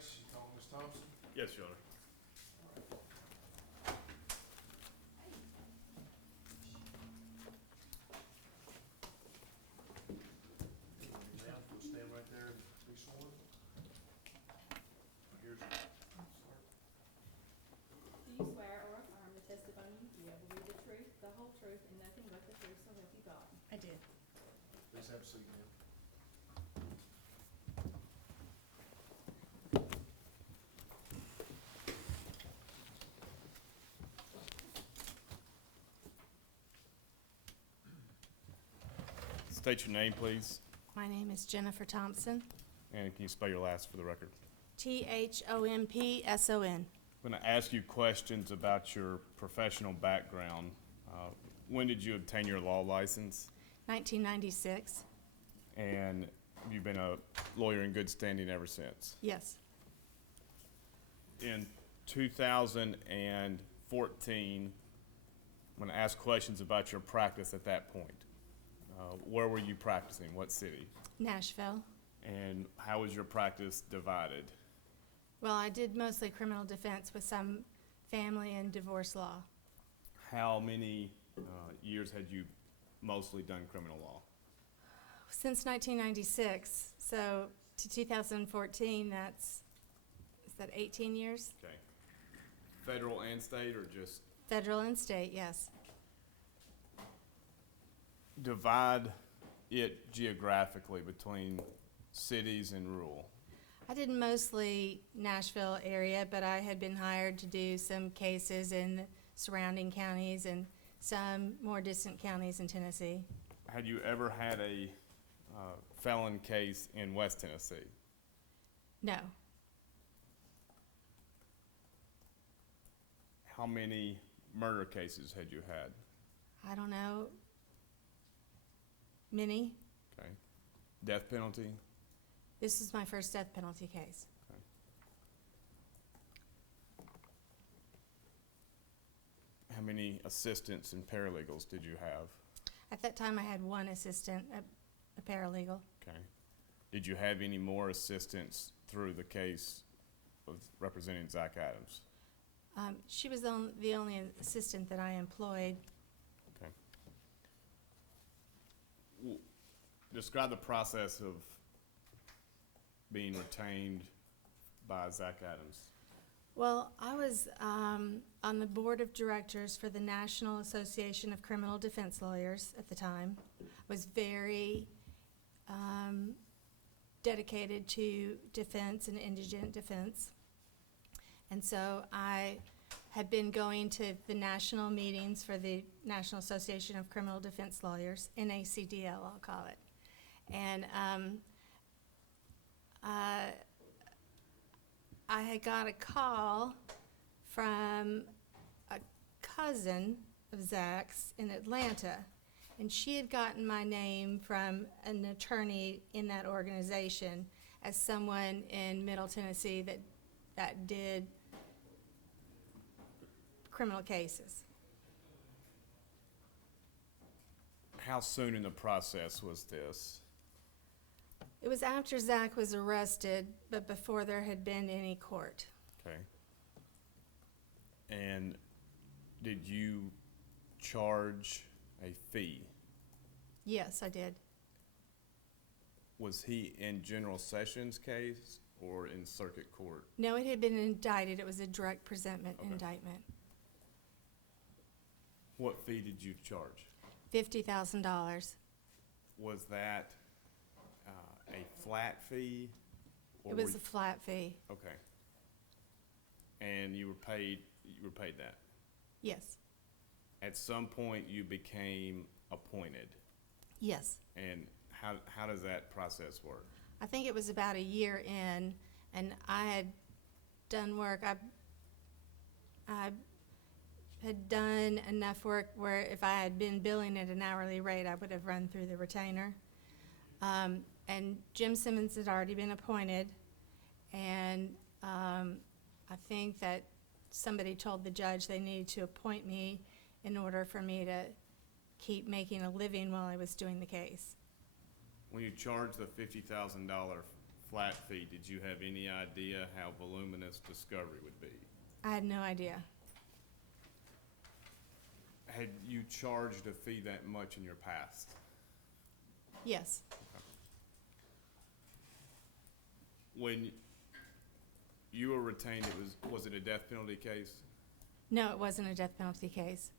Next, you call Ms. Thompson. Yes, Your Honor. Now, we'll stand right there and be sworn. Here's your start. Do you swear or affirm the testimony you give will be the truth, the whole truth, and nothing but the truth, so help you God? I did. Please have a seat, ma'am. State your name, please, My name is Jennifer Thompson, and can you spell your last for the record? Thompson. I'm going to ask you questions about your professional background. When did you obtain your law license? 1996. And have you been a lawyer in good standing ever since? Yes. In 2014, I'm going to ask questions about your practice at that point. Where were you practicing? What city? Nashville. And how was your practice divided? Well, I did mostly criminal defense with some family and divorce law. How many years had you mostly done criminal law? Since 1996, so to 2014, is that 18 years? Okay. Federal and state, or just Federal and state, yes. divide it geographically between cities and rural? I did mostly Nashville area, but I had been hired to do some cases in the surrounding counties and some more distant counties in Tennessee. Had you ever had a felon case in West Tennessee? No. How many murder cases had you had? I don't know. Many. Okay. Death penalty? This is my first death penalty case. Okay. How many assistants and paralegals did you have? At that time, I had one assistant, a paralegal. Okay. Did you have any more assistants through the case of representing Zach Adams? She was the only assistant that I employed. Okay. Describe the process of being retained by Zach Adams. Well, I was on the board of directors for the National Association of Criminal Defense Lawyers at the time. I was very dedicated to defense and indigent defense. And so I had been going to the national meetings for the National Association of Criminal Defense Lawyers, NACDL, I'll call it. And I had got a call from a cousin of Zach's in Atlanta, and she had gotten my name from an attorney in that organization as someone in Middle Tennessee that did criminal cases. How soon in the process was this? It was after Zach was arrested, but before there had been any court. Okay. And did you charge a fee? Yes, I did. Was he in general sessions case or in circuit court? No, it had been indicted. It was a direct presentment Okay. indictment. What fee did you charge? $50,000. Was that a flat fee? Or It was a flat fee. okay. And you were paid that? Yes. At some point you became appointed. Yes. And how does that process work? I think it was about a year in, and I had done work. I had done enough work where if I had been billing at an hourly rate, I would have run through the retainer. And Jim Simmons had already been appointed, and I think that somebody told the judge they needed to appoint me in order for me to keep making a living while I was doing the case. When you charge the $50,000 flat fee, did you have any idea how voluminous discovery would be? I had no idea. Had you charged a fee that much in your past? Yes. When you were retained, was it a death penalty case? No, it wasn't a death penalty case.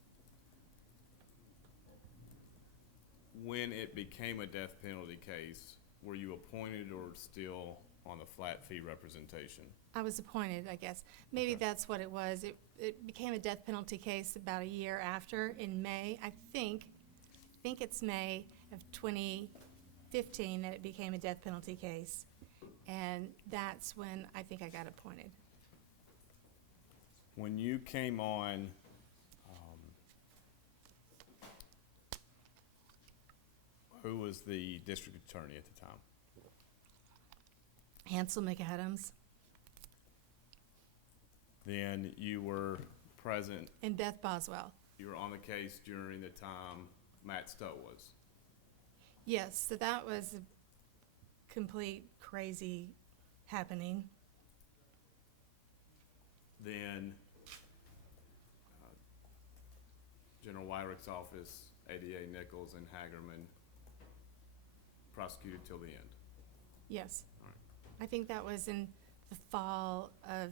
When it became a death penalty case, were you appointed or still on the flat fee representation? I was appointed, I guess. Maybe Okay. that's what it was. It became a death penalty case about a year after, in May. I think it's May of 2015 that it became a death penalty case. And that's when I think I got appointed. When you came on, who was the district attorney at the time? Hansel McAdams Then you were present, and Beth Boswell. you were on the case during the time Matt Stowe was. Yes, so that was a complete crazy happening. Then General Wyrick's office, ADA Nichols and Hagerman prosecuted till the end. Yes. All right. I think that was in the fall of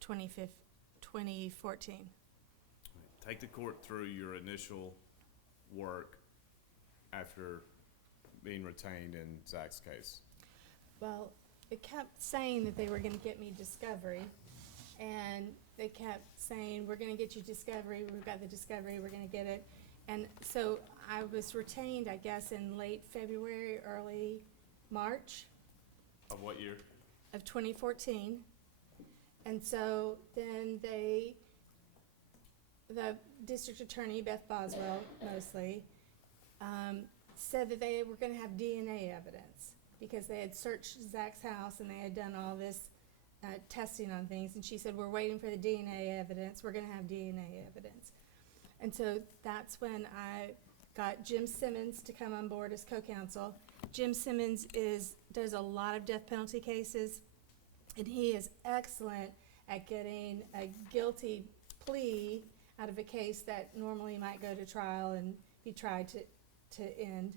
2014. Take the court through your initial work after being retained in Zach's case. Well, it kept saying that they were gonna get me discovery, and they kept saying, we're gonna get you discovery, we've got the discovery, we're gonna get it. And so I was retained, I guess, in late February, early March Of what year? of 2014. And so then the district attorney, Beth Boswell mostly, said that they were gonna have DNA evidence because they had searched Zach's house and they had done all this testing on things. And she said, we're waiting for the DNA evidence. We're gonna have DNA evidence. And so that's when I got Jim Simmons to come on board as co-counsel. Jim Simmons does a lot of death penalty cases, and he is excellent at getting a guilty plea out of a case that normally might go to trial and be tried to end.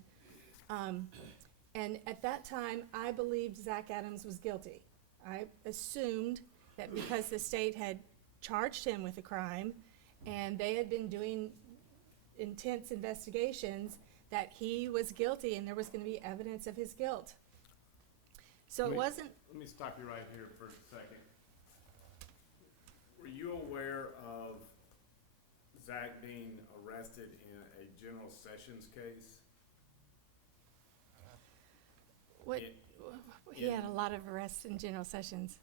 And at that time, I believed Zach Adams was guilty. I assumed that because the state had charged him with a crime and they had been doing intense investigations, that he was guilty and there was gonna be evidence of his guilt. So it Wait. wasn't, Let me stop you right here for a second. Were you aware of Zach being arrested in a general sessions case? what, In- he had a lot of arrests in general sessions.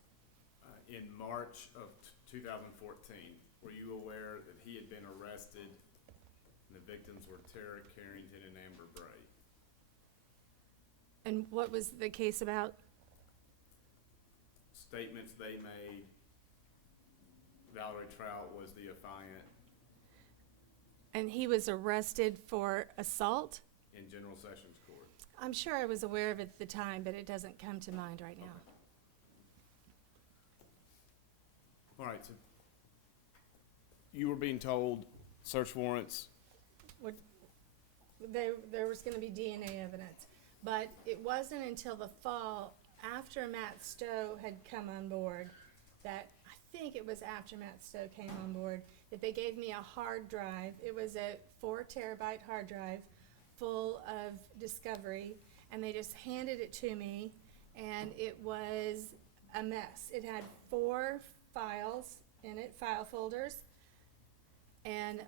In March of 2014, were you aware that he had been arrested and the victims were Tara Carrington and Amber Bray? And what was the case about? Statements they made, Valerie Trout was the affiant And he was arrested for assault? in general sessions court. I'm sure I was aware of it at the time, but it doesn't come to mind right now. All right, so you were being told search warrants, There was gonna be DNA evidence, but it wasn't until the fall, after Matt Stowe had come on board, that, I think it was after Matt Stowe came on board, that they gave me a hard drive. It was a 4 terabyte hard drive full of discovery, and they just handed it to me, and it was a mess. It had 4 files in it, file folders, and,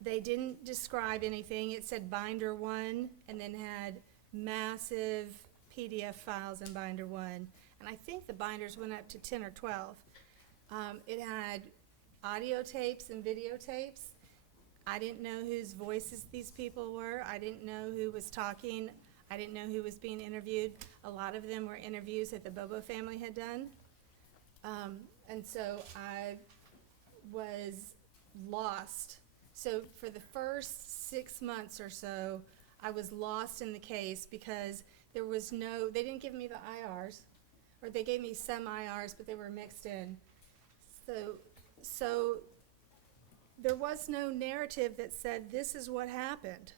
they didn't describe anything. It said binder 1 and then had massive PDF files in binder 1. And I think the binders went up to 10 or 12. It had audio tapes and videotapes. I didn't know whose voices these people were. I didn't know who was talking. I didn't know who was being interviewed. A lot of them were interviews that the Bobo family had done. And so I was lost. So for the first 6 months or so, I was lost in the case because there was no, they didn't give me the IRs, or they gave me some IRs, but they were mixed in. So there was no narrative that said, this is what happened.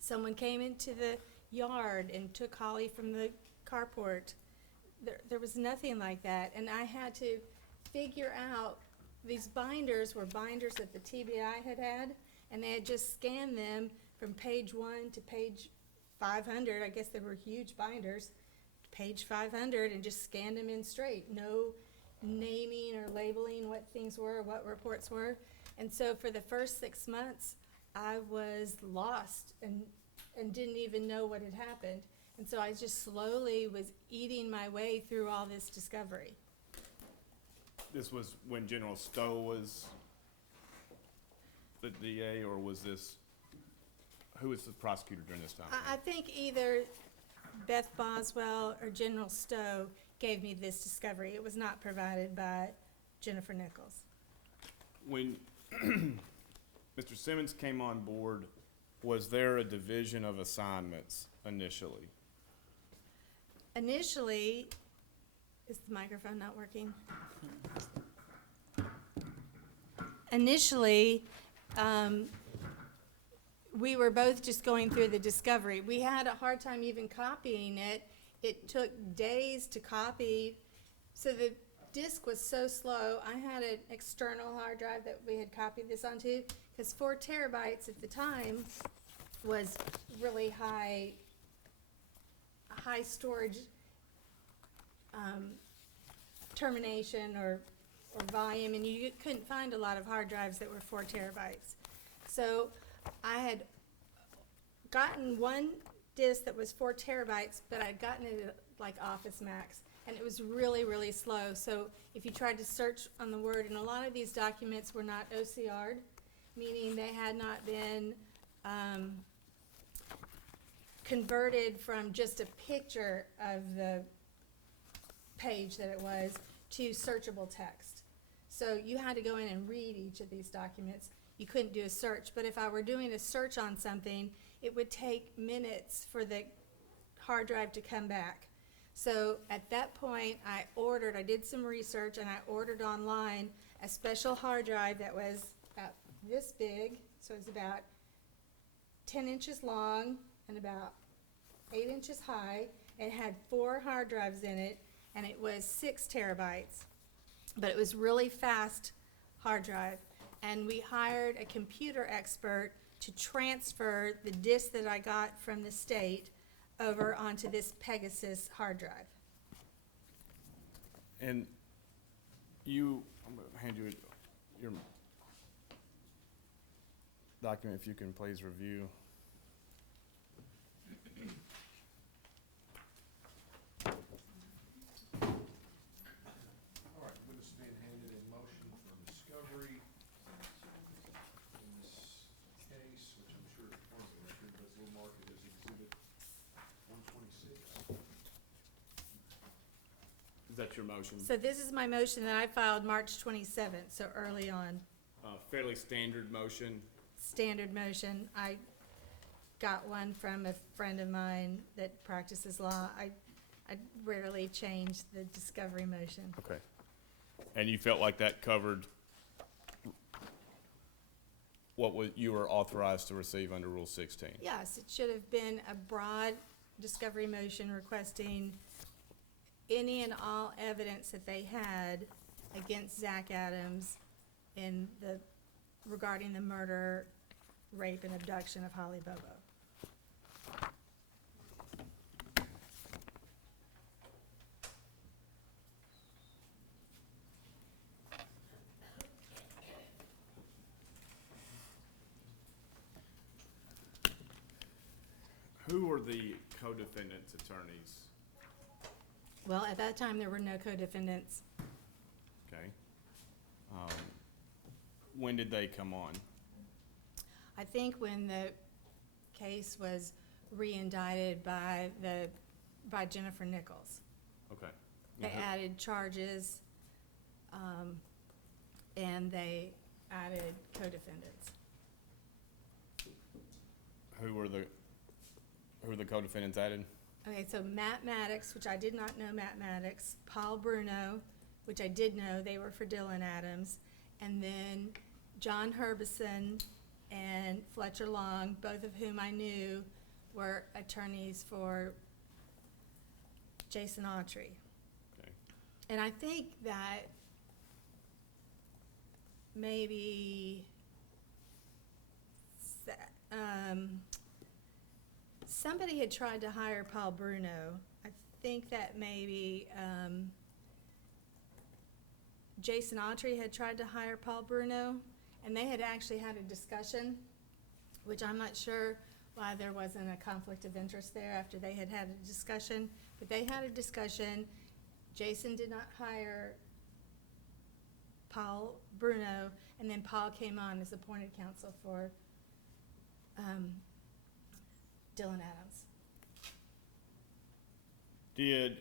Someone came into the yard and took Holly from the carport. There was nothing like that, and I had to figure out, these binders were binders that the TBI had, and they had just scanned them from page 1 to page 500, I guess they were huge binders, page 500, and just scanned them in straight. No naming or labeling what things were, what reports were. And so for the first 6 months, I was lost and didn't even know what had happened. And so I just slowly was eating my way through all this discovery. This was when General Stowe was the DA, or was this, who was the prosecutor during this time? I think either Beth Boswell or General Stowe gave me this discovery. It was not provided by Jennifer Nichols. When Mr. Simmons came on board, was there a division of assignments initially? Initially, is the microphone not working? Initially, we were both just going through the discovery. We had a hard time even copying it. It took days to copy. So the disk was so slow. I had an external hard drive that we had copied this onto, because 4 terabytes at the time was really high storage termination or volume, and you couldn't find a lot of hard drives that were 4 terabytes. So I had gotten one disk that was 4 terabytes, but I'd gotten it at like Office Max, and it was really, really slow. So if you tried to search on the word, and a lot of these documents were not OCR'd, meaning they had not been converted from just a picture of the page that it was to searchable text. So you had to go in and read each of these documents. You couldn't do a search, but if I were doing a search on something, it would take minutes for the hard drive to come back. So at that point, I did some research, and I ordered online a special hard drive that was about this big, so it's about 10 inches long and about 8 inches high. It had 4 hard drives in it, and it was 6 terabytes, but it was really fast hard drive. And we hired a computer expert to transfer the disk that I got from the state over onto this Pegasus hard drive. And I'm gonna hand you your document, if you can please review. All right, witness being handed a motion for discovery in this case, which I'm sure is part of the record, but we'll mark it as exhibit 126. Is that your motion? So this is my motion that I filed March 27th, so early on. Fairly standard motion. Standard motion. I got one from a friend of mine that practices law. I rarely change the discovery motion. Okay. And you felt like that covered what you were authorized to receive under Rule 16? Yes, it should have been a broad discovery motion requesting any and all evidence that they had against Zach Adams regarding the murder, rape, and abduction of Holly Bobo. Who were the co-defendants' attorneys? Well, at that time, there were no co-defendants. Okay. When did they come on? I think when the case was re-indicted by Jennifer Nichols. Okay. They added charges, and they added co-defendants. Who were the co-defendants added? Okay, so Matt Maddox, which I did not know Matt Maddox, Paul Bruno, which I did know, they were for Dylan Adams, and then John Herbison and Fletcher Long, both of whom I knew were attorneys for Jason Autry. Okay. And I think that maybe somebody had tried to hire Paul Bruno. I think that maybe Jason Autry had tried to hire Paul Bruno, and they had actually had a discussion, which I'm not sure why there wasn't a conflict of interest there after they had had a discussion, but they had a discussion. Jason did not hire Paul Bruno, and then Paul came on as appointed counsel for Dylan Adams. Did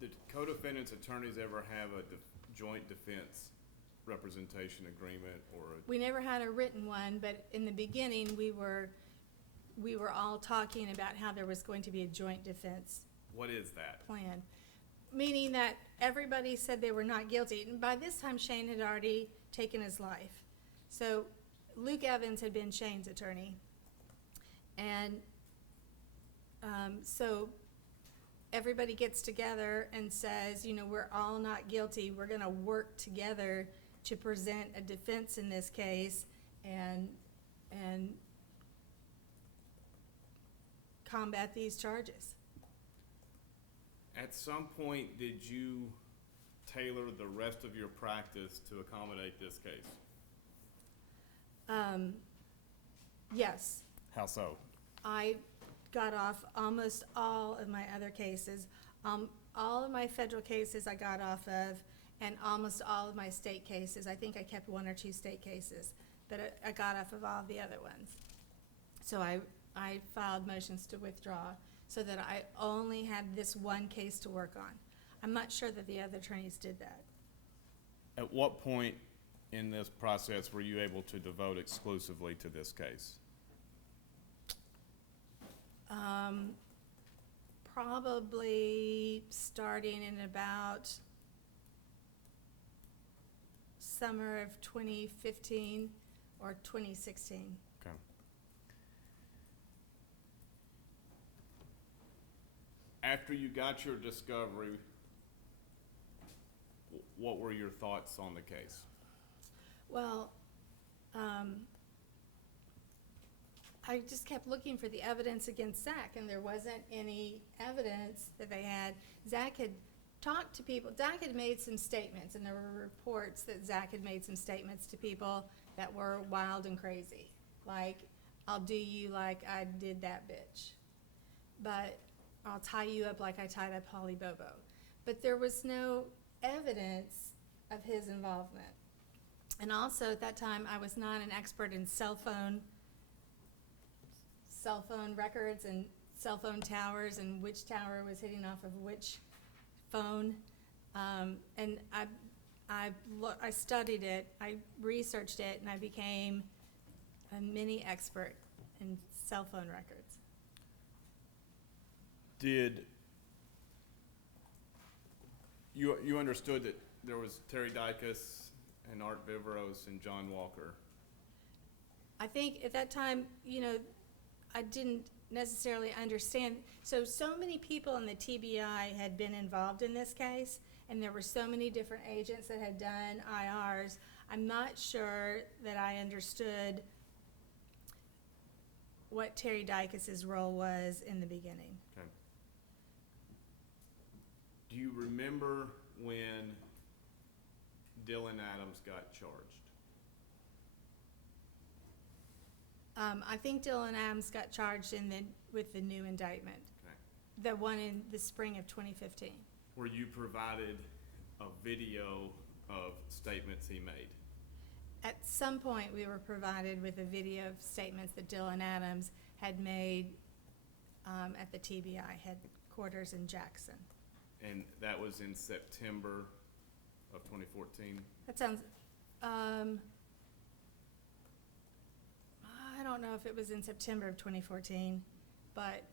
the co-defendants' attorneys ever have a joint defense representation agreement or We never had a written one, but in the beginning, we were all talking about how there was going to be a joint defense what is that? plan, meaning that everybody said they were not guilty. And by this time, Shane had already taken his life. So Luke Evans had been Shane's attorney. And so everybody gets together and says, you know, we're all not guilty. We're going to work together to present a defense in this case and combat these charges. At some point, did you tailor the rest of your practice to accommodate this case? Yes. How so? I got off almost all of my other cases. All of my federal cases I got off of, and almost all of my state cases. I think I kept 1 or 2 state cases, but I got off of all the other ones. So I filed motions to withdraw so that I only had this one case to work on. I'm not sure that the other attorneys did that. At what point in this process were you able to devote exclusively to this case? Probably starting in about summer of 2015 or 2016. Okay. After you got your discovery, what were your thoughts on the case? Well, I just kept looking for the evidence against Zach, and there wasn't any evidence that they had. Zach had talked to people. Zach had made some statements, and there were reports that Zach had made some statements to people that were wild and crazy. Like, I'll do you like I did that bitch. But I'll tie you up like I tied up Holly Bobo. But there was no evidence of his involvement. And also at that time, I was not an expert in cell phone records and cell phone towers and which tower was hitting off of which phone. And I studied it, I researched it, and I became a mini expert in cell phone records. Did you understood that there was Terry Dicus and Art Viveros and John Walker? I think at that time, you know, I didn't necessarily understand. So many people in the TBI had been involved in this case, and there were so many different agents that had done IRs. I'm not sure that I understood what Terry Dicus's role was in the beginning. Okay. Do you remember when Dylan Adams got charged? I think Dylan Adams got charged with the new indictment, Okay. the one in the spring of 2015. Were you provided a video of statements he made? At some point, we were provided with a video of statements that Dylan Adams had made at the TBI headquarters in Jackson. And that was in September of 2014? That sounds, I don't know if it was in September of 2014, but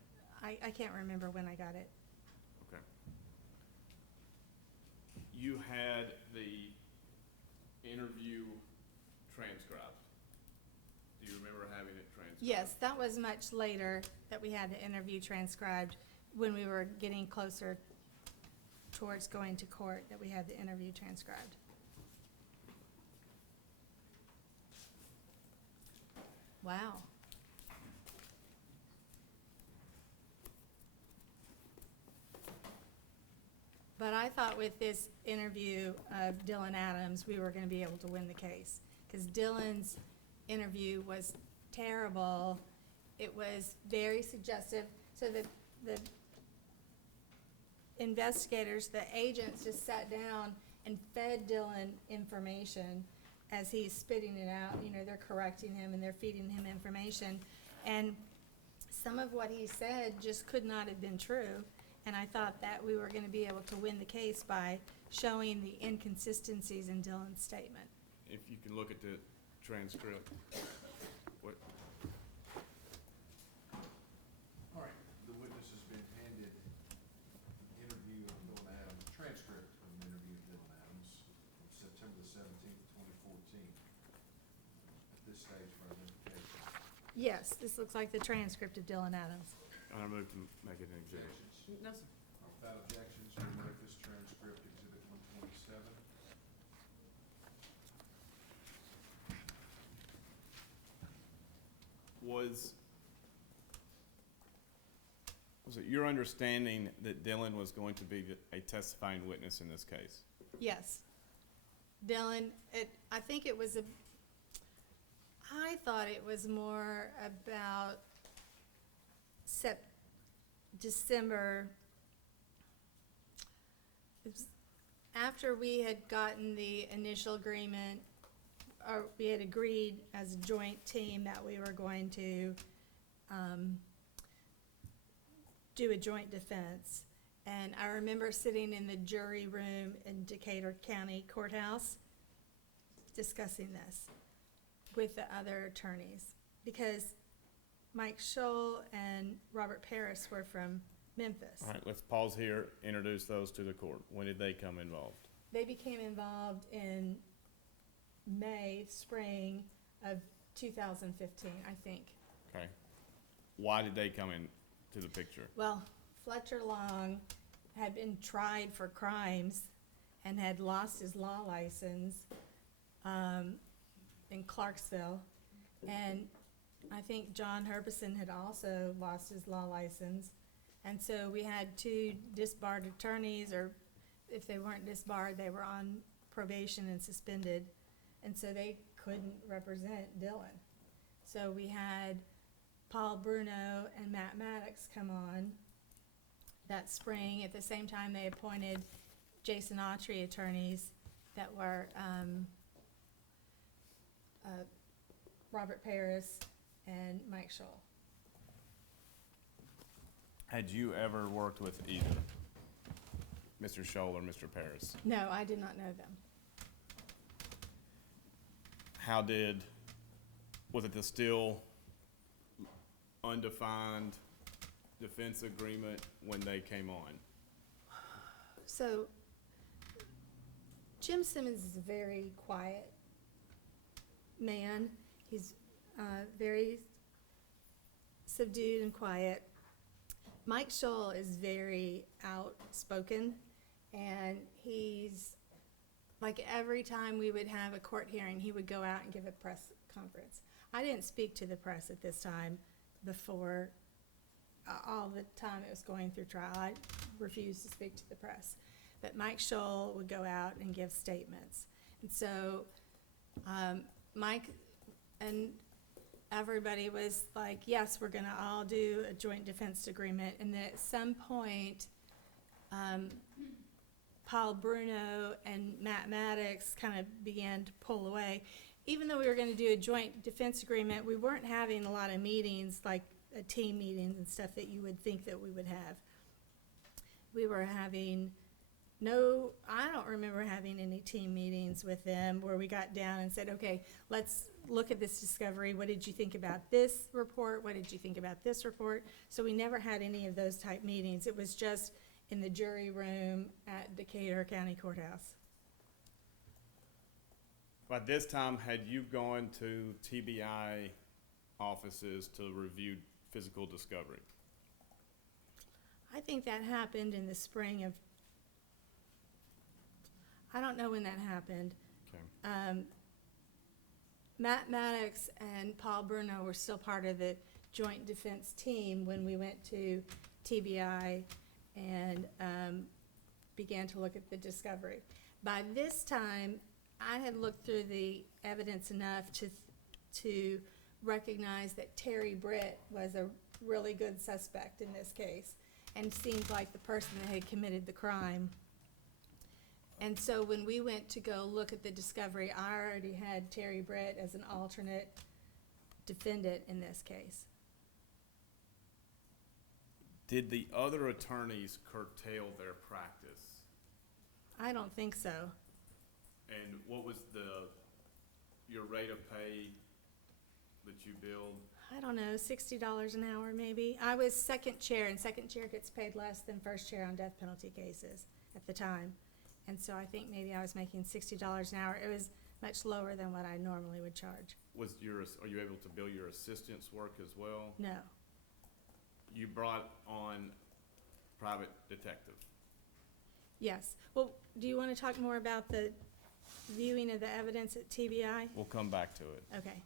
I can't remember when I got it. Okay. You had the interview transcribed. Do you remember having it transcribed? Yes, that was much later that we had the interview transcribed, when we were getting closer towards going to court, that we had the interview transcribed. Wow. But I thought with this interview of Dylan Adams, we were gonna be able to win the case. Because Dylan's interview was terrible. It was very suggestive. So the investigators, the agents just sat down and fed Dylan information as he's spitting it out. You know, they're correcting him and they're feeding him information. And some of what he said just could not have been true. And I thought that we were gonna be able to win the case by showing the inconsistencies in Dylan's statement. If you can look at the transcript. What, All right, the witness has been handed an interview of Dylan Adams, transcript of an interview of Dylan Adams, of September the 17th, 2014. At this stage for identification. Yes, this looks like the transcript of Dylan Adams. I move to make it an exhibit. Objections? No, sir. Without objections, we make this transcript exhibit 127. Was it your understanding that Dylan was going to be a testifying witness in this case? Yes. Dylan, I think it was I thought it was more about December. It was after we had gotten the initial agreement, or we had agreed as a joint team that we were going to do a joint defense. And I remember sitting in the jury room in Decatur County Courthouse discussing this with the other attorneys, because Mike Scholl and Robert Paris were from Memphis. All right, let's pause here, introduce those to the court. When did they come involved? They became involved in spring of 2015, I think. Okay. Why did they come into the picture? Well, Fletcher Long had been tried for crimes and had lost his law license in Clarksville. And I think John Herbison had also lost his law license. And so we had two disbarred attorneys, or if they weren't disbarred, they were on probation and suspended. And so they couldn't represent Dylan. So we had Paul Bruno and Matt Maddox come on that spring. At the same time, they appointed Jason Autry attorneys that were Robert Paris and Mike Scholl. Had you ever worked with either Mr. Scholl or Mr. Paris? No, I did not know them. Was it the still undefined defense agreement when they came on? So, Jim Simmons is a very quiet man. He's very subdued and quiet. Mike Scholl is very outspoken, and he's, like, every time we would have a court hearing, he would go out and give a press conference. I didn't speak to the press at this time before all the time it was going through trial. I refused to speak to the press. But Mike Scholl would go out and give statements. And so Mike and everybody was like, yes, we're gonna all do a joint defense agreement. And then at some point, Paul Bruno and Matt Maddox kind of began to pull away. Even though we were gonna do a joint defense agreement, we weren't having a lot of meetings, like team meetings and stuff that you would think that we would have. We were having no, I don't remember having any team meetings with them where we got down and said, okay, let's look at this discovery. What did you think about this report? What did you think about this report? So we never had any of those type meetings. It was just in the jury room at Decatur County Courthouse. By this time, had you gone to TBI offices to review physical discovery? I think that happened in the spring of, I don't know when that happened. Okay. Matt Maddox and Paul Bruno were still part of the joint defense team when we went to TBI and began to look at the discovery. By this time, I had looked through the evidence enough to recognize that Terry Britt was a really good suspect in this case and seemed like the person that had committed the crime. And so when we went to go look at the discovery, I already had Terry Britt as an alternate defendant in this case. Did the other attorneys curtail their practice? I don't think so. And what was your rate of pay that you billed? I don't know, $60 an hour maybe. I was second chair, and second chair gets paid less than first chair on death penalty cases at the time. And so I think maybe I was making $60 an hour. It was much lower than what I normally would charge. Are you able to bill your assistant's work as well? No. You brought on private detective. Yes. Well, do you want to talk more about the viewing of the evidence at TBI? We'll come back to it. Okay.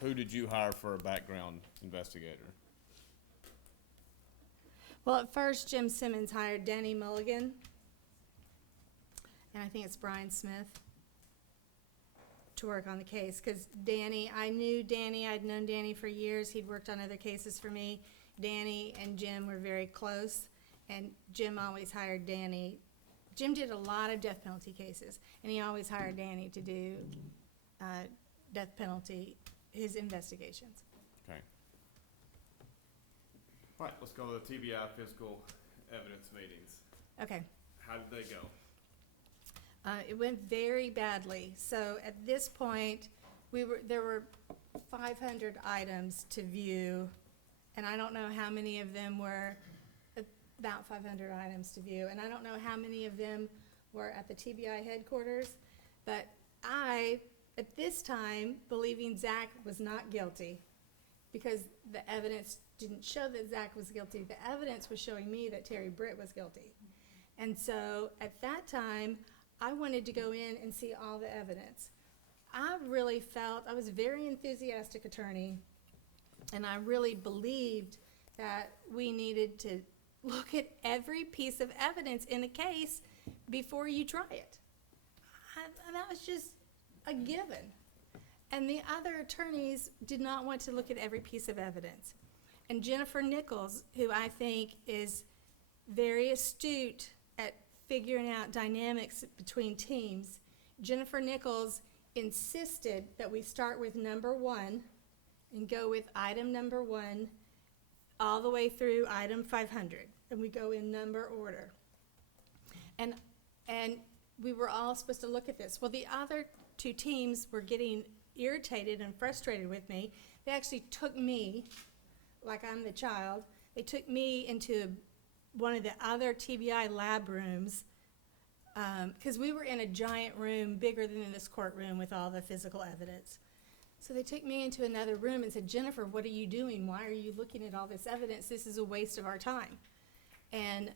Who did you hire for a background investigator? Well, at first, Jim Simmons hired Danny Mulligan, and I think it's Brian Smith, to work on the case. Because Danny, I knew Danny, I'd known Danny for years. He'd worked on other cases for me. Danny and Jim were very close, and Jim always hired Danny. Jim did a lot of death penalty cases, and he always hired Danny to do death penalty, his investigations. Okay. All right, let's go to the TBI physical evidence meetings. Okay. How did they go? It went very badly. So at this point, there were 500 items to view, and I don't know how many of them were, about 500 items to view, and I don't know how many of them were at the TBI headquarters, but I, at this time, believing Zach was not guilty, because the evidence didn't show that Zach was guilty. The evidence was showing me that Terry Britt was guilty. And so at that time, I wanted to go in and see all the evidence. I really felt, I was a very enthusiastic attorney, and I really believed that we needed to look at every piece of evidence in a case before you try it. And that was just a given. And the other attorneys did not want to look at every piece of evidence. And Jennifer Nichols, who I think is very astute at figuring out dynamics between teams, Jennifer Nichols insisted that we start with number 1 and go with item number 1 all the way through item 500, and we go in number order. And we were all supposed to look at this. Well, the other 2 teams were getting irritated and frustrated with me. They actually took me, like I'm the child, they took me into one of the other TBI lab rooms, because we were in a giant room bigger than this courtroom with all the physical evidence. So they took me into another room and said, Jennifer, what are you doing? Why are you looking at all this evidence? This is a waste of our time. And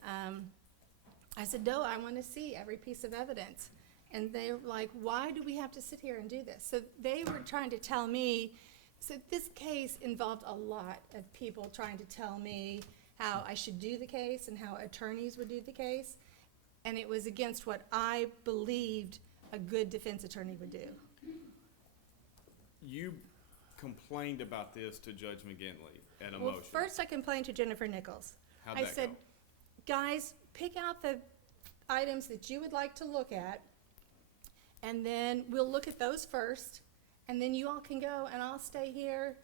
I said, no, I want to see every piece of evidence. And they were like, why do we have to sit here and do this? So they were trying to tell me, so this case involved a lot of people trying to tell me how I should do the case and how attorneys would do the case. And it was against what I believed a good defense attorney would do. You complained about this to Judge McGinley at a Well, motion. first I complained to Jennifer Nichols. How'd I that said, go? guys, pick out the items that you would like to look at, and then we'll look at those first, and then you all can go, and I'll stay here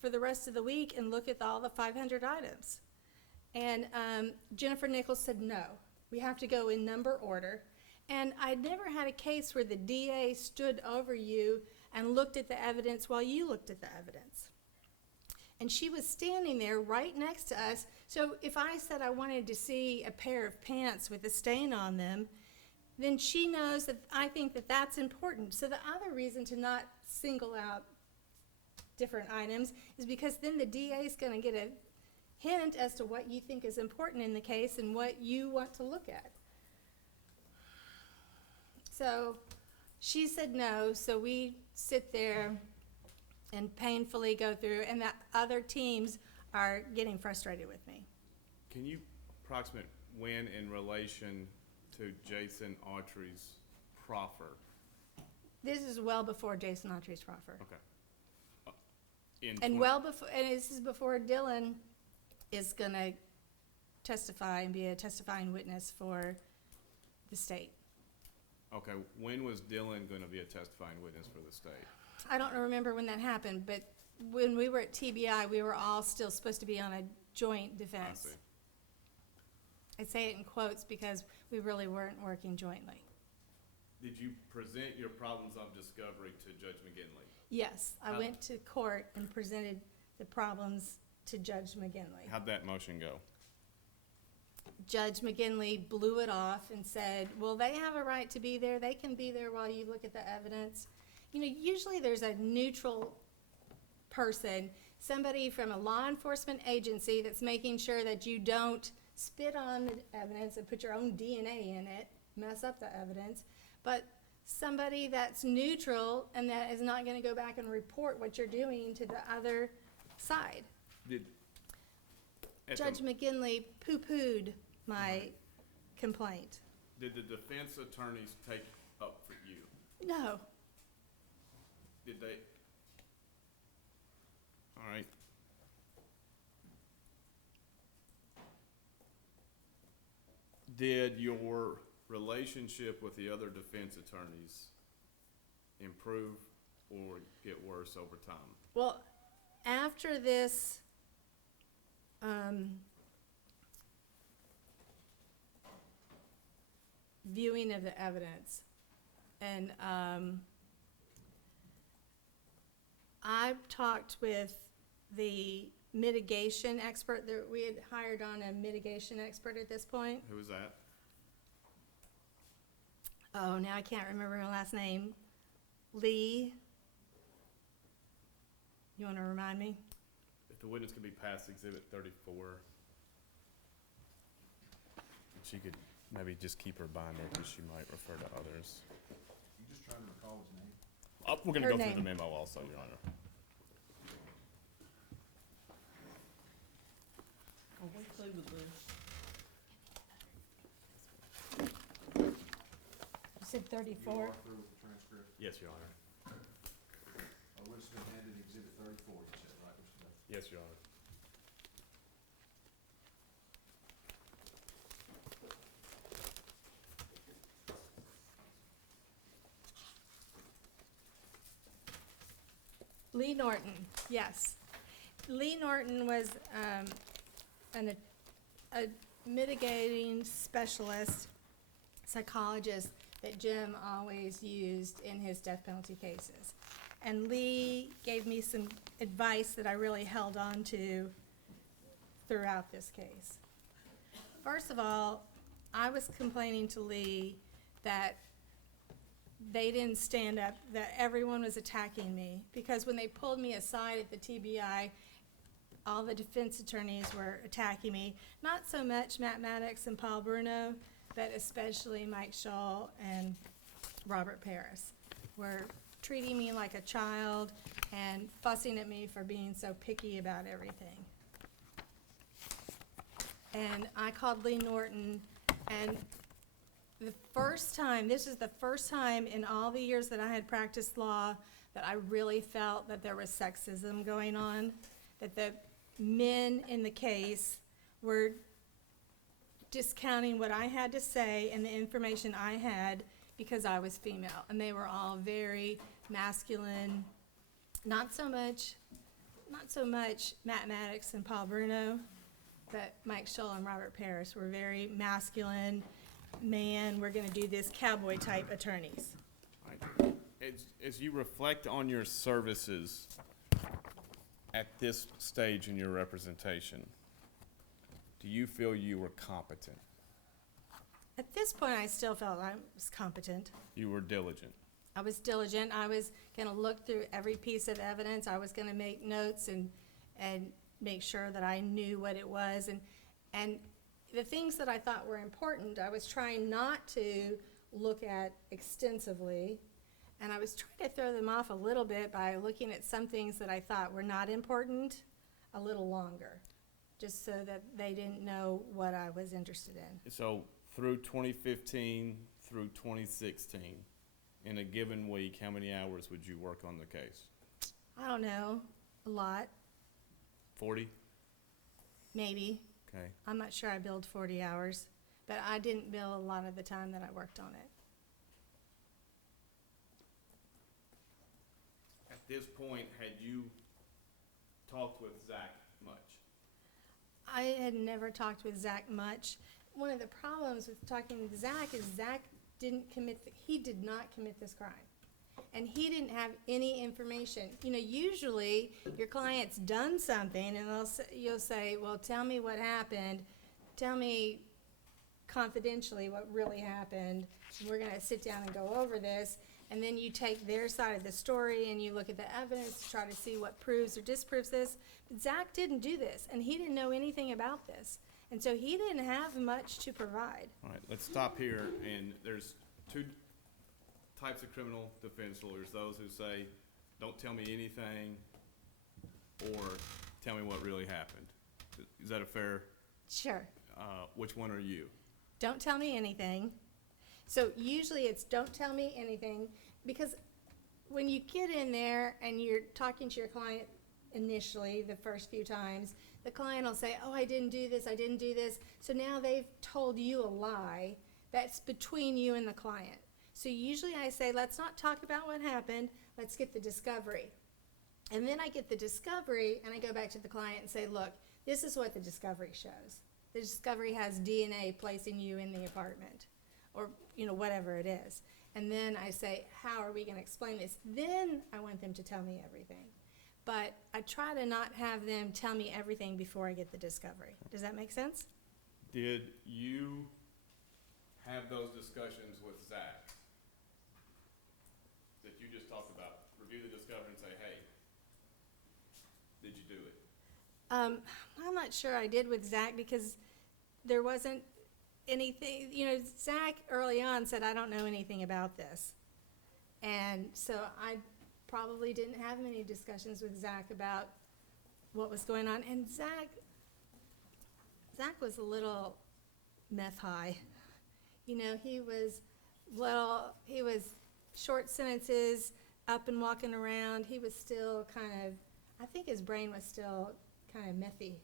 for the rest of the week and look at all the 500 items. And Jennifer Nichols said no. We have to go in number order. And I never had a case where the DA stood over you and looked at the evidence while you looked at the evidence. And she was standing there right next to us. So if I said I wanted to see a pair of pants with a stain on them, then she knows that I think that that's important. So the other reason to not single out different items is because then the DA is going to get a hint as to what you think is important in the case and what you want to look at. So she said no, so we sit there and painfully go through, and the other teams are getting frustrated with me. Can you approximate when in relation to Jason Autry's proffer? This is well before Jason Autry's proffer. Okay. And well before, and this is before Dylan is gonna testify and be a testifying witness for the state. Okay, when was Dylan gonna be a testifying witness for the state? I don't remember when that happened, but when we were at TBI, we were all still supposed to be on a joint defense. I see. I say it in quotes because we really weren't working jointly. Did you present your problems of discovery to Judge McGinley? Yes, I How- went to court and presented the problems to Judge McGinley. How'd that motion go? Judge McGinley blew it off and said, well, they have a right to be there. They can be there while you look at the evidence. You know, usually there's a neutral person, somebody from a law enforcement agency that's making sure that you don't spit on the evidence and put your own DNA in it, mess up the evidence, but somebody that's neutral and that is not going to go back and report what you're doing to the other side. Judge McGinley poo-pooed my complaint. Did the defense attorneys take up for you? No. Did they? All right. Did your relationship with the other defense attorneys improve or get worse over time? Well, after this, viewing of the evidence, and I've talked with the mitigation expert that we had hired on, a mitigation expert at this point. Who was that? Oh, now I can't remember her last name. Lee. You want to remind me? If the witness could be passed Exhibit 34, she could maybe just keep her binder because she might refer to others. You just trying to recall his name? We're going to Her go through name. the memo also, Your Honor. Are we through with this? You said You 34? are through with the transcript? Yes, Your Honor. A witness been handed exhibit 34, you said, right, Mr. Duffy? Yes, Your Honor. Lee Norton, yes. Lee Norton was a mitigating specialist psychologist that Jim always used in his death penalty cases. And Lee gave me some advice that I really held on to throughout this case. First of all, I was complaining to Lee that they didn't stand up, that everyone was attacking me. Because when they pulled me aside at the TBI, all the defense attorneys were attacking me. Not so much Matt Maddox and Paul Bruno, but especially Mike Shull and Robert Paris were treating me like a child and fussing at me for being so picky about everything. And I called Lee Norton, and the first time, this is the first time in all the years that I had practiced law that I really felt that there was sexism going on, that the men in the case were discounting what I had to say and the information I had because I was female. And they were all very masculine, not so much Matt Maddox and Paul Bruno, but Mike Shull and Robert Paris were very masculine, man, we're gonna do this cowboy type attorneys. Right. As you reflect on your services at this stage in your representation, do you feel you were competent? At this point, I still felt I was competent. You were diligent? I was diligent. I was gonna look through every piece of evidence. I was gonna make notes and make sure that I knew what it was. And the things that I thought were important, I was trying not to look at extensively. And I was trying to throw them off a little bit by looking at some things that I thought were not important a little longer, just so that they didn't know what I was interested in. So through 2015 through 2016, in a given week, how many hours would you work on the case? I don't know, a lot, 40? maybe. Okay. I'm not sure I billed 40 hours, but I didn't bill a lot of the time that I worked on it. At this point, had you talked with Zach much? I had never talked with Zach much. One of the problems with talking with Zach is Zach he did not commit this crime. And he didn't have any information. You know, usually your client's done something and you'll say, well, tell me what happened. Tell me confidentially what really happened. We're gonna sit down and go over this. And then you take their side of the story and you look at the evidence to try to see what proves or disproves this. But Zach didn't do this, and he didn't know anything about this. And so he didn't have much to provide. All right, let's stop here. And there's two types of criminal defense lawyers: those who say, "Don't tell me anything," or "Tell me what really happened." Is that a fair? Sure. Which one are you? Don't tell me anything. So usually it's don't tell me anything, because when you get in there and you're talking to your client initially, the first few times, the client will say, oh, I didn't do this, I didn't do this. So now they've told you a lie that's between you and the client. So usually I say, let's not talk about what happened, let's get the discovery. And then I get the discovery and I go back to the client and say, look, this is what the discovery shows. The discovery has DNA placing you in the apartment, or whatever it is. And then I say, how are we gonna explain this? Then I want them to tell me everything. But I try to not have them tell me everything before I get the discovery. Does that make sense? Did you have those discussions with Zach that you just talked about? Review the discovery and say, hey, did you do it? I'm not sure I did with Zach, because there wasn't anything, Zach early on said, I don't know anything about this. And so I probably didn't have many discussions with Zach about what was going on. And Zach was a little meth high. He was short sentences, up and walking around. He was still I think his brain was still kind of methy.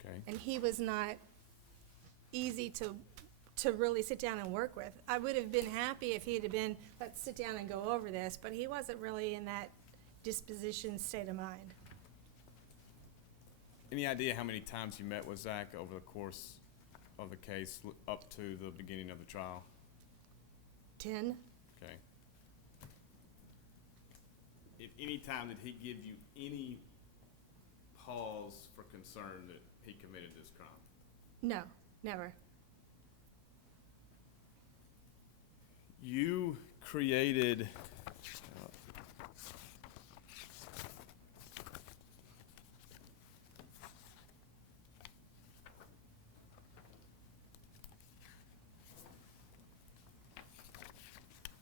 Okay. And he was not easy to really sit down and work with. I would have been happy if he'd have been, let's sit down and go over this, but he wasn't really in that disposition state of mind. Any idea how many times you met with Zach over the course of the case up to the beginning of the trial? 10? Okay. At any time did he give you any pause for concern that he committed this crime? No, never. You created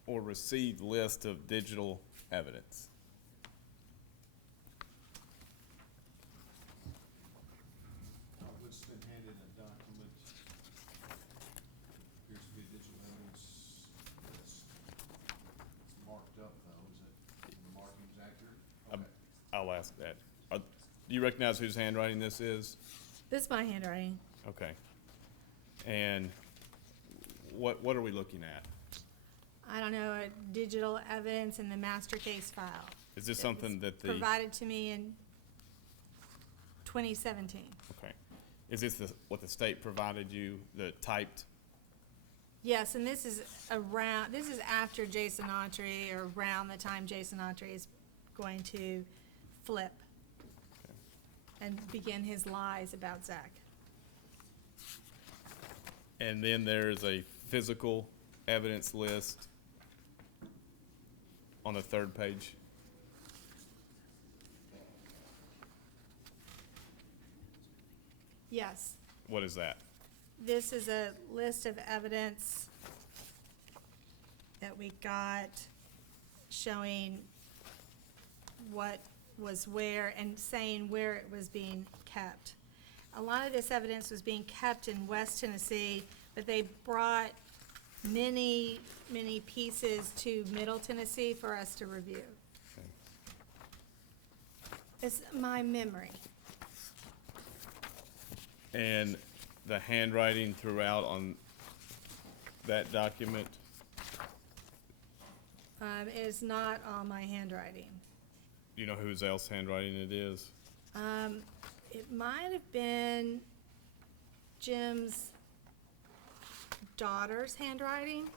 or received list of digital evidence. What's been handed a document, appears to be digital evidence, it's marked up though, is it, the marking's accurate? Okay. I'll ask that. Do you recognize whose handwriting this is? This is my handwriting. Okay. And what are we looking at? I don't know, digital evidence in the master case file. Is this It something was that the provided to me in 2017. Okay. Is this what the state provided you, the typed Yes, and this is after Jason Autry, or around the time Jason Autry is going to flip and begin his lies about Zach. And then there's a physical evidence list on the third page. Yes, What is that? this is a list of evidence that we got showing what was where and saying where it was being kept. A lot of this evidence was being kept in West Tennessee, but they brought many, many pieces to Middle Tennessee for us to review. Okay. It's my memory. And the handwriting throughout on that document, Is not all my handwriting. you know whose else handwriting it is? It might have been Jim's daughter's handwriting.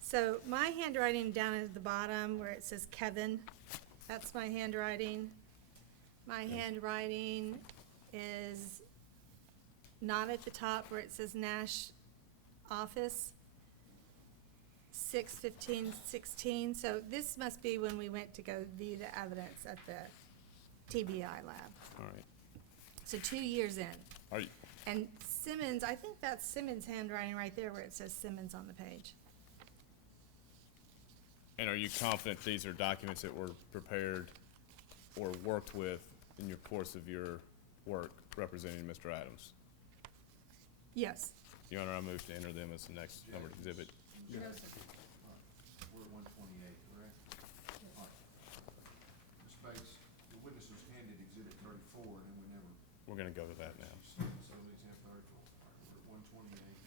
So my handwriting down at the bottom where it says Kevin, that's my handwriting. My handwriting is not at the top where it says Nash office, 6/15/16. So this must be when we went to go view the evidence at the TBI lab. All right. So 2 years in. Are you, And Simmons, I think that's Simmons' handwriting right there where it says Simmons on the page. and are you confident these are documents that were prepared or worked with in your course of your work representing Mr. Adams? Yes. Your Honor, I move to enter them as the next numbered exhibit. Yeah. All right. We're at 128, correct? All right. Ms. Bates, the witness was handed exhibit 34, and then we never, We're gonna go to that now. so these have 34. All right, we're at 128.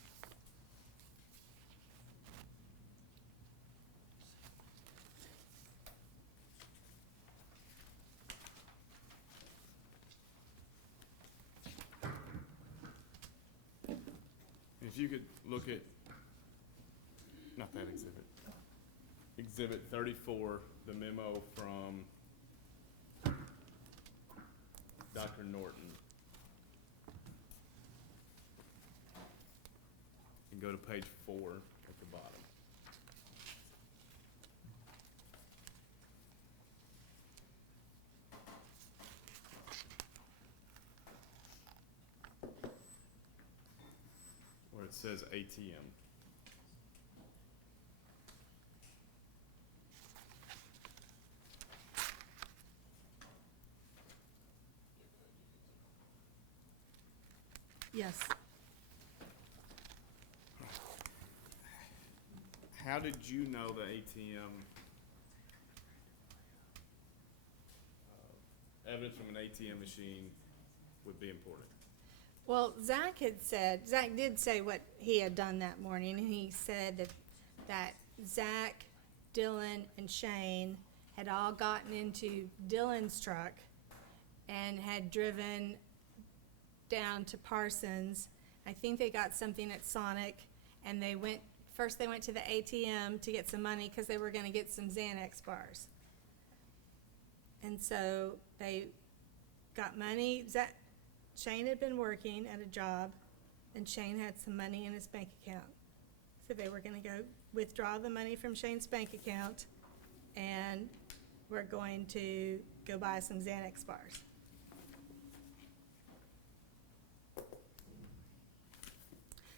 If you could look at, not that exhibit, exhibit 34, the memo from Dr. Norton. And go to page 4 at the bottom. Where it says ATM. Yes. How did you know the ATM, evidence from an ATM machine would be important? Well, Zach did say what he had done that morning, and he said that Zach, Dylan, and Shane had all gotten into Dylan's truck and had driven down to Parsons. I think they got something at Sonic, and they went to the ATM to get some money because they were going to get some Xanax bars. And so they got money. Shane had been working at a job, and Shane had some money in his bank account. So they were going to go withdraw the money from Shane's bank account, and we're going to go buy some Xanax bars.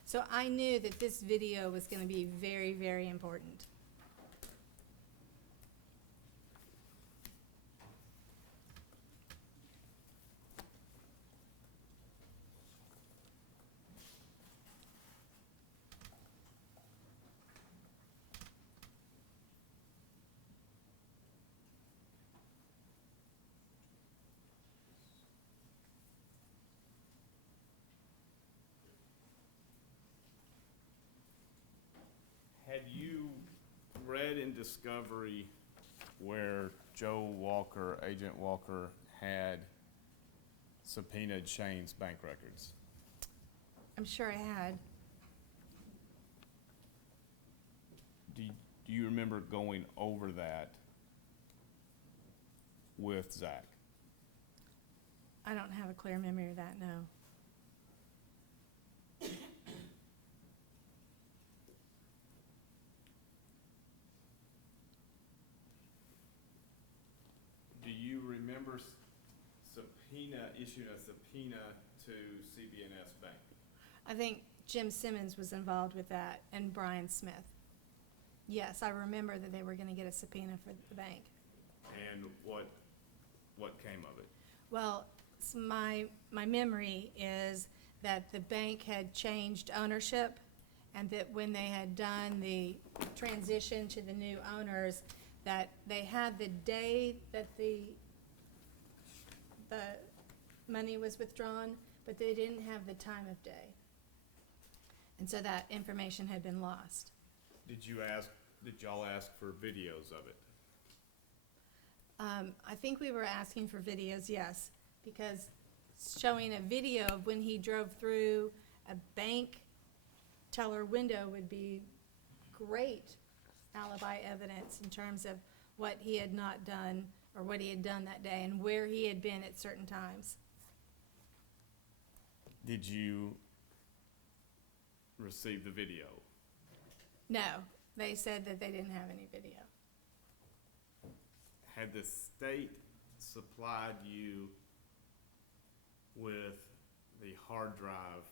So I knew that this video was going to be very, very important. Had you read in Discovery where Joe Walker, Agent Walker, had subpoenaed Shane's bank records? I'm sure I had. do you remember going over that with Zach? I don't have a clear memory of that, no. Do you remember issuing a subpoena to CB&S Bank? I think Jim Simmons was involved with that, and Brian Smith. Yes, I remember that they were gonna get a subpoena for the bank. And what came of it? Well, my memory is that the bank had changed ownership, and that when they had done the transition to the new owners, that they had the day that the money was withdrawn, but they didn't have the time of day. And so that information had been lost. Did y'all ask for videos of it? I think we were asking for videos, yes, because showing a video of when he drove through a bank teller window would be great alibi evidence in terms of what he had not done or what he had done that day and where he had been at certain times. Did you receive the video? No, they said that they didn't have any video. Had the state supplied you with the hard drive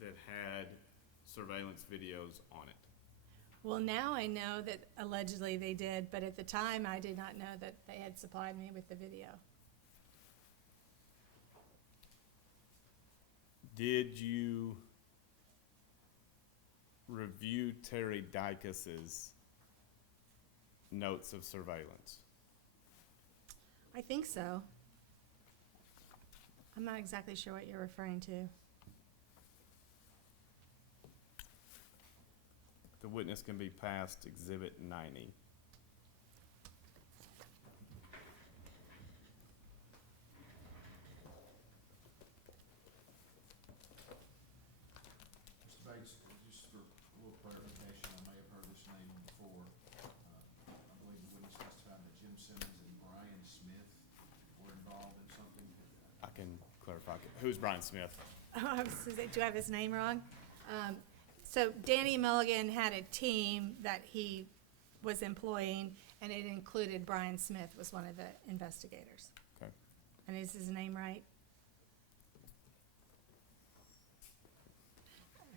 that had surveillance videos on it? Well, now I know that allegedly they did, but at the time I did not know that they had supplied me with the video. Did you review Terry Dykas's notes of surveillance? I think so. I'm not exactly sure what you're referring to. The witness can be passed Exhibit 90. Mr. Bates, just for a little clarification, I may have heard this name before. I believe the witness testified that Jim Simmons and Brian Smith were involved in something. I can clarify. Who's Brian Smith? Oh, do I have his name wrong? So Danny Mulligan had a team that he was employing, and it included Brian Smith was one of the investigators. Okay. And is his name right?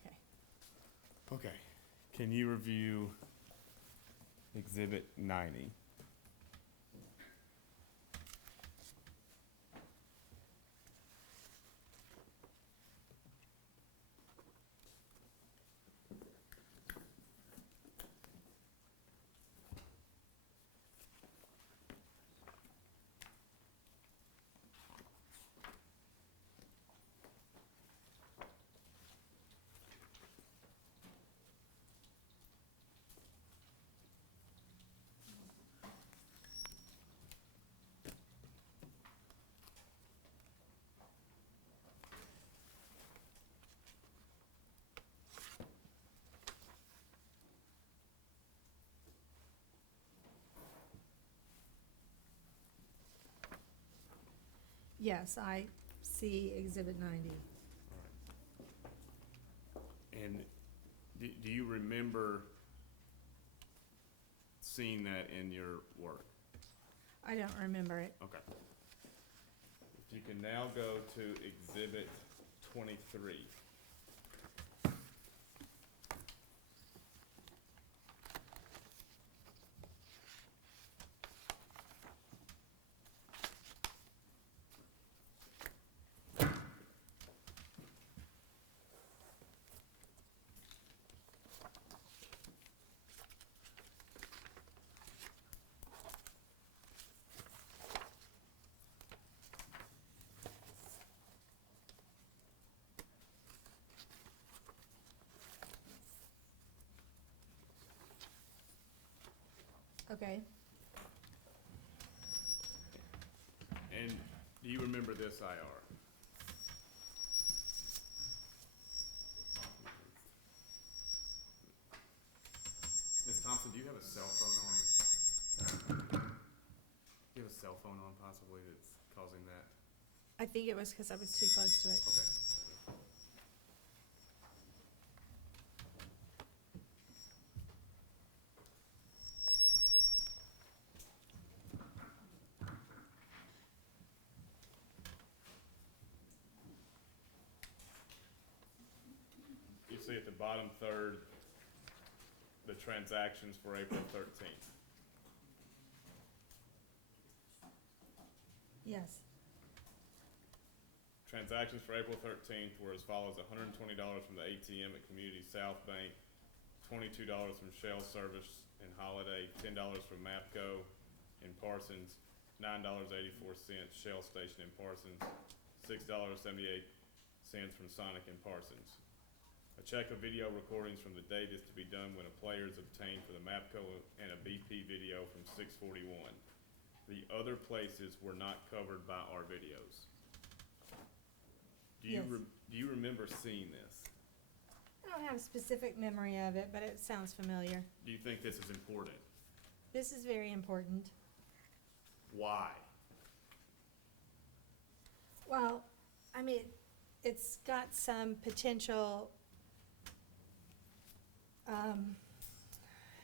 Okay. Okay. Can you review Exhibit 90? Yes, I see Exhibit 90. And do you remember seeing that in your work? I don't remember it. Okay. If you can now go to Exhibit 23. Okay. And do you remember this IR? a cell phone on? Do you have a cell phone on possibly that's causing that? I think it was because I was too close to it. Okay. You see at the bottom third, the transactions for April 13th. Yes. Transactions for April 13th were as follows: $120 from the ATM at Community South Bank, $22 from Shell Service and Holiday, $10 from MAPCO in Parsons, $9.84 Shell Station in Parsons, $6.78 from Sonic in Parsons. A check of video recordings from the date is to be done when a player is obtained for the MAPCO and a BP video from 641. The other places were not covered by our videos. Yes. Do you remember seeing this? I don't have a specific memory of it, but it sounds familiar. Do you think this is important? This is very important. Why? Well, I mean, it's got some potential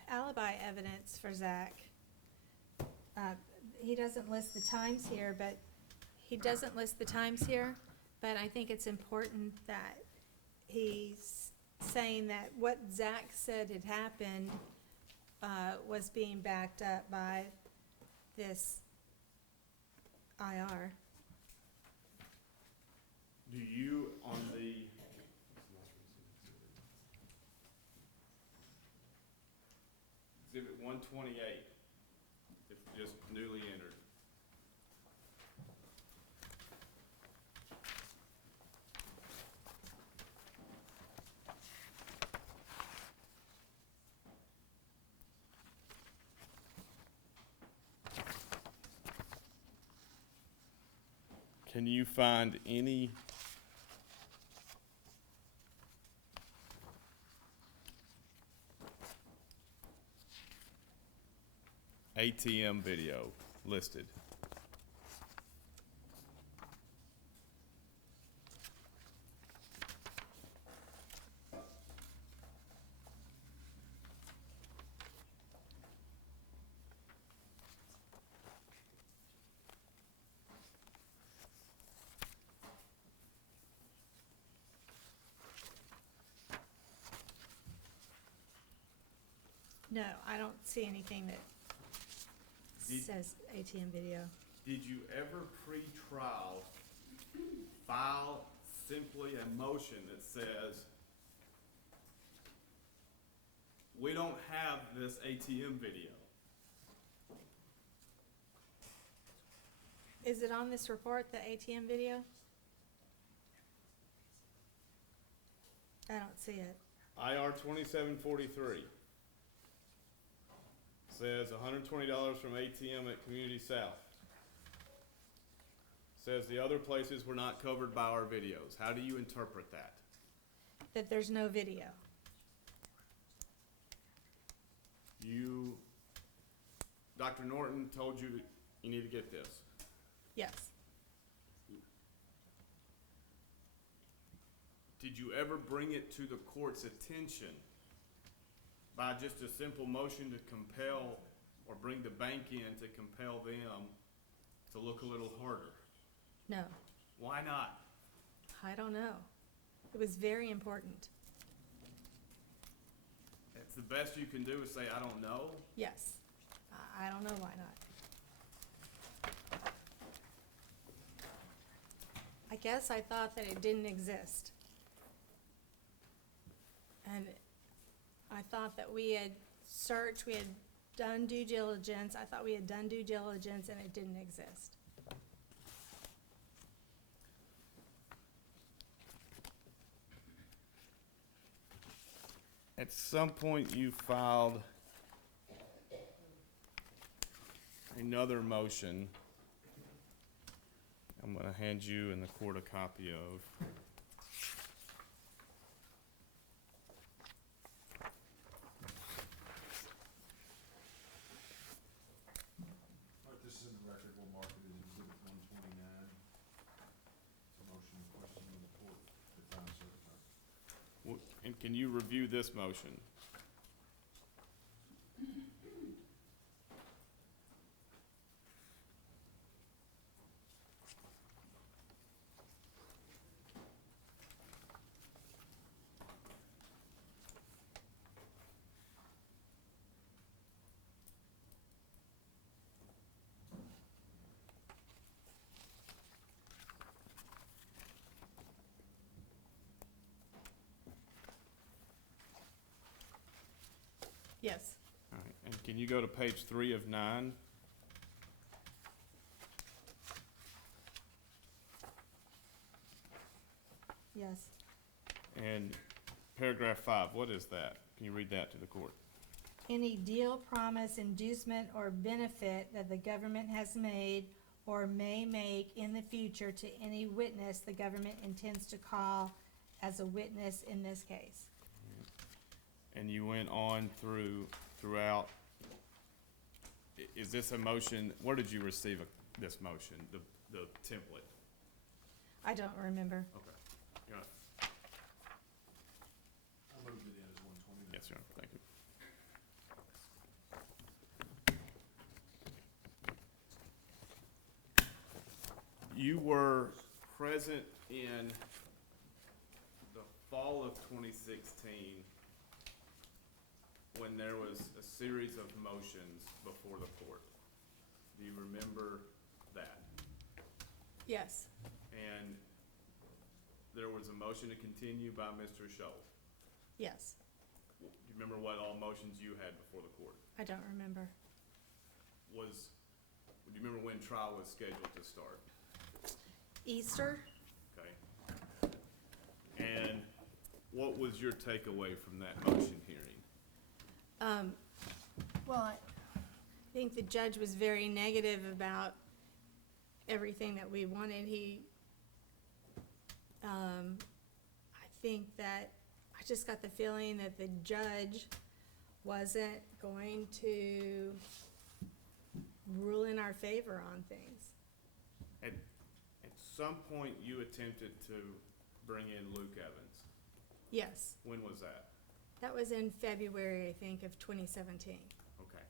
alibi evidence for Zach. He doesn't list the times here, but I think it's important that he's saying that what Zach said had happened was being backed up by this IR. Do you, on the Exhibit 128, it's just newly entered. Can you find any ATM video listed? No, I don't see anything that Did- says ATM video. Did you ever pre-trial file simply a motion that says, we don't have this ATM video? Is it on this report, the ATM video? I don't see it. IR 2743 says $120 from ATM at Community South. Says the other places were not covered by our videos. How do you interpret that? That there's no video. Dr. Norton told you that you need to get this. Yes. Did you ever bring it to the court's attention by just a simple motion to compel or bring the bank in to compel them to look a little harder? No. Why not? I don't know. It was very important. It's the best you can do is say, I don't know. Yes. I don't know why not. I guess I thought that it didn't exist. And I thought that we had searched, we had done due diligence. I thought we had done due diligence and it didn't exist. At some point you filed another motion. I'm going to hand you in the court a copy of. can you review this motion? Yes. All right, and can you go to page 3 of 9? Yes. And paragraph 5, what is that? Can you read that to the court? Any deal, promise, inducement, or benefit that the government has made or may make in the future to any witness the government intends to call as a witness in this case. And you went on throughout. Is this a motion, where did you receive this motion, the template? I don't remember. Okay. Your Honor. I moved it in as 129. Yes, Your Honor, thank you. You were present in the fall of 2016 when there was a series of motions before the court. Do you remember that? Yes. And there was a motion to continue by Mr. Scholl. Yes. Do you remember what all motions you had before the court? I don't remember. Do you remember when trial was scheduled to start? Easter? Okay. And what was your takeaway from that motion hearing? Well, I think the judge was very negative about everything that we wanted. I think that I just got the feeling that the judge wasn't going to rule in our favor on things. At some point, you attempted to bring in Luke Evans. Yes, When was that? that was in February, I think, of 2017. Okay.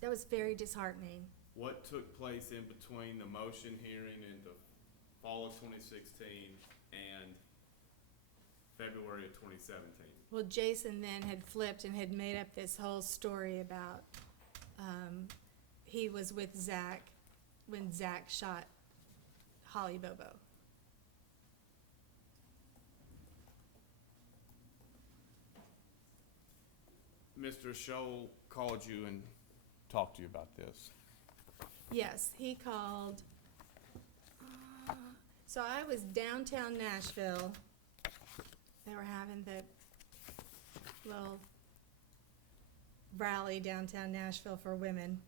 That was very disheartening. What took place in between the motion hearing in the fall of 2016 and February of 2017? Well, Jason then had flipped and had made up this whole story about he was with Zach when Zach shot Holly Bobo. Mr. Scholl called you and talked to you about this. Yes, he called. So I was downtown Nashville. They were having the little rally downtown Nashville for women.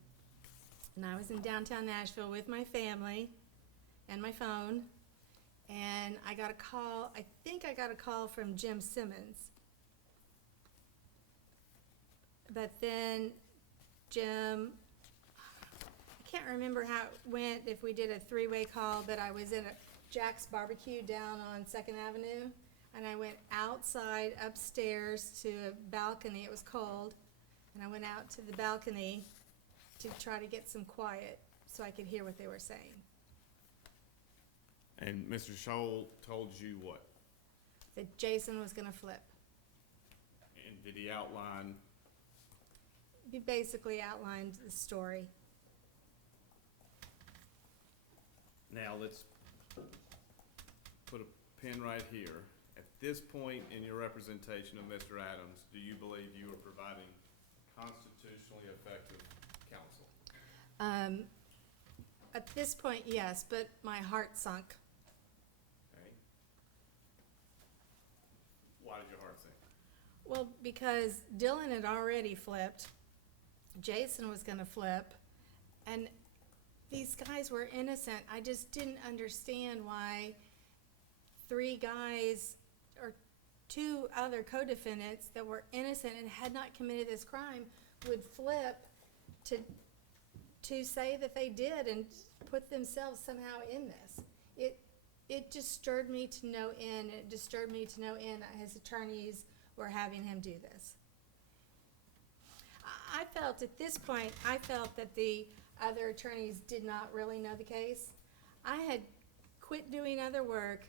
And I was in downtown Nashville with my family and my phone. And I got a call, I think I got a call from Jim Simmons. But then Jim, I can't remember how it went, if we did a three-way call, but I was in a Jack's Barbecue down on 2nd Avenue, and I went outside upstairs to a balcony. It was cold, and I went out to the balcony to try to get some quiet so I could hear what they were saying. And Mr. Scholl told you what? That Jason was gonna flip. And did he outline? He basically outlined the story. Now let's put a pin right here. At this point in your representation of Mr. Adams, do you believe you are providing constitutionally effective counsel? At this point, yes, but my heart sunk. Okay. Why did your heart sink? Well, because Dylan had already flipped, Jason was gonna flip, and these guys were innocent. I just didn't understand why 3 guys or 2 other co-defendants that were innocent and had not committed this crime would flip to say that they did and put themselves somehow in this. it disturbed me to no end. It disturbed me to no end that his attorneys were having him do this. I felt at this point, I felt that the other attorneys did not really know the case. I had quit doing other work,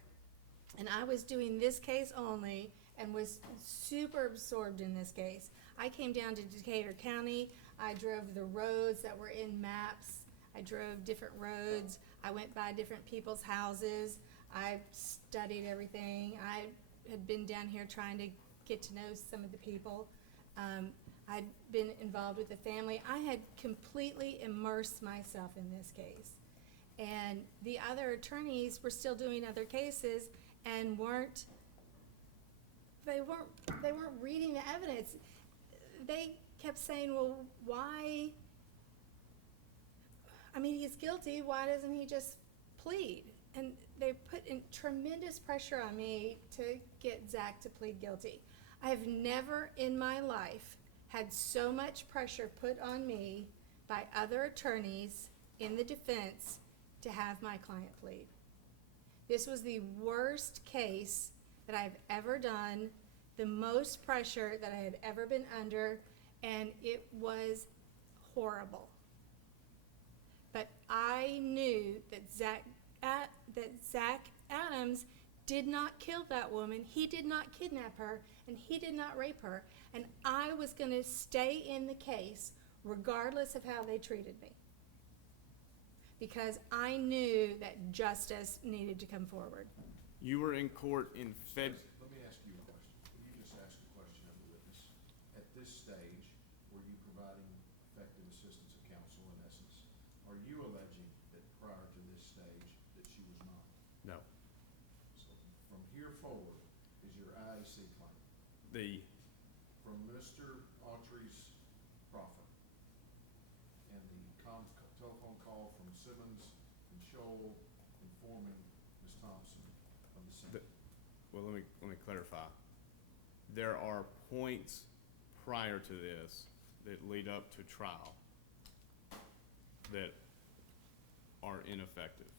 and I was doing this case only and was super absorbed in this case. I came down to Decatur County. I drove the roads that were in maps. I drove different roads. I went by different people's houses. I studied everything. I had been down here trying to get to know some of the people. I'd been involved with the family. I had completely immersed myself in this case. And the other attorneys were still doing other cases and weren't reading the evidence. They kept saying, well, why, I mean, he's guilty, why doesn't he just plead? And they put in tremendous pressure on me to get Zach to plead guilty. I have never in my life had so much pressure put on me by other attorneys in the defense to have my client plead. This was the worst case that I've ever done, the most pressure that I had ever been under, and it was horrible. But I knew that Zach Adams did not kill that woman. He did not kidnap her, and he did not rape her. And I was going to stay in the case regardless of how they treated me, because I knew that justice needed to come forward. You were in court in Let me ask you a question. You just asked a question of the witness. At this stage, were you providing effective assistance of counsel in essence? Are you alleging that prior to this stage that she was not? No. So from here forward is your IAC claim. From Mr. Autry's proffer and the telephone call from Simmons and Scholl informing Ms. Thompson of the same. Well, let me clarify. There are points prior to this that lead up to trial that are ineffective,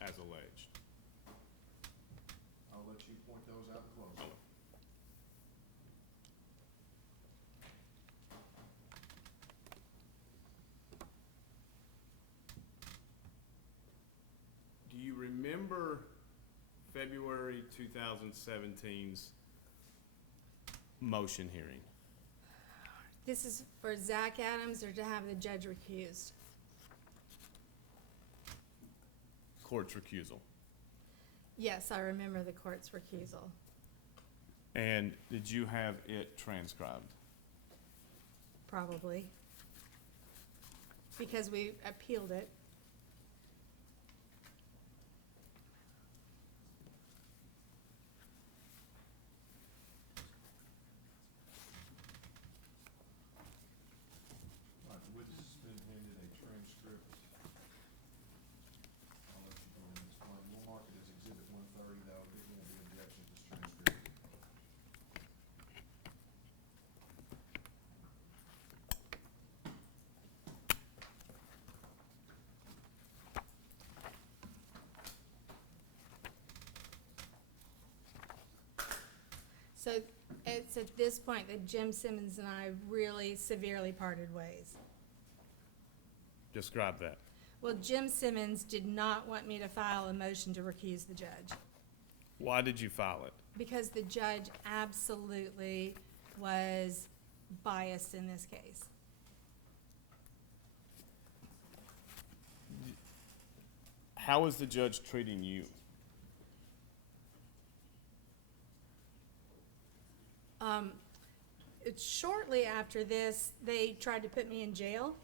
as alleged. I'll let you point those out closely. Do you remember February 2017's motion hearing? This is for Zach Adams or to have the judge recused? Court's recusal. Yes, I remember the court's recusal. And did you have it transcribed? Probably. Because we appealed it. All right, the witness has been handed a transcript. I'll let you go ahead and explain. We'll mark it as Exhibit 130. That'll be the objection to this transcript. So it's at this point that Jim Simmons and I really severely parted ways. Describe that. Well, Jim Simmons did not want me to file a motion to recuse the judge Why did you file it? because the judge absolutely was biased in this case. How is the judge treating you? It's shortly after this, they tried to put me in jail.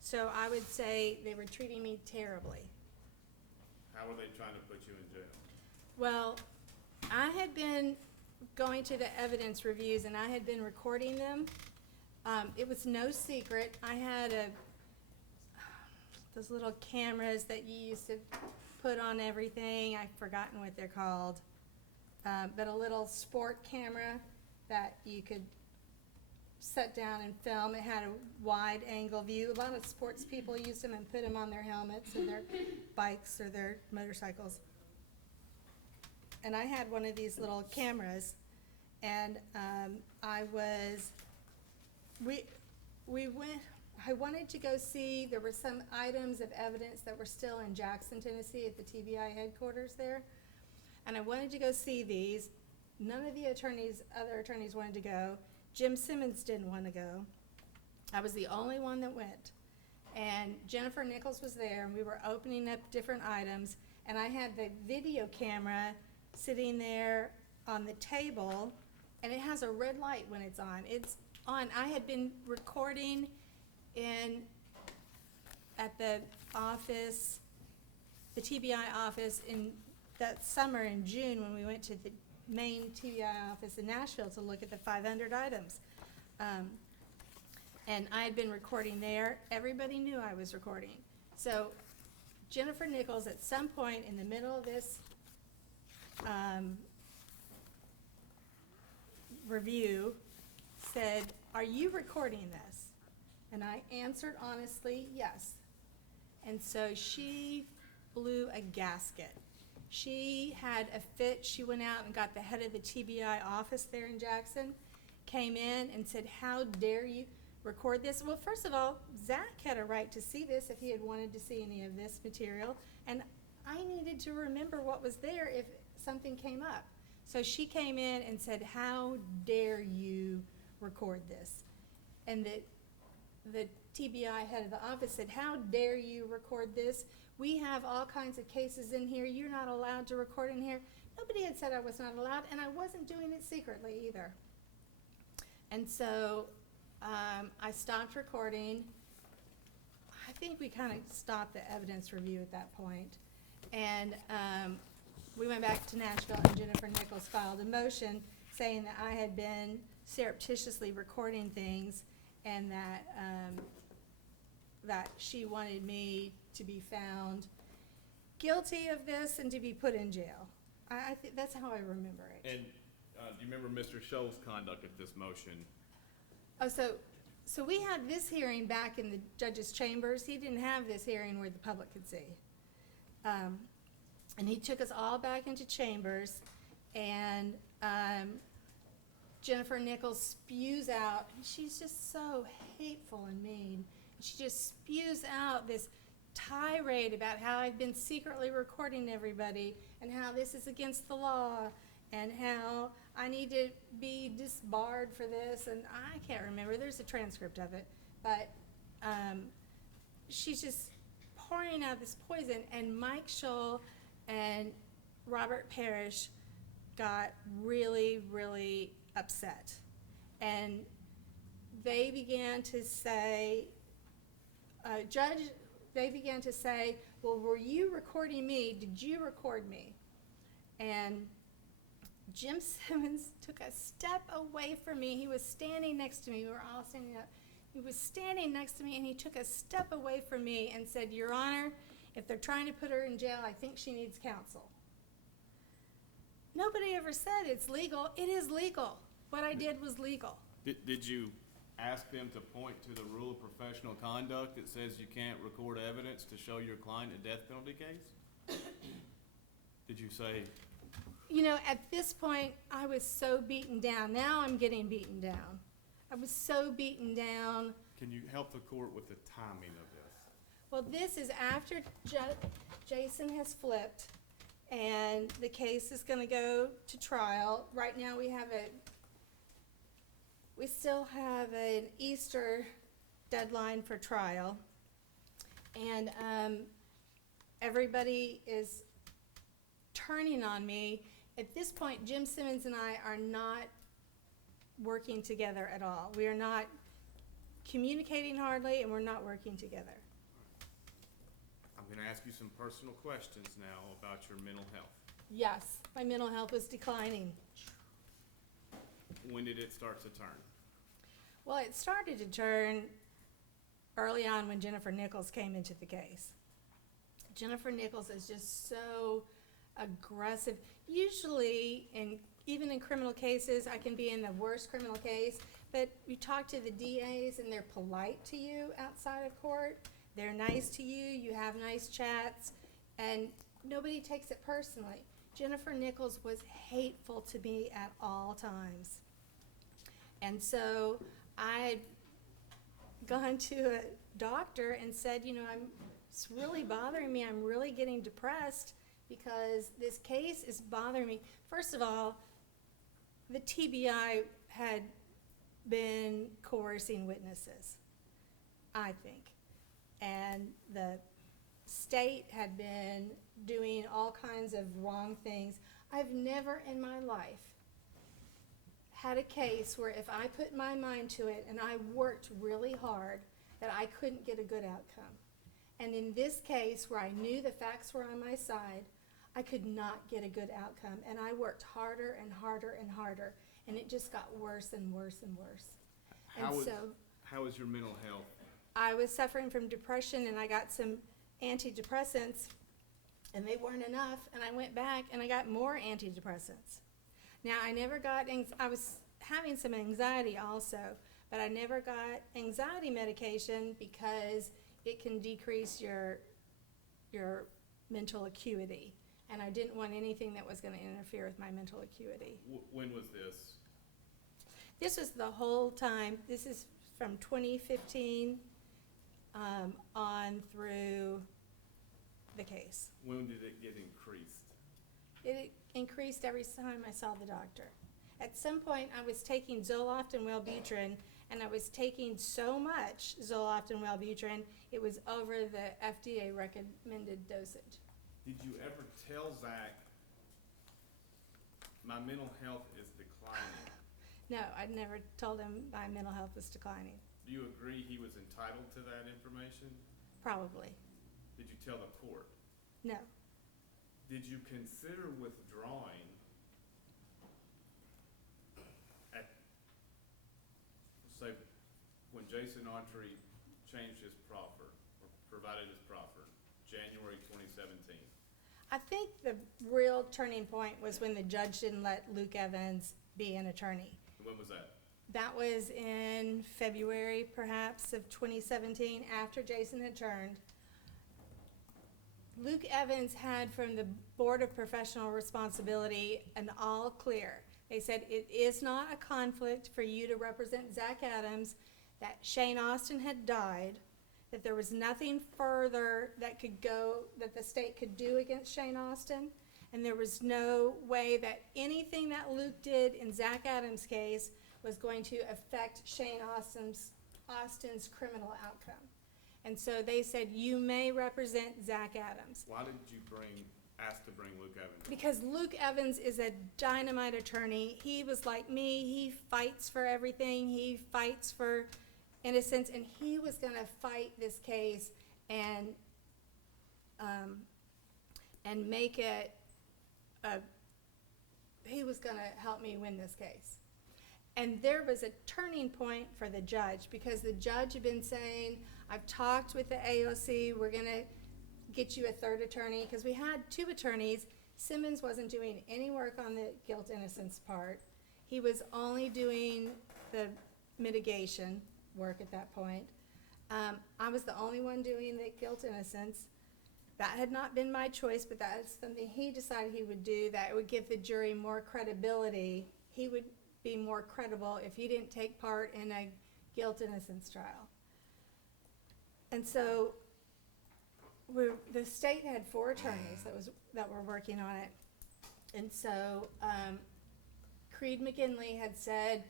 So I would say they were treating me terribly. How are they trying to put you in jail? Well, I had been going to the evidence reviews and I had been recording them. It was no secret. I had those little cameras that you used to put on everything. I've forgotten what they're called. But a little sport camera that you could set down and film. It had a wide angle view. A lot of sports people used them and put them on their helmets or their bikes or their motorcycles. and I had one of these little cameras, and I wanted to go see, there were some items of evidence that were still in Jackson, Tennessee at the TBI headquarters there. And I wanted to go see these. None of the other attorneys wanted to go. Jim Simmons didn't want to go. I was the only one that went. And Jennifer Nichols was there, and we were opening up different items. And I had the video camera sitting there on the table, and it has a red light when it's on. It's on. I had been recording at the office, the TBI office, in that summer in June when we went to the main TBI office in Nashville to look at the 500 items. And I had been recording there. Everybody knew I was recording. So Jennifer Nichols, at some point in the middle of this review, said, "Are you recording this?" And I answered honestly, yes. And so she blew a gasket. She had a fit. She went out and got the head of the TBI office there in Jackson, came in and said, "How dare you record this?" Well, first of all, Zach had a right to see this if he had wanted to see any of this material, and I needed to remember what was there if something came up. So she came in and said, "How dare you record this?" And the TBI head of the office said, "How dare you record this? We have all kinds of cases in here. You're not allowed to record in here." Nobody had said I was not allowed, and I wasn't doing it secretly either. And so I stopped recording. I think we kind of stopped the evidence review at that point. And we went back to Nashville, and Jennifer Nichols filed a motion saying that I had been surreptitiously recording things, and that she wanted me to be found guilty of this and to be put in jail. I think that's how I remember it. And do you remember Mr. Scholl's conduct at this motion? Oh, so we had this hearing back in the judge's chambers. He didn't have this hearing where the public could see. And he took us all back into chambers, and Jennifer Nichols spews out, and she's just so hateful and mean. She just spews out this tirade about how I've been secretly recording everybody, and how this is against the law, and how I need to be disbarred for this, and I can't remember. There's a transcript of it. But she's just pouring out this poison, and Mike Scholl and Robert Parrish got really, really upset. And they began to say, "Well, were you recording me? Did you record me?" And Jim Simmons took a step away from me. He was standing next to me. We were all standing up. He was standing next to me, and he took a step away from me and said, "Your Honor, if they're trying to put her in jail, I think she needs counsel." Nobody ever said it's legal. It is legal. What I did was legal. Did you ask them to point to the rule of professional conduct that says you can't record evidence to show your client a death penalty case? Did you say? You know, at this point, I was so beaten down. Now I'm getting beaten down. I was so beaten down. Can you help the court with the timing of this? Well, this is after Jason has flipped, and the case is going to go to trial. Right now, we still have an Easter deadline for trial, and everybody is turning on me. At this point, Jim Simmons and I are not working together at all. We are not communicating hardly, and we're not working together. I'm going to ask you some personal questions now about your mental health. Yes, my mental health was declining. When did it start to turn? Well, it started to turn early on when Jennifer Nichols came into the case. Jennifer Nichols is just so aggressive. Usually, even in criminal cases, I can be in the worst criminal case, but you talk to the DAs and they're polite to you outside of court. They're nice to you. You have nice chats, and nobody takes it personally. Jennifer Nichols was hateful to me at all times. And so I had gone to a doctor and said, you know, it's really bothering me. I'm really getting depressed because this case is bothering me. First of all, the TBI had been coercing witnesses, I think. And the state had been doing all kinds of wrong things. I've never in my life had a case where if I put my mind to it and I worked really hard, that I couldn't get a good outcome. And in this case, where I knew the facts were on my side, I could not get a good outcome. And I worked harder and harder and harder, and it just got worse and worse and worse. How is your mental health? I was suffering from depression, and I got some antidepressants, and they weren't enough, and I went back and I got more antidepressants. Now, I never got, I was having some anxiety also, but I never got anxiety medication because it can decrease your mental acuity, and I didn't want anything that was going to interfere with my mental acuity. When was this? This was the whole time. This is from 2015 on through the case. When did it get increased? It increased every time I saw the doctor. At some point, I was taking Zoloft and Wellbutrin, and I was taking so much Zoloft and Wellbutrin, it was over the FDA recommended dosage. Did you ever tell Zach, my mental health is declining? No, I'd never told him my mental health was declining. Do you agree he was entitled to that information? Probably. Did you tell the court? No. Did you consider withdrawing at, say, when Jason Autry changed his proffer, or provided his proffer, January 2017? I think the real turning point was when the judge didn't let Luke Evans be an attorney. When was that? That was in February, perhaps, of 2017, after Jason had turned. Luke Evans had from the Board of Professional Responsibility an all clear. They said it is not a conflict for you to represent Zach Adams, that Shane Austin had died, that there was nothing further that could go, that the state could do against Shane Austin, and there was no way that anything that Luke did in Zach Adams' case was going to affect Shane Austin's criminal outcome. And so they said, you may represent Zach Adams. Why did you ask to bring Luke Evans? Because Luke Evans is a dynamite attorney. He was like me. He fights for everything. He fights for innocence, and he was going to fight this case and make it he was going to help me win this case. And there was a turning point for the judge, because the judge had been saying, I've talked with the AOC, we're going to get you a third attorney, because we had two attorneys. Simmons wasn't doing any work on the guilt innocence part. He was only doing the mitigation work at that point. I was the only one doing the guilt innocence. That had not been my choice, but that is something he decided he would do, that it would give the jury more credibility. He would be more credible if he didn't take part in a guilt innocence trial. And so the state had 4 attorneys that were working on it. And so Creed McGinley had said,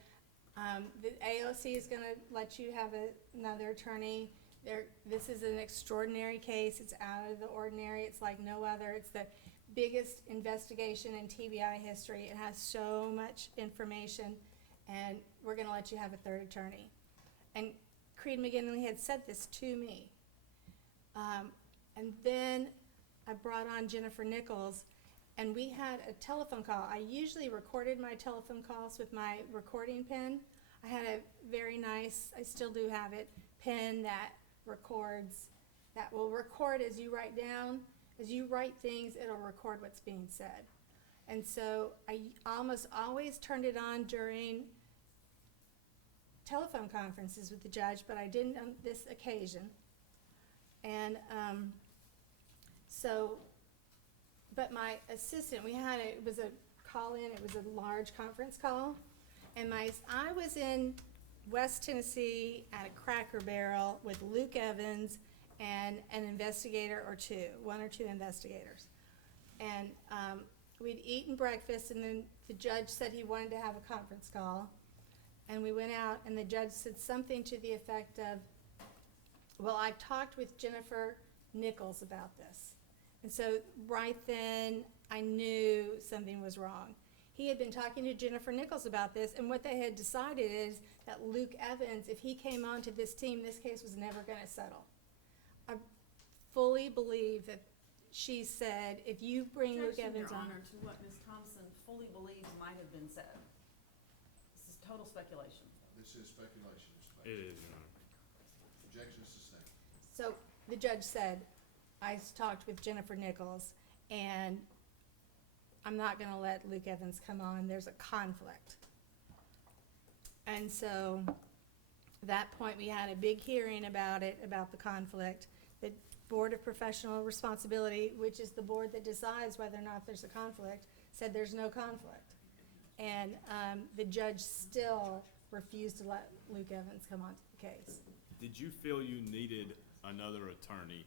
the AOC is going to let you have another attorney. This is an extraordinary case. It's out of the ordinary. It's like no other. It's the biggest investigation in TBI history. It has so much information, and we're going to let you have a third attorney. And Creed McGinley had said this to me. And then I brought on Jennifer Nichols, and we had a telephone call. I usually recorded my telephone calls with my recording pen. I had a very nice, I still do have it, pen that records, that will record as you write down. As you write things, it'll record what's being said. And so I almost always turned it on during telephone conferences with the judge, but I didn't on this occasion. And so but my assistant, it was a call-in, it was a large conference call. And I was in West Tennessee at a Cracker Barrel with Luke Evans and an investigator or two, one or two investigators. And we'd eaten breakfast, and then the judge said he wanted to have a conference call. And we went out, and the judge said something to the effect of, well, I've talked with Jennifer Nichols about this. And so right then, I knew something was wrong. He had been talking to Jennifer Nichols about this, and what they had decided is that Luke Evans, if he came onto this team, this case was never going to settle. I fully believe that she said, if you bring Luke Objection, Evans Your on. Honor, to what Ms. Thompson fully believes might have been said. This is total speculation. This is speculation, Mr. It Mayor. is, Your Honor. Objection sustained. So the judge said, I talked with Jennifer Nichols, and I'm not going to let Luke Evans come on. There's a conflict. And so at that point, we had a big hearing about it, about the conflict. The Board of Professional Responsibility, which is the board that decides whether or not there's a conflict, said there's no conflict. And the judge still refused to let Luke Evans come onto the case. Did you feel you needed another attorney?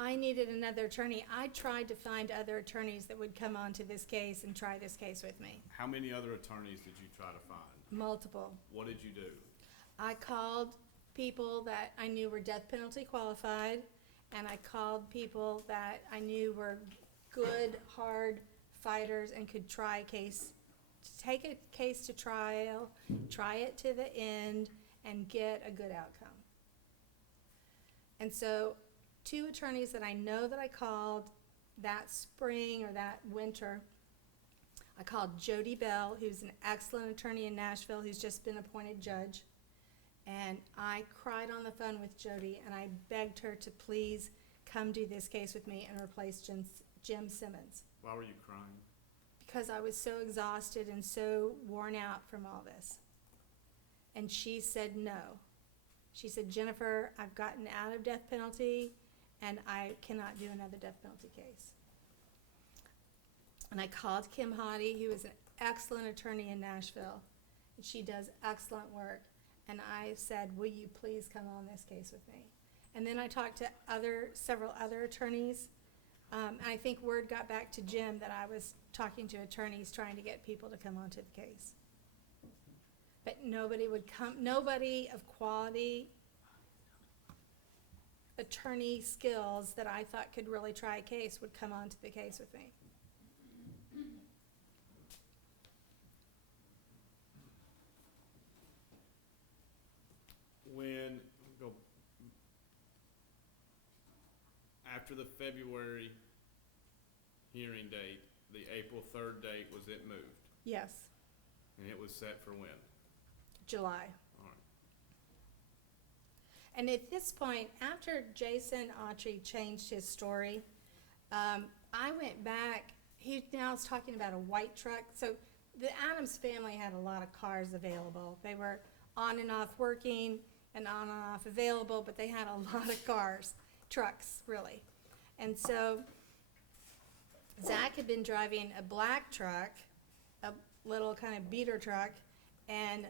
I needed another attorney. I tried to find other attorneys that would come onto this case and try this case with me. How many other attorneys did you try to find? Multiple. What did you do? I called people that I knew were death penalty qualified, and I called people that I knew were good, hard fighters and could try a case, take a case to trial, try it to the end, and get a good outcome. And so 2 attorneys that I know that I called that spring or that winter, I called Jody Bell, who's an excellent attorney in Nashville, who's just been appointed judge. And I cried on the phone with Jody, and I begged her to please come do this case with me and replace Jim Simmons. Why were you crying? Because I was so exhausted and so worn out from all this. And she said no. She said, Jennifer, I've gotten out of death penalty, and I cannot do another death penalty case. And I called Kim Hottie, who is an excellent attorney in Nashville, and she does excellent work. And I said, will you please come on this case with me? And then I talked to several other attorneys. And I think word got back to Jim that I was talking to attorneys trying to get people to come onto the case. But nobody would come, nobody of quality attorney skills that I thought could really try a case would come onto the case with me. When, after the February hearing date, the April 3rd date, was it moved? Yes, And it was set for when? July. All right. And at this point, after Jason Autry changed his story, I went back. He now is talking about a white truck. So the Adams family had a lot of cars available. They were on and off working and on and off available, but they had a lot of cars, trucks, really. And so Zach had been driving a black truck, a little kind of beater truck, and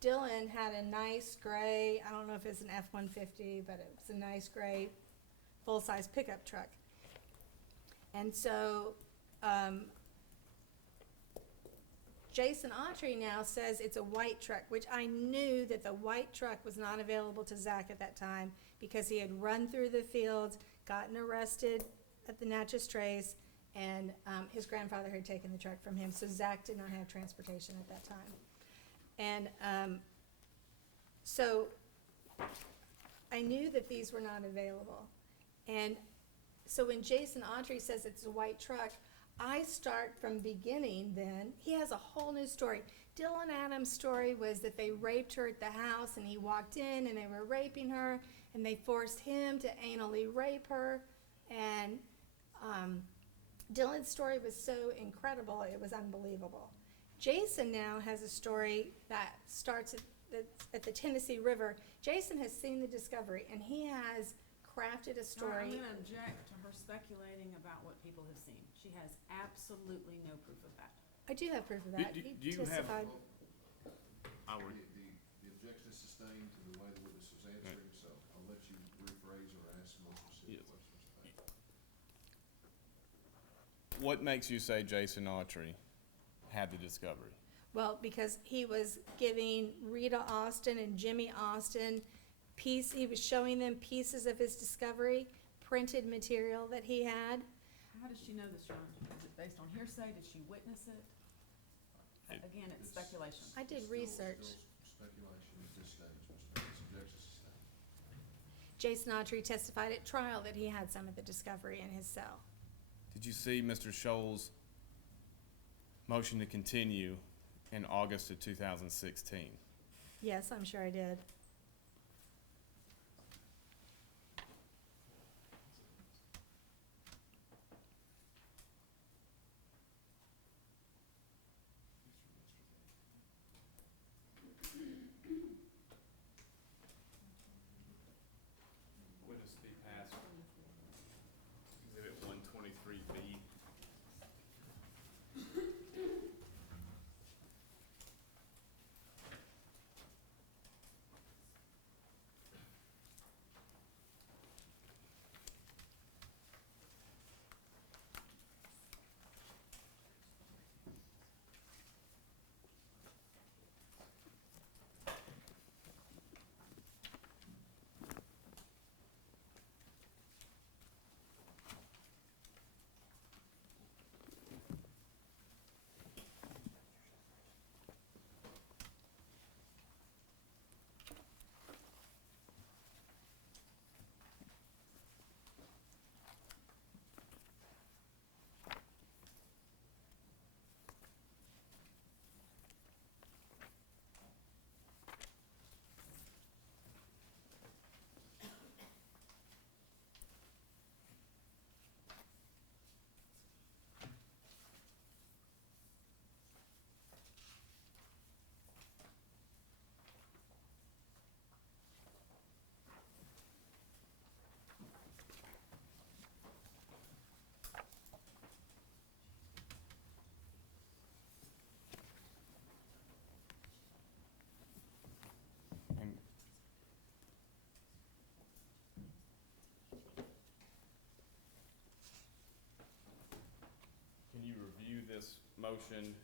Dylan had a nice gray, I don't know if it's an F-150, but it was a nice gray full-size pickup truck. And so Jason Autry now says it's a white truck, which I knew that the white truck was not available to Zach at that time because he had run through the fields, gotten arrested at the Natchez Trace, and his grandfather had taken the truck from him, so Zach did not have transportation at that time. And so I knew that these were not available. And so when Jason Autry says it's a white truck, I start from beginning then. He has a whole new story. Dylan Adams' story was that they raped her at the house, and he walked in and they were raping her, and they forced him to anally rape her. And Dylan's story was so incredible, it was unbelievable. Jason now has a story that starts at the Tennessee River. Jason has seen the discovery, and he has crafted a story. I'm gonna object to her speculating about what people have seen. She has absolutely no proof of that. I do have proof of that. do He you have- testified. I would, The objection is sustained to the way the witness was answering, so I'll let you rephrase or ask more specific Yes. questions. what makes you say Jason Autry had the discovery? Well, because he was giving Rita Austin and Jimmy Austin he was showing them pieces of his discovery, printed material that he had. How does she know this, Your Honor? Is it based on hearsay? Did she witness it? Again, it's speculation. I did research. Still speculation at this stage, Mr. Davis. Objection sustained. Jason Autry testified at trial that he had some of the discovery in his cell. Did you see Mr. Scholl's motion to continue in August of 2016? Yes, I'm sure I did. Would this be passed? Exhibit 123B. And can you review this motion?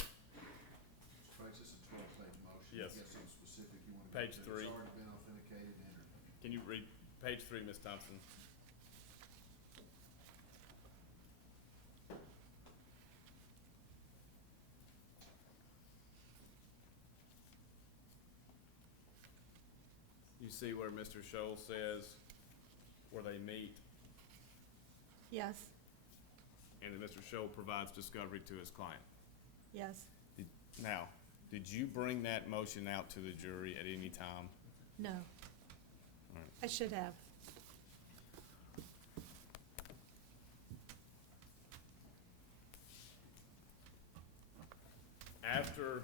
Mr. Franks, this is a 12-page motion. Yes. You got something specific you want to go Page to? 3. It's already been authenticated and entered. Can you read page 3, Ms. Thompson? You see where Mr. Scholl says where they meet, Yes, and then Mr. Scholl provides discovery to his client. yes, Now, did you bring that motion out to the jury at any time? no. Right. I should have. After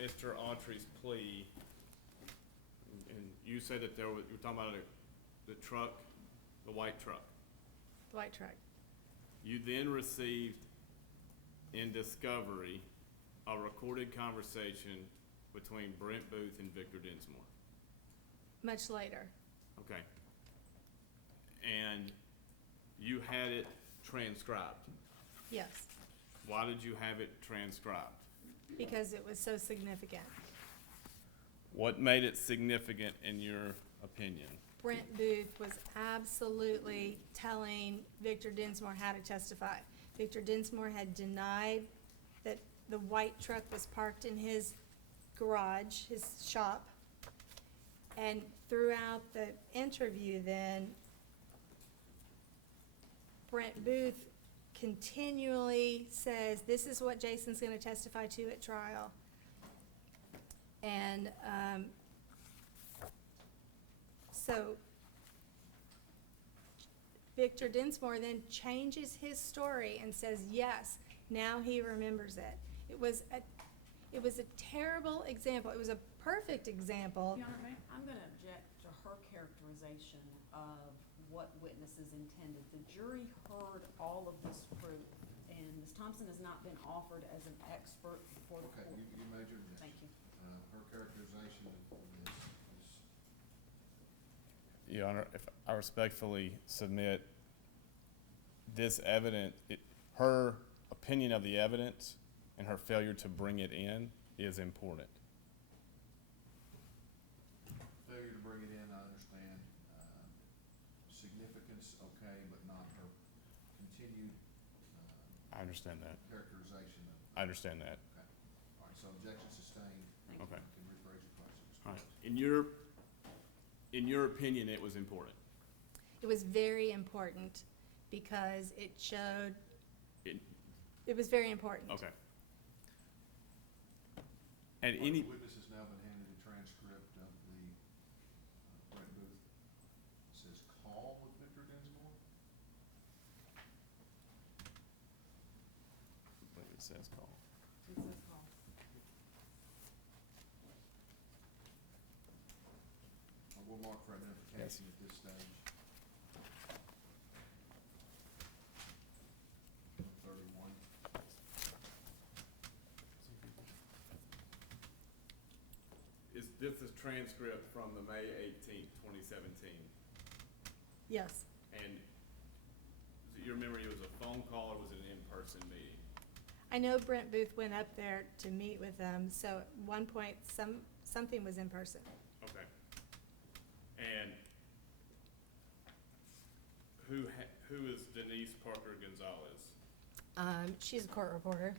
Mr. Autry's plea, and you said that you were talking about the truck, the white truck. The white truck. You then received in discovery a recorded conversation between Brent Booth and Victor Dinsmore. Much later. Okay. And you had it transcribed. Yes, Why did you have it transcribed? because it was so significant. What made it significant in your opinion? Brent Booth was absolutely telling Victor Dinsmore how to testify. Victor Dinsmore had denied that the white truck was parked in his garage, his shop. And throughout the interview then, Brent Booth continually says, this is what Jason's gonna testify to at trial. And, so Victor Dinsmore then changes his story and says, yes, now he remembers it. It was a terrible example. It was a perfect example. Your Honor, I'm gonna object to her characterization of what witnesses intended. The jury heard all of this proof, and Ms. Thompson has not been offered as an expert before the Okay, court. you made your objection. Thank you. Her characterization is Your Honor, if I respectfully submit, this evidence, her opinion of the evidence and her failure to bring it in is important. failure to bring it in, I understand. Significance, okay, but not her continued, I understand that. characterization of. I understand that. Okay. All right, so objection sustained. Thank you. Okay. You can rephrase your question. All right. In your opinion, it was important. It was very important because it showed, it was very important. Okay. At any, Witness has now been handed a transcript of the Brent Booth. It says call with Victor Dinsmore. I believe it says call. It says call. We'll mark for identification at this stage. 31. Is this a transcript from the May 18th, 2017? Yes. And you remember it was a phone call or was it an in-person meeting? I know Brent Booth went up there to meet with them, so at one point, something was in person. Okay. And who is Denise Parker Gonzalez? She's a court reporter.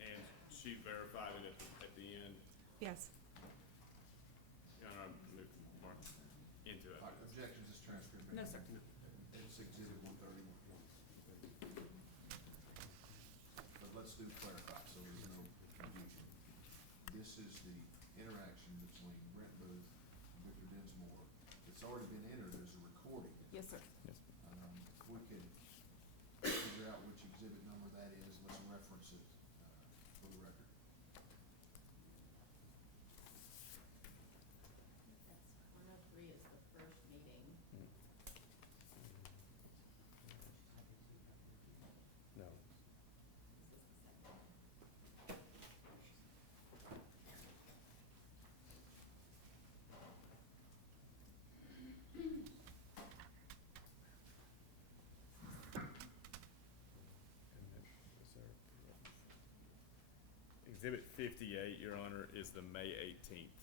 And she verified it at the end? Yes. Your Honor, I move Mark into it. All right, objections, this transcript. No, sir. It's exhibit 131. But let's do clarify, so there's no confusion. This is the interaction between Brent Booth and Victor Dinsmore. It's already been entered as a recording. Yes, sir. Yes. If we could figure out which exhibit number that is, let's reference it for the record. That's 103 is the first meeting. No. This is the second. Exhibit 58, Your Honor, is the May 18th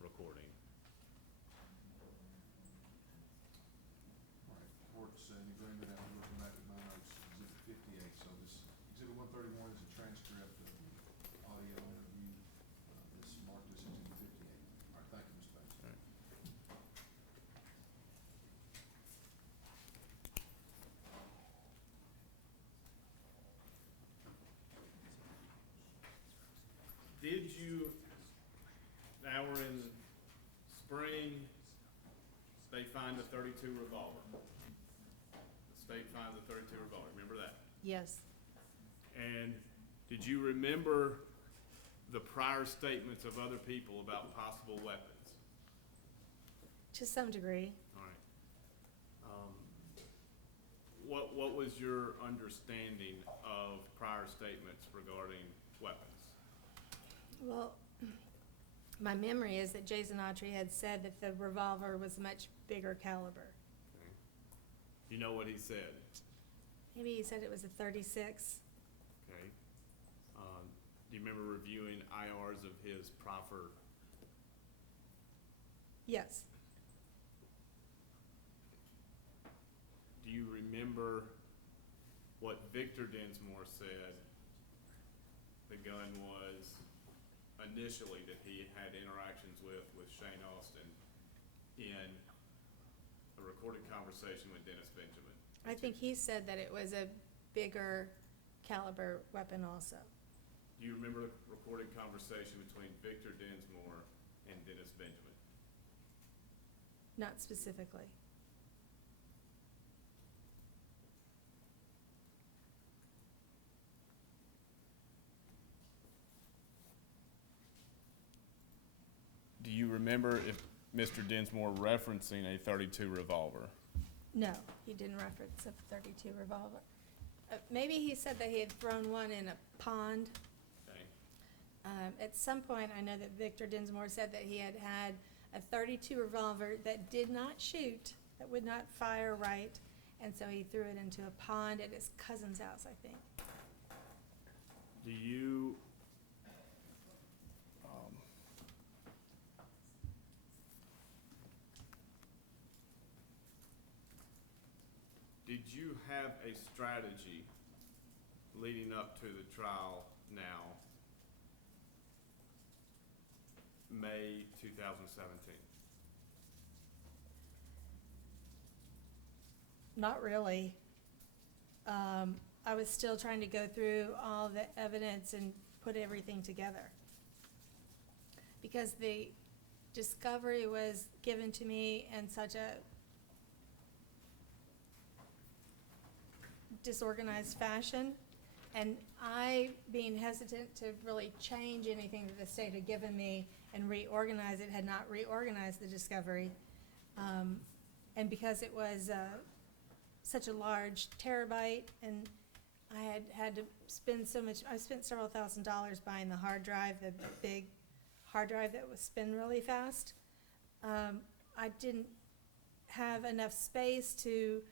recording. All right, court's in agreement after looking back at my notes, exhibit 58. So this exhibit 131 is a transcript of the audio interview. This marked as exhibit 58. All right, thank you, Mr. Bates. All right. Did you, now we're in spring, they find a .32 revolver. The state finds a .32 revolver, remember that? Yes. And did you remember the prior statements of other people about possible weapons? To some degree. All right. What was your understanding of prior statements regarding weapons? Well, my memory is that Jason Autry had said that the revolver was much bigger caliber. Okay. You know what he said? Maybe he said it was a 36. Okay. Do you remember reviewing IRs of his proffer? Yes. Do you remember what Victor Dinsmore said the gun was initially that he had interactions with Shane Austin in a recorded conversation with Dennis Benjamin? I think he said that it was a bigger caliber weapon also. Do you remember the recorded conversation between Victor Dinsmore and Dennis Benjamin? Not specifically. Do you remember if Mr. Dinsmore referencing a .32 revolver? No, he didn't reference a .32 revolver. Maybe he said that he had thrown one in a pond. Okay. At some point, I know that Victor Dinsmore said that he had had a .32 revolver that did not shoot, that would not fire right, and so he threw it into a pond at his cousin's house, I think. Do you, did you have a strategy leading up to the trial now, May 2017? Not really. I was still trying to go through all the evidence and put everything together. Because the discovery was given to me in such a disorganized fashion, and I, being hesitant to really change anything that the state had given me and reorganize it, had not reorganized the discovery. And because it was such a large terabyte, and I had to spend so much, I spent several $1,000s buying the hard drive, the big hard drive that would spin really fast. I didn't have enough space to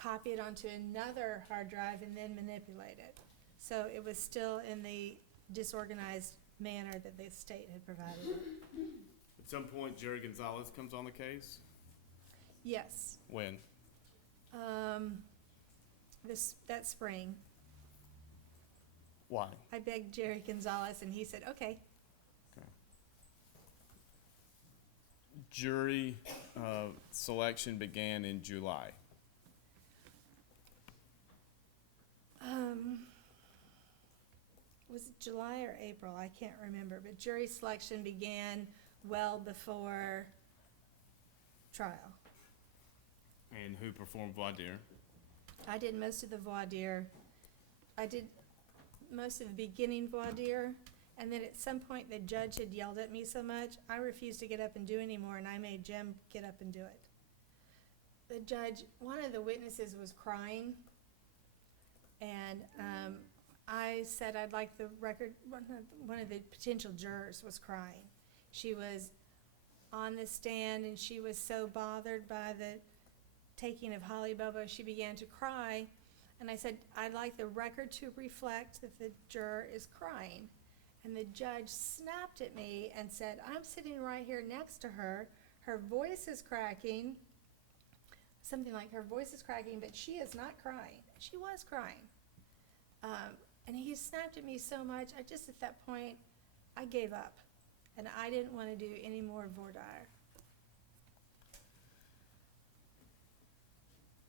copy it onto another hard drive and then manipulate it. So it was still in the disorganized manner that the state had provided it. At some point, Jerry Gonzalez comes on the case? Yes. When? That spring. Why? I begged Jerry Gonzalez and he said, okay. Jury selection began in July. Was it July or April? I can't remember, but jury selection began well before trial. And who performed voir dire? I did most of the voir dire. I did most of the beginning voir dire, and then at some point the judge had yelled at me so much, I refused to get up and do anymore, and I made Jim get up and do it. The judge, one of the witnesses was crying, and I said I'd like the record, one of the potential jurors was crying. She was on the stand, and she was so bothered by the taking of Holly Bobo, she began to cry, and I said, I'd like the record to reflect that the juror is crying. And the judge snapped at me and said, I'm sitting right here next to her, her voice is cracking, something like her voice is cracking, but she is not crying. She was crying. And he snapped at me so much, I just at that point, I gave up. And I didn't want to do any more voir dire.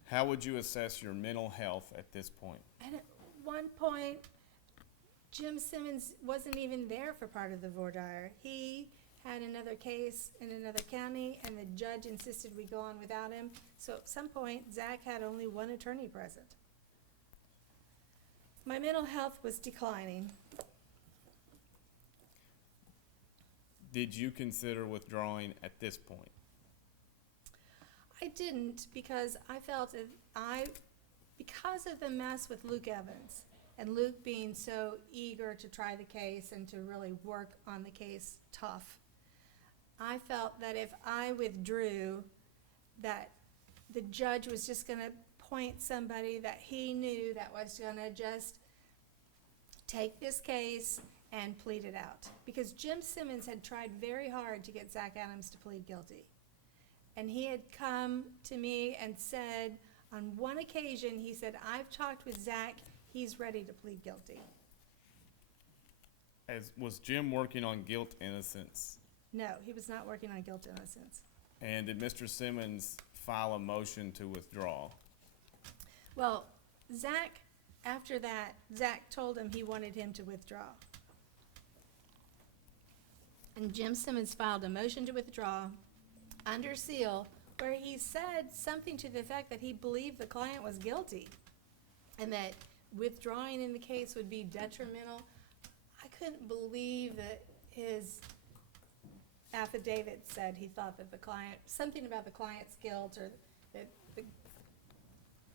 How would you assess your mental health at this point? And at one point, Jim Simmons wasn't even there for part of the voir dire. He had another case in another county, and the judge insisted we go on without him. So at some point, Zach had only one attorney present. My mental health was declining. Did you consider withdrawing at this point? I didn't, because I felt that because of the mess with Luke Evans, and Luke being so eager to try the case and to really work on the case tough, I felt that if I withdrew, that the judge was just going to point somebody that he knew that was going to just take this case and plead it out. Because Jim Simmons had tried very hard to get Zach Adams to plead guilty. And he had come to me and said, on one occasion, he said, I've talked with Zach, he's ready to plead guilty. Was Jim working on guilt innocence? No, he was not working on guilt innocence. And did Mr. Simmons file a motion to withdraw? Well, Zach, after that, Zach told him he wanted him to withdraw. And Jim Simmons filed a motion to withdraw under seal where he said something to the effect that he believed the client was guilty and that withdrawing in the case would be detrimental. I couldn't believe that his affidavit said he thought that the client, something about the client's guilt or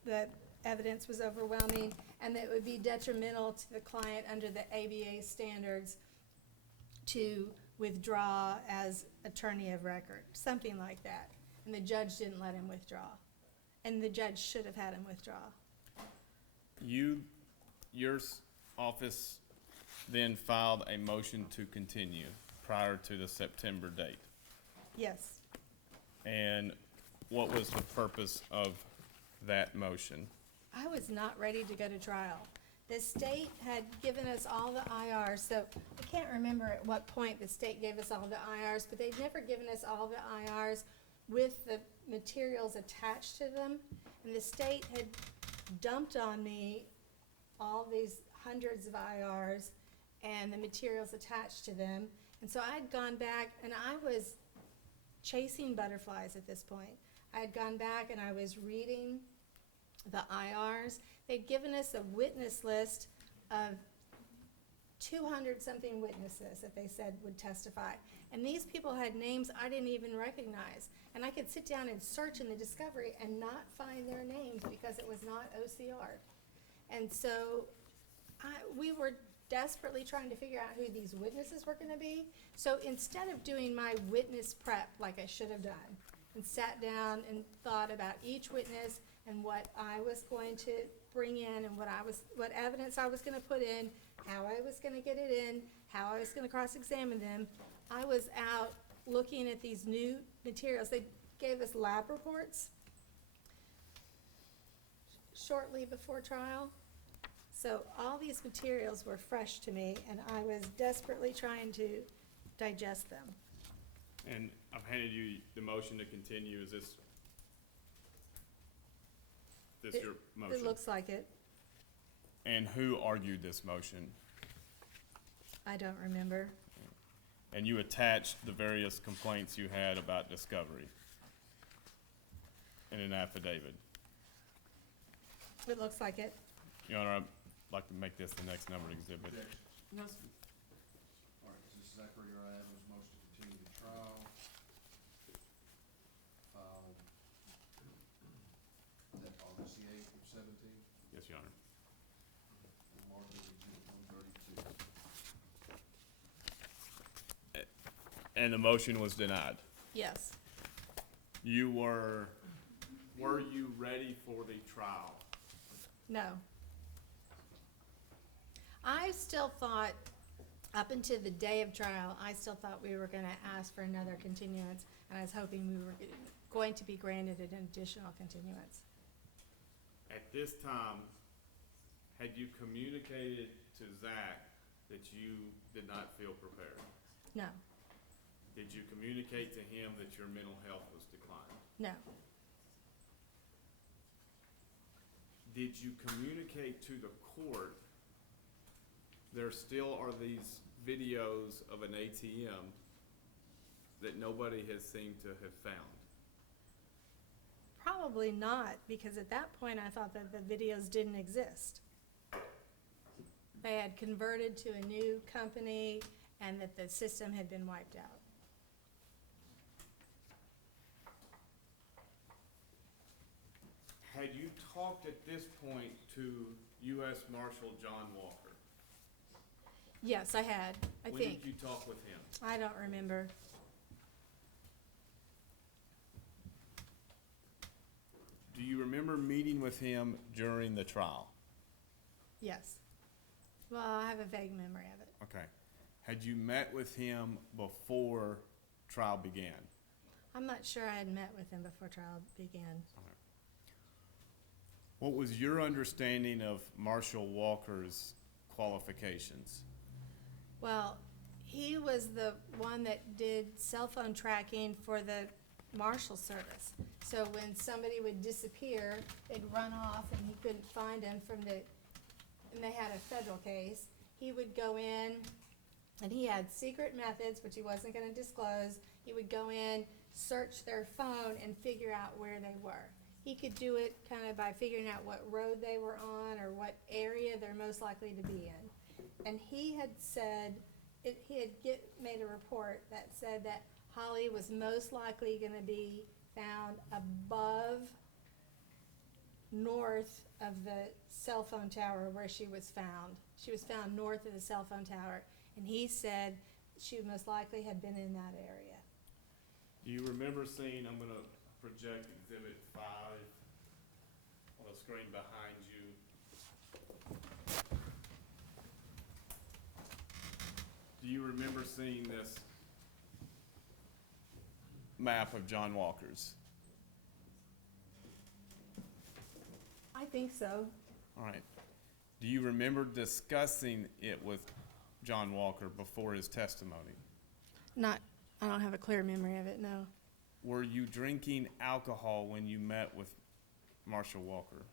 that evidence was overwhelming and that it would be detrimental to the client under the ABA standards to withdraw as attorney of record, something like that. And the judge didn't let him withdraw. And the judge should have had him withdraw. Your office then filed a motion to continue prior to the September date. Yes. And what was the purpose of that motion? I was not ready to go to trial. The state had given us all the IRs, so I can't remember at what point the state gave us all the IRs, but they'd never given us all the IRs with the materials attached to them. And the state had dumped on me all these hundreds of IRs and the materials attached to them. And so I had gone back, and I was chasing butterflies at this point. I had gone back and I was reading the IRs. They'd given us a witness list of 200-something witnesses that they said would testify. And these people had names I didn't even recognize. And I could sit down and search in the discovery and not find their names because it was not OCR. And so we were desperately trying to figure out who these witnesses were going to be. So instead of doing my witness prep like I should have done and sat down and thought about each witness and what I was going to bring in and what evidence I was going to put in, how I was going to get it in, how I was going to cross-examine them, I was out looking at these new materials. They gave us lab reports shortly before trial. So all these materials were fresh to me, and I was desperately trying to digest them. And I've handed you the motion to continue. Is this your motion? It looks like it. And who argued this motion? I don't remember. And you attached the various complaints you had about discovery in an affidavit. It looks like it. Your Honor, I'd like to make this the next numbered exhibit. Objection. No, All right, this is Zachary Adams, motion to continue the trial. Is that August the 8th of 17? Yes, Your Honor. We'll mark it as exhibit 132. And the motion was denied. Yes. Were you ready for the trial? No. I still thought, up until the day of trial, I still thought we were going to ask for another continuance, and I was hoping we were going to be granted an additional continuance. At this time, had you communicated to Zach that you did not feel prepared? No. Did you communicate to him that your mental health was declining? No. Did you communicate to the court there still are these videos of an ATM that nobody has seemed to have found? Probably not, because at that point I thought that the videos didn't exist. They had converted to a new company and that the system had been wiped out. Had you talked at this point to U.S. Marshal John Walker? Yes, I had, I When think. did you talk with him? I don't remember. Do you remember meeting with him during the trial? Yes. Well, I have a vague memory of it. Okay. Had you met with him before trial began? I'm not sure I had met with him before trial began. What was your understanding of Marshal Walker's qualifications? Well, he was the one that did cell phone tracking for the Marshal Service. So when somebody would disappear, they'd run off and he couldn't find them and they had a federal case, he would go in and he had secret methods, which he wasn't gonna disclose. He would go in, search their phone and figure out where they were. He could do it kind of by figuring out what road they were on or what area they're most likely to be in. And he had said, made a report that said that Holly was most likely gonna be found above, north of the cell phone tower where she was found. She was found north of the cell phone tower, and he said she most likely had been in that area. Do you remember seeing, I'm gonna project exhibit 5 on the screen behind you. Do you remember seeing this map of John Walker's? I think so. All right. Do you remember discussing it with John Walker before his testimony? I don't have a clear memory of it, no. Were you drinking alcohol when you met with Marshall Walker?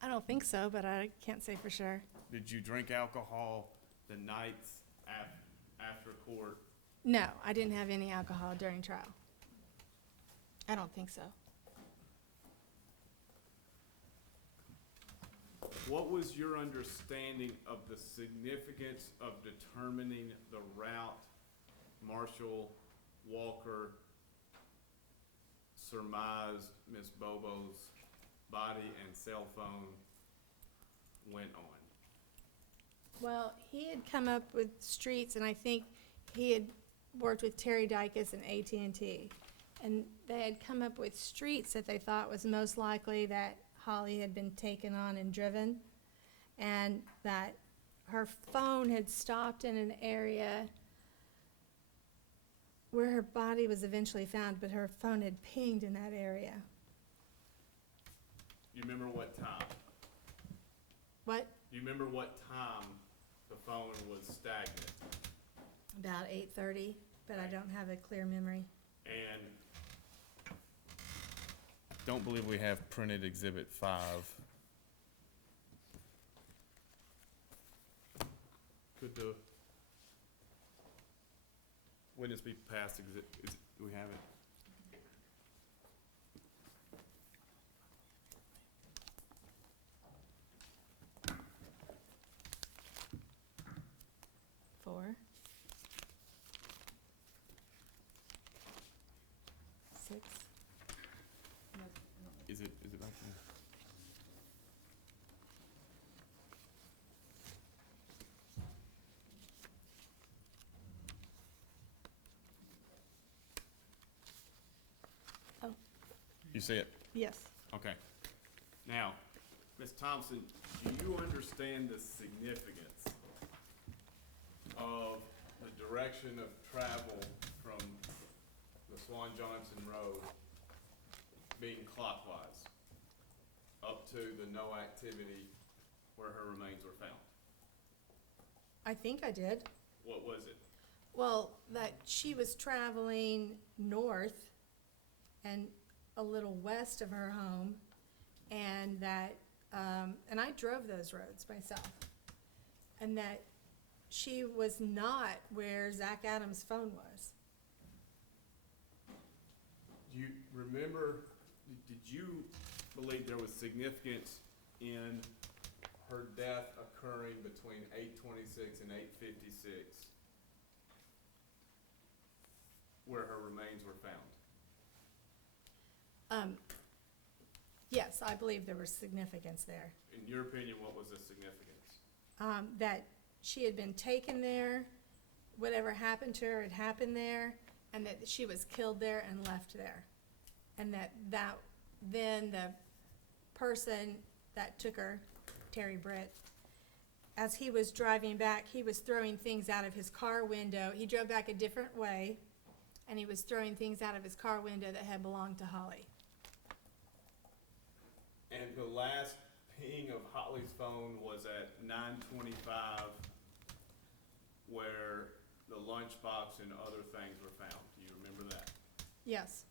I don't think so, but I can't say for sure. Did you drink alcohol the nights after court? No, I didn't have any alcohol during trial. I don't think so. What was your understanding of the significance of determining the route Marshall Walker surmised Miss Bobo's body and cell phone went on? Well, he had come up with streets, and I think he had worked with Terry Dykes and AT&T. And they had come up with streets that they thought was most likely that Holly had been taken on and driven, and that her phone had stopped in an area where her body was eventually found, but her phone had pinged in that area. You remember what time? What? You remember what time the phone was stagnant? About 8:30, but I don't have a clear memory. And don't believe we have printed exhibit 5. Could the witness be passed exhibit? Do we have it? Four. 6. Is it back there? Oh. You see it? Yes. Okay. Now, Ms. Thompson, do you understand the significance of the direction of travel from the Swan Johnson Road being clockwise up to the no activity where her remains were found? I think I did. What was it? Well, that she was traveling north and a little west of her home, and that, and I drove those roads myself, and that she was not where Zach Adams' phone was. Do you remember, did you believe there was significance in her death occurring between 8:26 and 8:56 where her remains were found? Yes, I believe there was significance there. In your opinion, what was the significance? That she had been taken there, whatever happened to her had happened there, and that she was killed there and left there. And that then the person that took her, Terry Britt, as he was driving back, he was throwing things out of his car window. He drove back a different way, and he was throwing things out of his car window that had belonged to Holly. And the last ping of Holly's phone was at 9:25 where the lunchbox and other things were found. Do you remember that? Yes.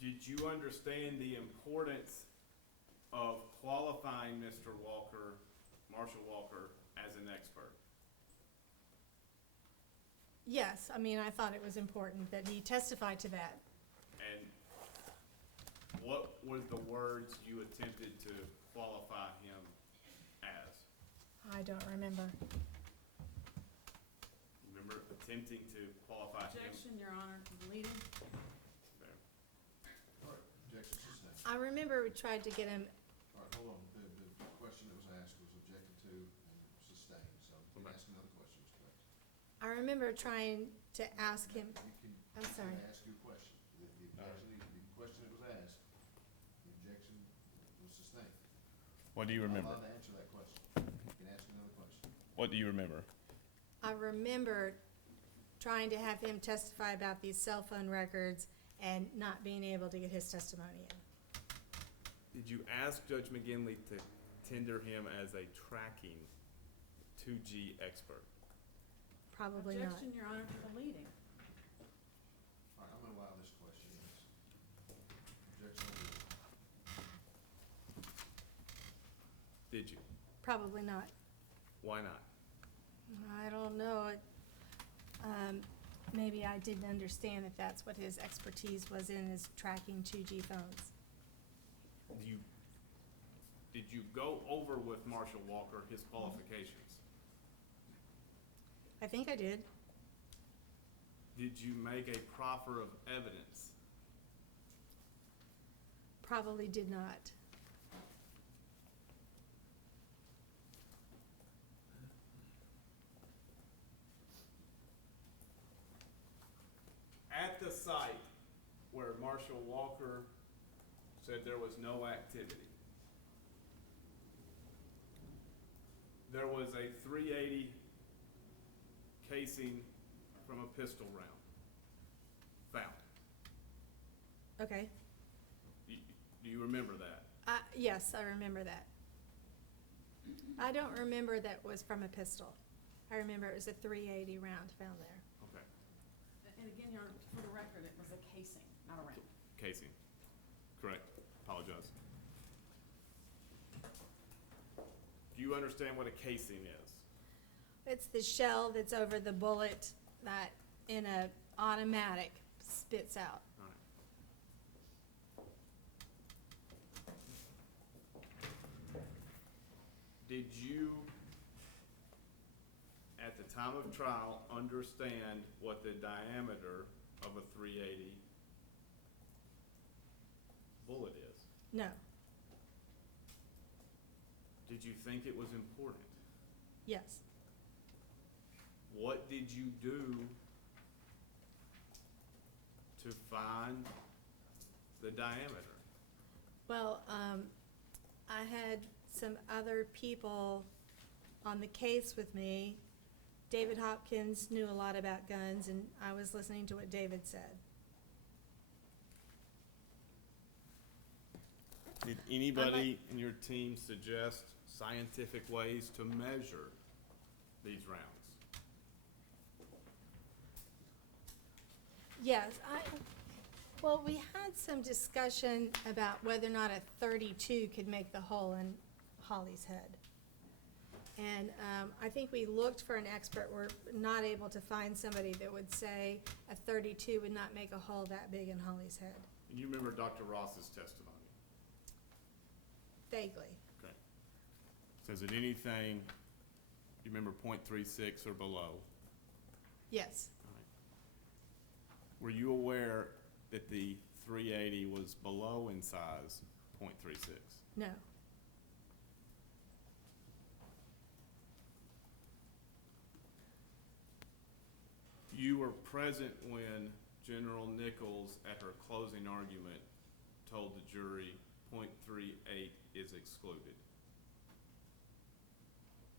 Did you understand the importance of qualifying Mr. Walker, Marshall Walker, as an expert? Yes, I mean, I thought it was important that he testified to that. And what were the words you attempted to qualify him as? I don't remember. Remember attempting to qualify him? Objection, Your Honor, to the leading. There. All right, objection sustained. I remember we tried to get him, All right, hold on. The question that was asked was objected to and sustained, so you can Okay. ask another question, Mr. Banks. I remember trying to ask him, You I'm sorry. can ask your question. The objection, the question that was asked, the objection was sustained. What do you You're not remember? allowed to answer that question. You can ask another question. What do you remember? I remember trying to have him testify about these cell phone records and not being able to get his testimony in. Did you ask Judge McGinley to tender him as a tracking 2G expert? Probably not. Objection, Your Honor, to the leading. All right, I'm gonna allow this question, yes. Objection overruled. Did you? Probably not. Why not? I don't know. Maybe I didn't understand that that's what his expertise was in, is tracking 2G phones. Did you go over with Marshall Walker his qualifications? I think I did. Did you make a proffer of evidence? Probably did not. At the site where Marshall Walker said there was no activity, there was a .380 casing from a pistol round found. Okay. Do you remember that? Yes, I remember that. I don't remember that was from a pistol. I remember it was a .380 round found there. Okay. And again, Your Honor, for the record, it was a casing, not a round. Casing. Correct. Apologize. Do you understand what a casing is? It's the shell that's over the bullet that in a automatic spits out. All right. Did you, at the time of trial, understand what the diameter of a .380 bullet is? No, Did you think it was important? yes. What did you do to find the diameter? Well, I had some other people on the case with me. David Hopkins knew a lot about guns, and I was listening to what David said. Did anybody in your team suggest scientific ways to measure these rounds? Yes, well, we had some discussion about whether or not a .32 could make the hole in Holly's head. And I think we looked for an expert. We're not able to find somebody that would say a .32 would not make a hole that big in Holly's head. And you remember Dr. Ross's testimony? Vaguely. Okay. Says that anything, you remember .36 or below? Yes, All right. Were you aware that the .380 was below in size .36? no, You were present when General Nichols, at her closing argument, told the jury .38 is excluded.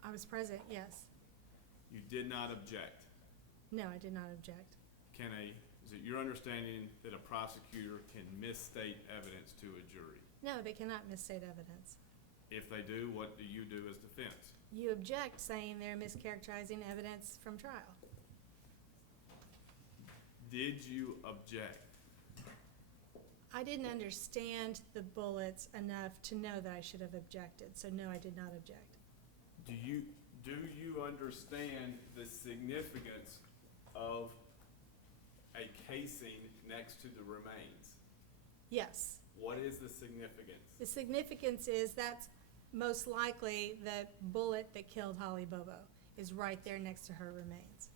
I was present, yes. You did not object. No, I did not object. Is it your understanding that a prosecutor can misstate evidence to a jury? No, they cannot misstate evidence. If they do, what do you do as defense? You object, saying they're mischaracterizing evidence from trial. Did you object I didn't understand the bullets enough to know that I should have objected, so no, I did not object. Do you understand the significance of a casing next to the remains? Yes. What is the significance? The significance is that's most likely the bullet that killed Holly Bobo is right there next to her remains.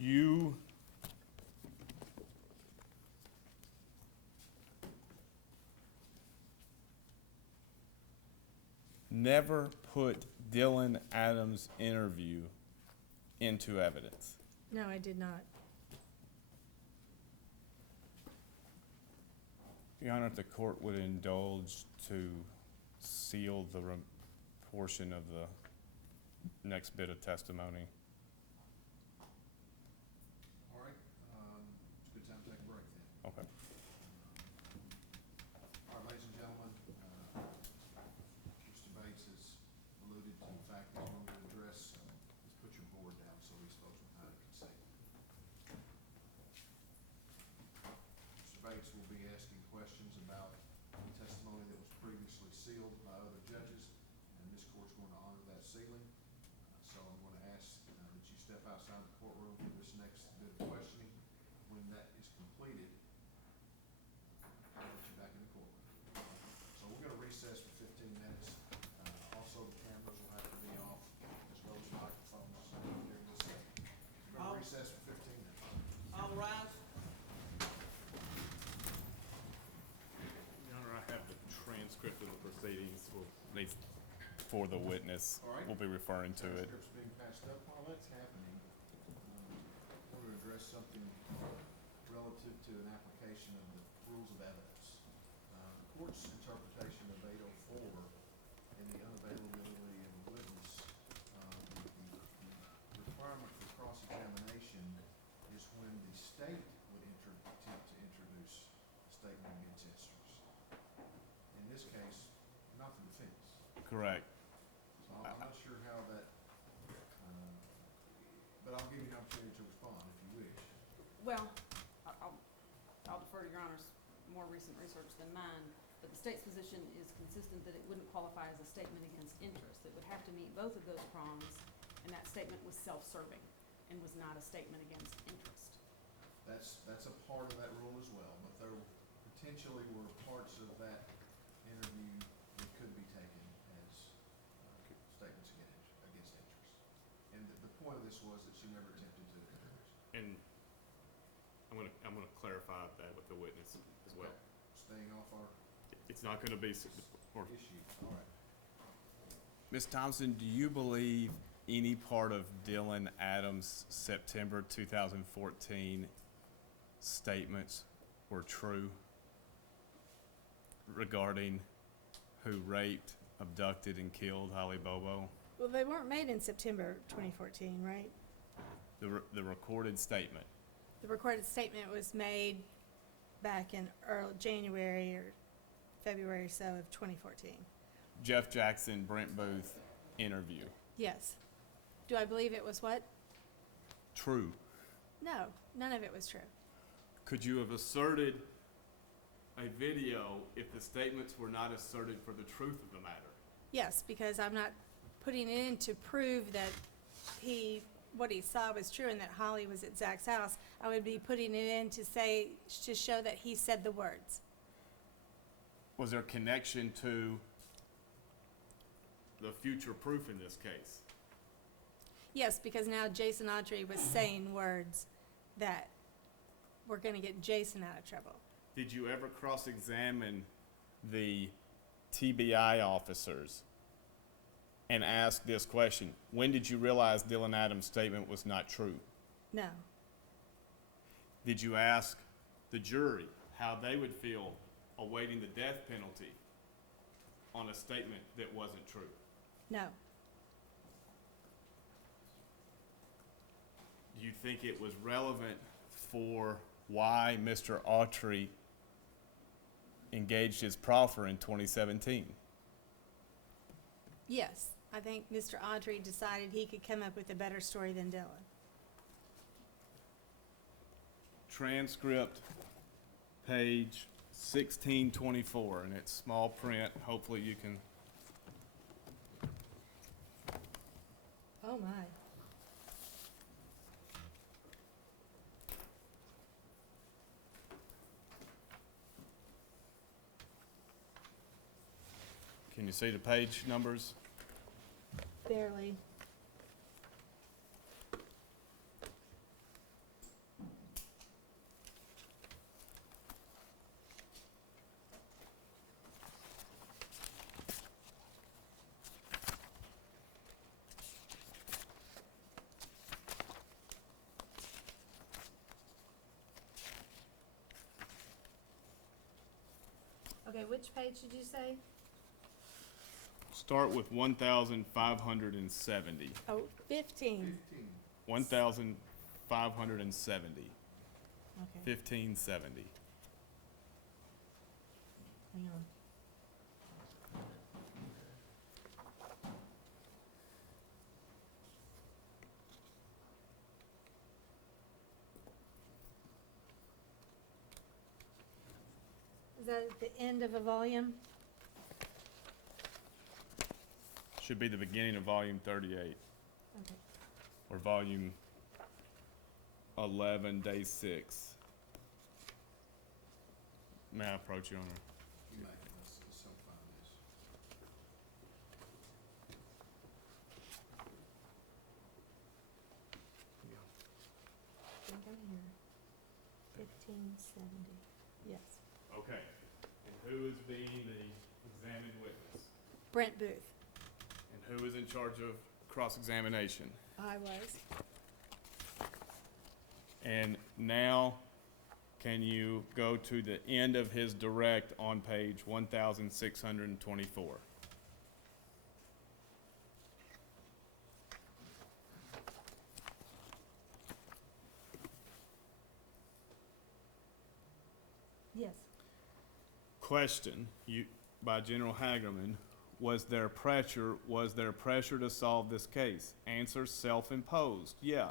You never put Dylan Adams' interview into evidence. No, I did not. Your Honor, if the court would indulge to seal the portion of the next bit of testimony. All right, it's a good time to take a break then. Okay. All right, ladies and gentlemen, Mr. Bates has alluded to the fact that he's going to address, let's put your board down so these folks behind can see. Mr. Bates will be asking questions about testimony that was previously sealed by other judges, and this court's going to honor that sealing. So I'm going to ask that you step outside the courtroom for this next bit of questioning. When that is completed, I'll put you back in the courtroom. So we're going to recess for 15 minutes. Also, the cameras will have to be off, as well as the microphones during this segment. We're going to recess for 15 minutes. All rise. Your Honor, I have the transcript of the proceedings for the witness. All right. We'll be referring to it. Transcript's being passed up. While that's happening, I want to address something relative to an application of the rules of evidence. The court's interpretation of 804 and the unavailability of a witness, the requirement for cross-examination is when the state would attempt to introduce a statement against interest. In this case, not the defense. Correct. So I'm not sure how that, but I'll give you an opportunity to respond if you wish. Well, I'll defer to Your Honor's more recent research than mine, but the state's position is consistent that it wouldn't qualify as a statement against interest. It would have to meet both of those prongs, and that statement was self-serving and was not a statement against interest. That's a part of that rule as well, but there potentially were parts of that interview that could be taken as statements against interest. And the point of this was that she never attempted to introduce. And I'm gonna clarify that with the witness as well. Staying off our It's not gonna be, or issue, all right. Ms. Thompson, do you believe any part of Dylan Adams' September 2014 statements were true regarding who raped, abducted, and killed Holly Bobo? Well, they weren't made in September 2014, right? The recorded statement. The recorded statement was made back in early January or February or so of 2014. Jeff Jackson, Brent Booth interview. Yes. Do I believe it was what? True. No, none of it was true. Could you have asserted a video if the statements were not asserted for the truth of the matter? Yes, because I'm not putting it in to prove that what he saw was true and that Holly was at Zach's house. I would be putting it in to show that he said the words. Was there connection to the future proof in this case? Yes, because now Jason Autry was saying words that were going to get Jason out of trouble. Did you ever cross-examine the TBI officers and ask this question? When did you realize Dylan Adams' statement was not true? No. Did you ask the jury how they would feel awaiting the death penalty on a statement that wasn't true? No. Do you think it was relevant for why Mr. Autry engaged his proffer in 2017? Yes, I think Mr. Autry decided he could come up with a better story than Dylan. Transcript, page 1624, and it's small print. Hopefully you can. Oh, my. Can you see the page numbers? Barely. Okay, which page did you say? Start with 1,570. Oh, 15. 1,570. Okay, 1570. hang on. Is that at the end of a volume? Should be the beginning of volume 38, Okay. or volume 11, day 6. May I approach you, Honor? You may, let's help find this. I think I'm here. 1570. Yes. Okay. And who is being the examined witness? Brent Booth. And who is in charge of cross-examination? I was. And now, can you go to the end of his direct on page 1,624? Yes. Question, by General Hagerman, was there pressure to solve this case? Answer, self-imposed. Yeah.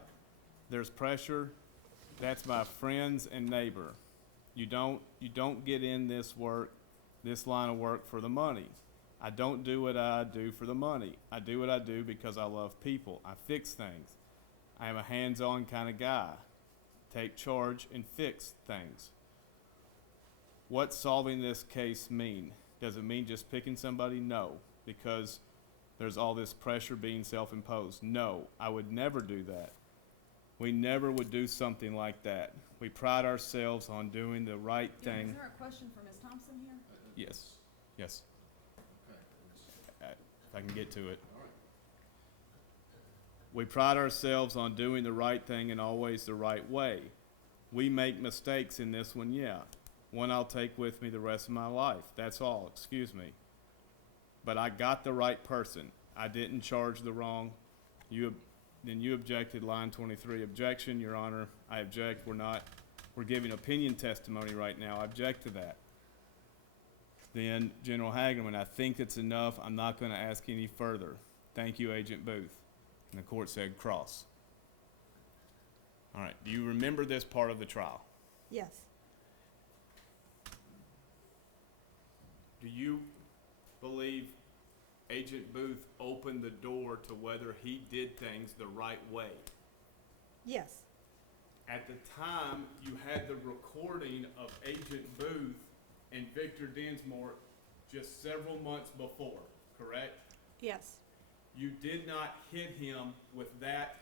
There's pressure. That's by friends and neighbor. You don't get in this line of work for the money. I don't do what I do for the money. I do what I do because I love people. I fix things. I am a hands-on kind of guy. Take charge and fix things. What's solving this case mean? Does it mean just picking somebody? No, because there's all this pressure being self-imposed. No, I would never do that. We never would do something like that. We pride ourselves on doing the right Is thing. there a question for Ms. Thompson here? Yes, yes, Okay, if I can get to it. all right. We pride ourselves on doing the right thing and always the right way. We make mistakes in this one, yeah. One I'll take with me the rest of my life. That's all, excuse me. But I got the right person. I didn't charge the wrong. Then you objected, line 23. Objection, Your Honor. I object. We're giving opinion testimony right now. I object to that. Then General Hagerman, I think it's enough. I'm not going to ask any further. Thank you, Agent Booth. And the court said cross. All right, do you remember this part of the trial? Yes. Do you believe Agent Booth opened the door to whether he did things the right way? Yes. At the time, you had the recording of Agent Booth and Victor Dinsmore just several months before, correct? Yes. You did not hit him with that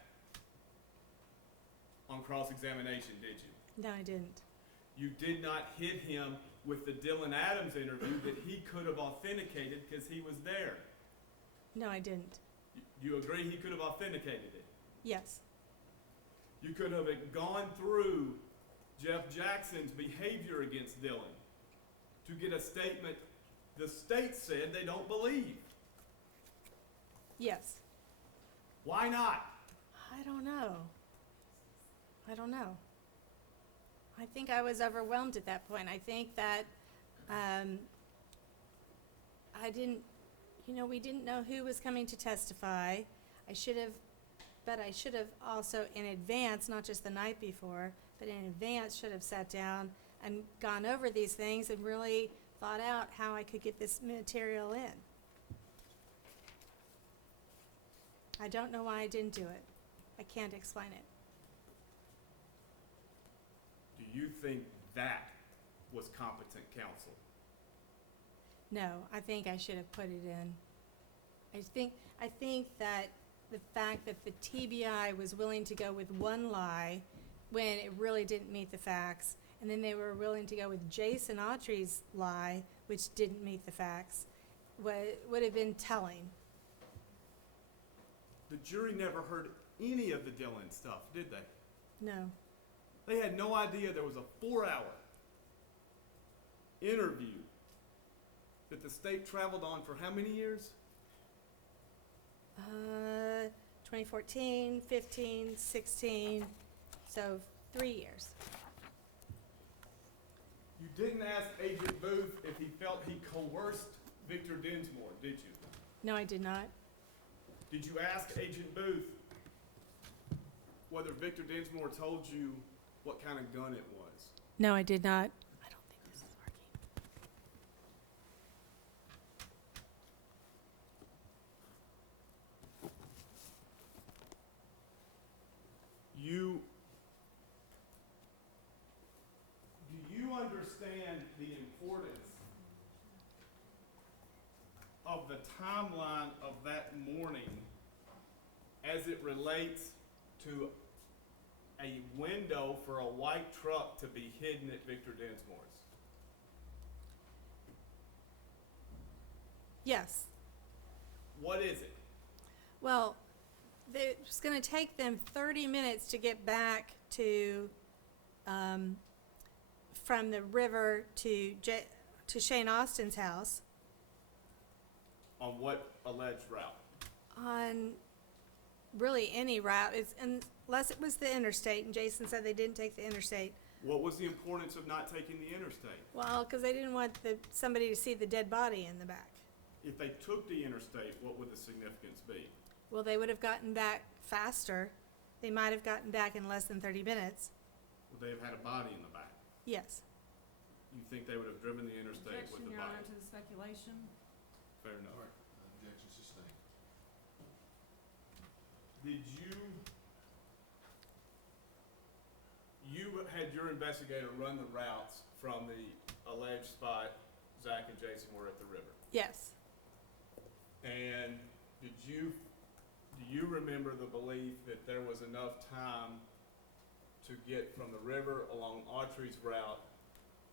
on cross-examination, did you? No, I didn't. You did not hit him with the Dylan Adams interview that he could have authenticated because he was there. No, I didn't. You agree he could have authenticated it? Yes. You could have gone through Jeff Jackson's behavior against Dylan to get a statement the state said they don't believe. Yes. Why not? I don't know. I think I was overwhelmed at that point. I think that I didn't You know, we didn't know who was coming to testify. I should have also in advance, not just the night before, but in advance should have sat down and gone over these things and really thought out how I could get this material in. I don't know why I didn't do it. I can't explain it. Do you think that was competent counsel? No, I think I should have put it in. I think that the fact that the TBI was willing to go with one lie when it really didn't meet the facts, and then they were willing to go with Jason Autry's lie, which didn't meet the facts, would have been telling. The jury never heard any of the Dillon stuff, did they? No. They had no idea there was a 4-hour interview that the state traveled on for how many years? 2014, 15, 16, so 3 years. You didn't ask Agent Booth if he felt he coerced Victor Dinsmore, did you? No, I did not. Did you ask Agent Booth whether Victor Dinsmore told you what kind of gun it was? No, I did not. I don't think this is working. Do you understand the importance of the timeline of that morning as it relates to a window for a white truck to be hidden at Victor Dinsmore's? Yes. What is it? Well, it's going to take them 30 minutes to get back to, from the river to Shane Austin's house On what alleged route? on really any route, unless it was the interstate, and Jason said they didn't take the interstate. What was the importance of not taking the interstate? Well, because they didn't want somebody to see the dead body in the back. If they took the interstate, what would the significance be? Well, they would have gotten back faster. They might have gotten back in less than 30 minutes. Would they have had a body in the back? Yes. You think they would have driven the interstate with Objection, the Your Honor, body? to the speculation. Fair All enough. right, objection sustained. Did you had your investigator run the routes from the alleged spot Zach and Jason were at the river? Yes. And do you remember the belief that there was enough time to get from the river along Autry's route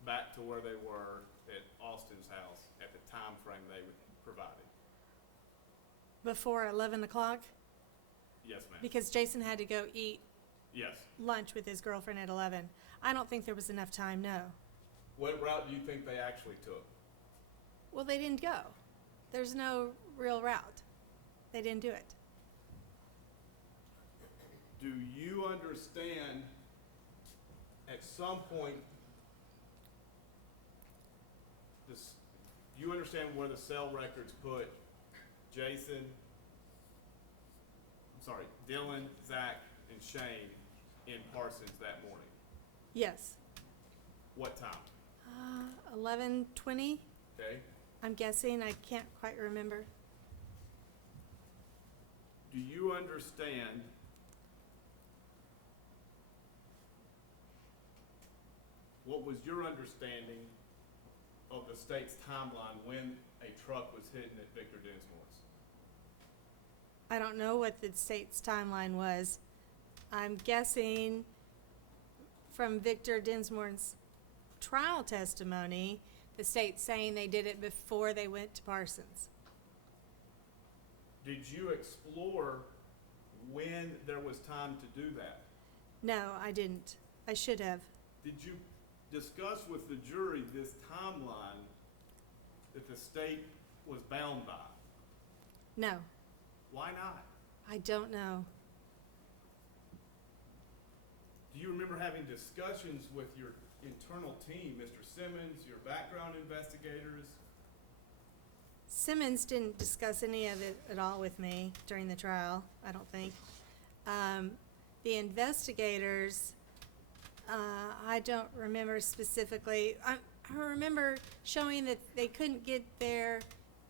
back to where they were at Austin's house at the time frame they provided? Before 11 o'clock? Yes, ma'am. Because Jason had to go eat Yes. lunch with his girlfriend at 11. I don't think there was enough time, no. What route do you think they actually took? Well, they didn't go. There's no real route. They didn't do it. Do you understand at some point you understand where the cell records put Dylan, Zach, and Shane in Parsons that morning? Yes. What time? 11:20, Okay. I'm guessing. I can't quite remember. Do you understand what was your understanding of the state's timeline when a truck was hidden at Victor Dinsmore's? I don't know what the state's timeline was. I'm guessing from Victor Dinsmore's trial testimony, the state's saying they did it before they went to Parsons. Did you explore when there was time to do that? No, I didn't. I should have. Did you discuss with the jury this timeline that the state was bound by? No, Why not? I don't know. Do you remember having discussions with your internal team, Mr. Simmons, your background investigators? Simmons didn't discuss any of it at all with me during the trial, I don't think. The investigators, I don't remember specifically. I remember showing that they couldn't get there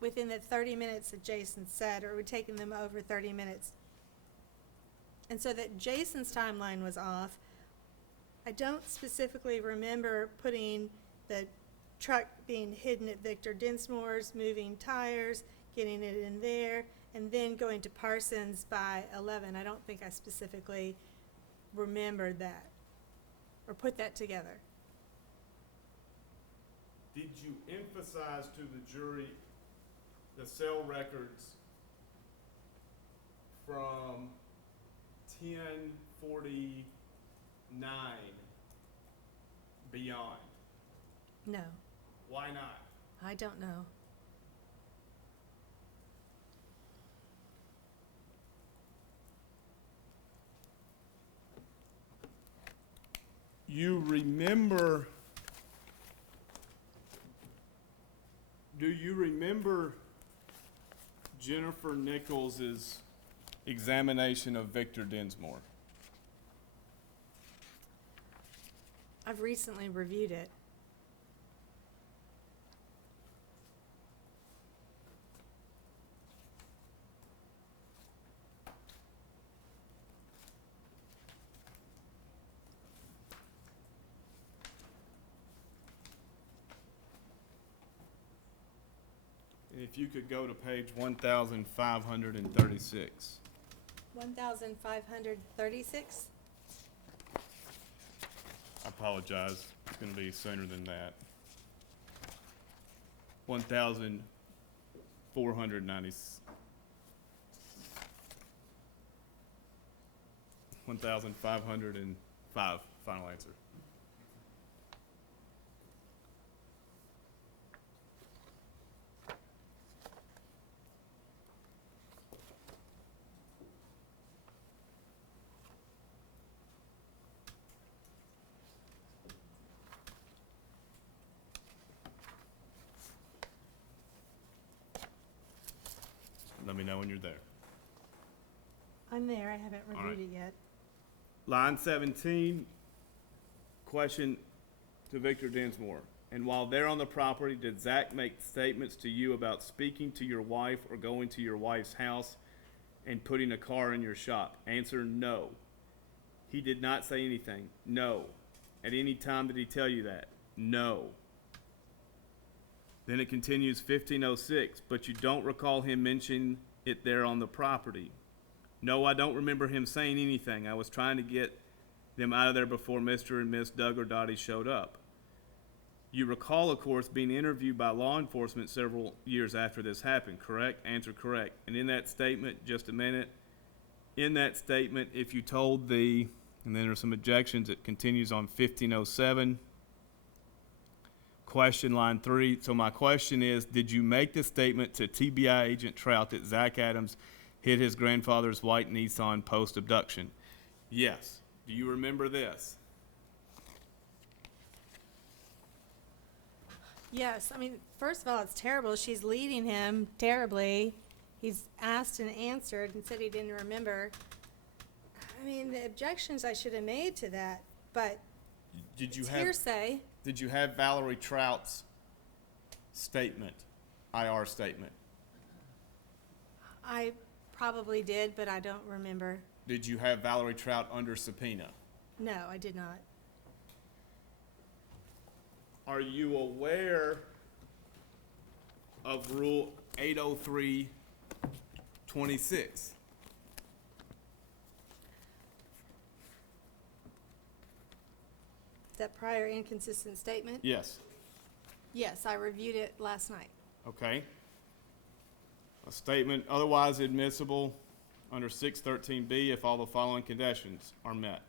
within the 30 minutes that Jason said, or it would taking them over 30 minutes. And so that Jason's timeline was off. I don't specifically remember putting the truck being hidden at Victor Dinsmore's, moving tires, getting it in there, and then going to Parsons by 11. I don't think I specifically remembered that or put that together. Did you emphasize to the jury the cell records from 10:49 beyond? No, Why not? I don't know. Do you remember Jennifer Nichols's examination of Victor Dinsmore? I've recently reviewed it. If you could go to page 1536. 1,536? I apologize, it's gonna be sooner than that. 1,490. 1,505, final answer. Let me know when you're there. I'm there, I haven't All reviewed right. it yet. Line 17, question to Victor Dinsmore. And while they're on the property, did Zach make statements to you about speaking to your wife or going to your wife's house and putting a car in your shop? Answer, no. He did not say anything. No. At any time did he tell you that? No. Then it continues 1506, but you don't recall him mentioning it there on the property. No, I don't remember him saying anything. I was trying to get them out of there before Mr. and Miss Doug or Dottie showed up. You recall, of course, being interviewed by law enforcement several years after this happened, correct? Answer, correct. And in that statement, just a minute, in that statement, if you told the, and then there's some objections, it continues on 1507. Question line 3. So my question is, did you make the statement to TBI agent Trout that Zach Adams hit his grandfather's white Nissan post-abduction? Yes. Do you remember this? Yes, I mean, first of all, it's terrible. She's leading him terribly. He's asked and answered and said he didn't remember. I mean, the objections I should have made to that, but Did you it's have hearsay. Did you have Valerie Trout's statement, IR statement? I probably did, but I don't remember. Did you have Valerie Trout under subpoena? No, I did not. Are you aware of Rule 803-26? That prior inconsistent statement? Yes. Yes, I reviewed it last night. Okay. A statement otherwise admissible under 613B if all the following conditions are met.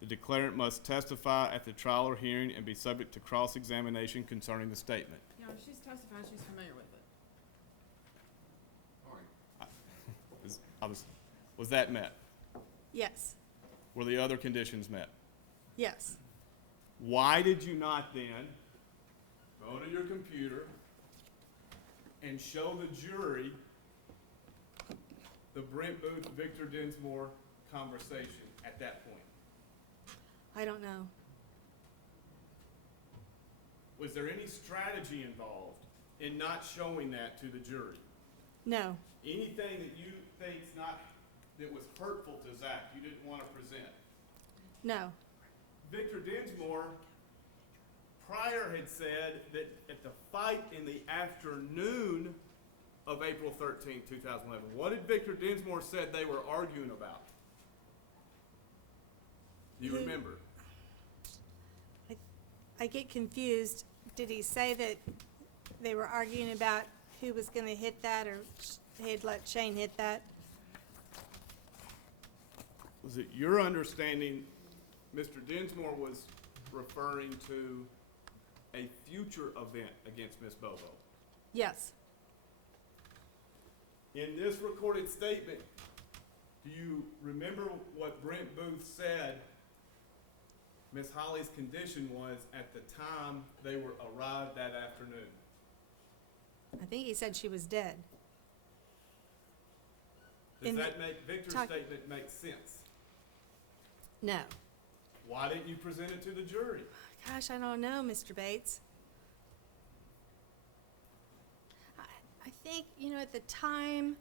The declarant must testify at the trial or hearing and be subject to cross-examination concerning the statement. You know, if she's testifying, she's familiar with it. All right. Was that met? Yes, Were the other conditions met? yes. Why did you not then go to your computer and show the jury the Brent Booth, Victor Dinsmore conversation at that point? I don't know. Was there any strategy involved in not showing that to the jury? No, Anything that you think's not, that was hurtful to Zach, you didn't want to present? no. Victor Dinsmore prior had said that at the fight in the afternoon of April 13, 2011, what did Victor Dinsmore said they were arguing about? Do you He- remember? I get confused. Did he say that they were arguing about who was gonna hit that, or he'd let Shane hit that? Was it your understanding Mr. Dinsmore was referring to a future event against Miss Bobo? Yes. In this recorded statement, do you remember what Brent Booth said Miss Holly's condition was at the time they were arrived that afternoon? I think he said she was dead. Does In that make Victor's talk- statement make sense? No. Why didn't you present it to the jury? Gosh, I don't know, Mr. Bates. I think, at the time,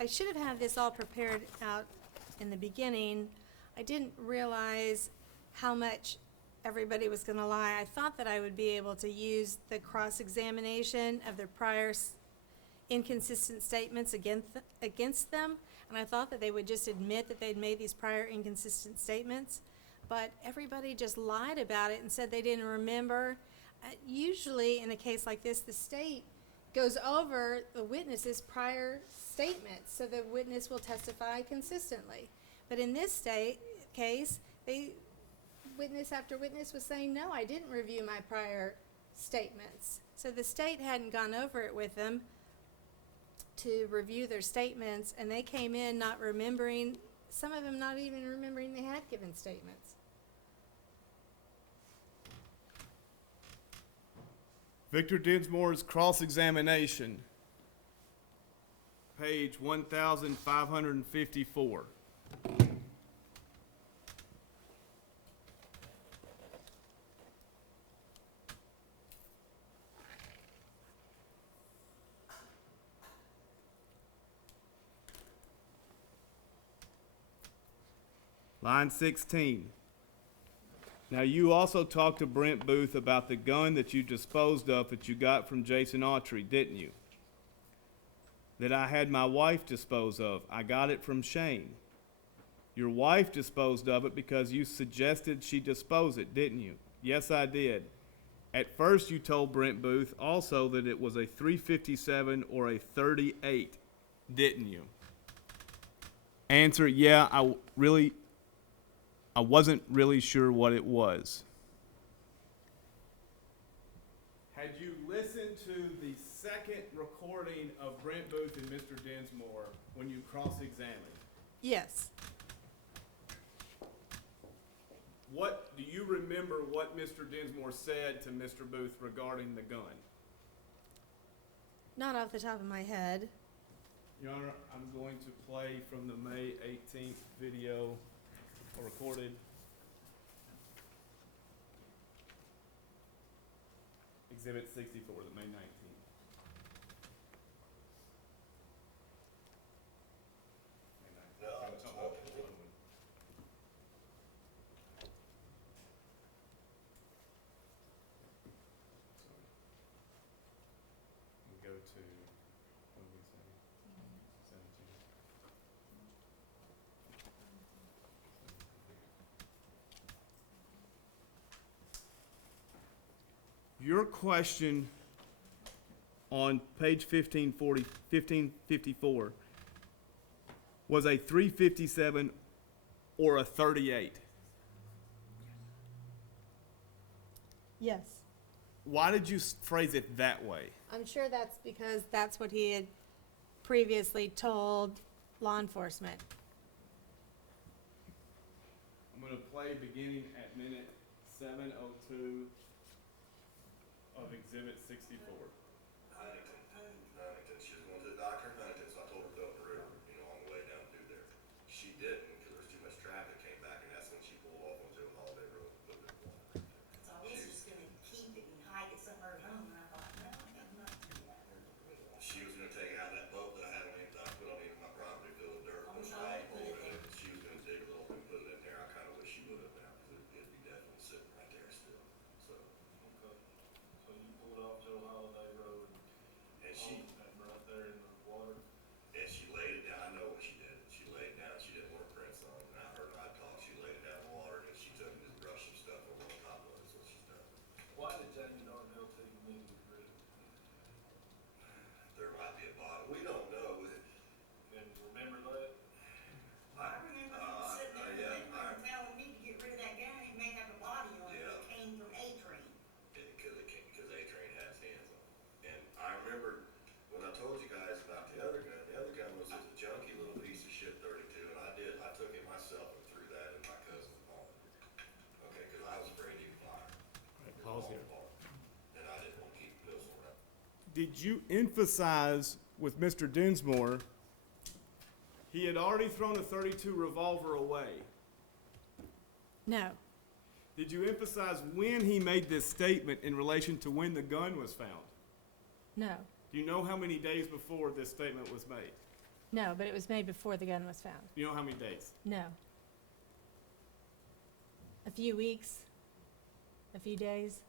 I should have had this all prepared out in the beginning. I didn't realize how much everybody was gonna lie. I thought that I would be able to use the cross-examination of their prior inconsistent statements against them, and I thought that they would just admit that they'd made these prior inconsistent statements. But everybody just lied about it and said they didn't remember. Usually, in a case like this, the state goes over the witness's prior statements, so the witness will testify consistently. But in this case, witness after witness was saying, no, I didn't review my prior statements. So the state hadn't gone over it with them to review their statements, and they came in not remembering, some of them not even remembering they had given statements. Victor Dinsmore's cross-examination, page 1554. Line 16. Now, you also talked to Brent Booth about the gun that you disposed of that you got from Jason Autry, didn't you? That I had my wife dispose of. I got it from Shane. Your wife disposed of it because you suggested she dispose it, didn't you? Yes, I did. At first, you told Brent Booth also that it was a .357 or a .38, didn't you? Answer, yeah, I wasn't really sure what it was. Had you listened to the second recording of Brent Booth and Mr. Dinsmore when you cross-examined? Yes. Do you remember what Mr. Dinsmore said to Mr. Booth regarding the gun? Not off the top of my head. Your Honor, I'm going to play from the May 18th video recorded. Exhibit 64, the May 19th. No, I was smoking. We go to, what did we say? 17. Your question on page 1554 was a .357 or a .38. Yes. Why did you phrase it that way? I'm sure that's because that's what he had previously told law enforcement. I'm going to play beginning at minute 7:02 of Exhibit 64. Highly confused, very did you emphasize with Mr. Dinsmore, he had already thrown a .32 revolver away? No, Did you emphasize when he made this statement in relation to when the gun was found? no, Do you know how many days before this statement was made? no, but it was made before the gun was found. Do you know how many days? No. A few weeks, a few days.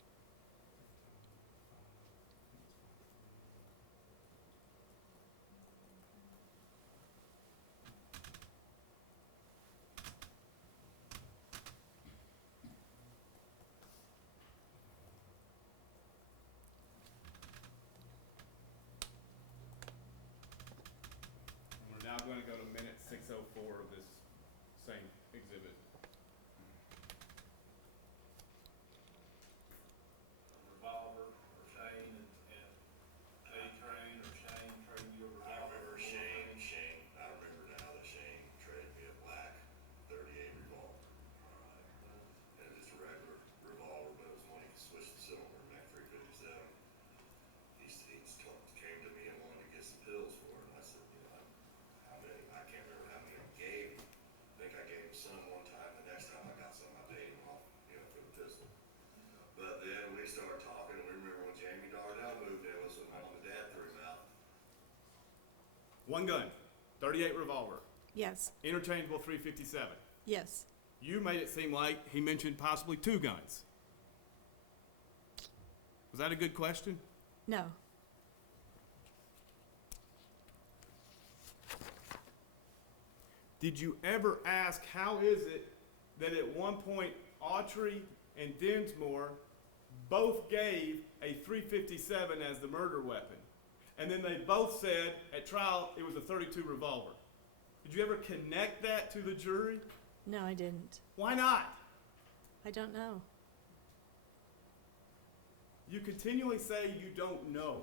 We're now going to go to minute 604 of this same exhibit. Revolver or Shane and A-Train or Shane trading you a revolver? I remember Shane, I remember now that Shane traded me a black 38 revolver. Alright. And just a regular revolver, but it was one he could switch the cylinder, Mac 357. Came to me and wanted to get some pills for it, and I said, you know, how many, I can't remember how many I gave him. I think I gave him some one time, the next time I got some, I paid him off, you know, for the pistol. But then we started talking, and we remember when Jamie Darnell moved in, was when mom and dad threw him out. One gun, 38 revolver, Yes, interchangeable .357. yes. You made it seem like he mentioned possibly two guns. Was that a good question? No. Did you ever ask how is it that at one point Autry and Dinsmore both gave a .357 as the murder weapon? And then they both said at trial it was a .32 revolver. Did you ever connect that to the jury? No, I didn't. Why not? I don't know. You continually say you don't know.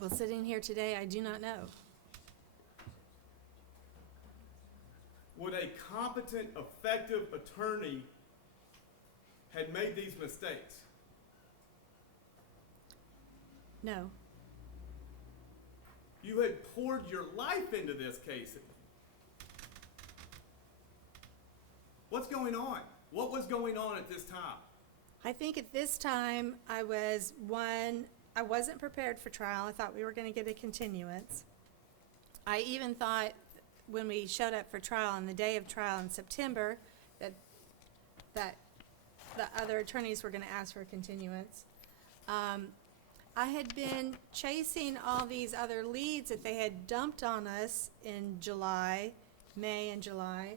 Well, sitting here today, I do not know. Would a competent, effective attorney had made these mistakes? No. You had poured your life into this case. What's going on? What was going on at this time? I think at this time, I wasn't prepared for trial. I thought we were going to get a continuance. I even thought when we showed up for trial on the day of trial in September that the other attorneys were going to ask for a continuance. I had been chasing all these other leads that they had dumped on us in May and July,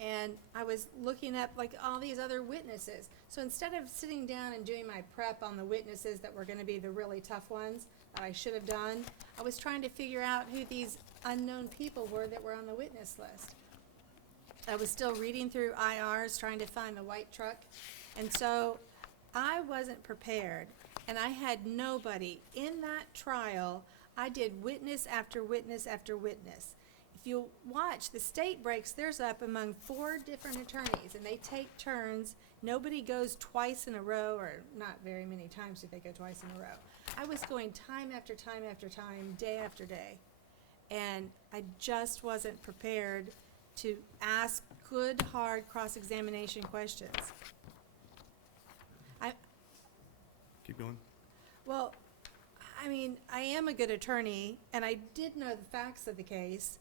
and I was looking up like all these other witnesses. So instead of sitting down and doing my prep on the witnesses that were going to be the really tough ones that I should have done, I was trying to figure out who these unknown people were that were on the witness list. I was still reading through IRs, trying to find the white truck, and so I wasn't prepared, and I had nobody. In that trial, I did witness after witness after witness. If you watch, the state breaks theirs up among 4 different attorneys, and they take turns. Nobody goes twice in a row, or not very many times did they go twice in a row. I was going time after time after time, day after day, and I just wasn't prepared to ask good, hard cross-examination questions. Keep going. Well, I mean, I am a good attorney, and I did know the facts of the case,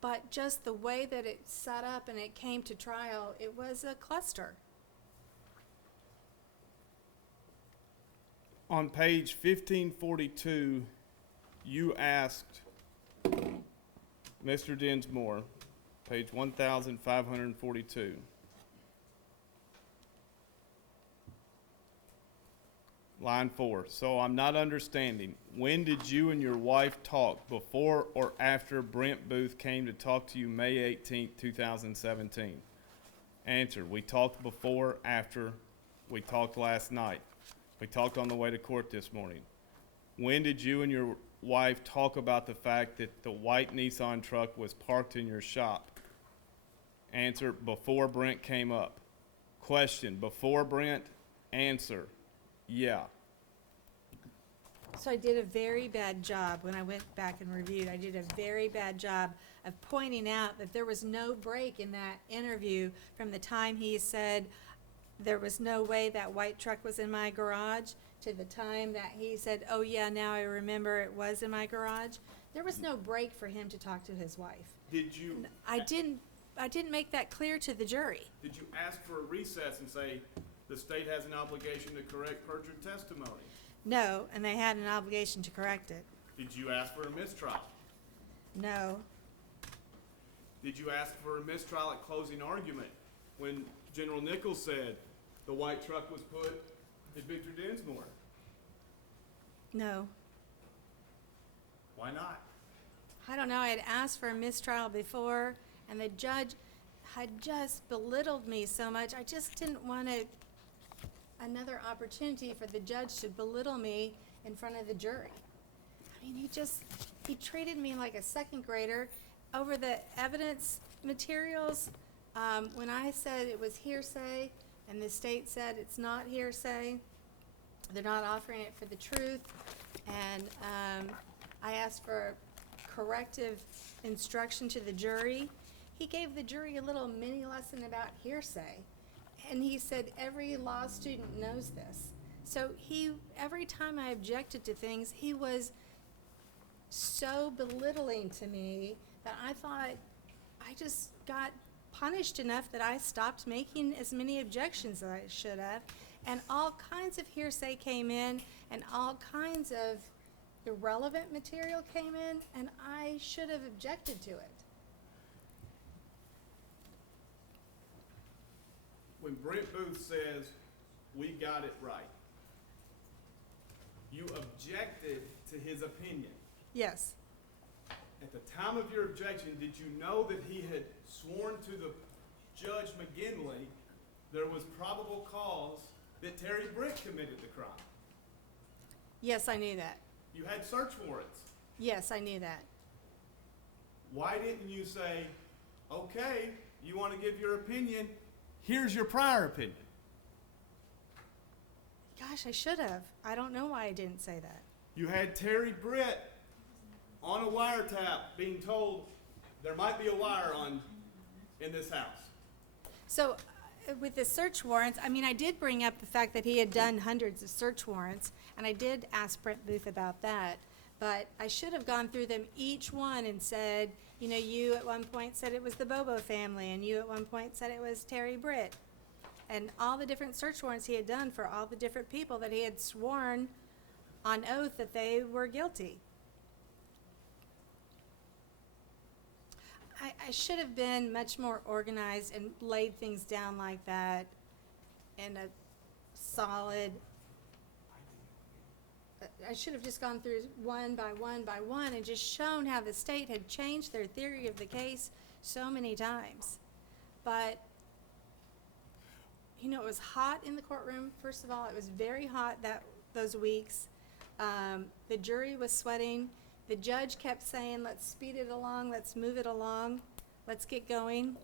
but just the way that it set up and it came to trial, it was a cluster. On page 1542, you asked Mr. Dinsmore, page 1542. Line 4. So I'm not understanding. When did you and your wife talk, before or after Brent Booth came to talk to you May 18th, 2017? Answer. We talked before, after. We talked last night. We talked on the way to court this morning. When did you and your wife talk about the fact that the white Nissan truck was parked in your shop? Answer. Before Brent came up. Question. Before Brent? Answer, yeah. So I did a very bad job when I went back and reviewed. I did a very bad job of pointing out that there was no break in that interview from the time he said there was no way that white truck was in my garage to the time that he said, oh yeah, now I remember it was in my garage. There was no break for him to talk to his wife. Did you, I didn't make that clear to the jury. did you ask for a recess and say the state has an obligation to correct perjured testimony? No, and they had an obligation to correct it. Did you ask for a mistrial? No, Did you ask for a mistrial at closing argument when General Nichols said the white truck was put at Victor Dinsmore? no. Why not? I don't know, I had asked for a mistrial before, and the judge had just belittled me so much. I just didn't want another opportunity for the judge to belittle me in front of the jury. I mean, he treated me like a second grader over the evidence materials. When I said it was hearsay, and the state said it's not hearsay, they're not offering it for the truth, and I asked for corrective instruction to the jury. He gave the jury a little mini lesson about hearsay, and he said every law student knows this. So every time I objected to things, he was so belittling to me that I thought I just got punished enough that I stopped making as many objections as I should have, and all kinds of hearsay came in, and all kinds of irrelevant material came in, and I should have objected to it. When Brent Booth says, we got it right, you objected to his opinion. Yes, At the time of your objection, did you know that he had sworn to the Judge McGinley there was probable cause that Terry Britt committed the crime? yes, I knew that. You had search warrants. Yes, I knew that. Why didn't you say, okay, you want to give your opinion, here's your prior opinion? Gosh, I should have. I don't know why I didn't say that. You had Terry Britt on a wiretap being told there might be a wire in this house. So with the search warrants, I mean, I did bring up the fact that he had done hundreds of search warrants, and I did ask Brent Booth about that, but I should have gone through them each one and said, you know, you at one point said it was the Bobo family, and you at one point said it was Terry Britt, and all the different search warrants he had done for all the different people that he had sworn on oath that they were guilty. I should have been much more organized and laid things down like that in a solid, I should have just gone through one by one and just shown how the state had changed their theory of the case so many times. But, you know, it was hot in the courtroom. First of all, it was very hot those weeks. The jury was sweating. The judge kept saying, let's speed it along, let's move it along, let's get going.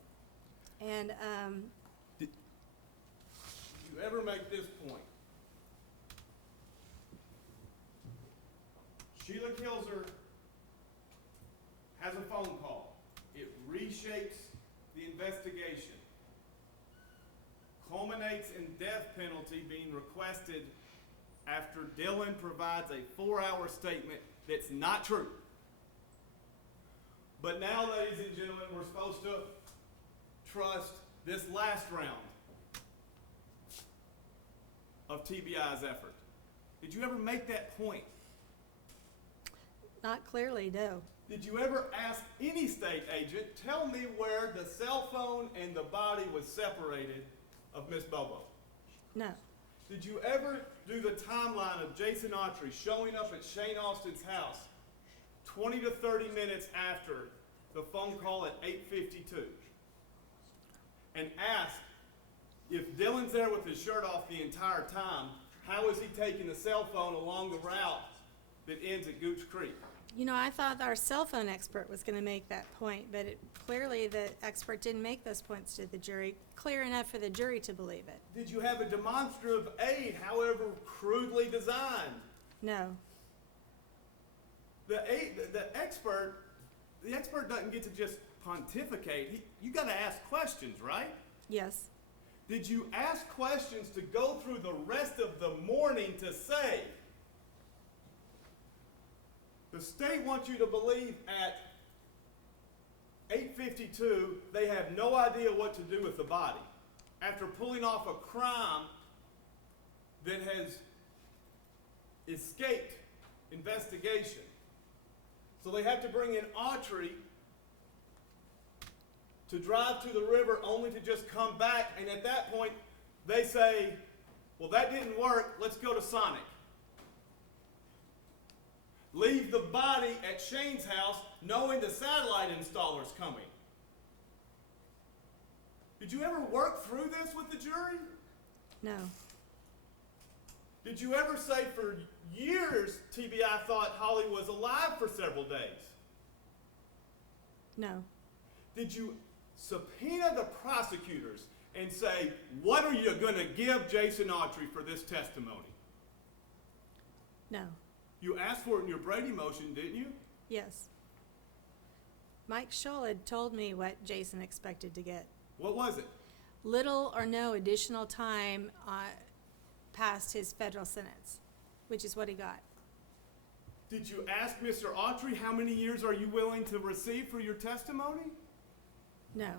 And Did you ever make this point? Sheila Kilzer has a phone call. It reshapes the investigation, culminates in death penalty being requested after Dylan provides a 4-hour statement that's not true. But now, ladies and gentlemen, we're supposed to trust this last round of TBI's effort. Did you ever make that point? not clearly, no. Did you ever ask any state agent, tell me where the cell phone and the body was separated of Miss Bobo? No. Did you ever do the timeline of Jason Autry showing up at Shane Austin's house 20 to 30 minutes after the phone call at 8:52 and ask if Dylan's there with his shirt off the entire time, how is he taking the cell phone along the route that ends at Gooch Creek? You know, I thought our cell phone expert was gonna make that point, but clearly the expert didn't make those points to the jury, clear enough for the jury to believe it. Did you have a demonstrative aid, however crudely designed? No, The expert doesn't get to just pontificate. You got to ask questions, right? yes, Did you ask questions to go through the rest of the morning to say, the state wants you to believe at 8:52 they have no idea what to do with the body after pulling off a crime that has escaped investigation. So they have to bring in Autry to drive to the river only to just come back, and at that point they say, well, that didn't work, let's go to Sonic. Leave the body at Shane's house knowing the satellite installer's coming. Did you ever work through this with the jury? no, Did you ever say for years TBI thought Holly was alive for several days? no, Did you subpoena the prosecutors and say, what are you going to give Jason Autry for this testimony? no, You asked for it in your Brady motion, didn't you? yes. Mike Scholl had told me what Jason expected to get. What was it? Little or no additional time past his federal sentence, which is what he got. Did you ask Mr. Autry how many years are you willing to receive for your testimony? No,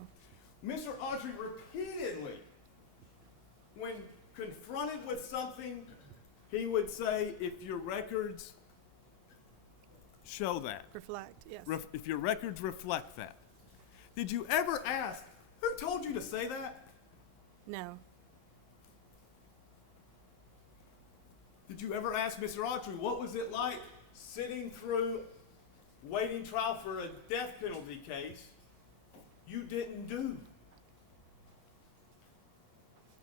Mr. Autry repeatedly, when confronted with something, he would say, if your records show that, reflect, yes. if your records reflect that. Did you ever ask, who told you to say that? No, Did you ever ask Mr. Autry, what was it like sitting through waiting trial for a death penalty case you didn't do?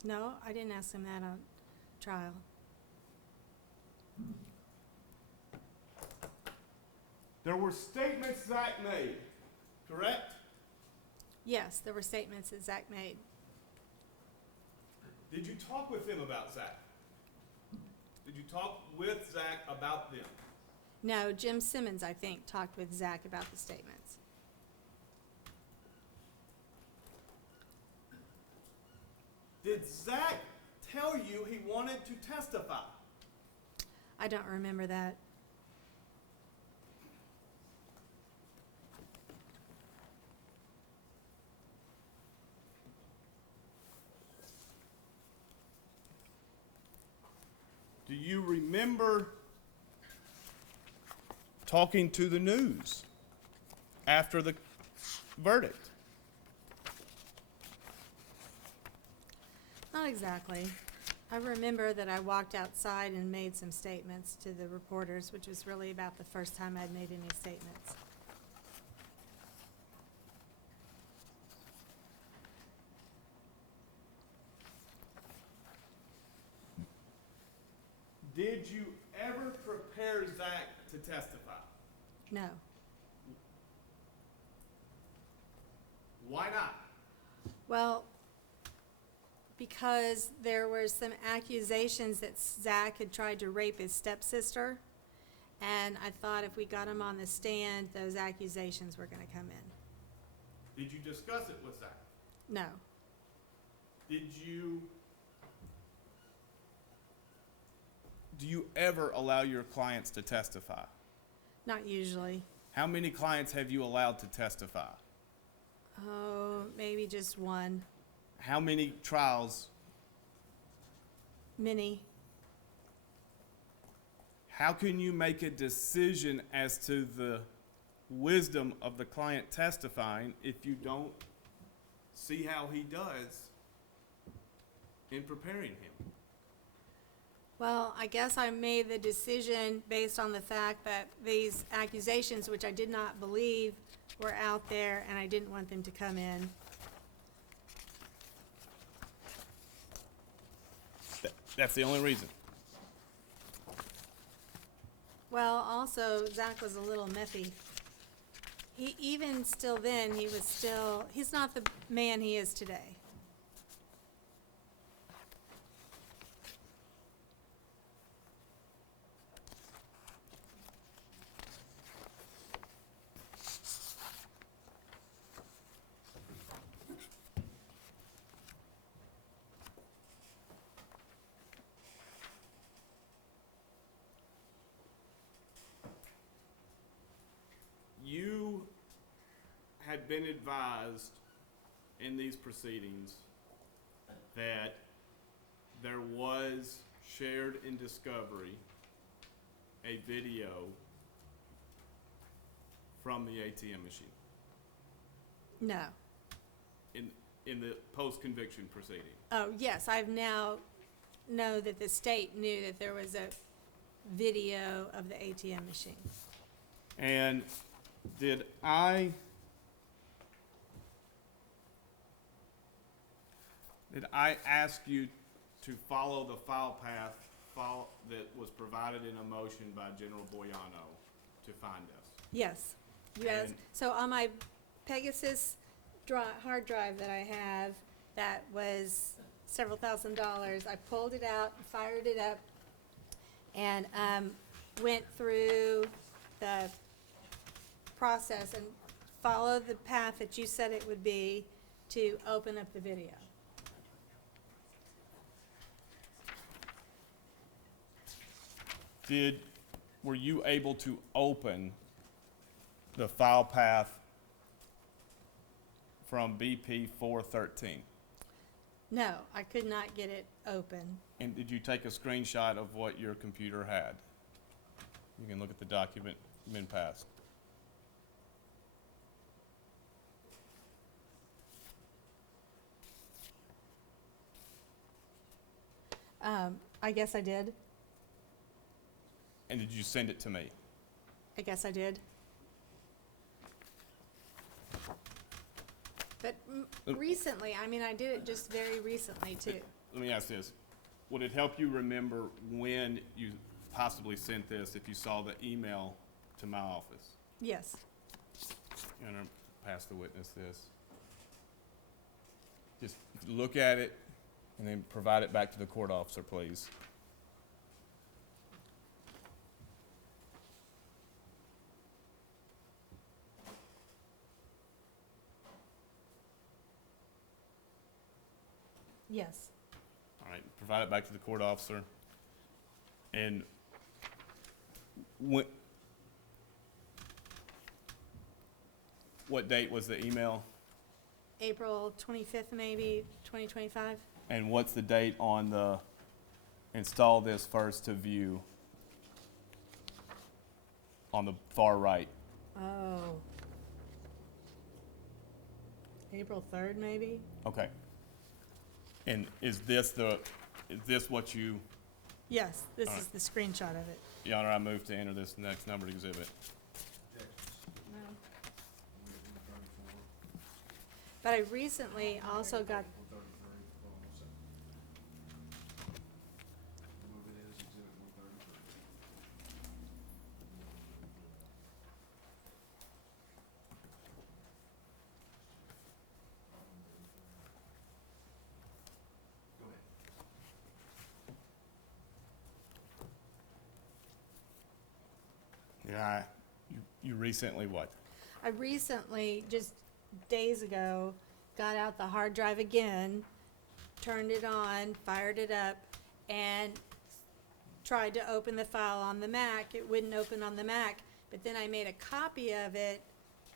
no, I didn't ask him that on trial. There were statements Zach made, correct? Yes, there were statements that Zach made. Did you talk with him about Zach? Did you talk with Zach about them? No, Jim Simmons, I think, talked with Zach about the statements. Did Zach tell you he wanted to testify? I don't remember that. Do you remember talking to the news after the verdict? Not exactly. I remember that I walked outside and made some statements to the reporters, which was really about the first time I'd made any statements. Did you ever prepare Zach to testify? No, Why not? well, because there were some accusations that Zach had tried to rape his stepsister, and I thought if we got him on the stand, those accusations were gonna come in. Did you discuss it with Zach? No, Do you ever allow your clients to testify? not usually. How many clients have you allowed to testify? Oh, maybe just one. How many trials? Many. How can you make a decision as to the wisdom of the client testifying if you don't see how he does in preparing him? Well, I guess I made the decision based on the fact that these accusations, which I did not believe, were out there, and I didn't want them to come in. That's the only reason. Well, also, Zach was a little methy. He, even still then, he's not the man he is today. You had been advised in these proceedings that there was shared in discovery a video from the ATM machine No. in the post-conviction proceeding. Oh, yes, I've now know that the state knew that there was a video of the ATM machine. And did I ask you to follow the file path that was provided in a motion by General Boyano to find us? Yes. You asked, And- so on my Pegasus hard drive that I have, that was several $1,000s, I pulled it out, fired it up, and went through the process and followed the path that you said it would be to open up the video. Were you able to open the file path from BP 413? No, I could not get it open. And did you take a screenshot of what your computer had? You can look at the document been passed. I guess I did. And did you send it to me? I guess I did. But recently, I mean, I did it just very recently, too. Let me ask this. Would it help you remember when you possibly sent this if you saw the email to my office? Yes. I'm going to pass the witness this. Just look at it and then provide it back to the court officer, please. Yes. All right, provide it back to the court officer. And what date was the email? April 25th, maybe, 2025. And what's the date on the install this first to view on the far right? Oh. April 3rd, maybe? Okay. And is this what you, Yes, this All is the screenshot of it. Your Honor, I move to enter this next numbered exhibit. But I recently also got, Yeah, you recently what? I recently, just days ago, got out the hard drive again, turned it on, fired it up, and tried to open the file on the Mac. It wouldn't open on the Mac, but then I made a copy of it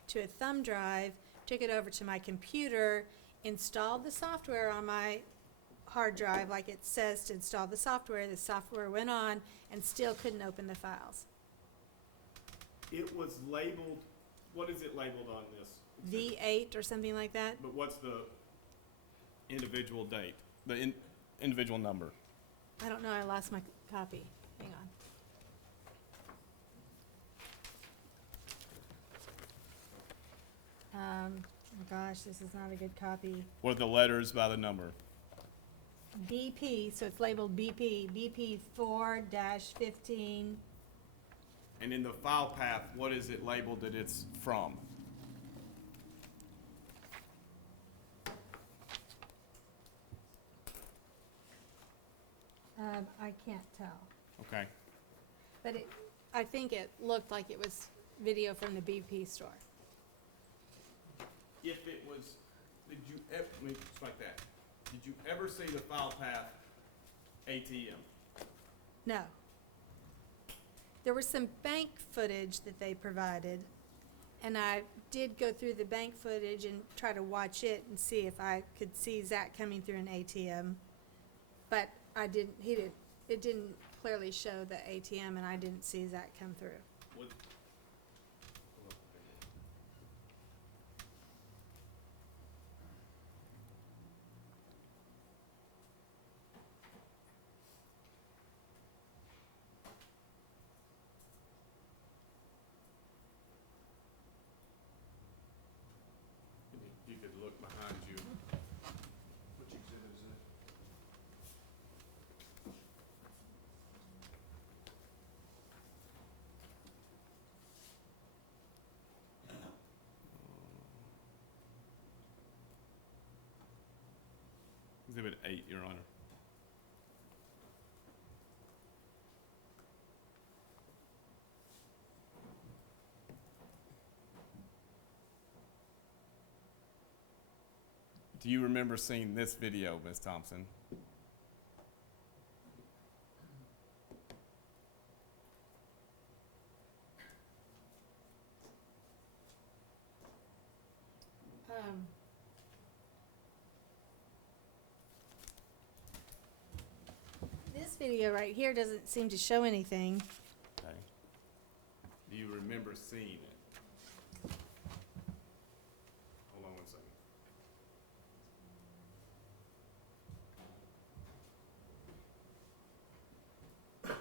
to a thumb drive, took it over to my computer, installed the software on my hard drive like it says to install the software. The software went on and still couldn't open the files. It was labeled, what is it labeled on this? V8 or something like that. But what's the individual date? The individual number? I don't know, I lost my copy. Hang on. Oh gosh, this is not a good copy. What are the letters by the number? BP, so it's labeled BP, BP 4-15 And in the file path, what is it labeled that it's from? I can't tell, Okay. but I think it looked like it was video from the BP store. If it was, did you ever, let me strike that. Did you ever see the file path ATM? No. There was some bank footage that they provided, and I did go through the bank footage and try to watch it and see if I could see Zach coming through an ATM. But it didn't clearly show the ATM, and I didn't see Zach come through. Would- You could look behind you. Which exhibit is it? Exhibit 8, Your Honor. Do you remember seeing this video, Ms. Thompson? This video right here doesn't seem to show anything. Okay. Do you remember seeing it? Hold on one second. Okay.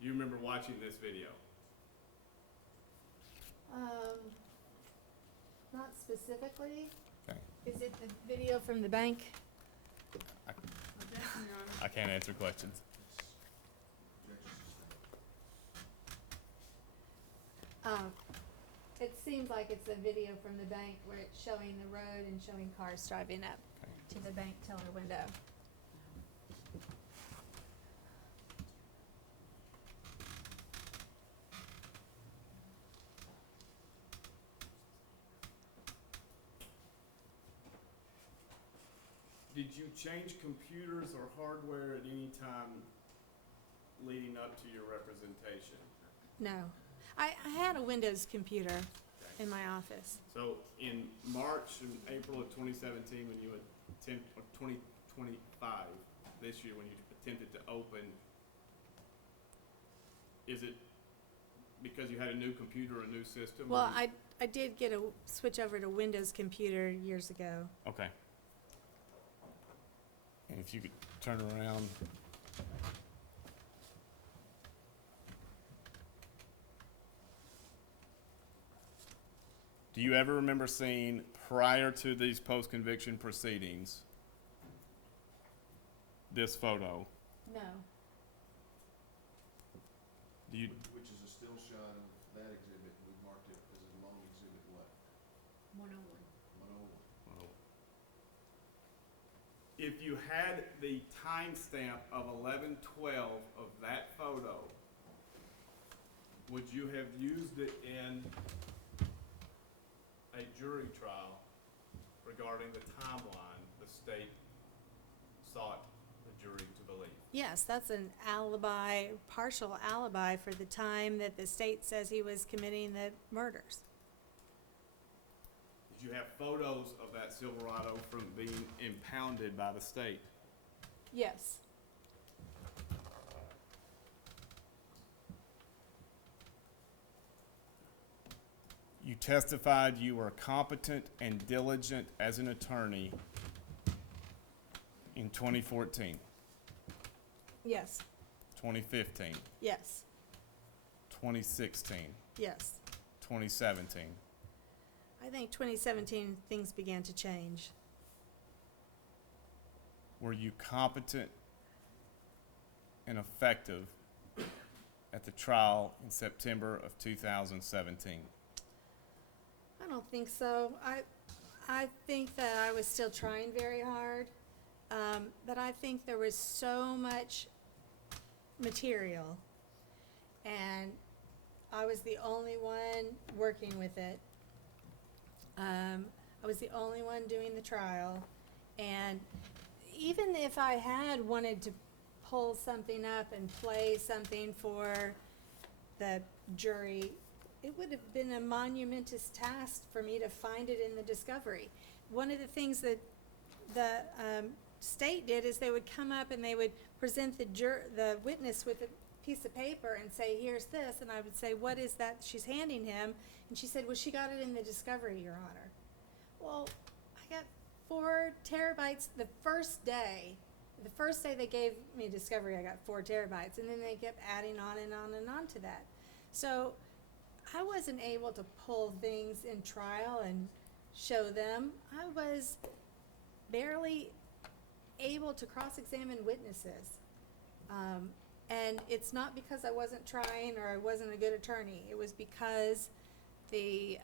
You remember watching this video? Not specifically. Okay. Is it the video from the bank? I can't answer questions. It seems like it's a video from the bank where it's showing the road and showing cars driving up to the bank teller window. Did you change computers or hardware at any time leading up to your representation? No. I had a Windows computer in my office. So in March and April of 2017, when you or 2025, this year when you attempted to open, is it because you had a new computer, a new system? Well, I did get a switch over to Windows computer years ago. Okay. And if you could turn around. Do you ever remember seeing, prior to these post-conviction proceedings, this photo? No. Do you, Which is a still shot of that exhibit, we marked it as a long exhibit, what? 101. 101. if you had the timestamp of 11/12 of that photo, would you have used it in a jury trial regarding the timeline the state sought the jury to believe? Yes, that's an alibi, partial alibi for the time that the state says he was committing the murders. Did you have photos of that Silverado from being impounded by the state? Yes. You testified you were competent and diligent as an attorney in 2014, Yes. 2015, Yes. 2016, Yes. 2017. I think 2017 things began to change. were you competent and effective at the trial in September of 2017? I don't think so. I think that I was still trying very hard, but I think there was so much material, and I was the only one working with it. I was the only one doing the trial, and even if I had wanted to pull something up and play something for the jury, it would have been a monumentous task for me to find it in the discovery. One of the things that the state did is they would come up and they would present the witness with a piece of paper and say, here's this, and I would say, what is that she's handing him? And she said, well, she got it in the discovery, Your Honor. Well, I got 4 terabytes the first day. The first day they gave me discovery, I got 4 terabytes, and then they kept adding on and on and on to that. So I wasn't able to pull things in trial and show them. I was barely able to cross-examine witnesses. And it's not because I wasn't trying or I wasn't a good attorney. It was because the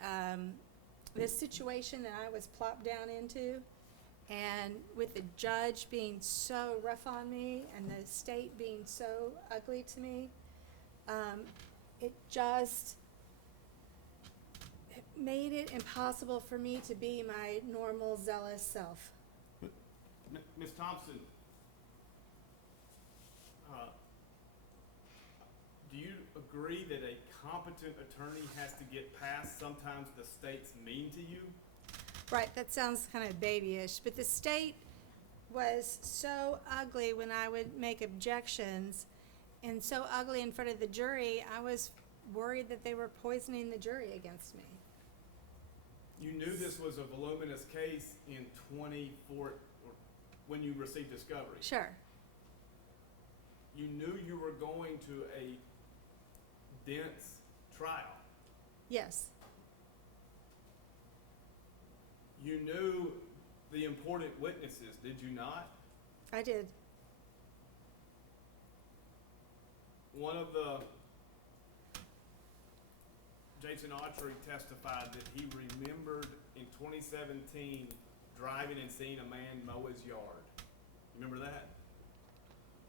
situation that I was plopped down into, and with the judge being so rough on me and the state being so ugly to me, it just made it impossible for me to be my normal, zealous self. Ms. Thompson, do you agree that a competent attorney has to get past sometimes the state's mean to you? Right, that sounds kind of babyish, but the state was so ugly when I would make objections, and so ugly in front of the jury, I was worried that they were poisoning the jury against me. You knew this was a voluminous case in 24, or when you received discovery. Sure. You knew you were going to a dense trial. Yes. You knew the important witnesses, did you not? I did. One of the, Jason Autry testified that he remembered in 2017 driving and seeing a man mow his yard. Remember that?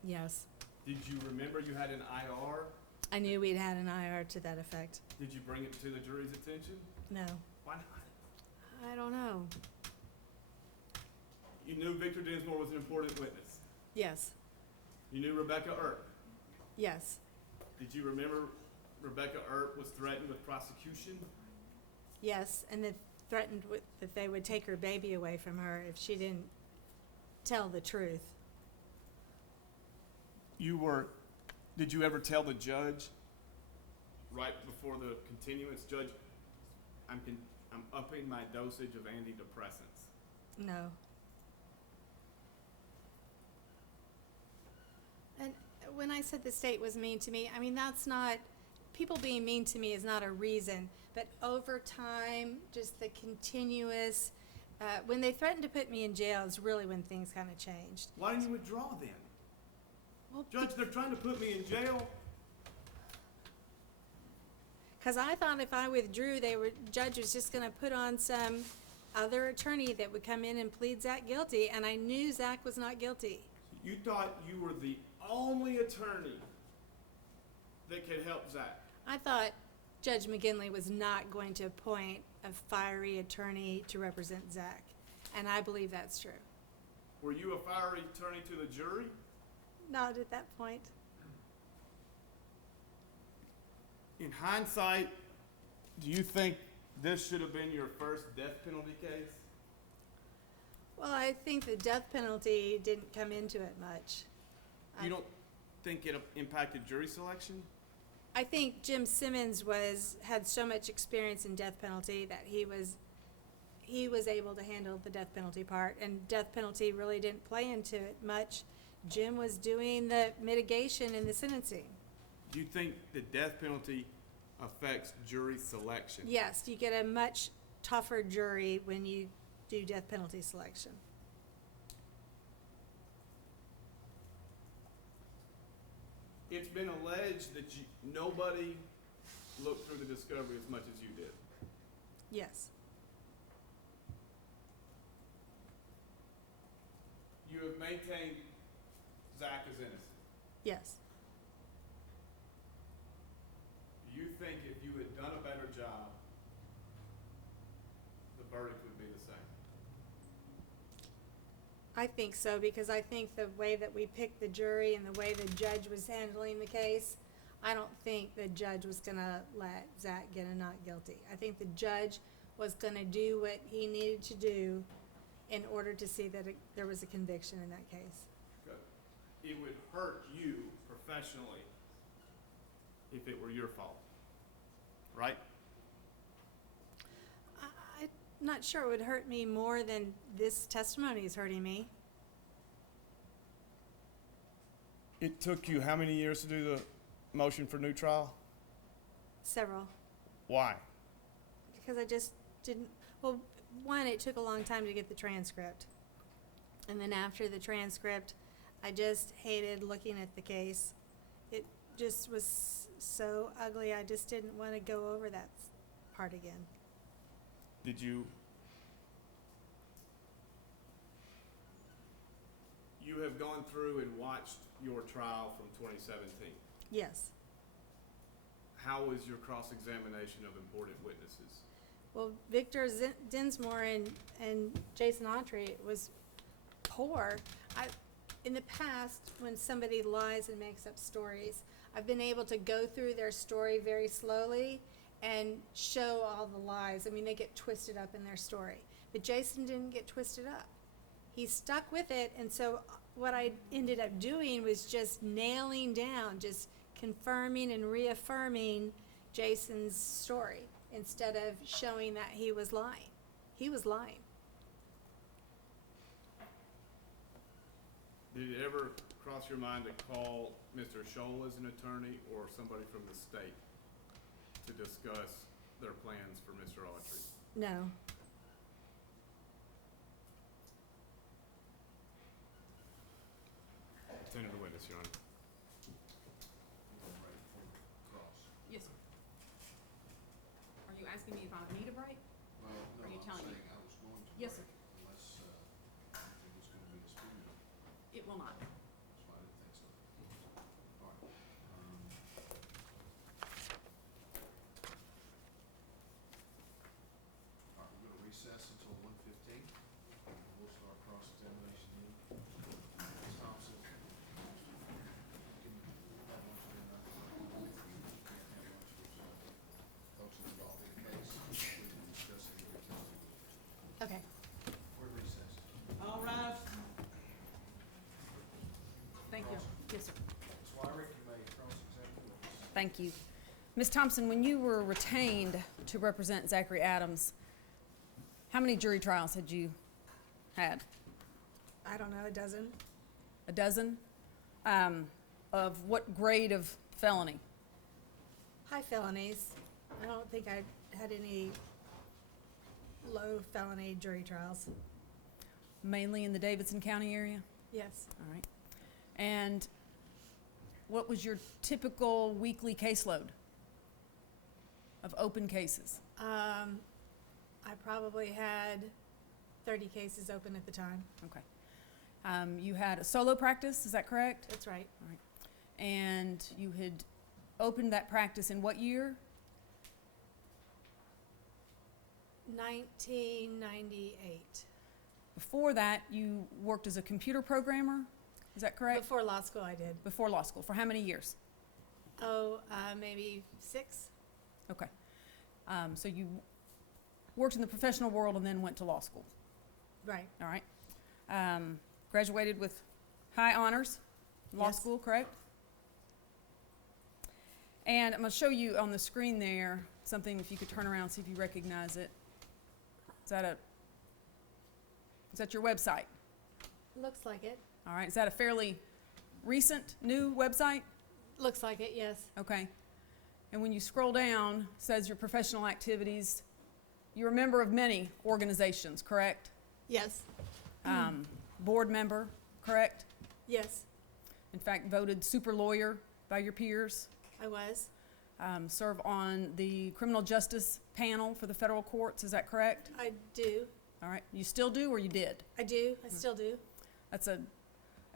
Yes. Did you remember you had an IR? I knew we'd had an IR to that effect. Did you bring it to the jury's attention? No. Why not? I don't know. You knew Victor Dinsmore was an important witness. Yes. You knew Rebecca Earp. Yes. Did you remember Rebecca Earp was threatened with prosecution? Yes, and that threatened that they would take her baby away from her if she didn't tell the truth. Did you ever tell the judge right before the continuance, Judge, I'm upping my dosage of antidepressants? No. And when I said the state was mean to me, I mean, that's not, people being mean to me is not a reason, but over time, just the continuous, when they threatened to put me in jail is really when things kind of changed. Why didn't you withdraw then? Well, Judge, they're trying to put me in jail. because I thought if I withdrew, judge was just going to put on some other attorney that would come in and plead Zach guilty, and I knew Zach was not guilty. You thought you were the only attorney that could help Zach. I thought Judge McGinley was not going to appoint a fiery attorney to represent Zach, and I believe that's true. Were you a fiery attorney to the jury? Not at that point. In hindsight, do you think this should have been your first death penalty case? Well, I think the death penalty didn't come into it much. You don't think it impacted jury selection? I think Jim Simmons had so much experience in death penalty that he was able to handle the death penalty part, and death penalty really didn't play into it much. Jim was doing the mitigation and the sentencing. Do you think the death penalty affects jury selection? Yes, you get a much tougher jury when you do death penalty selection. It's been alleged that nobody looked through the discovery as much as you did. Yes. You have maintained Zach is innocent. Yes. Do you think if you had done a better job, the verdict would be the same? I think so, because I think the way that we picked the jury and the way the judge was handling the case, I don't think the judge was gonna let Zach get a not guilty. I think the judge was gonna do what he needed to do in order to see that there was a conviction in that case. Good. It would hurt you professionally if it were your fault, right? I'm not sure it would hurt me more than this testimony is hurting me. It took you how many years to do the motion for new trial? Several. Why? Because I just didn't, well, one, it took a long time to get the transcript. And then after the transcript, I just hated looking at the case. It just was so ugly, I just didn't want to go over that part again. Did you have gone through and watched your trial from 2017? Yes. How was your cross-examination of important witnesses? Well, Victor Dinsmore and Jason Autry was poor. In the past, when somebody lies and makes up stories, I've been able to go through their story very slowly and show all the lies. I mean, they get twisted up in their story. But Jason didn't get twisted up. He stuck with it, and so what I ended up doing was just nailing down, just confirming and reaffirming Jason's story instead of showing that he was lying. He was lying. Did it ever cross your mind to call Mr. Scholl as an attorney or somebody from the state to discuss their plans for Mr. Autry? No. Attend to the witness, Your Honor. We're ready for cross. Yes, sir. Are you asking me if I need a break? Well, no, Are you I'm telling me? saying I was going to. Yes, break Unless, you think it's gonna be disputed. It will not. That's why I didn't think so. All right. All right, we're gonna recess until 1:15. We'll start cross-examination then. Ms. Thompson. You can have lunch or not. You can't have lunch with, folks involved in the case. We can discuss it here. Okay. We're recessed. All rise. Thank you. Yes, sir. Ms. Wyrick, you may cross-examine the witness. Thank you. Ms. Thompson, when you were retained to represent Zachary Adams, how many jury trials had you had? I don't know, a dozen. A dozen? Of what grade of felony? High felonies. I don't think I had any low felony jury trials. Mainly in the Davidson County area? Yes. All right. And what was your typical weekly caseload of open cases? I probably had 30 cases open at the time. Okay. You had a solo practice, is that correct? That's right. All right. And you had opened that practice in what year? 1998. Before that, you worked as a computer programmer, is that correct? Before law school, I did. Before law school. For how many years? Maybe 6. Okay. So you worked in the professional world and then went to law school. Right. All right. Graduated with high honors in law Yes. school, correct? And I'm going to show you on the screen there something, if you could turn around, see if you recognize it. Is that your website? Looks like it. All right. Is that a fairly recent, new website? Looks like it, yes. Okay. And when you scroll down, it says your professional activities. You're a member of many organizations, correct? Yes. Board member, correct? Yes. In fact, voted super lawyer by your peers? I was. Serve on the criminal justice panel for the federal courts, is that correct? I do. All right, you still do or you did? I do. I still do. That's an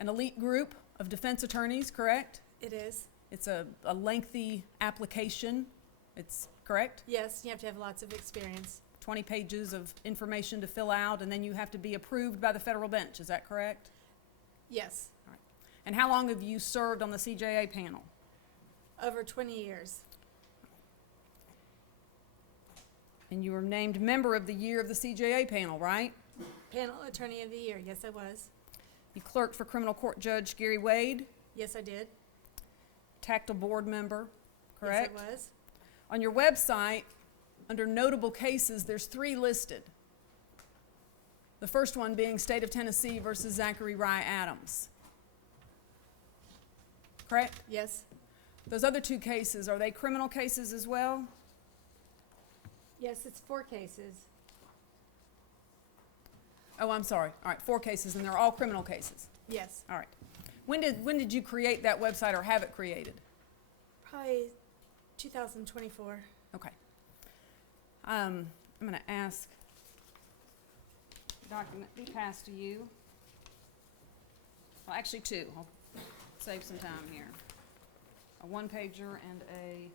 elite group of defense attorneys, correct? It is. It's a lengthy application, it's correct? Yes, you have to have lots of experience. 20 pages of information to fill out, and then you have to be approved by the federal bench, is that correct? Yes. And how long have you served on the CJA panel? Over 20 years. And you were named Member of the Year of the CJA panel, right? Panel Attorney of the Year. Yes, I was. You clerked for Criminal Court Judge Gary Wade, Yes, I did. tactile board member, correct? Yes, I was. On your website, under notable cases, there's 3 listed. The first one being State of Tennessee versus Zachary Rye Adams. Correct? Yes. Those other 2 cases, are they criminal cases as well? Yes, it's 4 cases. Oh, I'm sorry. All right, 4 cases, and they're all criminal cases. Yes. All right. When did you create that website or have it created? Probably 2024. Okay. I'm going to ask the document be passed to you. Well, actually 2. I'll save some time here. A 1-pager and a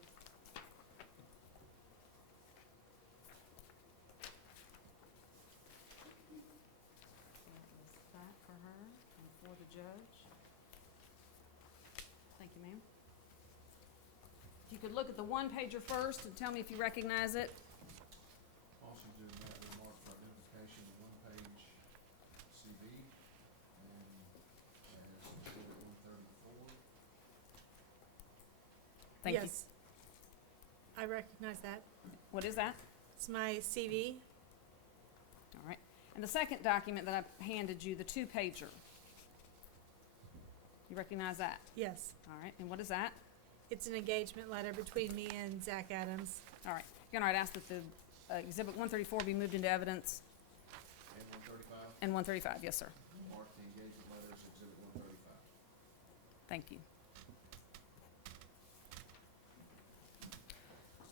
that for her and for the judge. Thank you, ma'am. If you could look at the 1-pager first and tell me if you recognize it. Also do that remark for identification, the 1-page CV, and as exhibit 134. Thank you. Yes. I recognize that. What is that? It's my CV. All right. And the second document that I handed you, the 2-pager. You recognize that? Yes. All right. And what is that? It's an engagement letter between me and Zach Adams. All right. Again, I'd ask that the exhibit 134 be moved into evidence. And 135, And 135, yes, sir. mark the engagement letters, exhibit 135. Thank you.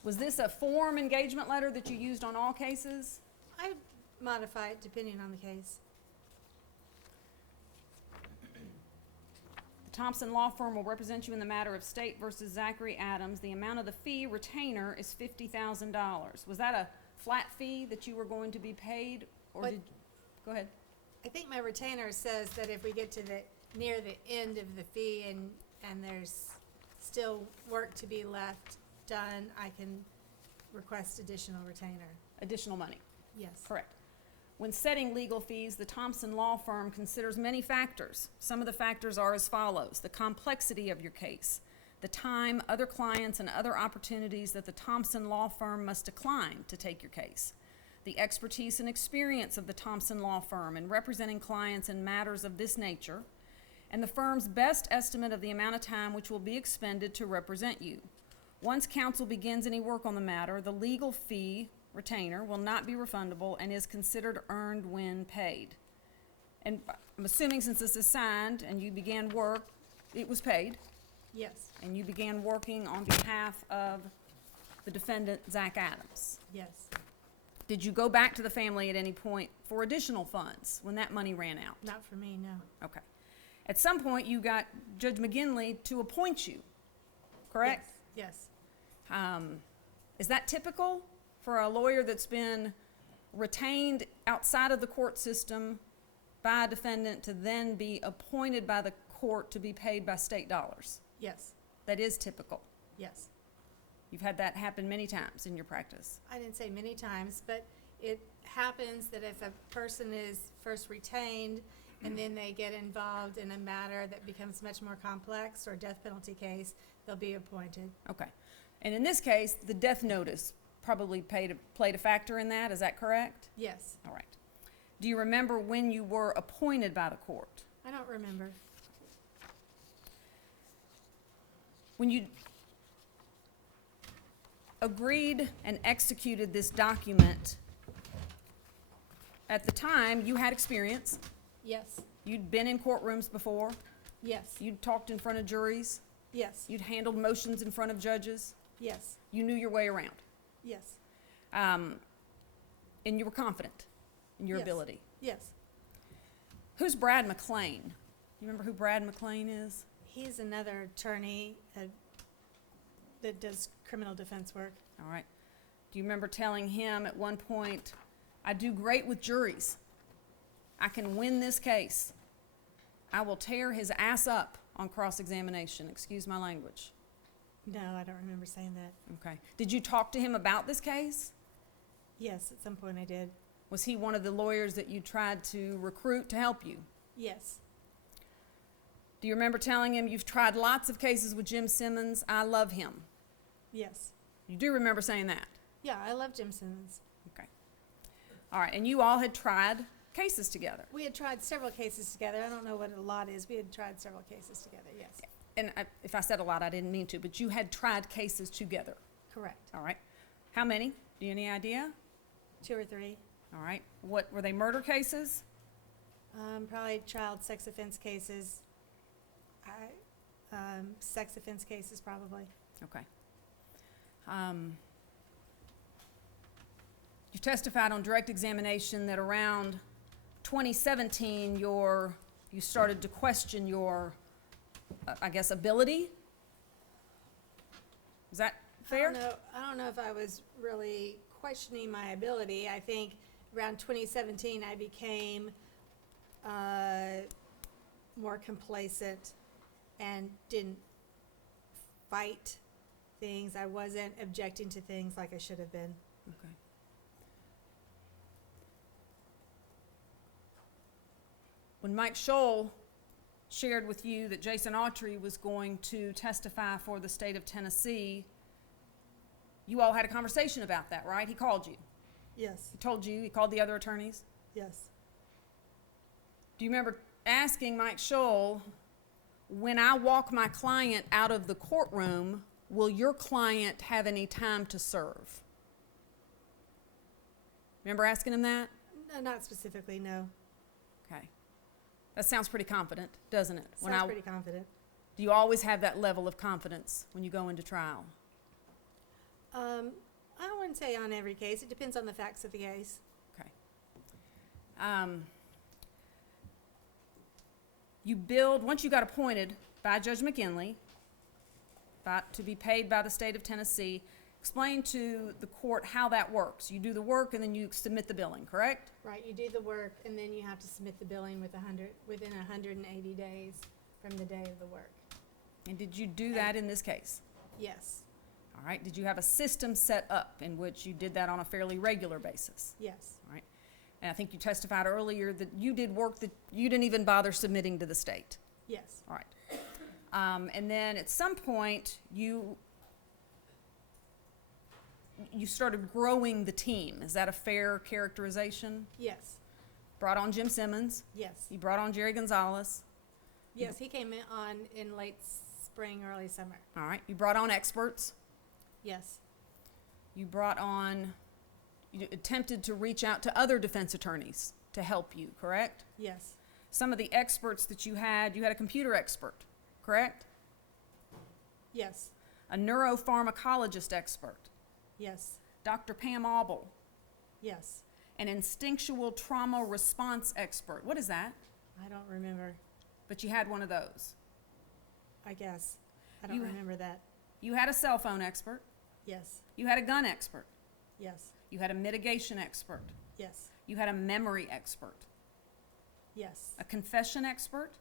Was this a form engagement letter that you used on all cases? I modify it depending on the case. The Thompson Law Firm will represent you in the matter of State versus Zachary Adams. The amount of the fee retainer is $50,000. Was that a flat fee that you were going to be paid, or What- did? Go ahead. I think my retainer says that if we get to near the end of the fee and there's still work to be left done, I can request additional retainer. Additional money. Yes. Correct. When setting legal fees, the Thompson Law Firm considers many factors. Some of the factors are as follows: the complexity of your case, the time, other clients, and other opportunities that the Thompson Law Firm must decline to take your case, the expertise and experience of the Thompson Law Firm in representing clients in matters of this nature, and the firm's best estimate of the amount of time which will be expended to represent you. Once counsel begins any work on the matter, the legal fee retainer will not be refundable and is considered earned when paid. And I'm assuming since this is signed and you began work, it was paid, Yes. and you began working on behalf of the defendant, Zach Adams. Yes. Did you go back to the family at any point for additional funds when that money ran out? Not for me, no. Okay. At some point, you got Judge McGinley to appoint you, correct? Yes. Is that typical for a lawyer that's been retained outside of the court system by a defendant to then be appointed by the court to be paid by state dollars? Yes. That is typical. Yes. You've had that happen many times in your practice. I didn't say many times, but it happens that if a person is first retained and then they get involved in a matter that becomes much more complex or death penalty case, they'll be appointed. Okay. And in this case, the death notice probably played a factor in that. Is that correct? Yes. All right. Do you remember when you were appointed by the court? I don't remember. When you agreed and executed this document, at the time, you had experience. Yes. You'd been in courtrooms before. Yes. You'd talked in front of juries. Yes, You'd handled motions in front of judges. yes, You knew your way around. yes, And you were confident in your Yes. ability. yes. Who's Brad McLean? You remember who Brad McLean is? He's another attorney that does criminal defense work. All right. Do you remember telling him at one point, I do great with juries. I can win this case. I will tear his ass up on cross-examination. Excuse my language. No, I don't remember saying that. Okay. Did you talk to him about this case? Yes, at some point I did. Was he one of the lawyers that you tried to recruit to help you? Yes, Do you remember telling him you've tried lots of cases with Jim Simmons? I love him. yes. You do remember saying that? Yeah, I love Jim Simmons. Okay. All right. And you all had tried cases together. We had tried several cases together. I don't know what a lot is. We had tried several cases together, yes. And if I said a lot, I didn't mean to, but you had tried cases together. Correct. All right. How many? Do you have any idea? 2 or 3. All right. What were they, murder cases? Probably child sex offense cases. Sex offense cases probably. Okay. You testified on direct examination that around 2017 you started to question your, I guess, ability? Is that fair? I don't know if I was really questioning my ability. I think around 2017 I became more complacent and didn't fight things. I wasn't objecting to things like I should have been. Okay. When Mike Scholl shared with you that Jason Autry was going to testify for the state of Tennessee, you all had a conversation about that, right? He called you. Yes, He told you, he called the other attorneys. yes. Do you remember asking Mike Scholl, when I walk my client out of the courtroom, will your client have any time to serve? Remember asking him that? No, not specifically, no. Okay. That sounds pretty confident, doesn't it? Sounds pretty confident. Do you always have that level of confidence when you go into trial? I wouldn't say on every case. It depends on the facts of the case. Okay. You billed, once you got appointed by Judge McKinley, to be paid by the state of Tennessee, explain to the court how that works. You do the work and then you submit the billing, correct? Right, you do the work and then you have to submit the billing within 180 days from the day of the work. And did you do that in this case? Yes, All right. Did you have a system set up in which you did that on a fairly regular basis? yes, All right. And I think you testified earlier that you did work that you didn't even bother submitting to the state. yes, All right. And then at some point, you started growing the team. Is that a fair characterization? yes, Brought on Jim Simmons. yes. You brought on Jerry Gonzalez. Yes, he came in late spring, early summer. All right. You brought on experts. Yes, You attempted to reach out to other defense attorneys to help you, correct? yes, Some of the experts that you had a computer expert, correct? yes, A neuropharmacologist expert, yes, Dr. Pam Auble, yes. an instinctual trauma response expert. What is that? I don't remember, But you had one of those. I guess. I don't You- remember that. You had a cell phone expert. Yes, You had a gun expert. yes, You had a mitigation expert. yes, You had a memory expert. yes. A confession expert.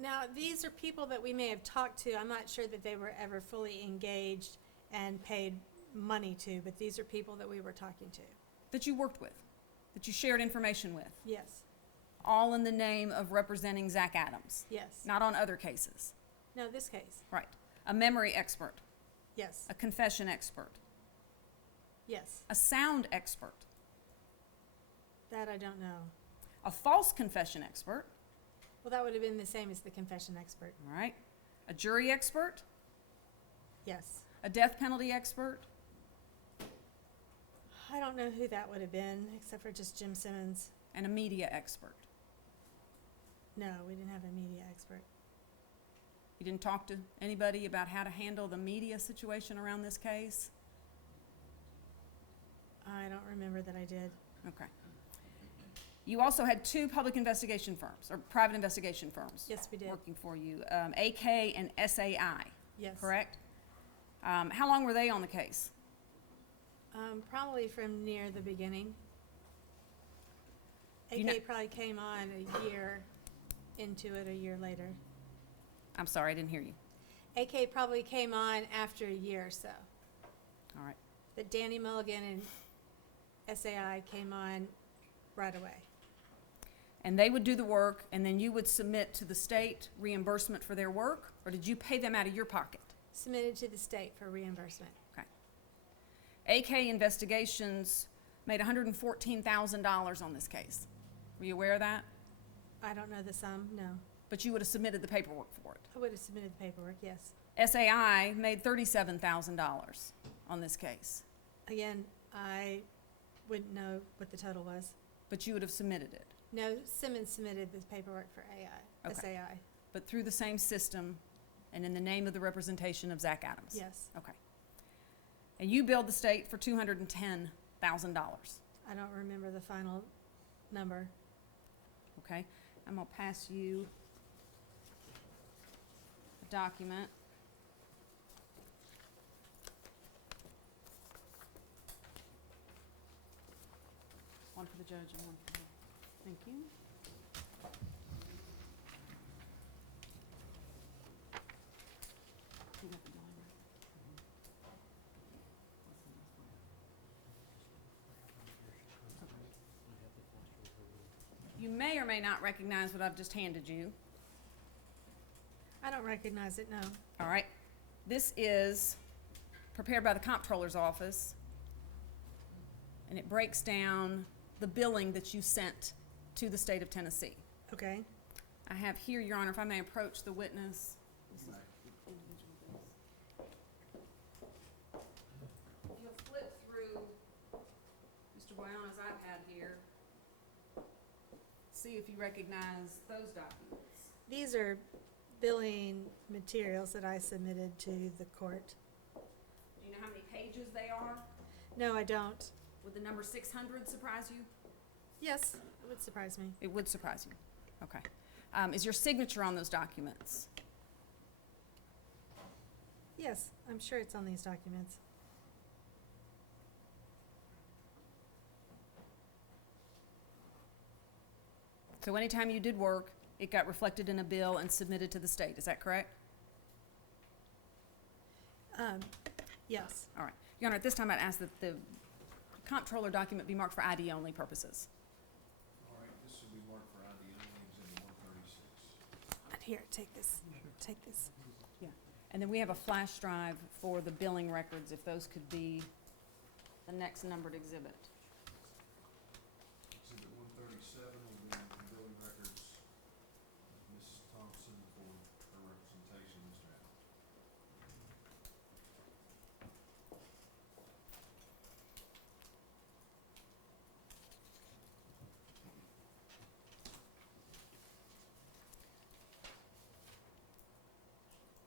Now, these are people that we may have talked to. I'm not sure that they were ever fully engaged and paid money to, but these are people that we were talking to. That you worked with. That you shared information with. Yes, All in the name of representing Zach Adams. yes. Not on other cases. No, this case. Right. A memory expert. Yes, A confession expert. yes. A sound expert. That I don't know. A false confession expert. Well, that would have been the same as the confession expert. All right. A jury expert. Yes. A death penalty expert. I don't know who that would have been, except for just Jim Simmons. And a media expert. No, we didn't have a media expert. You didn't talk to anybody about how to handle the media situation around this case? I don't remember that I did. Okay. You also had two public investigation firms, or private investigation firms. Yes, we did. Working for you, AK and SAI, Yes. correct? How long were they on the case? Probably from near the beginning. You know- AK probably came on a year into it, a year later. I'm sorry, I didn't hear you. AK probably came on after a year or so. All right. But Danny Mulligan and SAI came on right away. And they would do the work, and then you would submit to the state reimbursement for their work, or did you pay them out of your pocket? Submitted to the state for reimbursement. Okay. AK Investigations made $114,000 on this case. Were you aware of that? I don't know the sum, no. But you would have submitted the paperwork for it. I would have submitted the paperwork, yes. SAI made $37,000 on this case, Again, I wouldn't know what the total was. but you would have submitted it. No, Simmons submitted the paperwork for Okay. SAI. But through the same system and in the name of the representation of Zach Adams? Yes. Okay. And you billed the state for $210,000, I don't remember the final number. okay? I'm gonna pass you a document. One for the judge and one for the, thank you. You got the billing record? You may or may not recognize what I've just handed you. I don't recognize it, no. All right. This is prepared by the comptroller's office, and it breaks down the billing that you sent to the state of Tennessee. Okay. I have here, Your Honor, if I may approach the witness. This is individual bills. If you'll flip through Mr. Boyana's iPad here, see if you recognize those documents. These are billing materials that I submitted to the court. Do you know how many pages they are? No, I don't. Would the number 600 surprise you? Yes, it would surprise me. It would surprise you. Okay. Is your signature on those documents? Yes, I'm sure it's on these documents. So anytime you did work, it got reflected in a bill and submitted to the state. Is that correct? Yes. All right. Your Honor, at this time, I'd ask that the comptroller document be marked for ID only purposes. All right, this will be marked for ID only, exhibit 136. And here, take this. Take this. Yeah. And then we have a flash drive for the billing records, if those could be the next numbered exhibit. Exhibit 137 will be the billing records of Ms. Thompson for her representation, Mr. Allen.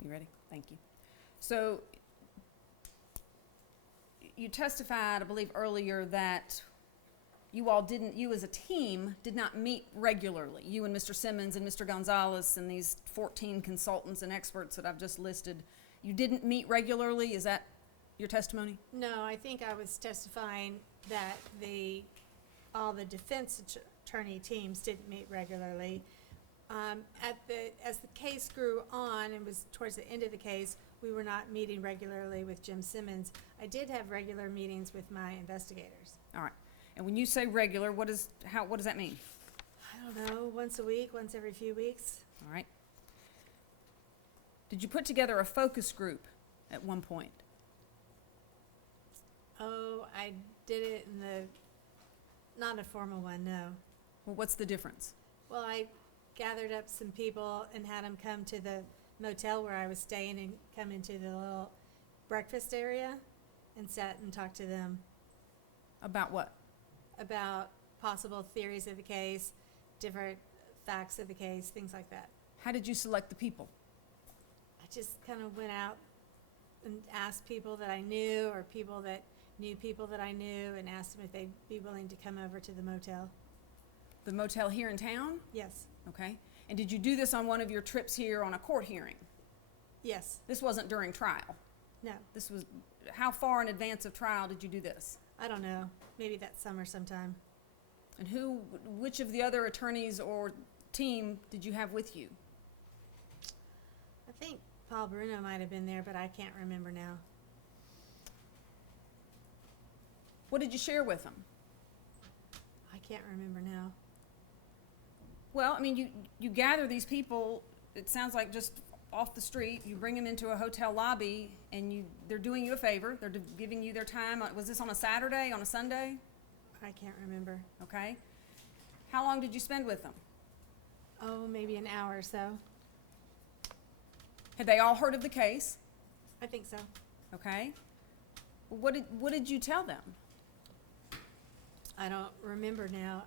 You ready? Thank you. So you testified, I believe, earlier that you all didn't, you as a team did not meet regularly. You and Mr. Simmons and Mr. Gonzalez and these 14 consultants and experts that I've just listed, you didn't meet regularly? Is that your testimony? No, I think I was testifying that all the defense attorney teams didn't meet regularly. As the case grew on and was towards the end of the case, we were not meeting regularly with Jim Simmons. I did have regular meetings with my investigators. All right. And when you say regular, what does that mean? I don't know, once a week, once every few weeks. All right. Did you put together a focus group at one point? Oh, I did it not a formal one, no. Well, what's the difference? Well, I gathered up some people and had them come to the motel where I was staying and come into the little breakfast area and sat and talked to them About what? about possible theories of the case, different facts of the case, things like that. How did you select the people? just kind of went out and asked people that I knew or people that knew people that I knew and asked them if they'd be willing to come over to the motel. The motel here in town? Yes, Okay. And did you do this on one of your trips here on a court hearing? yes, This wasn't during trial. no, This was, how far in advance of trial did you do this? I don't know, maybe that summer sometime. And which of the other attorneys or team did you have with you? I think Paul Bruno might have been there, but I can't remember now. What did you share with them? I can't remember now. Well, I mean, you gather these people, it sounds like just off the street, you bring them into a hotel lobby, and they're doing you a favor, they're giving you their time. Was this on a Saturday, on a Sunday? I can't remember. Okay. How long did you spend with them? Oh, maybe an hour or so. Had they all heard of the case? I think so. Okay. What did you tell them? I don't remember now.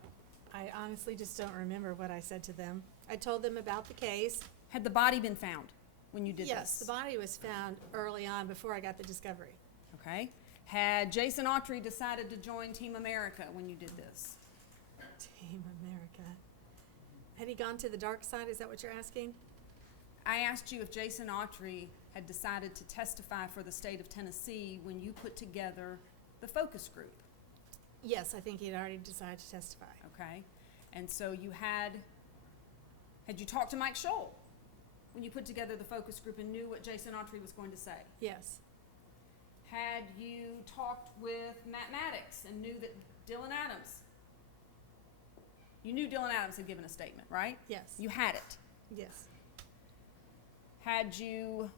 I honestly just don't remember what I said to them. I told them about the case. Had the body been found when you did Yes, this? the body was found early on before I got the discovery. Okay. Had Jason Autry decided to join Team America when you did this? Team America. Had he gone to the dark side? Is that what you're asking? I asked you if Jason Autry had decided to testify for the state of Tennessee when you put together the focus group. Yes, I think he'd already decided to testify. Okay. And so had you talked to Mike Scholl when you put together the focus group and knew what Jason Autry was going to say? Yes. Had you talked with Matt Maddox and knew that Dylan Adams, you knew Dylan Adams had given a statement, right? Yes. You had it. Yes. Had you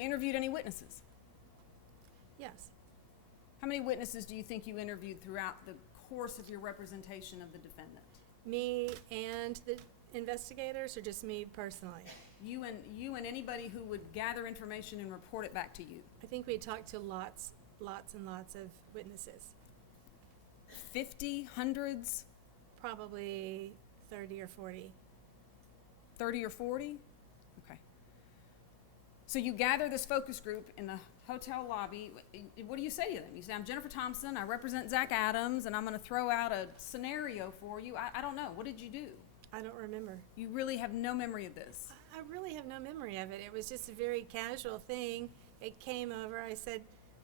interviewed any witnesses? Yes. How many witnesses do you think you interviewed throughout the course of your representation of the defendant? Me and the investigators, or just me personally? You and anybody who would gather information and report it back to you. I think we talked to lots and lots of witnesses. 50, hundreds, Probably 30 or 40. 30 or 40? Okay. So you gather this focus group in the hotel lobby. What do you say to them? You say, I'm Jennifer Thompson, I represent Zach Adams, and I'm going to throw out a scenario for you. I don't know. What did you do? I don't remember. You really have no memory of this. I really have no memory of it. It was just a very casual thing. It came over. I said,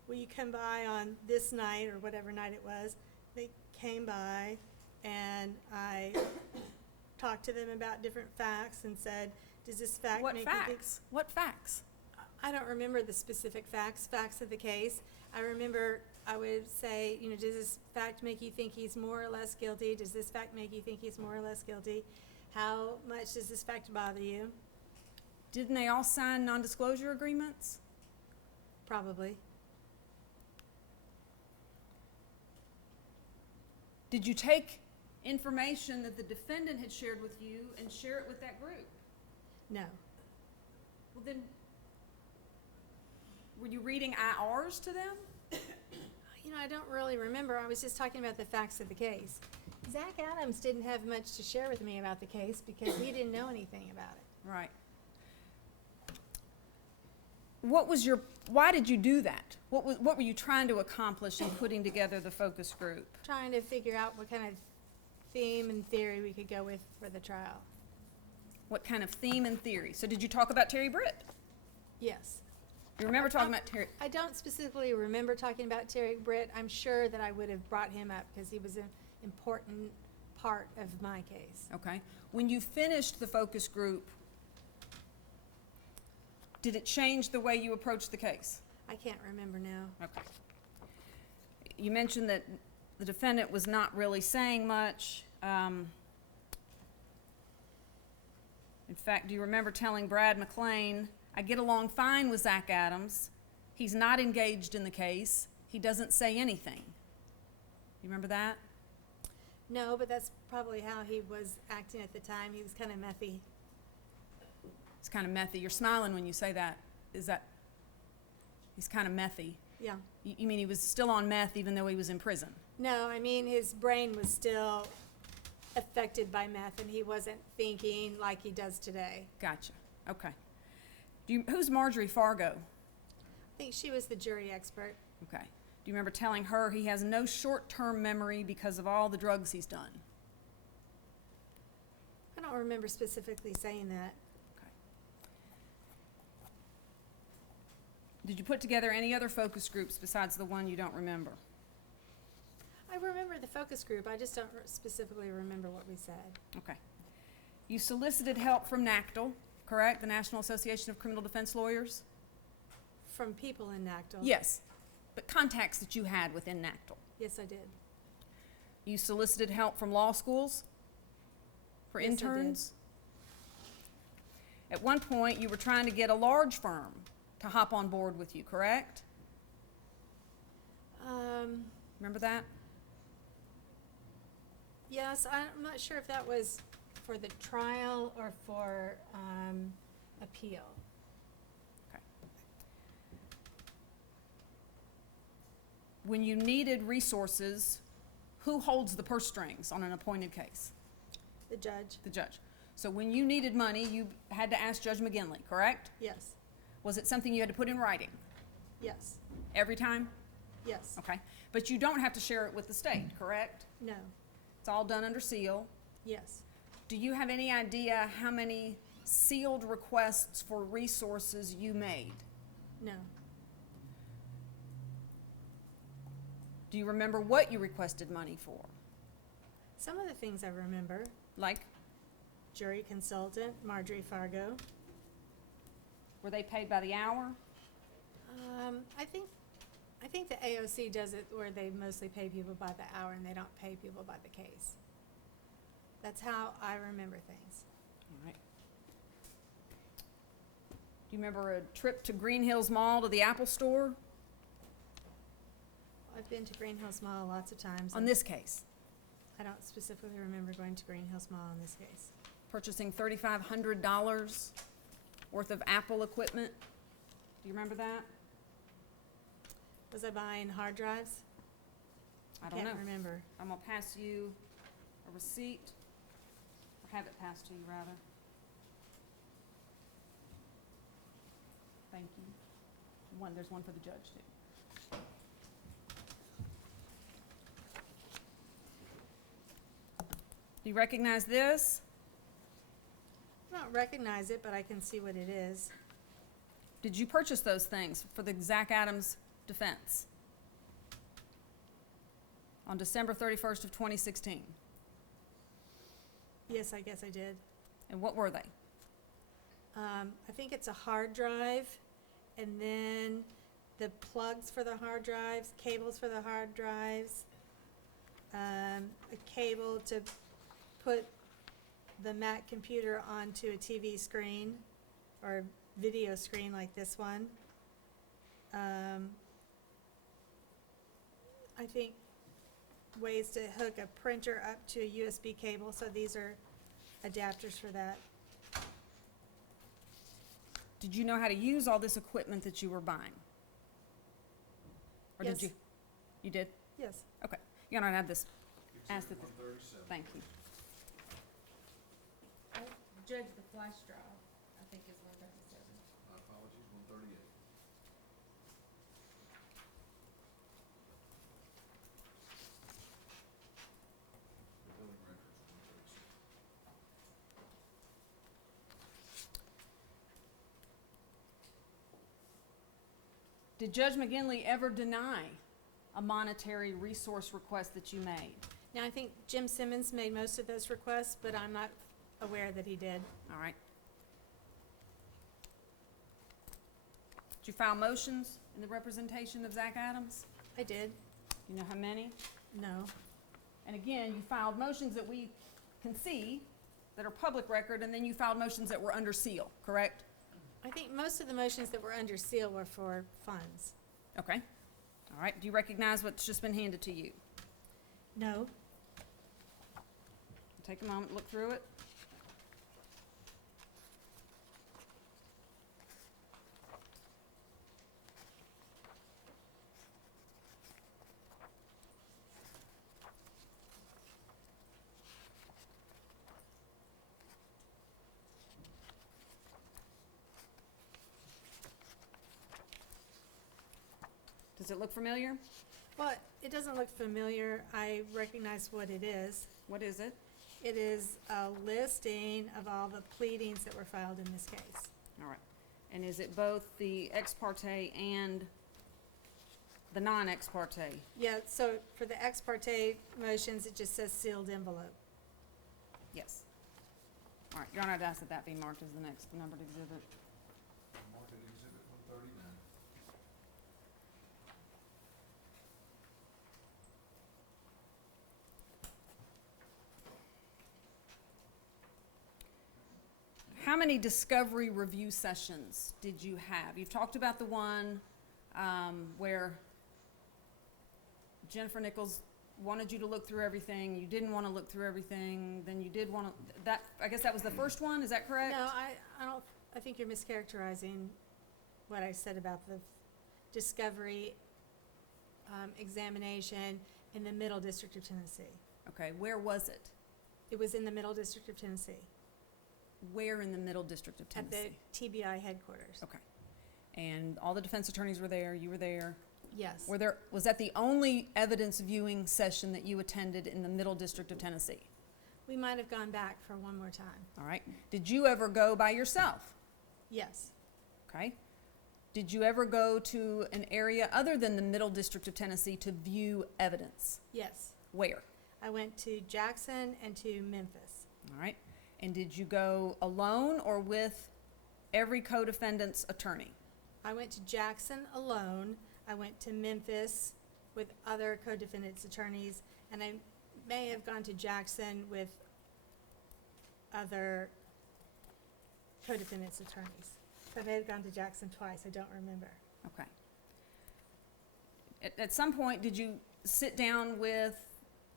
will you come by on this night or whatever night it was? They came by and I talked to them about different facts and said, does this fact What make you think? facts? What facts? I don't remember the specific facts of the case. I remember I would say, does this fact make you think he's more or less guilty? Does this fact make you think he's more or less guilty? How much does this fact bother you? Didn't they all sign non-disclosure agreements? Probably. Did you take information that the defendant had shared with you and share it with that group? No. Well, then, were you reading IRs to them? I don't really remember. I was just talking about the facts of the case. Zach Adams didn't have much to share with me about the case because he didn't know anything about it. Right. Why did you do that? What were you trying to accomplish in putting together the focus group? Trying to figure out what kind of theme and theory we could go with for the trial. What kind of theme and theory? So did you talk about Terry Britt? Yes. You remember talking about Terry? I don't specifically remember talking about Terry Britt. I'm sure that I would have brought him up because he was an important part of my case. Okay. When you finished the focus group, did it change the way you approached the case? I can't remember now. Okay. You mentioned that the defendant was not really saying much. In fact, do you remember telling Brad McClain, I get along fine with Zach Adams. He's not engaged in the case. He doesn't say anything. You remember that? No, but that's probably how he was acting at the time. He was kind of methy. It's kind of methy. You're smiling when you say that. Is that, he's kind of methy? Yeah. You mean he was still on meth even though he was in prison? No, I mean his brain was still affected by meth and he wasn't thinking like he does today. Gotcha. Okay. Who's Marjorie Fargo? I think she was the jury expert. Okay. Do you remember telling her he has no short-term memory because of all the drugs he's done? I don't remember specifically saying that. Okay. Did you put together any other focus groups besides the one you don't remember? I remember the focus group, I just don't specifically remember what we said. Okay. You solicited help from NACDL, correct? The National Association of Criminal Defense Lawyers? From people in NACDL. Yes, but contacts that you had within NACDL. Yes, I did. You solicited help from law schools for Yes, I did. interns? At one point, you were trying to get a large firm to hop on board with you, correct? Remember that? Yes, I'm not sure if that was for the trial or for appeal. Okay. When you needed resources, who holds the purse strings on an appointed case? The judge. The judge. So when you needed money, you had to ask Judge McGinley, correct? Yes. Was it something you had to put in writing Yes. every time? Yes. Okay. But you don't have to share it with the state, correct? No. It's all done under seal. Yes. Do you have any idea how many sealed requests for resources you made? No. Do you remember what you requested money for? Some of the things I remember, Like, jury consultant, Marjorie Fargo. were they paid by the hour? I think the AOC does it where they mostly pay people by the hour and they don't pay people by the case. That's how I remember things. All right. Do you remember a trip to Green Hills Mall to the Apple Store I've been to Green Hills Mall lots of times. on and this case? I don't specifically remember going to Green Hills Mall in this case. Purchasing $3,500 worth of Apple equipment? Do you remember that? Was I buying hard drives? I don't know. Can't remember. I'm gonna pass you a receipt, or have it passed to you, rather. Thank you. There's one for the judge, too. Do you recognize this? I don't recognize it, but I can see what it is. Did you purchase those things for the Zach Adams defense on December 31st of 2016? Yes, I guess I did. And what were they? I think it's a hard drive, and then the plugs for the hard drives, cables for the hard drives, a cable to put the Mac computer onto a TV screen or video screen like this one. I think ways to hook a printer up to a USB cable, so these are adapters for that. Did you know how to use all this equipment that you were buying? Or Yes. did you? You did? Yes. Okay. You're gonna have this. Ask Exhibit that the- 137. Thank you. Judge, the flash drive, I think is 137. My apologies, 138. The building records, 136. Did Judge McGinley ever deny a monetary resource request that you made? Now, I think Jim Simmons made most of those requests, but I'm not aware that he did. All right. Did you file motions in the representation of Zach Adams? I did. You know how many? No. And again, you filed motions that we can see that are public record, and then you filed motions that were under seal, correct? I think most of the motions that were under seal were for funds. Okay. All right. Do you recognize what's just been handed to you? No. Take a moment, look through it. Does it look familiar? Well, it doesn't look familiar. I recognize what it is. What is it? It is a listing of all the pleadings that were filed in this case. All right. And is it both the ex parte and the non-ex parte? Yeah, so for the ex parte motions, it just says sealed envelope. Yes. All right, Your Honor, I'd ask that that be marked as the next numbered exhibit. Market Exhibit 139. How many discovery review sessions did you have? You've talked about the one where Jennifer Nichols wanted you to look through everything, you didn't want to look through everything, then you did want to, I guess that was the first one, is that correct? No, I think you're mischaracterizing what I said about the discovery examination in the Middle District of Tennessee. Okay, where was it? It was in the Middle District of Tennessee, Where in the Middle District of at Tennessee? the TBI headquarters. Okay. And all the defense attorneys were there, you were there? Yes. Was that the only evidence viewing session that you attended in the Middle District of Tennessee? We might have gone back for one more time. All right. Did you ever go by yourself? Yes. Okay. Did you ever go to an area other than the Middle District of Tennessee to view evidence? Yes. Where? I went to Jackson and to Memphis. All right. And did you go alone or with every co-defendant's attorney? I went to Jackson alone. I went to Memphis with other co-defendants' attorneys, and I may have gone to Jackson with other co-defendants' attorneys. I may have gone to Jackson twice, I don't remember. Okay. At some point, did you sit down with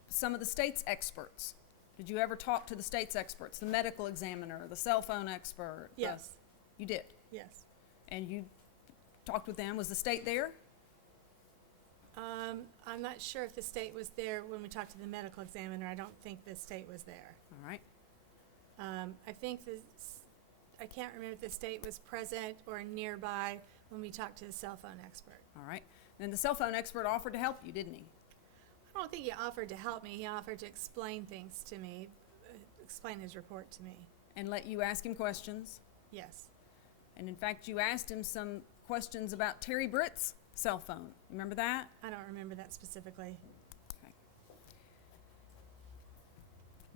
some of the state's experts? Did you ever talk to the state's experts, the medical examiner, the cell phone expert? Yes. You did? Yes. And you talked with them? Was the state there? I'm not sure if the state was there when we talked to the medical examiner. I don't think the state was there. All right. I think I can't remember if the state was present or nearby when we talked to the cell phone expert. All right. And the cell phone expert offered to help you, didn't he? I don't think he offered to help me. He offered to explain things to me, explain his report to me. And let you ask him questions? Yes. And in fact, you asked him some questions about Terry Britt's cell phone. Remember that? I don't remember that specifically. Okay.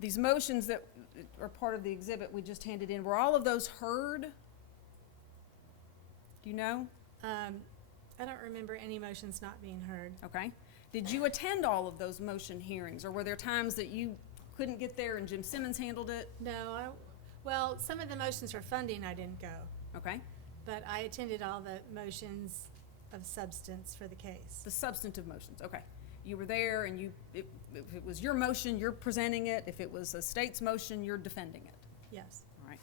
These motions that are part of the exhibit we just handed in, were all of those heard? Do you know? I don't remember any motions not being heard. Okay. Did you attend all of those motion hearings, or were there times that you couldn't get there and Jim Simmons handled it? No, well, some of the motions for funding I didn't go, Okay. but I attended all the motions of substance for the case. The substantive motions, okay. You were there and if it was your motion, you're presenting it. If it was a state's motion, you're defending it. Yes. All right.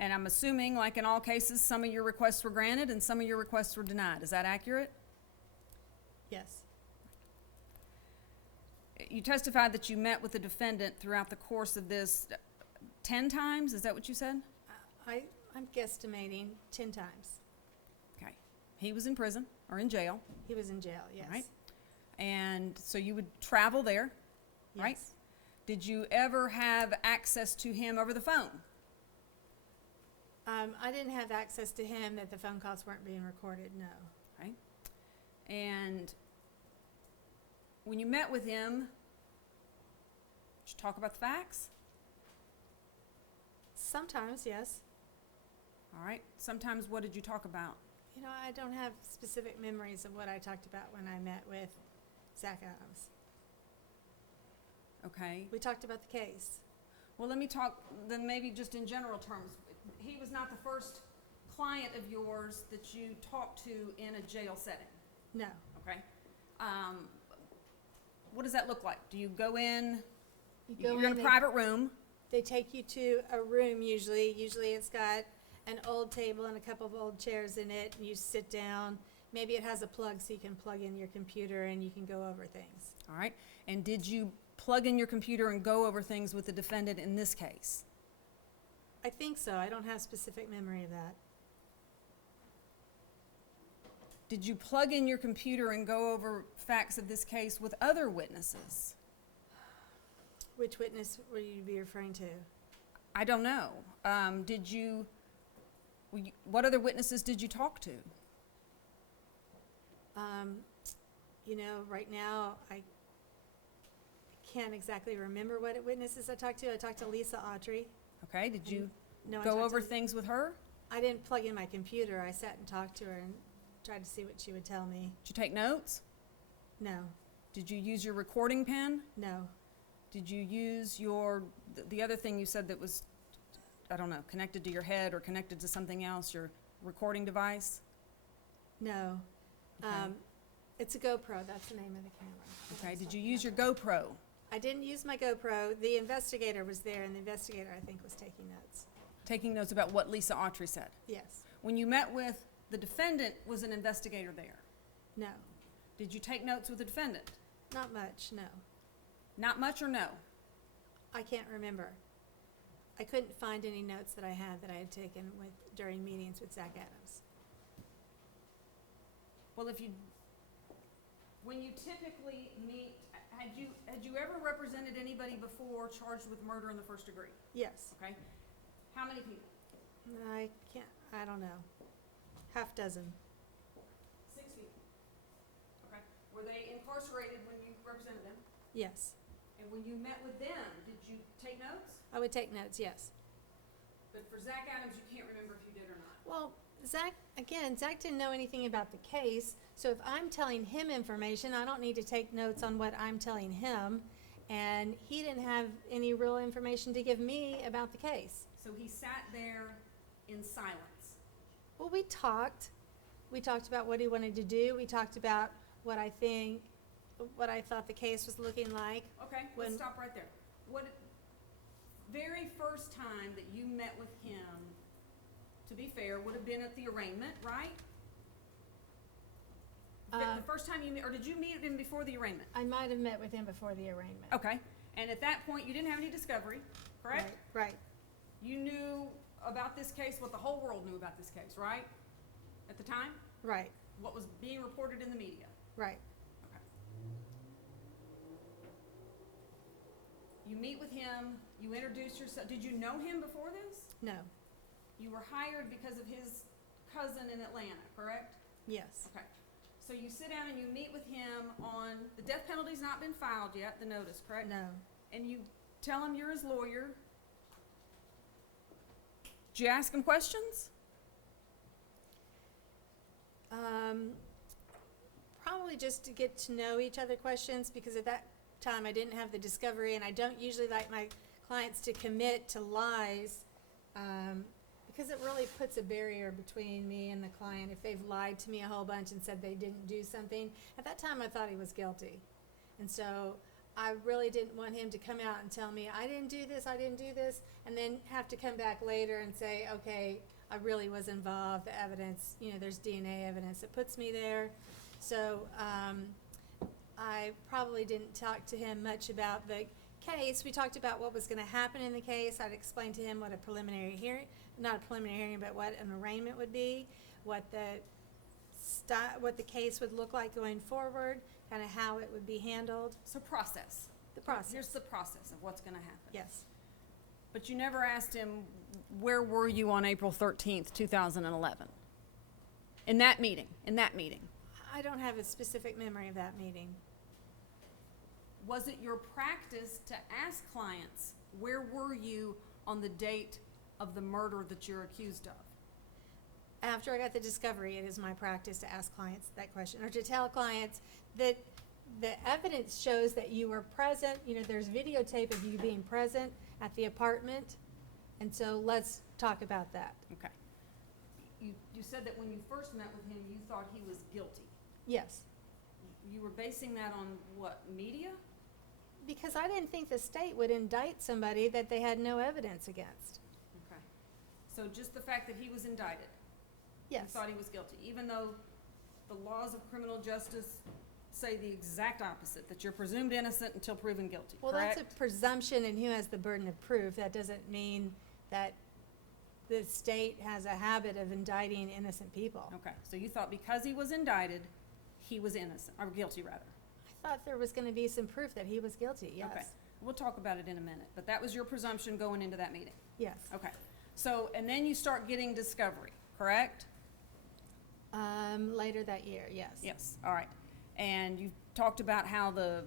And I'm assuming, like in all cases, some of your requests were granted and some of your requests were denied. Is that accurate? Yes. You testified that you met with the defendant throughout the course of this 10 times? Is that what you said? I'm guesstimating 10 times. Okay. He was in prison or in jail, He was in jail, yes. right? And so you would travel there, right? Yes. Did you ever have access to him over the phone? I didn't have access to him that the phone calls weren't being recorded, no. Okay. And when you met with him, did you talk about the facts? Sometimes, yes. All right. Sometimes what did you talk about? You know, I don't have specific memories of what I talked about when I met with Zach Adams. Okay. We talked about the case. Well, let me talk then maybe just in general terms. He was not the first client of yours that you talked to in a jail setting. No. Okay. What does that look like? Do you go in? go You're in a they- private room. They take you to a room usually. Usually it's got an old table and a couple of old chairs in it. And you sit down. Maybe it has a plug so you can plug in your computer and you can go over things. All right. And did you plug in your computer and go over things with the defendant in this case? I think so. I don't have specific memory of that. Did you plug in your computer and go over facts of this case with other witnesses? Which witness would you be referring to? I don't know. What other witnesses did you talk to? You know, right now, I can't exactly remember what witnesses I talked to. I talked to Lisa Autry. Okay, did you No, I go talked over to- things with her? I didn't plug in my computer. I sat and talked to her and tried to see what she would tell me. Did you take notes? No, Did you use your recording pen? no, Did you use the other thing you said that was, I don't know, connected to your head or connected to something else, your recording device? no. Okay. It's a GoPro. That's the name of the camera. Okay, did you use your GoPro? I didn't use my GoPro. The investigator was there, and the investigator, I think, was taking notes. Taking notes about what Lisa Autry said. Yes. When you met with the defendant, was an investigator there? No. Did you take notes with the defendant? Not much, no. Not much or no? I can't remember. I couldn't find any notes that I had taken during meetings with Zach Adams. Well, when you typically meet, had you ever represented anybody before charged with murder in the first degree? Yes. Okay. How many people? I don't know. Half dozen. 6 people. Okay. Were they incarcerated when you represented them? Yes. And when you met with them, did you take notes? I would take notes, yes. But for Zach Adams, you can't remember if you did or not. Well, Zach didn't know anything about the case, so if I'm telling him information, I don't need to take notes on what I'm telling him, and he didn't have any real information to give me about the case. So he sat there in silence. Well, we talked. We talked about what he wanted to do. We talked about what I thought the case was looking like. Okay, let's stop right there. Very first time that you met with him, to be fair, would have been at the arraignment, right? The first time you met, or did you meet him before the arraignment? I might have met with him before the arraignment. Okay, and at that point, you didn't have any discovery, correct? Right. You knew about this case, what the whole world knew about this case, right? At the time? Right. What was being reported in the media? Right. Okay. You meet with him, you introduce yourself. Did you know him before this? No. You were hired because of his cousin in Atlanta, correct? Yes. Okay. So you sit down and you meet with him on, the death penalty's not been filed yet, the notice, correct? No. And you tell him you're his lawyer. Did you ask him questions? Probably just to get to know each other questions, because at that time I didn't have the discovery, and I don't usually like my clients to commit to lies, because it really puts a barrier between me and the client if they've lied to me a whole bunch and said they didn't do something. At that time I thought he was guilty, and so I really didn't want him to come out and tell me I didn't do this, and then have to come back later and say, okay, I really was involved, the evidence, there's DNA evidence that puts me there. So I probably didn't talk to him much about the case. We talked about what was going to happen in the case. I'd explained to him what a preliminary hearing, not a preliminary hearing, but what an arraignment would be, what the case would look like going forward, kind of how it would be handled. So process. The process. Here's the process of what's going to happen. Yes. But you never asked him, where were you on April 13th, 2011? In that meeting. I don't have a specific memory of that meeting. Was it your practice to ask clients, where were you on the date of the murder that you're accused of? After I got the discovery, it is my practice to ask clients that question, or to tell clients that the evidence shows that you were present. There's videotape of you being present at the apartment, and so let's talk about that. Okay. You said that when you first met with him, you thought he was guilty. Yes. You were basing that on what, media? Because I didn't think the state would indict somebody that they had no evidence against. Okay. So just the fact that he was indicted? Yes. You thought he was guilty, even though the laws of criminal justice say the exact opposite, that you're presumed innocent until proven guilty, Well, correct? that's a presumption, and who has the burden of proof. That doesn't mean that the state has a habit of indicting innocent people. Okay, so you thought because he was indicted, he was innocent, or guilty rather? I thought there was gonna be some proof that he was guilty, yes. Okay, we'll talk about it in a minute, but that was your presumption going into that meeting? Yes. Okay, so, and then you start getting discovery, correct? Later that year, yes. Yes, all right. And you talked about how the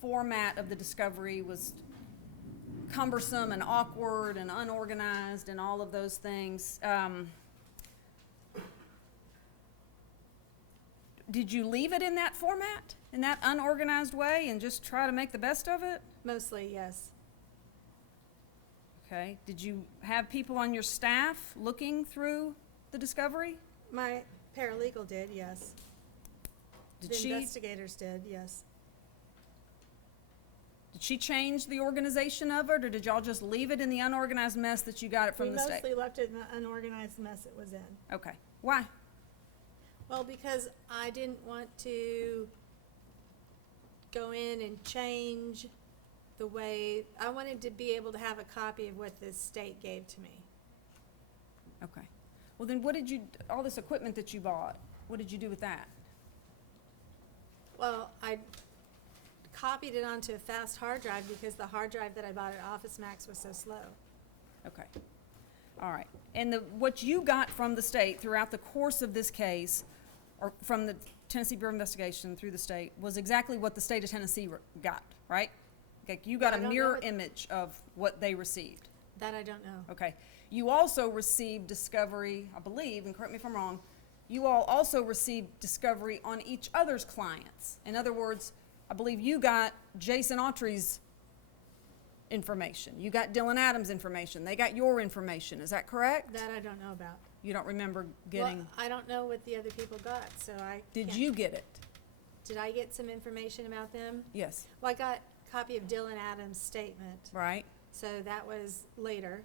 format of the discovery was cumbersome and awkward and unorganized and all of those things. Did you leave it in that format, in that unorganized way, and just try to make the best of it? Mostly, yes. Okay. Did you have people on your staff looking through the discovery? My paralegal did, yes. Did The she, investigators did, yes. did she change the organization of it, or did y'all just leave it in the unorganized mess that you got it from the state? We mostly left it in the unorganized mess it was in. Okay. Why? Well, because I didn't want to go in and change the way, I wanted to be able to have a copy of what the state gave to me. Okay. Well, then what did you, all this equipment that you bought, what did you do with that? Well, I copied it onto a fast hard drive because the hard drive that I bought at Office Max was so slow. Okay. All right. And what you got from the state throughout the course of this case, or from the Tennessee Bureau of Investigation through the state, was exactly what the state of Tennessee got, right? Okay, you got I a don't know mirror what- image of what they received. That I don't know. Okay. You also received discovery, I believe, and correct me if I'm wrong, you all also received discovery on each other's clients. In other words, I believe you got Jason Autry's information. You got Dylan Adams' information. They got your information. Is that correct? That I don't know about. You don't remember getting, Well, I don't know what the other people got, so I did can't- you get it? Did I get some information about them? Yes, Well, I got a copy of Dylan Adams' statement, right? so that was later.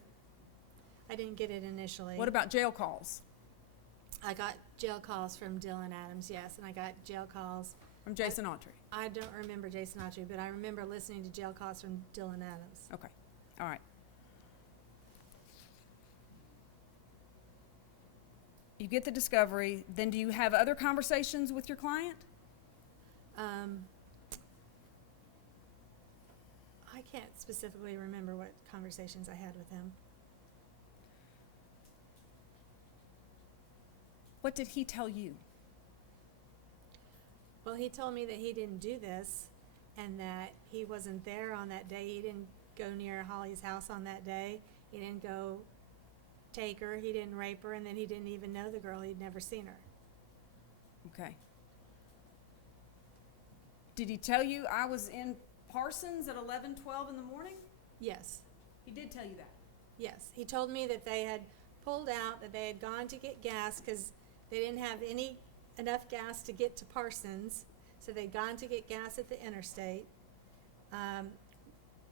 I didn't get it initially. What about jail calls I got jail calls from Dylan Adams, yes, and I got jail calls. from Jason Autry? I don't remember Jason Autry, but I remember listening to jail calls from Dylan Adams. Okay, all right. You get the discovery, then do you have other conversations with your client? I can't specifically remember what conversations I had with him. What did he tell you? Well, he told me that he didn't do this and that he wasn't there on that day. He didn't go near Holly's house on that day. He didn't go take her. He didn't rape her, and then he didn't even know the girl. He'd never seen her. Okay. Did he tell you I was in Parsons at 11:12 in the morning? Yes, He did tell you that. yes. He told me that they had pulled out, that they had gone to get gas because they didn't have enough gas to get to Parsons, so they'd gone to get gas at the interstate.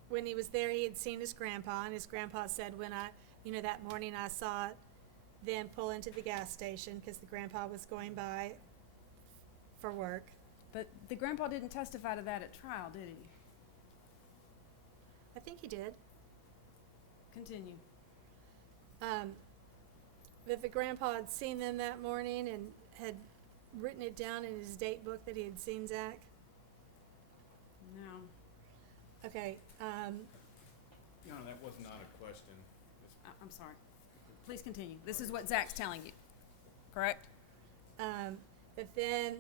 When he was there, he had seen his grandpa, and his grandpa said, that morning I saw them pull into the gas station because the grandpa was going by for work. But the grandpa didn't testify to that at trial, did he? I think he did. Continue. That the grandpa had seen them that morning and had written it down in his date book that he had seen Zach. No. Okay, No, that was not a question. I'm sorry. Please continue. This is what Zach's telling you, correct? but then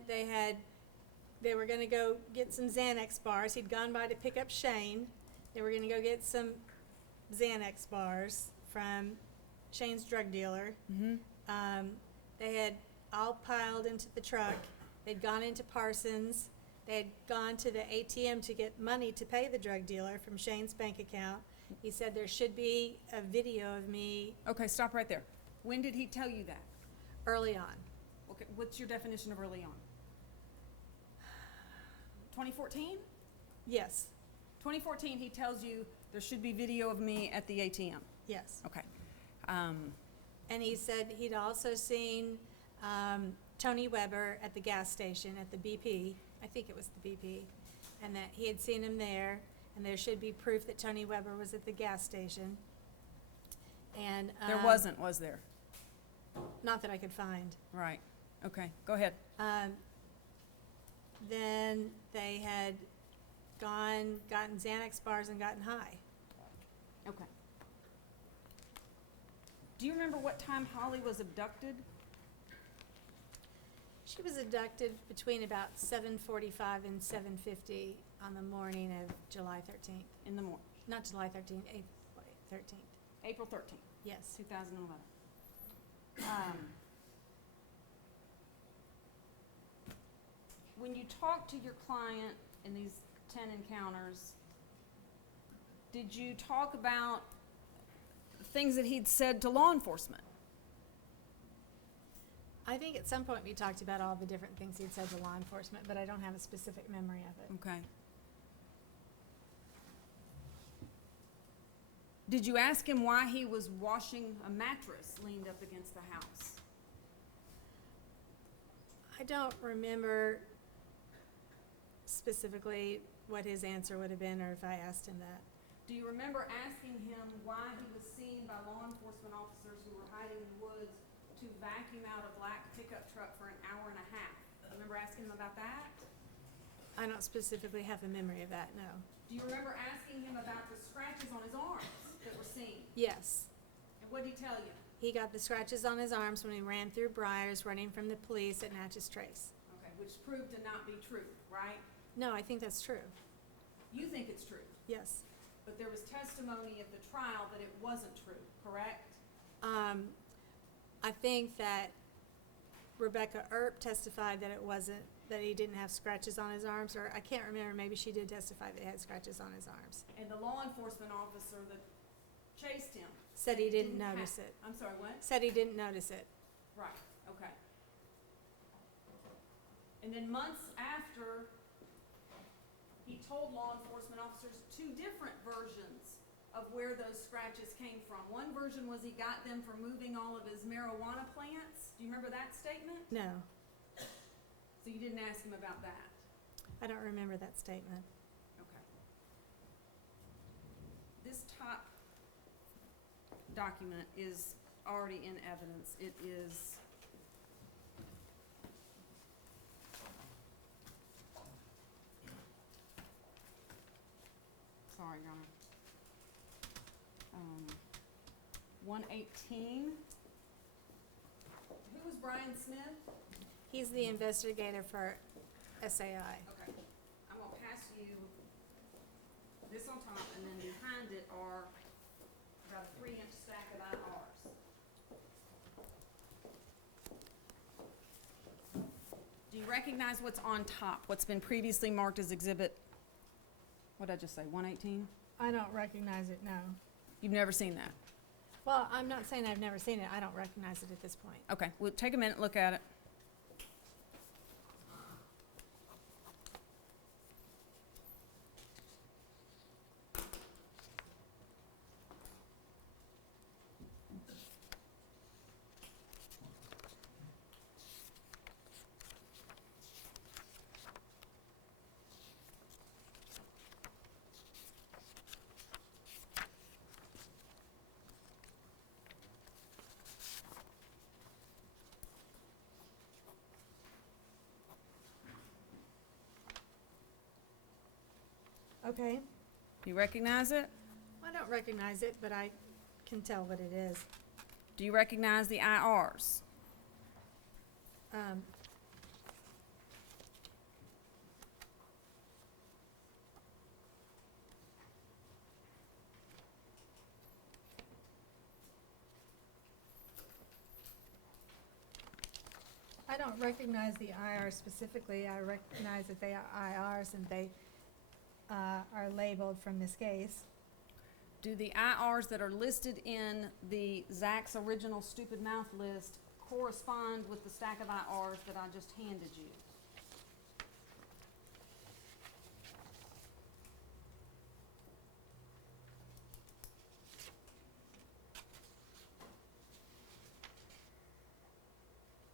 they were gonna go get some Xanax bars. He'd gone by to pick up Shane. They were gonna go get some Xanax bars from Shane's drug dealer. Mm-hmm. They had all piled into the truck. They'd gone into Parsons. They had gone to the ATM to get money to pay the drug dealer from Shane's bank account. He said there should be a video of me Okay, stop right there. When did he tell you that? early on. Okay, what's your definition of early on? 2014? Yes, 2014, he tells you there should be video of me at the ATM. yes. Okay. And he said he'd also seen Tony Weber at the gas station at the BP. I think it was the BP. And that he had seen him there, and there should be proof that Tony Weber was at the gas station. And, There wasn't, was there? not that I could find. Right, okay, go ahead. Then they had gotten Xanax bars and gotten high. Okay. Do you remember what time Holly was abducted? She was abducted between about 7:45 and 7:50 on the morning of July 13th. In the morning, Not July 13th, April 13th. April 13th, Yes. 2011. When you talked to your client in these 10 encounters, did you talk about things that he'd said to law enforcement? I think at some point we talked about all the different things he'd said to law enforcement, but I don't have a specific memory of it. Okay. Did you ask him why he was washing a mattress leaned up against the house? I don't remember specifically what his answer would have been or if I asked him that. Do you remember asking him why he was seen by law enforcement officers who were hiding in the woods to vacuum out a black pickup truck for an hour and a half? Remember asking him about that? I don't specifically have a memory of that, no. Do you remember asking him about the scratches on his arms that were seen? Yes. And what did he tell you? He got the scratches on his arms when he ran through briars running from the police at Natchez Trace. Okay, which proved to not be true, right? No, I think that's true. You think it's true, Yes. but there was testimony at the trial that it wasn't true, correct? I think that Rebecca Earp testified that it wasn't, that he didn't have scratches on his arms, or I can't remember, maybe she did testify that he had scratches on his arms. And the law enforcement officer that chased him Said he didn't have- notice it. I'm sorry, what? Said he didn't notice it. Right, okay. And then months after, he told law enforcement officers two different versions of where those scratches came from. One version was he got them from moving all of his marijuana plants. Do you remember that statement? No, So you didn't ask him about that? I don't remember that statement. Okay. This top document is already in evidence. It is sorry, Your Honor. 118. Who was Brian Smith? He's the investigator for SAI. Okay, I'm gonna pass you this on top, and then behind it are about a 3-inch stack of IRs. Do you recognize what's on top, what's been previously marked as exhibit, what did I just say, 118? I don't recognize it, no. You've never seen that? Well, I'm not saying I've never seen it, I don't recognize it at this point. Okay, well, take a minute, look at it. Okay. You recognize it? I don't recognize it, but I can tell what it is. Do you recognize the IRs? I don't recognize the IR specifically. I recognize that they are IRs and they are labeled from this case. Do the IRs that are listed in the Zach's original stupid mouth list correspond with the stack of IRs that I just handed you?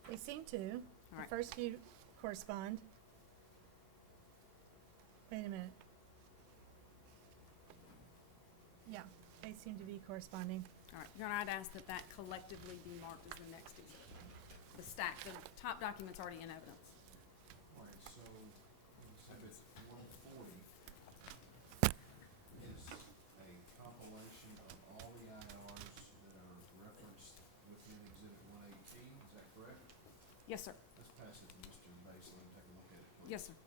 They seem to. All The right. first few correspond. Wait a minute. Yeah, they seem to be corresponding. All right, Your Honor, I'd ask that that collectively be marked as the next exhibit. The stack, the top document's already in evidence. All right, so exhibit 140 is a compilation of all the IRs that are referenced within exhibit 118, is that correct? Yes, sir. Let's pass it to Mr. Basil and take a look at it, please. Yes, sir.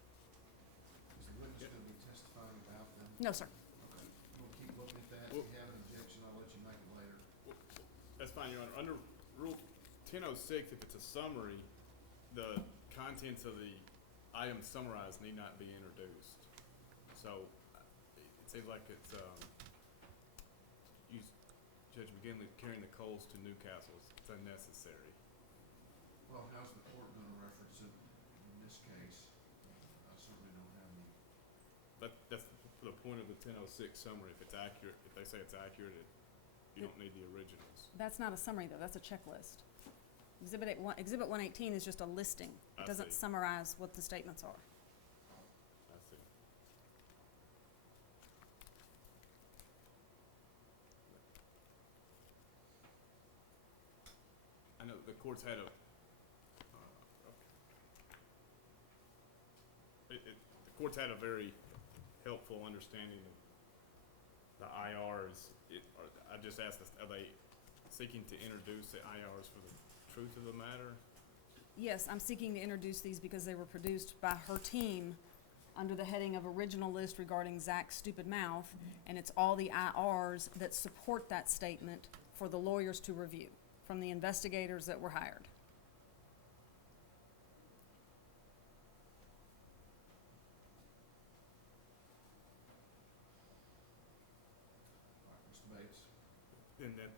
Is the witness going to be testifying about them? No, sir. Okay, we'll keep looking at that. If Well- you have an objection, I'll let you make it later. That's fine, Your Honor. Under Rule 1006, if it's a summary, the contents of the items summarized need not be introduced. So it seems like it's, Judge McGinley carrying the coals to Newcastle, it's unnecessary. Well, how's the court going to reference it in this case? I certainly don't have any. That's the point of the 1006 summary. If it's accurate, if they say it's accurate, you don't need the originals. That's not a summary, though. That's a checklist. Exhibit 118 is just a listing. I It doesn't see. summarize what the statements are. I see. I know the court's had the court's had a very helpful understanding of the IRs. I just asked, are they seeking to introduce the IRs for the truth of the matter? Yes, I'm seeking to introduce these because they were produced by her team under the heading of original list regarding Zach's stupid mouth, and it's all the IRs that support that statement for the lawyers to review from the investigators that were hired. All right, Mr. Bates, Then that,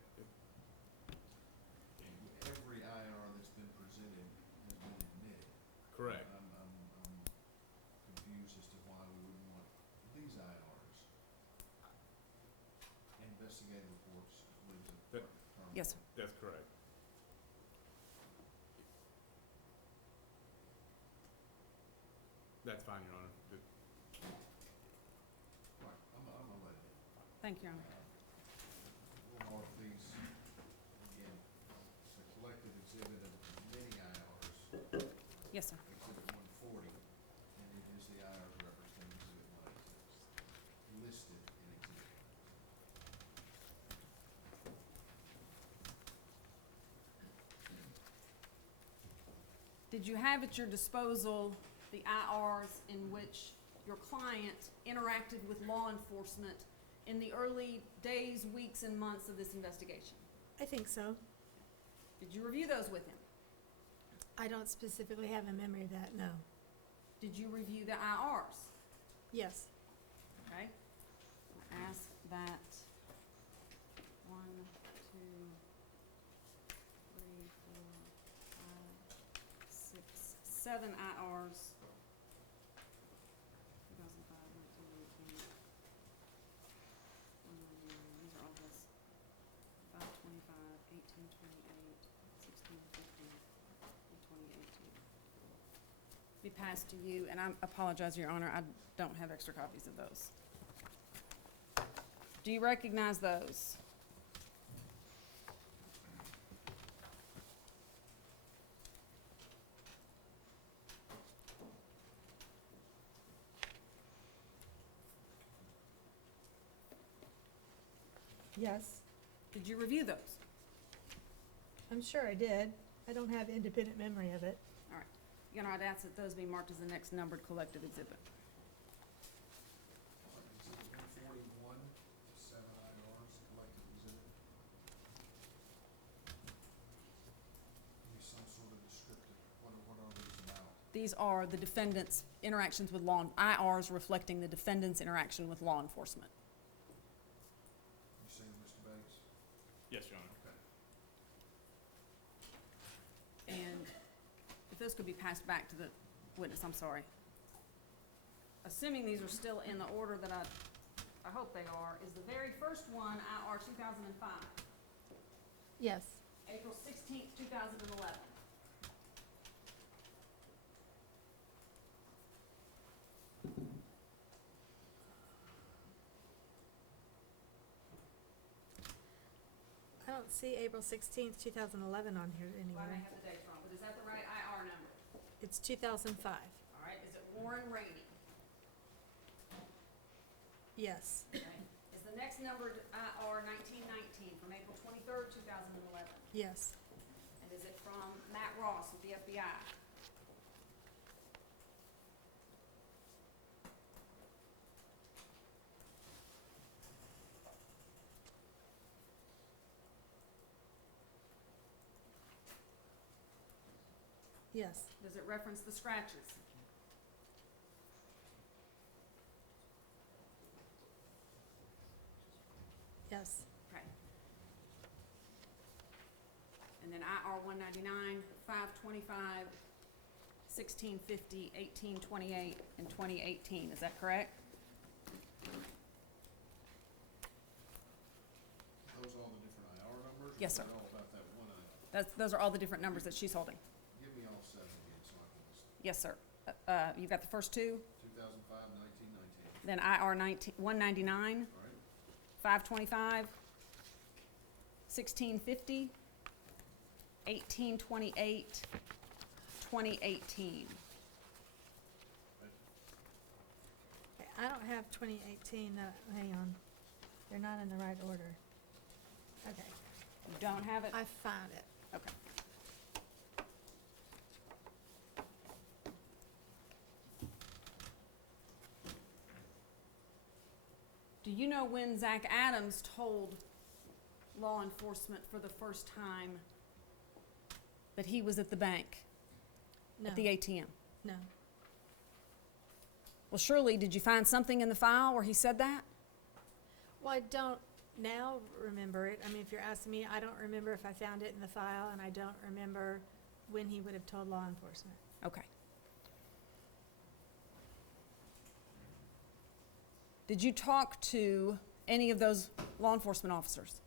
every IR that's been presented has been admitted. correct. I'm confused as to why we wouldn't want these IRs. Investigative reports, I believe is the That- term. Yes, sir. That's correct. That's fine, Your Honor. All right, I'm gonna let it. Thank you, Your Honor. We'll mark these, again, it's a collective exhibit of many IRs, Yes, sir. exhibit 140, and it is the IRs referenced in exhibit 186, listed in exhibit 186. Did you have at your disposal the IRs in which your client interacted with law enforcement in the early days, weeks, and months of this investigation? I think so. Did you review those with him? I don't specifically have a memory of that, no. Did you review the IRs? Yes. Okay. I ask that 1, 2, 3, 4, 5, 6, 7 IRs. 2005, 19, 18. These are all this. 5, 25, 18, 28, 16, 15, and 2018. Be passed to you, and I apologize, Your Honor, I don't have extra copies of those. Do you recognize those? Yes, Did you review those? I'm sure I did. I don't have independent memory of it. All right. Your Honor, I'd ask that those be marked as the next numbered collective exhibit. Exhibit 141 to 7 IRs, collective exhibit. Give me some sort of descriptive, what are these about? These are the defendant's interactions with IRs reflecting the defendant's interaction with law enforcement. You saying, Mr. Bates? Yes, Your Honor. Okay. And if those could be passed back to the witness, I'm sorry. Assuming these are still in the order that I hope they are, is the very first one, IR 2005, Yes. April 16th, 2011. I don't see April 16th, 2011 on here Why do I anywhere. have the dates wrong? But is that the right IR number? It's 2005. All right, is it Warren Rainey? Yes. Okay. Is the next numbered IR 1919 from April 23rd, 2011? Yes. And is it from Matt Ross with the FBI? Yes. Does it reference the scratches? Yes. Okay. And then IR 199, 525, 1650, 1828, and 2018, is that correct? Those all the different IR numbers? Yes, sir. Or is it all about that one item? Those are all the different numbers that she's holding. Give me all 7 again so I can just, Yes, sir. You've got the first two, 2005, 1919, then IR 199, all right? 525, 1650, 1828, 2018. Okay, I don't have 2018, hang on. They're not in the right order. Okay, You don't have it? I found it. Okay. Do you know when Zach Adams told law enforcement for the first time that he was at the bank, No. at the ATM? No. Well, surely, did you find something in the file where he said that? Well, I don't now remember it. I mean, if you're asking me, I don't remember if I found it in the file, and I don't remember when he would have told law enforcement. Okay. Did you talk to any of those law enforcement officers?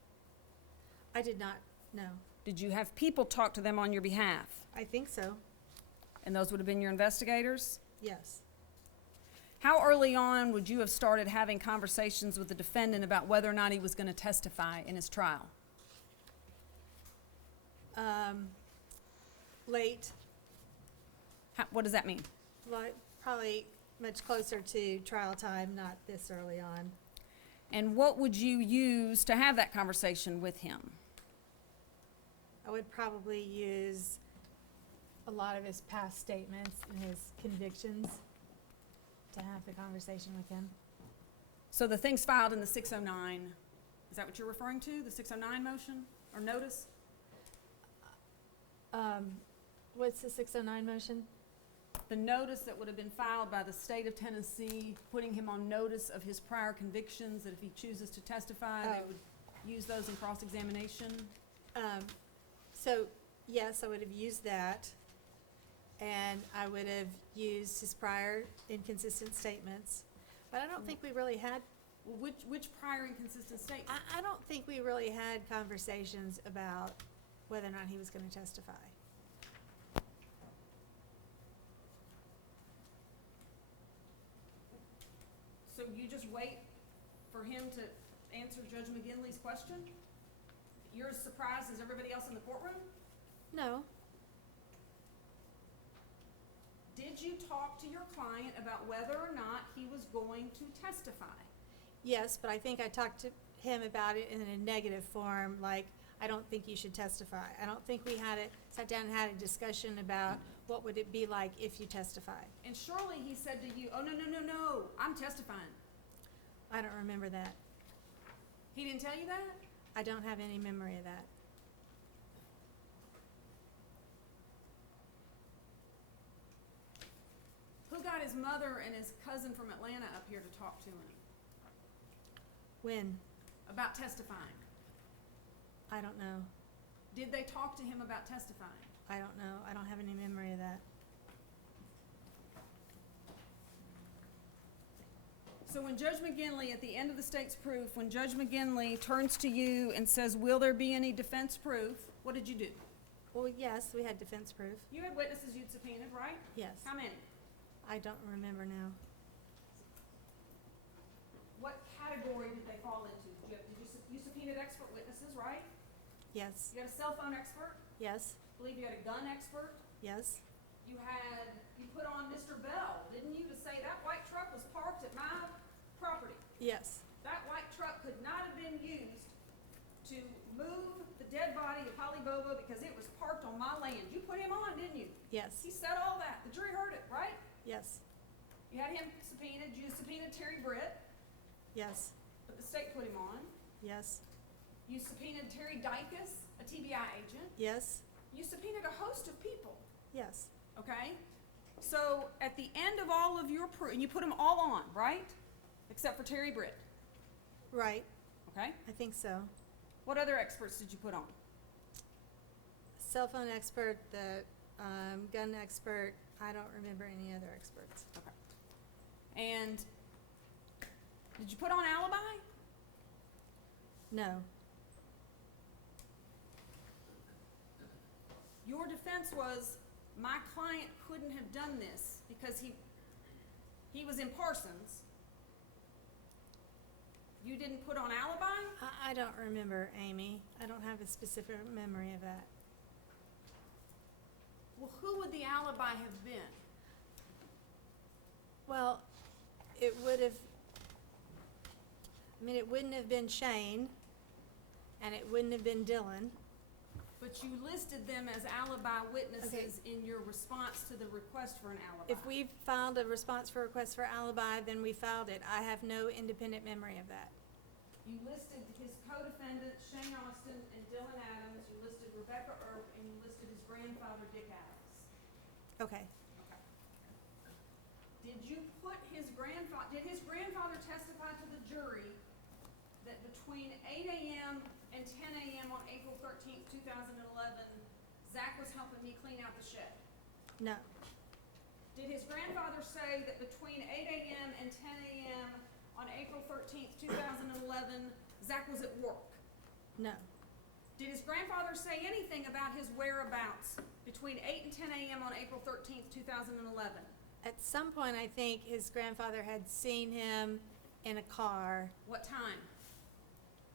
I did not, no. Did you have people talk to them on your behalf? I think so, And those would have been your investigators? yes. How early on would you have started having conversations with the defendant about whether or not he was going to testify in his trial? Late, What does that mean? like, probably much closer to trial time, not this early on. And what would you use to have that conversation with him? I would probably use a lot of his past statements and his convictions to have the conversation with him. So the things filed in the 609, is that what you're referring to? The 609 motion or notice? What's the 609 motion? The notice that would have been filed by the state of Tennessee, putting him on notice of his prior convictions, that if he chooses to testify, they Oh. would use those in cross-examination. So, yes, I would have used that, and I would have used his prior inconsistent statements. But I don't think we really had, Well, which prior inconsistent statement? I don't think we really had conversations about whether or not he was gonna testify. So you just wait for him to answer Judge McGinley's question? You're as surprised as everybody else in the courtroom? No, Did you talk to your client about whether or not he was going to testify? yes, but I think I talked to him about it in a negative form, like, I don't think you should testify. I don't think we sat down and had a discussion about what would it be like if you testified. And surely he said to you, oh, no, I'm testifying. I don't remember that. He didn't tell you that? I don't have any memory of that. Who got his mother and his cousin from Atlanta up here to talk to him When? about testifying? I don't know. Did they talk to him about testifying? I don't know. I don't have any memory of that. So when Judge McGinley, at the end of the state's proof, when Judge McGinley turns to you and says, will there be any defense proof, what did you do? Well, yes, we had defense proof. You had witnesses you'd subpoenaed, right? Yes. How many? I don't remember now. What category did they fall into? You subpoenaed expert witnesses, right? Yes. You had a cell phone expert? Yes. I believe you had a gun expert? Yes. You put on Mr. Bell, didn't you, to say that white truck was parked at my property? Yes. That white truck could not have been used to move the dead body of Holly Bobo because it was parked on my land. You put him on, didn't you? Yes. He said all that. The jury heard it, right? Yes. You had him subpoenaed. You subpoenaed Terry Britt, Yes. but the state put him on. Yes. You subpoenaed Terry Dykus, a TBI agent. Yes. You subpoenaed a host of people, Yes. okay? So at the end of all of your proof, and you put them all on, right? Except for Terry Britt, Right. okay? I think so. What other experts did you put on? Cell phone expert, the gun expert. I don't remember any other experts. Okay. And did you put on alibi? No. Your defense was, my client couldn't have done this because he was in Parsons. You didn't put on alibi? I don't remember, Amy. I don't have a specific memory of that. Well, who would the alibi have been? Well, it would have, it wouldn't have been Shane, and it wouldn't have been Dylan. But you listed them as alibi witnesses in your response to the request for an alibi. If we filed a response for request for alibi, then we filed it. I have no independent memory of that. You listed his co-defendants, Shane Austin and Dylan Adams. You listed Rebecca Earp, and you listed his grandfather, Dick Adams. Okay. Did his grandfather testify to the jury that between 8 a.m. and 10 a.m. on April 13th, 2011, Zach was helping me clean out the shed? No. Did his grandfather say that between 8 a.m. and 10 a.m. on April 13th, 2011, Zach was at work? No. Did his grandfather say anything about his whereabouts between 8 and 10 a.m. on April 13th, 2011? At some point, I think his grandfather had seen him in a car. What time?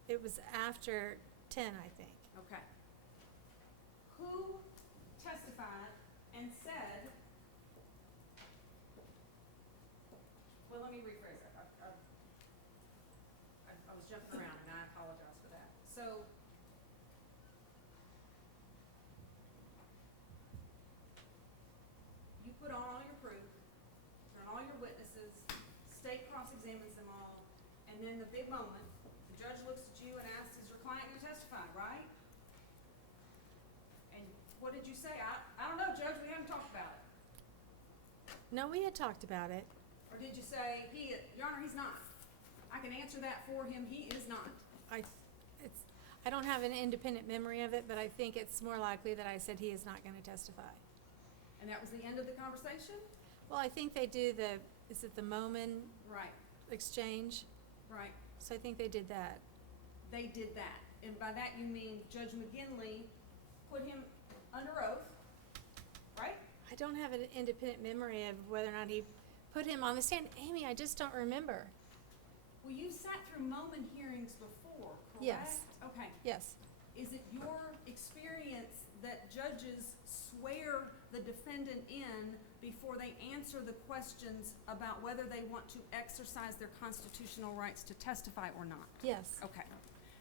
It was after 10, I think. Okay. Who testified and said, well, let me rephrase that. I was jumping around and I apologize for that. So, you put on all your proof, turn all your witnesses, state cross-examines them all, and then the big moment, the judge looks at you and asks, is your client going to testify, right? And what did you say? I don't know, Judge, we haven't talked about it. No, we had talked about it. Or did you say, Your Honor, he's not? I can answer that for him, he is not. I don't have an independent memory of it, but I think it's more likely that I said he is not going to testify. And that was the end of the conversation? Well, I think they do is it the Moman Right, exchange? right. So I think they did that. They did that. And by that you mean Judge McGinley put him under oath, right? I don't have an independent memory of whether or not he put him on the stand. Amy, I just don't remember. Well, you sat through Moman hearings before, correct? Yes. Okay. Yes. Is it your experience that judges swear the defendant in before they answer the questions about whether they want to exercise their constitutional rights to testify or not? Yes. Okay.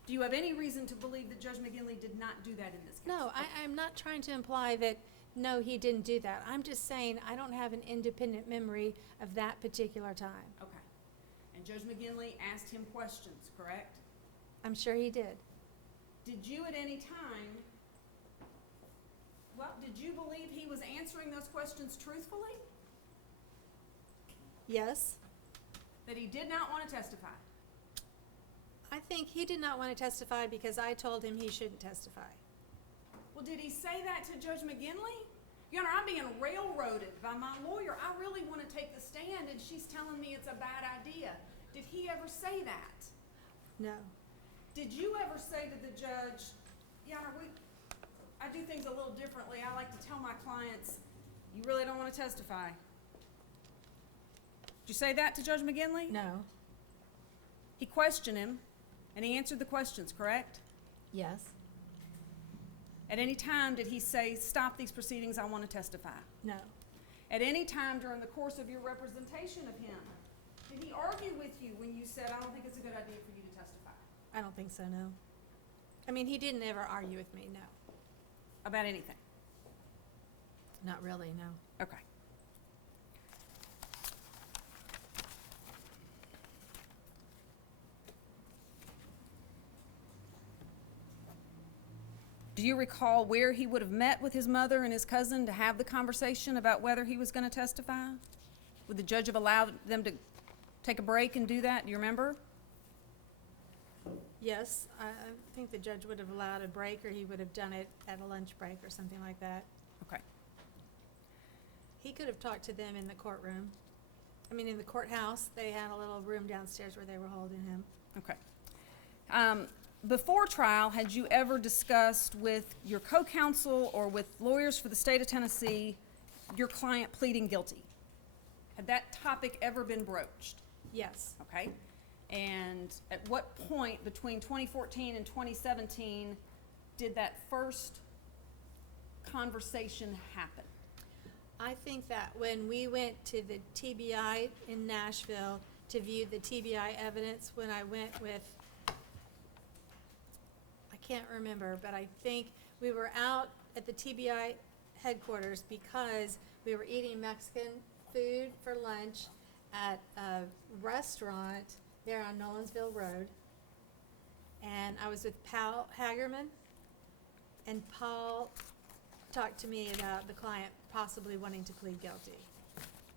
Do you have any reason to believe that Judge McGinley did not do that in this case? No, I'm not trying to imply that, no, he didn't do that. I'm just saying I don't have an independent memory of that particular time. Okay. And Judge McGinley asked him questions, correct? I'm sure he did. Did you at any time, did you believe he was answering those questions truthfully? Yes. That he did not want to testify? I think he did not want to testify because I told him he shouldn't testify. Well, did he say that to Judge McGinley? Your Honor, I'm being railroaded by my lawyer. I really want to take the stand, and she's telling me it's a bad idea. Did he ever say that? No. Did you ever say to the judge, Your Honor, I do things a little differently. I like to tell my clients, you really don't want to testify. Did you say that to Judge McGinley? No. He questioned him, and he answered the questions, correct? Yes. At any time did he say, stop these proceedings, I want to testify? No. At any time during the course of your representation of him, did he argue with you when you said, I don't think it's a good idea for you to testify? I don't think so, no. I mean, he didn't ever argue with me, no. About anything? Not really, no. Okay. Do you recall where he would have met with his mother and his cousin to have the conversation about whether he was going to testify? Would the judge have allowed them to take a break and do that? Do you remember? Yes, I think the judge would have allowed a break, or he would have done it at a lunch break or something like that. Okay. He could have talked to them in the courtroom. I mean, in the courthouse, they had a little room downstairs where they were holding him. Okay. Before trial, had you ever discussed with your co-counsel or with lawyers for the state of Tennessee your client pleading guilty? Had that topic ever been broached? Yes. Okay. And at what point between 2014 and 2017 did that first conversation happen? I think that when we went to the TBI in Nashville to view the TBI evidence, when I went with, I can't remember, but I think we were out at the TBI headquarters because we were eating Mexican food for lunch at a restaurant there on Nolensville Road. And I was with Paul Hagerman, and Paul talked to me about the client possibly wanting to plead guilty.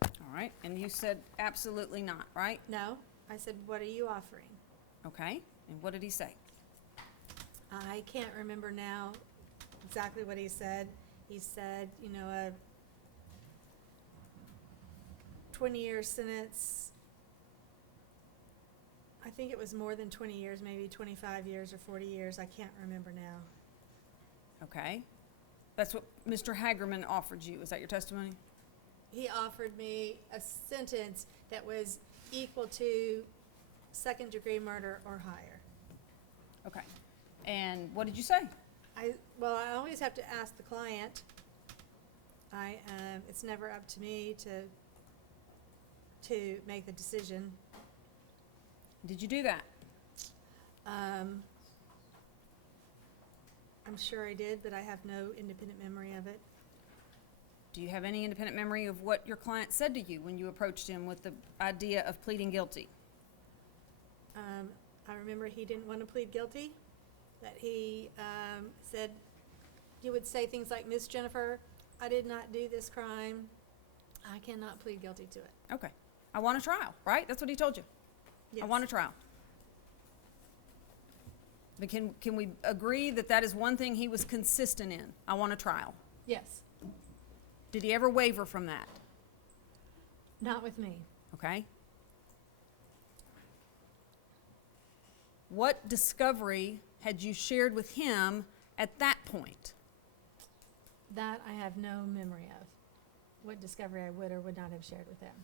All right. And you said absolutely not, right? No, I said, what are you offering? Okay. And what did he say? I can't remember now exactly what he said. He said, you know, a 20-year sentence. I think it was more than 20 years, maybe 25 years or 40 years. I can't remember now. Okay. That's what Mr. Hagerman offered you. Is that your testimony? He offered me a sentence that was equal to second-degree murder or higher. Okay. And what did you say? Well, I always have to ask the client. It's never up to me to make the decision. Did you do that? I'm sure I did, but I have no independent memory of it. Do you have any independent memory of what your client said to you when you approached him with the idea of pleading guilty? I remember he didn't want to plead guilty, that he said, he would say things like, Miss Jennifer, I did not do this crime. I cannot plead guilty to it. Okay. I want a trial, right? That's what he told you. Yes. I want a trial. But can we agree that that is one thing he was consistent in? I want a trial. Yes. Did he ever waver from that? Not with me. Okay. What discovery had you shared with him at that point? That I have no memory of. What discovery I would or would not have shared with him.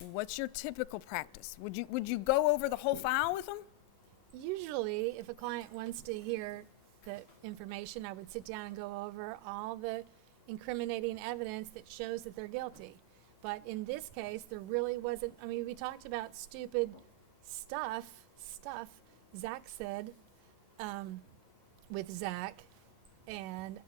What's your typical practice? Would you go over the whole file with him? Usually, if a client wants to hear the information, I would sit down and go over all the incriminating evidence that shows that they're guilty. But in this case, there really wasn't, I mean, we talked about stupid stuff, Zach said, with Zach, and,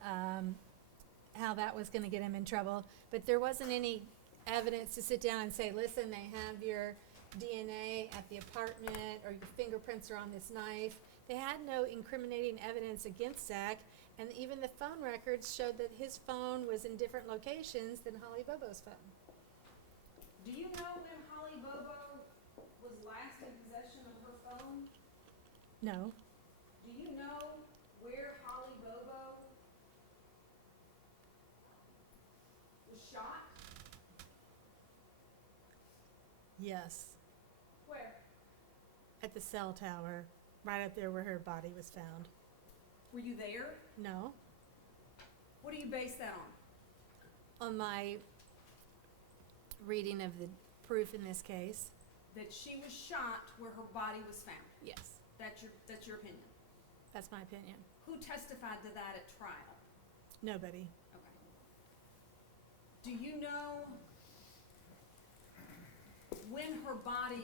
how that was gonna get him in trouble. But there wasn't any evidence to sit down and say, listen, they have your DNA at the apartment, or your fingerprints are on this knife. They had no incriminating evidence against Zach, and even the phone records showed that his phone was in different locations than Holly Bobo's phone. Do you know when Holly Bobo was last in possession of her phone? No. Do you know where Holly Bobo was shot? Yes. Where? At the cell tower, right up there where her body was found. Were you there? No. What do you base that on? On my reading of the proof in this case, That she was shot where her body was found. yes, That's your opinion. that's my opinion. Who testified to that at trial? Nobody. Okay. Do you know when her body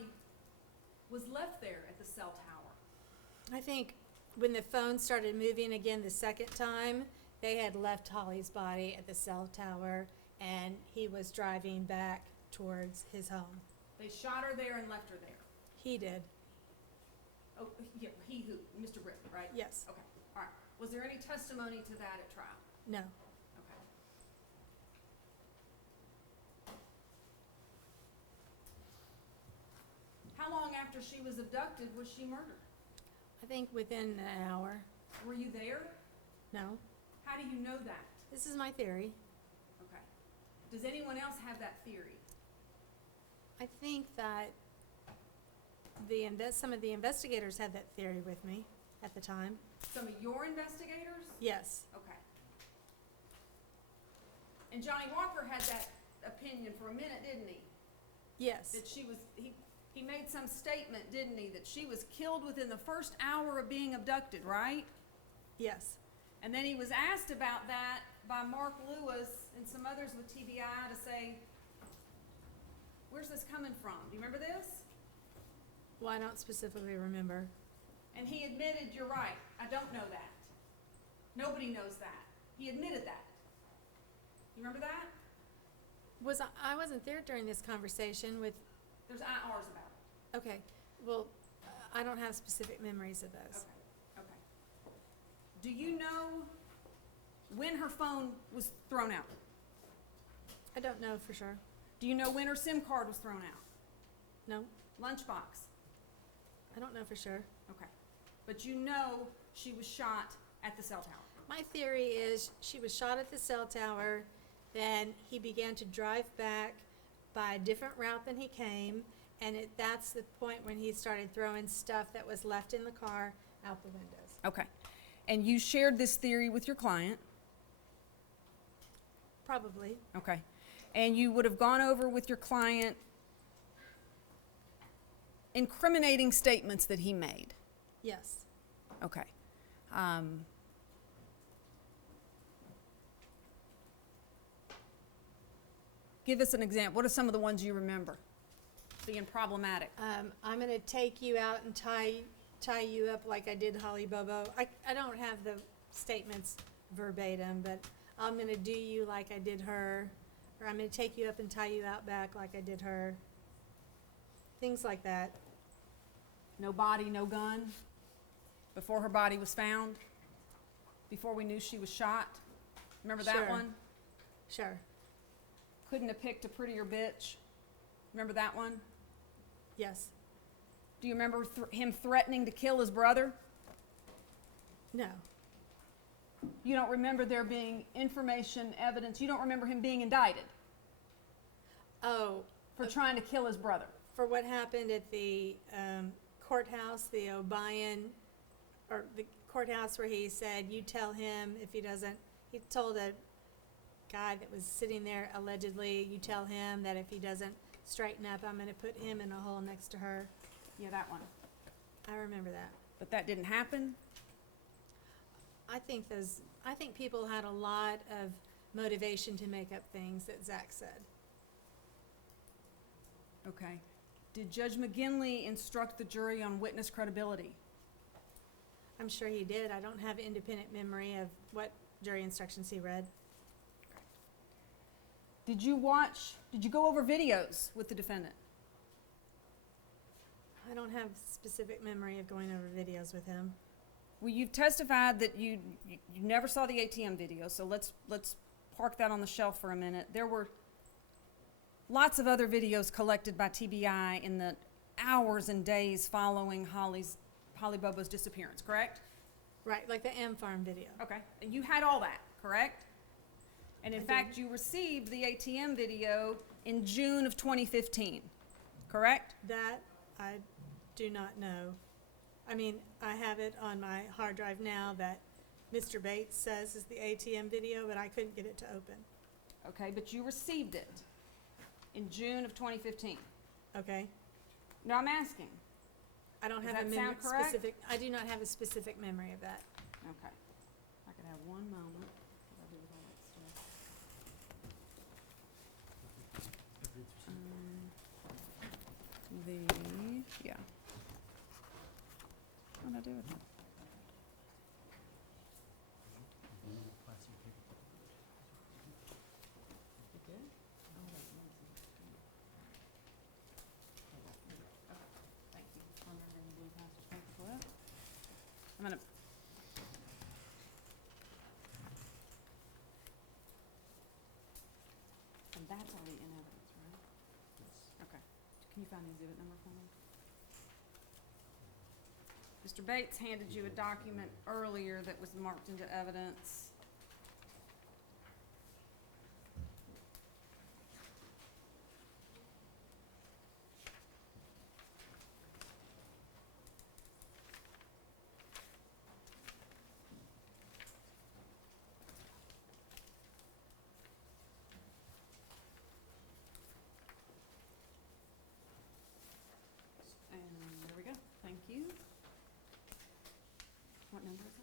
was left there at the cell tower? I think when the phone started moving again the second time, they had left Holly's body at the cell tower, and he was driving back towards his home. They shot her there and left her there. He did. Oh, yeah, he who? Mr. Britt, right? Yes. Okay, all right. Was there any testimony to that at trial? No. Okay. How long after she was abducted was she murdered? I think within an hour. Were you there? No. How do you know that? This is my theory. Okay. Does anyone else have that theory? I think that some of the investigators had that theory with me at the time. Some of your investigators? Yes. Okay. And Johnny Walker had that opinion for a minute, didn't he? Yes. That she was, he made some statement, didn't he, that she was killed within the first hour of being abducted, right? Yes. And then he was asked about that by Mark Lewis and some others with TBI to say, where's this coming from? Do you remember this? Well, I don't specifically remember. And he admitted, you're right, I don't know that. Nobody knows that. He admitted that. You remember that? I wasn't there during this conversation with, There's IRs about it. okay, well, I don't have specific memories of those. Okay, okay. Do you know when her phone was thrown out? I don't know for sure. Do you know when her SIM card was thrown out? No, Lunchbox? I don't know for sure. Okay. But you know she was shot at the cell tower? My theory is she was shot at the cell tower, then he began to drive back by a different route than he came, and that's the point when he started throwing stuff that was left in the car out the windows. Okay. And you shared this theory with your client? Probably. Okay. And you would have gone over with your client incriminating statements that he made? Yes. Okay. Give us an example. What are some of the ones you remember being problematic? I'm gonna take you out and tie you up like I did Holly Bobo. I don't have the statements verbatim, but I'm gonna do you like I did her, or I'm gonna take you up and tie you out back like I did her. Things like that. No body, no gun? Before her body was found? Before we knew she was shot? Remember that Sure. one? Sure. Couldn't have picked a prettier bitch? Remember that one? Yes. Do you remember him threatening to kill his brother? No. You don't remember there being information, evidence, you don't remember him being indicted Oh, for trying to kill his brother? for what happened at the courthouse, the O'Brien, or the courthouse where he said, you tell him if he doesn't, he told a guy that was sitting there allegedly, you tell him that if he doesn't straighten up, I'm gonna put him in a hole next to her. Yeah, that one. I remember that. But that didn't happen? I think people had a lot of motivation to make up things that Zach said. Okay. Did Judge McGinley instruct the jury on witness credibility? I'm sure he did. I don't have independent memory of what jury instructions he read. Did you go over videos with the defendant? I don't have specific memory of going over videos with him. Well, you've testified that you never saw the ATM video, so let's park that on the shelf for a minute. There were lots of other videos collected by TBI in the hours and days following Holly Bobo's disappearance, correct? Right, like the M Farm video. Okay, and you had all that, correct? And in I fact, did. you received the ATM video in June of 2015, correct? That I do not know. I mean, I have it on my hard drive now that Mr. Bates says is the ATM video, but I couldn't get it to open. Okay, but you received it in June of 2015. Okay? No, I'm asking. I don't Does have a that sound correct? specific, I do not have a specific memory of that. Okay. If I could have one moment. What do I do with all that stuff? Yeah. What did I do with it? You good? Oh, wait, let me see. Okay, thank you. I'm remembering the blue plastic paper clip. I'm gonna. And that's already in evidence, right? Okay. Can you find the exhibit number for me? Mr. Bates handed you a document earlier that was marked into evidence. And there we go. Thank you. What number is it?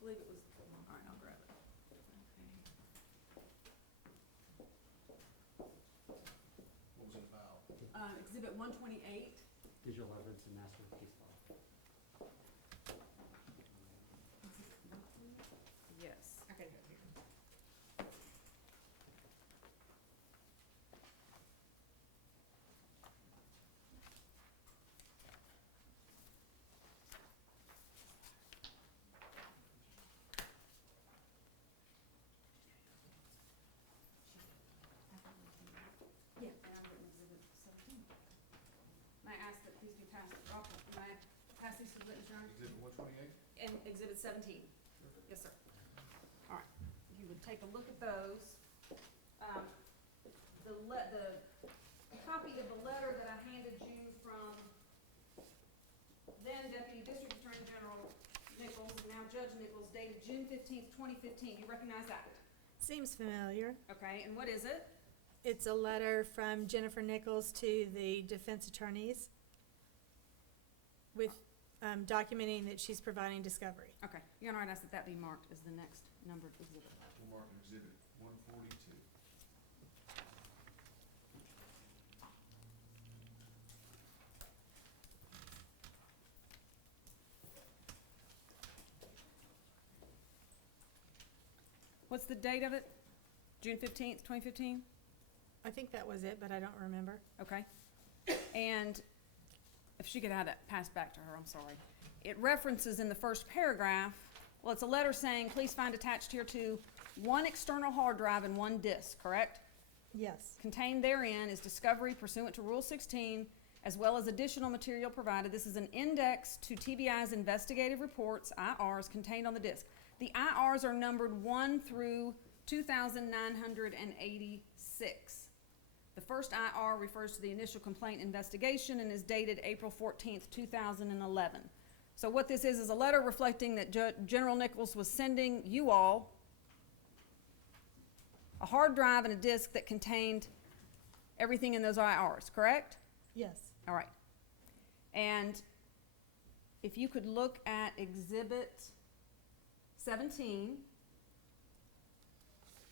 I believe it was, all right, I'll grab it. What was it about? Exhibit 128. Digital evidence and master case law. Yes. I could have it here. Yeah, and I've written exhibit 17. May I ask that these be passed, may I pass these to the witness, Your Honor? Exhibit 128? And exhibit 17. Yes, sir. All right, you would take a look at those. The copy of the letter that I handed you from then Deputy District Attorney General Nichols, and now Judge Nichols, dated June 15th, 2015. You recognize that? Seems familiar. Okay, and what is it? It's a letter from Jennifer Nichols to the defense attorneys with documenting that she's providing discovery. Okay, Your Honor, I'd ask that that be marked as the next numbered exhibit. We'll mark an exhibit 142. What's the date of it? June 15th, 2015? I think that was it, but I don't remember. Okay. And if she could have that passed back to her, I'm sorry. It references in the first paragraph, well, it's a letter saying, please find attached here to one external hard drive and one disk, correct? Yes. Contained therein is discovery pursuant to Rule 16, as well as additional material provided. This is an index to TBI's investigative reports, IRs, contained on the disk. The IRs are numbered 1 through 2,986. The first IR refers to the initial complaint investigation and is dated April 14th, 2011. So what this is a letter reflecting that General Nichols was sending you all a hard drive and a disk that contained everything in those IRs, correct? Yes. All right. And if you could look at Exhibit 17,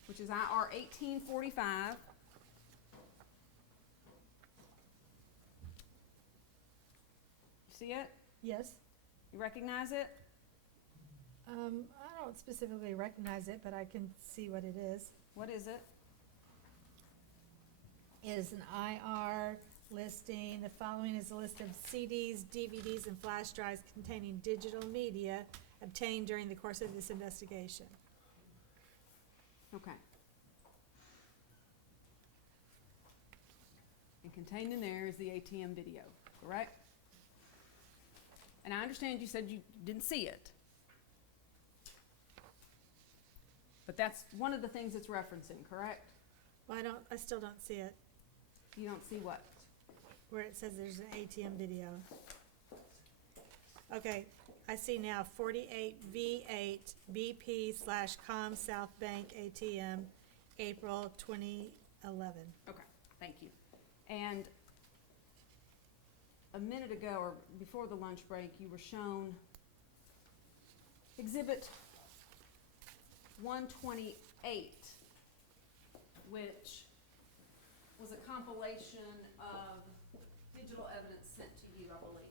which is IR 1845. You see it? Yes. You recognize it? I don't specifically recognize it, but I can see what it is. What is it? It is an IR listing. The following is a list of CDs, DVDs, and flash drives containing digital media obtained during the course of this investigation. Okay. And contained in there is the ATM video, correct? And I understand you said you didn't see it. But that's one of the things it's referencing, correct? Well, I still don't see it, You don't see what? where it says there's an ATM video. Okay, I see now 48V8 BP/Com South Bank ATM, April 2011. Okay, thank you. And a minute ago, or before the lunch break, you were shown Exhibit 128, which was a compilation of digital evidence sent to you, I believe.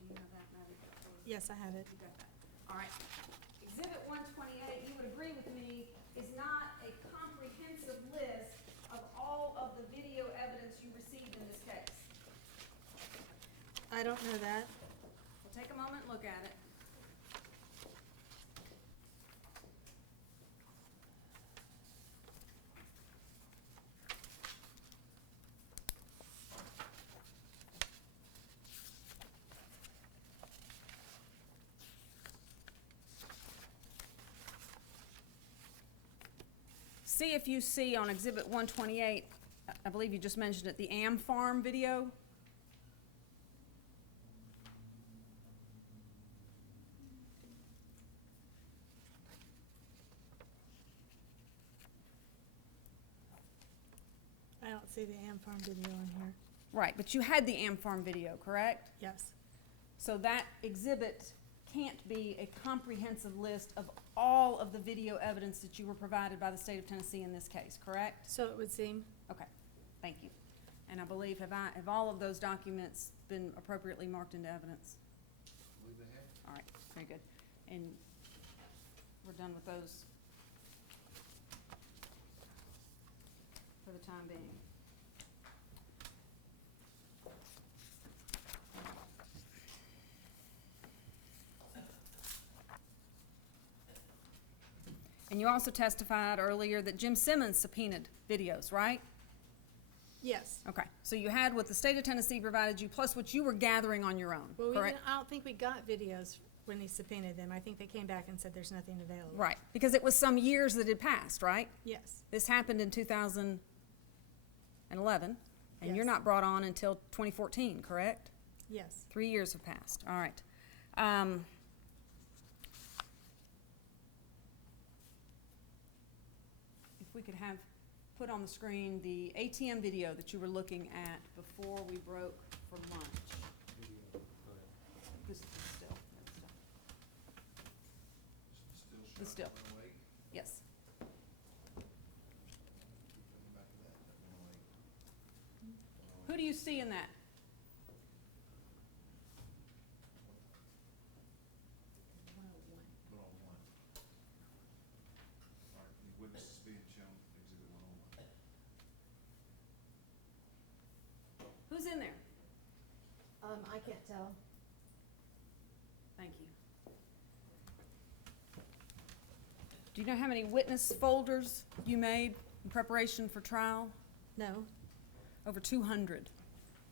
Do you have that, Maddie? Yes, I have it. You got that. All right. Exhibit 128, you would agree with me, is not a comprehensive list of all of the video evidence you received in this case. I don't know that. We'll take a moment and look at it. See if you see on Exhibit 128, I believe you just mentioned it, the Am Farm video. I don't see the Am Farm video on here. Right, but you had the Am Farm video, correct? Yes. So that exhibit can't be a comprehensive list of all of the video evidence that you were provided by the state of Tennessee in this case, correct? So it would seem. Okay, thank you. And I believe, have all of those documents been appropriately marked into evidence? I believe they have. All right, very good. And we're done with those for the time being. And you also testified earlier that Jim Simmons subpoenaed videos, right? Yes. Okay, so you had what the state of Tennessee provided you, plus what you were gathering on your own, Well, correct? I don't think we got videos when he subpoenaed them. I think they came back and said there's nothing available. Right, because it was some years that had passed, right? Yes. This happened in 2011, and you're Yes. not brought on until 2014, correct? Yes. 3 years have passed, all right. If we could have put on the screen the ATM video that you were looking at before we broke for lunch. This is still, that's still. Still Still. shot 108. Yes. Keep coming back to that 108. Who do you see in that? 101. All right, the witness is being shown exhibit 101. Who's in there? I can't tell. Thank you. Do you know how many witness folders you made in preparation for trial? No. Over 200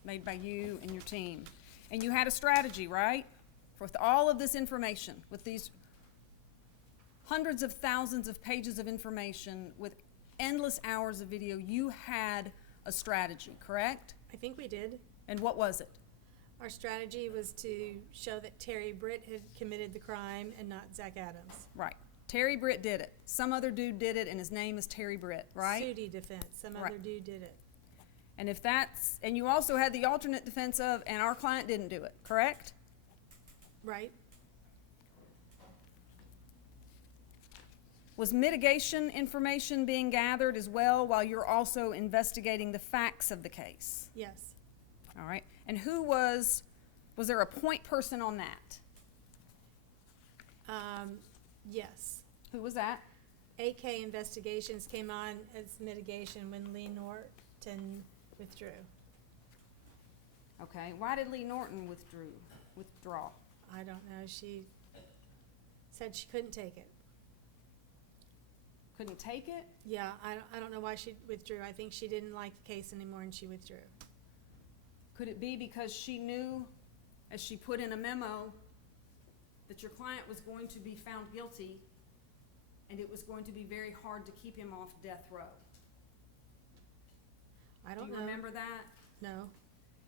made by you and your team. And you had a strategy, right? With all of this information, with these hundreds of thousands of pages of information, with endless hours of video, you had a strategy, correct? I think we did. And what was it? Our strategy was to show that Terry Britt had committed the crime and not Zach Adams. Right. Terry Britt did it. Some other dude did it, and his name is Terry Britt, right? Sudi defense, some Right. other dude did it. And if that's, and you also had the alternate defense of, and our client didn't do it, correct? Right? Was mitigation information being gathered as well while you're also investigating the facts of the case? Yes. All right. And who was there a point person on that? Yes. Who was that? AK Investigations came on as mitigation when Lee Norton withdrew. Okay. Why did Lee Norton withdraw? I don't know, she said she couldn't take it. Couldn't take it? Yeah, I don't know why she withdrew. I think she didn't like the case anymore and she withdrew. Could it be because she knew, as she put in a memo, that your client was going to be found guilty and it was going to be very hard to keep him off death row? I don't know. Do you remember that? No.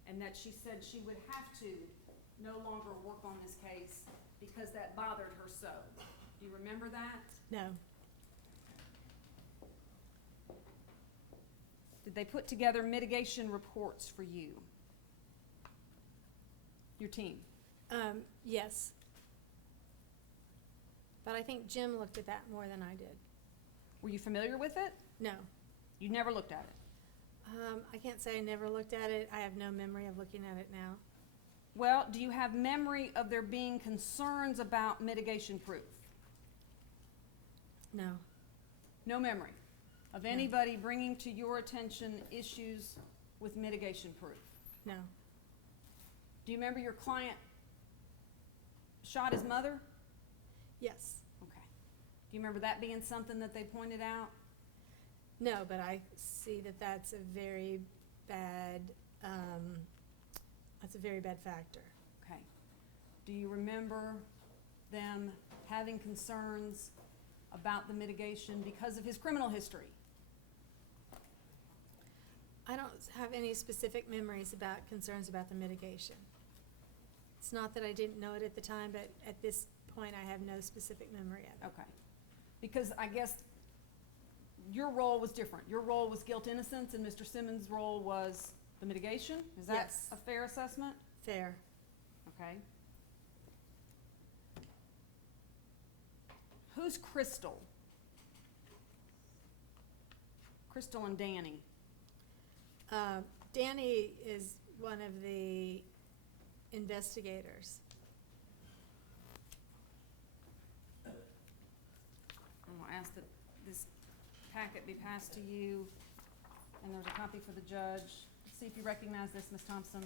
And that she said she would have to no longer work on this case because that bothered her so. Do you remember that? No. Did they put together mitigation reports for you? Your team? Yes. But I think Jim looked at that more than I did. Were you familiar with it? No. You never looked at it? I can't say I never looked at it. I have no memory of looking at it now. Well, do you have memory of there being concerns about mitigation proof? No. No memory of anybody bringing to your attention issues with mitigation proof? No. Do you remember your client shot his mother? Yes. Okay. Do you remember that being something that they pointed out? No, but I see that that's a very bad, factor. Okay. Do you remember them having concerns about the mitigation because of his criminal history? I don't have any specific memories about concerns about the mitigation. It's not that I didn't know it at the time, but at this point I have no specific memory of it. Okay. Because I guess your role was different. Your role was guilt innocence and Mr. Simmons' role was the mitigation? Is that Yes. a fair assessment? Fair. Okay. Who's Crystal? Crystal and Danny. Danny is one of the investigators. I'm gonna ask that this packet be passed to you, and there's a copy for the judge. See if you recognize this, Ms. Thompson.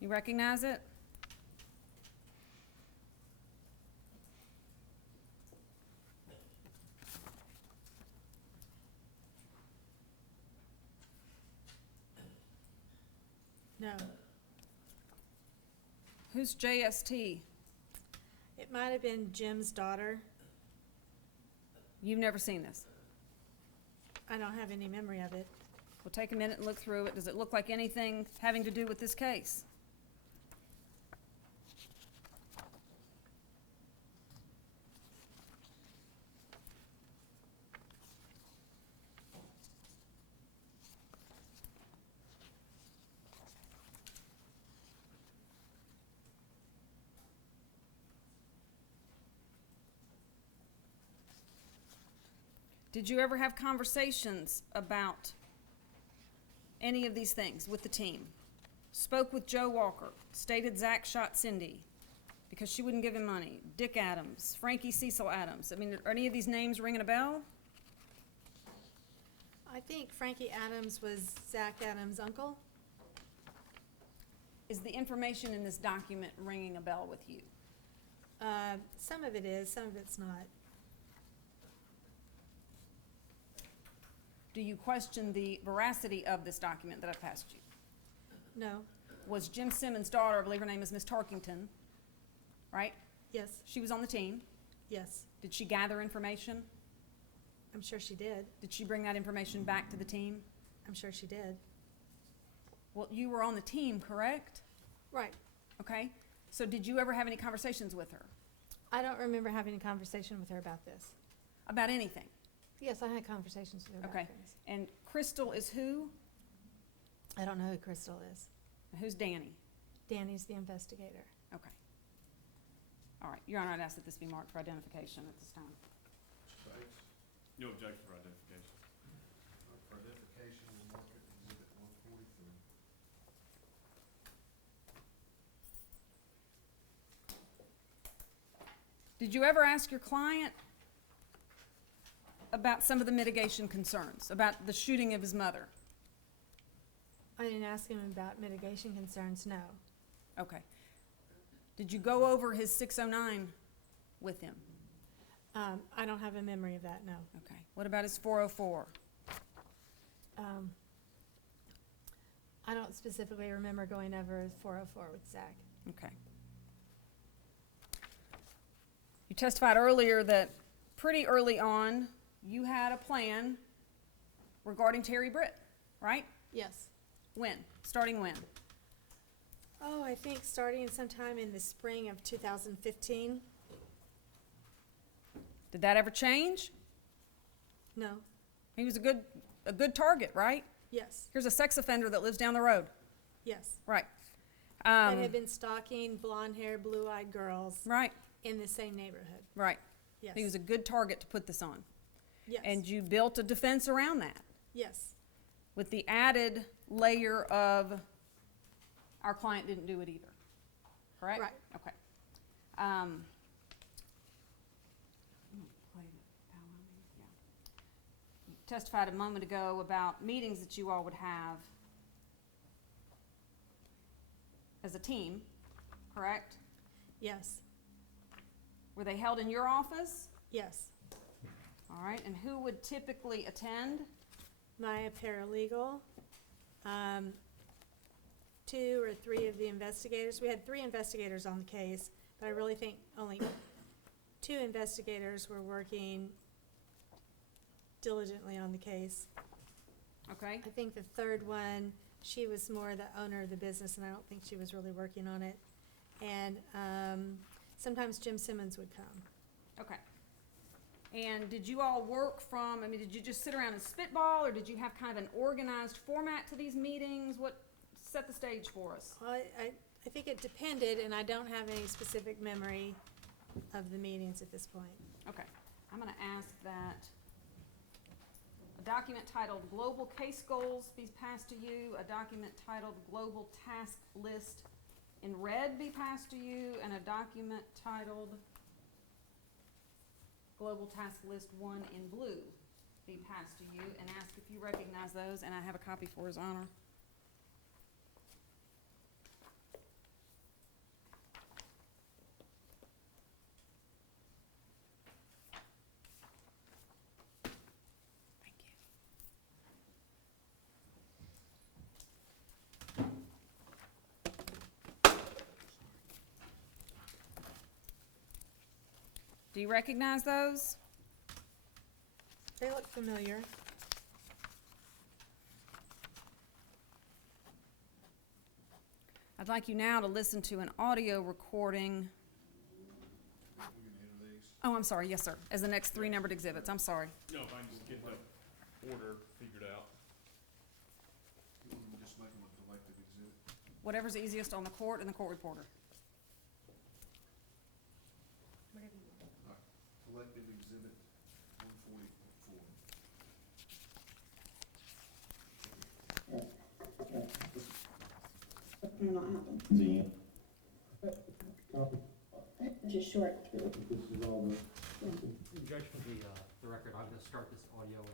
You recognize it? No. Who's JST? It might have been Jim's daughter. You've never seen this? I don't have any memory of it. We'll take a minute and look through it. Does it look like anything having to do with this case? Did you ever have conversations about any of these things with the team? Spoke with Joe Walker, stated Zach shot Cindy because she wouldn't give him money. Dick Adams, Frankie Cecil Adams. I mean, are any of these names ringing a bell? I think Frankie Adams was Zach Adams' uncle. Is the information in this document ringing a bell with you? Some of it is, some of it's not. Do you question the veracity of this document that I've passed you? No. was Jim Simmons' daughter, I believe her name is Miss Tarkington, right? Yes, She was on the team. yes, Did she gather information? I'm sure she did. Did she bring that information back to the team? I'm sure she did. Well, you were on the team, correct? Right. Okay. So did you ever have any conversations with her I don't remember having a conversation with her about this. about anything? Yes, I had conversations with her about Okay. things. And Crystal is who? I don't know who Crystal is. And who's Danny? Danny's the investigator. Okay. All right. Your Honor, I'd ask that this be marked for identification at this time. Mr. Bates, No objection for identification. for identification, we'll mark it exhibit 143. Did you ever ask your client about some of the mitigation concerns, about the shooting of his mother? I didn't ask him about mitigation concerns, no. Okay. Did you go over his 609 with him? I don't have a memory of that, no. Okay. What about his 404? I don't specifically remember going over 404 with Zach. Okay. You testified earlier that pretty early on, you had a plan regarding Terry Britt, right? Yes. When? Starting when? Oh, I think starting sometime in the spring of 2015. Did that ever change? No. He was a good target, right? Yes. Here's a sex offender that lives down the road. Yes. Right. That had been stalking blonde-haired, blue-eyed girls Right, in the same neighborhood. right. Yes. He was a good target to put this on. Yes. And you built a defense around that Yes. with the added layer of our client didn't do it either. Correct? Right. Okay. You testified a moment ago about meetings that you all would have as a team, correct? Yes. Were they held in your office? Yes. All right, and who would typically attend? My paralegal, 2 or 3 of the investigators. We had 3 investigators on the case, but I really think only 2 investigators were working diligently on the case. Okay, I think the third one, she was more the owner of the business, and I don't think she was really working on it. And sometimes Jim Simmons would come. okay. And did you all work from, I mean, did you just sit around and spitball, or did you have kind of an organized format to these meetings? What set the stage for us? Well, I think it depended, and I don't have any specific memory of the meetings at this point. Okay, I'm gonna ask that a document titled Global Case Goals be passed to you, a document titled Global Task List in red be passed to you, and a document titled Global Task List 1 in blue be passed to you, and ask if you recognize those, and I have a copy for His Honor. Thank you. Do you recognize those? They look familiar. I'd like you now to listen to an audio recording. We can enter these. Oh, I'm sorry, yes, sir, as the next 3 numbered exhibits, I'm sorry. No, if I can just get the order figured out. You want to just make them a collective exhibit? Whatever's easiest on the court and the court reporter. All right, collective exhibit 144. Not happen. Just short. Judge, for the record, I'm gonna start this audio at,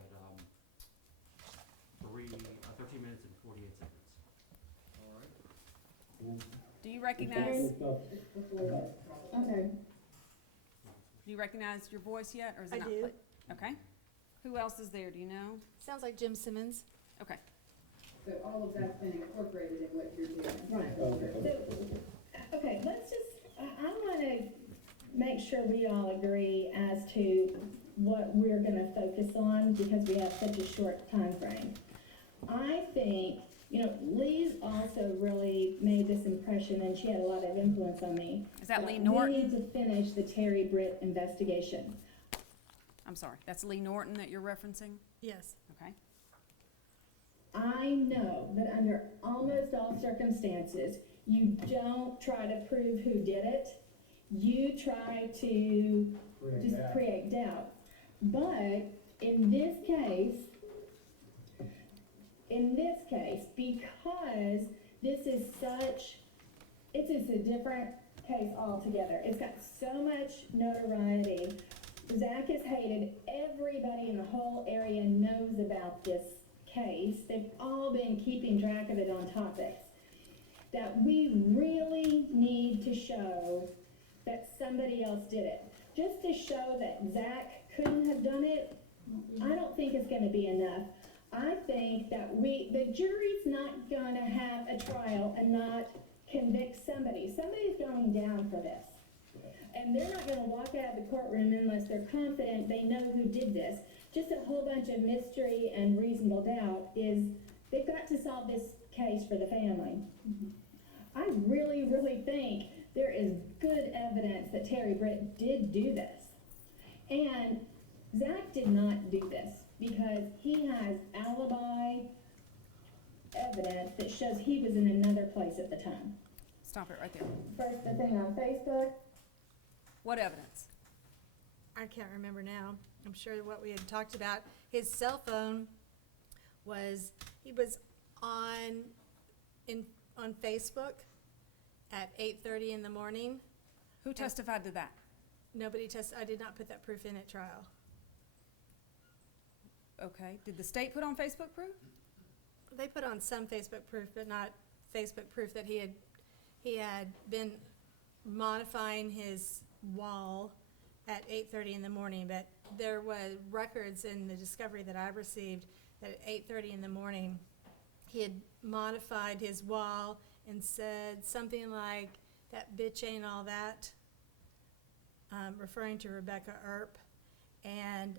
13 minutes and 48 seconds. All right. Do you recognize, Okay. do you recognize your voice yet, or is it I not do. played? Okay. Who else is there, do you know? Sounds like Jim Simmons. Okay. So all of that's been incorporated in what you're doing. Right. So, okay, let's just, I wanna make sure we all agree as to what we're gonna focus on, because we have such a short time frame. I think, Lee's also really made this impression, and she had a lot of influence on me. Is that Lee We Norton? need to finish the Terry Britt investigation. I'm sorry, that's Lee Norton that you're referencing? Yes. Okay. I know that under almost all circumstances, you don't try to prove who did it. You try to just create doubt. But in this case, because this is a different case altogether. It's got so much notoriety. Zach is hated. Everybody in the whole area knows about this case. They've all been keeping track of it on topics. That we really need to show that somebody else did it. Just to show that Zach couldn't have done it, I don't think it's gonna be enough. I think that the jury's not gonna have a trial and not convict somebody. Somebody's going down for this. And they're not gonna walk out of the courtroom unless they're confident they know who did this. Just a whole bunch of mystery and reasonable doubt they've got to solve this case for the family. I really, really think there is good evidence that Terry Britt did do this. And Zach did not do this because he has alibi evidence that shows he was in another place at the time. Stop it right there. First, the thing on Facebook. What evidence? I can't remember now. I'm sure what we had talked about, his cell phone he was on Facebook at 8:30 in the morning. Who testified to that? I did not put that proof in at trial. Okay, did the state put on Facebook proof? They put on some Facebook proof, but not Facebook proof that he had been modifying his wall at 8:30 in the morning, but there was records in the discovery that I received that at 8:30 in the morning, he had modified his wall and said something like, "That bitch ain't all that," referring to Rebecca Earp, and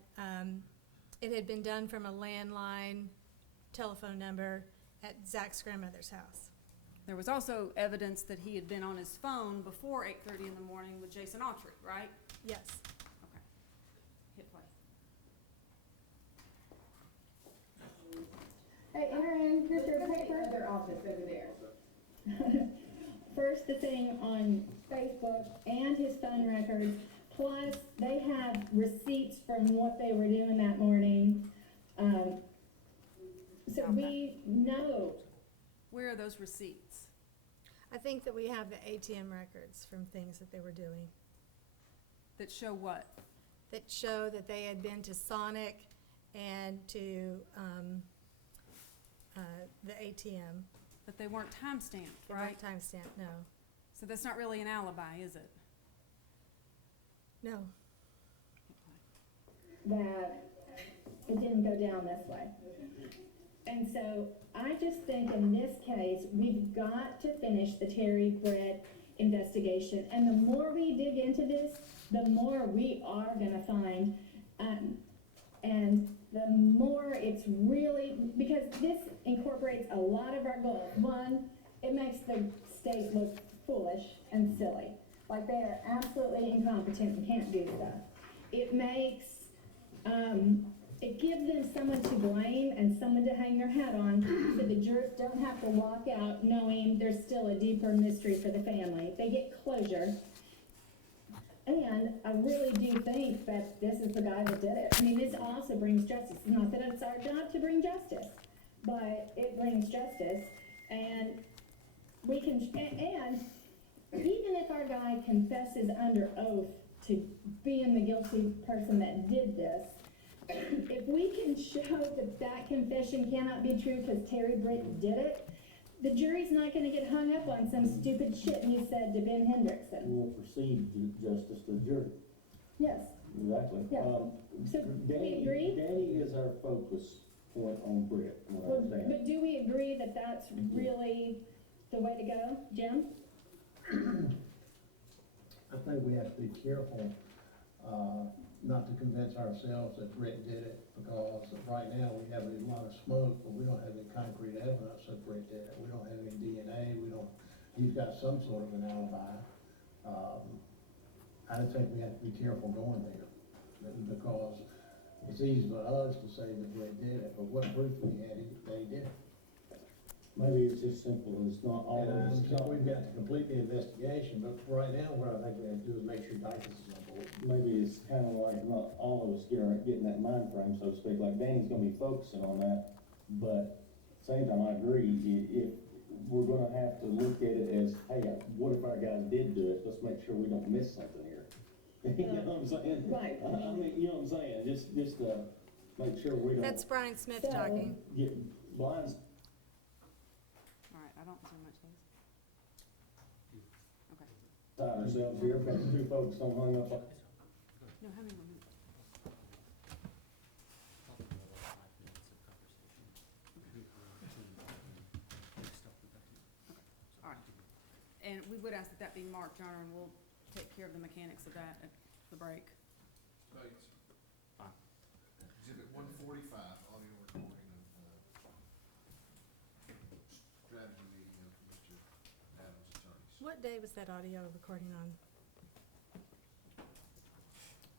it had been done from a landline telephone number at Zach's grandmother's house. There was also evidence that he had been on his phone before 8:30 in the morning with Jason Autry, right? Yes. Okay. Hit play. Hey, Aaron, here's your Look at paper. the other office over there. First, the thing on Facebook and his phone records, plus they have receipts from what they were doing that morning. So we know. Where are those receipts? I think that we have the ATM records from things that they were doing That show what? that show that they had been to Sonic and to the ATM. That they weren't timestamped, They right? weren't timestamped, no. So that's not really an alibi, is it? No. Hit play. That it didn't go down this way. And so I just think in this case, we've got to finish the Terry Britt investigation. And the more we dig into this, the more we are gonna find, and the more it's really, because this incorporates a lot of our goals. One, it makes the state look foolish and silly, like they are absolutely incompetent and can't do stuff. It makes, it gives them someone to blame and someone to hang their hat on, so the jurors don't have to walk out knowing there's still a deeper mystery for the family. They get closure. And I really do think that this is the guy that did it. I mean, this also brings justice. It's not that it's our job to bring justice, but it brings justice. And we can, and even if our guy confesses under oath to being the guilty person that did this, if we can show that that confession cannot be true because Terry Britt did it, the jury's not gonna get hung up on some stupid shit he said to Ben Hendrickson. Will proceed justice to the jury. Yes, Exactly. Yeah. So, we agree? Danny is our focus point on Brett, from what I Well, understand. but do we agree that that's really the way to go, Jim? I think we have to be careful, not to convince ourselves that Brett did it, because right now we have a lot of smoke, but we don't have any concrete evidence that Brett did it. We don't have any DNA, he's got some sort of an alibi. I think we have to be careful going there, because it's easy for us to say that Brett did it, but what proof we had that he did it? Maybe it's just simple as not all And I of us. understand we've got to complete the investigation, but right now, what I think we have to do is make sure Dykes is on board. Maybe it's kind of like not all of us getting that mind frame, so to speak, like Danny's gonna be focusing on that, but at the same time, I agree, if we're gonna have to look at it as, hey, what if our guys did do it, let's make sure we don't miss something here. You know what I'm saying? Right. I mean, you know what I'm saying, just make sure we don't That's Brian Smith So- talking. get blinds. All right, I don't see much of this. Okay. Tie ourselves here, because two folks don't hung up on. No, how many more minutes? All right. And we would ask that that be marked, Your Honor, and we'll take care of the mechanics of that at the break. Bates. Exhibit 145, audio recording of strategy meeting of Mr. Adams' attorneys. What day was that audio recording on?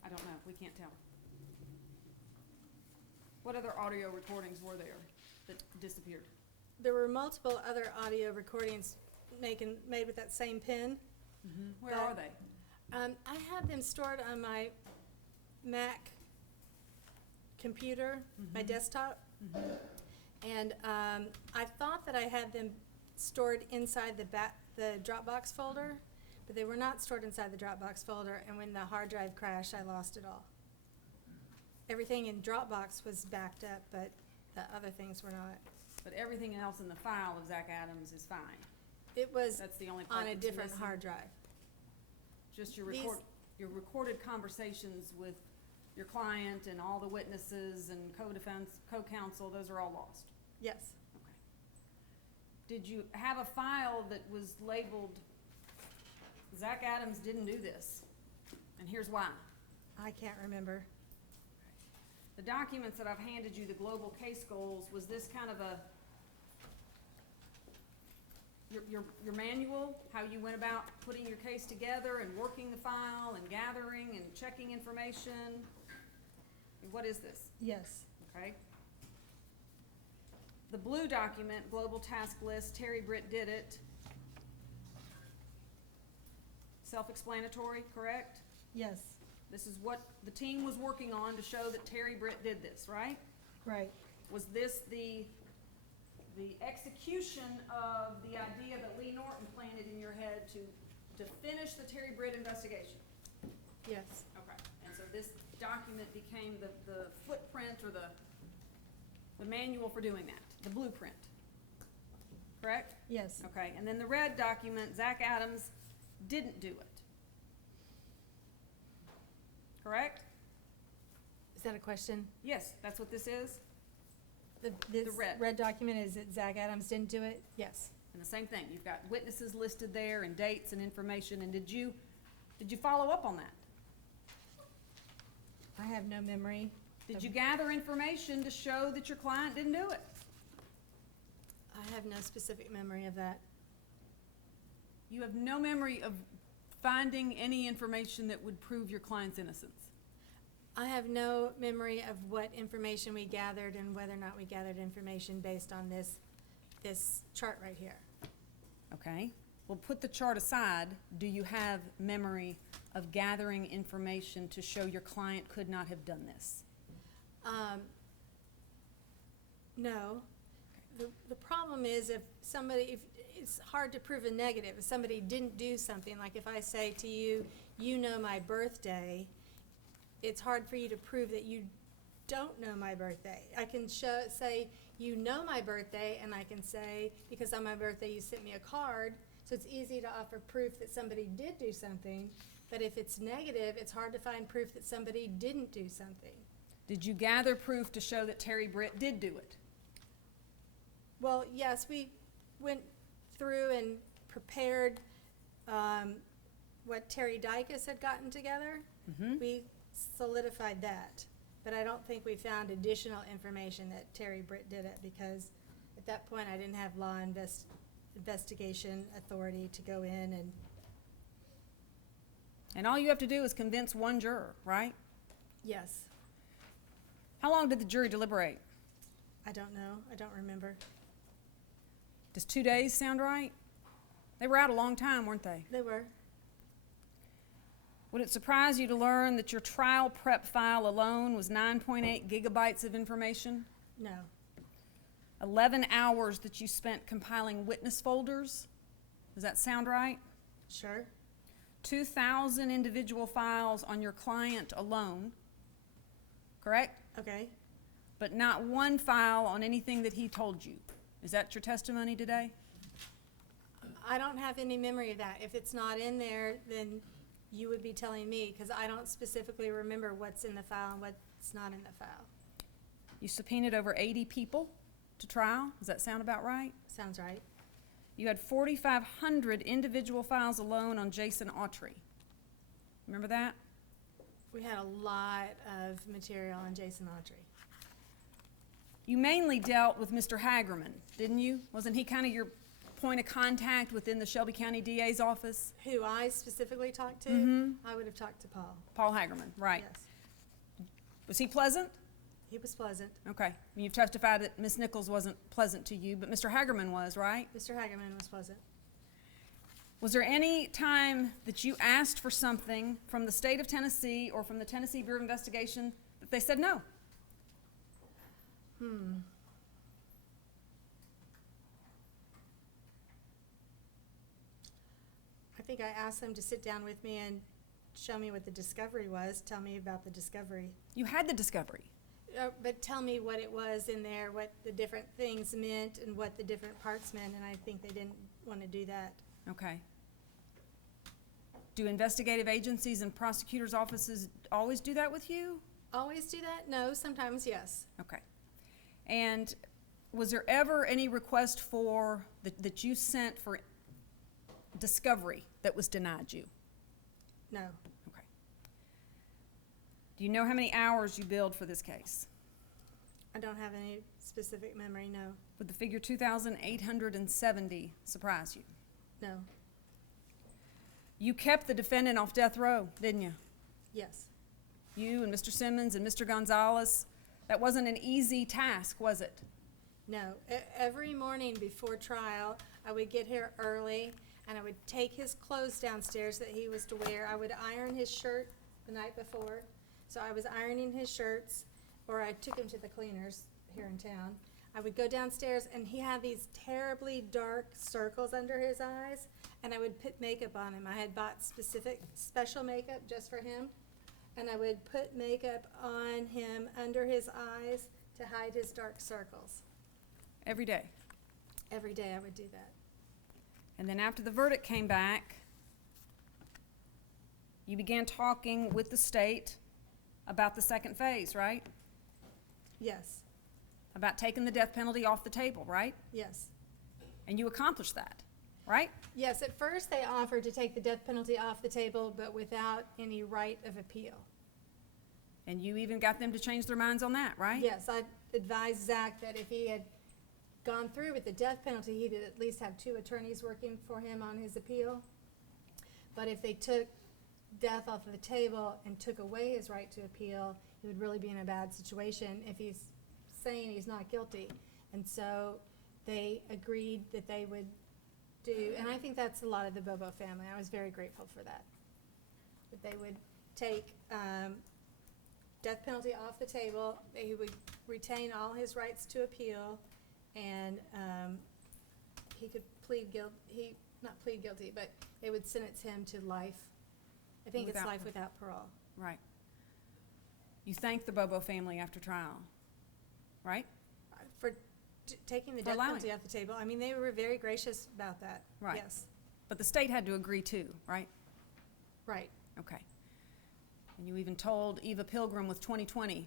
I don't know, we can't tell. What other audio recordings were there that disappeared? There were multiple other audio recordings made with that same pen. Where But- are they? I have them stored on my Mac computer, my desktop. And I thought that I had them stored inside the Dropbox folder, but they were not stored inside the Dropbox folder, and when the hard drive crashed, I lost it all. Everything in Dropbox was backed up, but the other things were not. But everything else in the file of Zach Adams is fine. It was That's the only part on a that's different missing. hard drive. Just your These- your recorded conversations with your client and all the witnesses and co-defense, co-counsel, those are all lost. Yes. Okay. Did you have a file that was labeled, Zach Adams didn't do this, and here's why? I can't remember. The documents that I've handed you, the global case goals, was this kind of a, your manual, how you went about putting your case together and working the file and gathering and checking information? What is this? Yes. Okay? The blue document, global task list, Terry Britt did it. Self-explanatory, correct? Yes. This is what the team was working on to show that Terry Britt did this, right? Right. Was this the execution of the idea that Lee Norton planted in your head to finish the Terry Britt investigation? Yes. Okay, and so this document became the footprint or the manual for doing that, the blueprint, correct? Yes. Okay, and then the red document, Zach Adams didn't do it. Correct? Is that a question? Yes, that's what this is. This red. red document is that Zach Adams didn't do it? Yes. And the same thing, you've got witnesses listed there and dates and information, and did you follow up on that? I have no memory. Did you gather information to show that your client didn't do it? I have no specific memory of that. You have no memory of finding any information that would prove your client's innocence? I have no memory of what information we gathered and whether or not we gathered information based on this chart right here. Okay, well, put the chart aside. Do you have memory of gathering information to show your client could not have done this? No. The problem is if it's hard to prove a negative. If somebody didn't do something, like if I say to you, you know my birthday, it's hard for you to prove that you don't know my birthday. I can say, you know my birthday, and I can say, because on my birthday you sent me a card, so it's easy to offer proof that somebody did do something, but if it's negative, it's hard to find proof that somebody didn't do something. Did you gather proof to show that Terry Britt did do it? Well, yes, we went through and prepared what Terry Dykes had gotten together. Mm-hmm. We solidified that, but I don't think we found additional information that Terry Britt did it, because at that point I didn't have law investigation authority to go in and. And all you have to do is convince one juror, right? Yes. How long did the jury deliberate? I don't know. I don't remember. Does 2 days sound right? They were out a long time, weren't they? They were. Would it surprise you to learn that your trial prep file alone was 9.8 gigabytes of information? No. 11 hours that you spent compiling witness folders? Does that sound right? Sure. 2,000 individual files on your client alone, correct? Okay. But not one file on anything that he told you. Is that your testimony today? I don't have any memory of that. If it's not in there, then you would be telling me, because I don't specifically remember what's in the file and what's not in the file. You subpoenaed over 80 people to trial. Does that sound about right? Sounds right. You had 4,500 individual files alone on Jason Autry. Remember that? We had a lot of material on Jason Autry. You mainly dealt with Mr. Hagerman, didn't you? Wasn't he kind of your point of contact within the Shelby County DA's office? Who I specifically talked to? Mm-hmm. I would have talked to Paul. Paul Hagerman, right. Yes. Was he pleasant? He was pleasant. Okay. You've testified that Ms. Nichols wasn't pleasant to you, but Mr. Hagerman was, right? Mr. Hagerman was pleasant. Was there any time that you asked for something from the state of Tennessee or from the Tennessee Bureau of Investigation that they said no? I think I asked them to sit down with me and show me what the discovery was, tell me about the discovery. You had the discovery. But tell me what it was in there, what the different things meant and what the different parts meant, and I think they didn't want to do that. Okay. Do investigative agencies and prosecutors' offices always do that with you? Always do that? No, sometimes yes. Okay. And was there ever any request for, that you sent for discovery that was denied you? No. Okay. Do you know how many hours you billed for this case? I don't have any specific memory, no. Would the figure 2,870 surprise you? No. You kept the defendant off death row, didn't you? Yes. You and Mr. Simmons and Mr. Gonzalez. That wasn't an easy task, was it? No. Every morning before trial, I would get here early, and I would take his clothes downstairs that he was to wear. I would iron his shirt the night before. So I was ironing his shirts, or I took him to the cleaners here in town. I would go downstairs, and he had these terribly dark circles under his eyes, and I would put makeup on him. I had bought special makeup just for him, and I would put makeup on him under his eyes to hide his dark circles. Every day. Every day I would do that. And then after the verdict came back, you began talking with the state about the second phase, right? Yes. About taking the death penalty off the table, right? Yes. And you accomplished that, right? Yes, at first they offered to take the death penalty off the table, but without any right of appeal. And you even got them to change their minds on that, right? Yes, I advised Zach that if he had gone through with the death penalty, he'd at least have 2 attorneys working for him on his appeal. But if they took death off of the table and took away his right to appeal, he would really be in a bad situation if he's saying he's not guilty. And so they agreed that they would do, and I think that's a lot of the Bobo family. I was very grateful for that. That they would take death penalty off the table, he would retain all his rights to appeal, and he could not plead guilty, but they would sentence him to life. I think it's life without parole. Right. You thanked the Bobo family after trial, right? For taking the death penalty off the table. I mean, they were very gracious about that. Right. Yes. But the state had to agree too, right? Right. Okay. And you even told Eva Pilgrim with 2020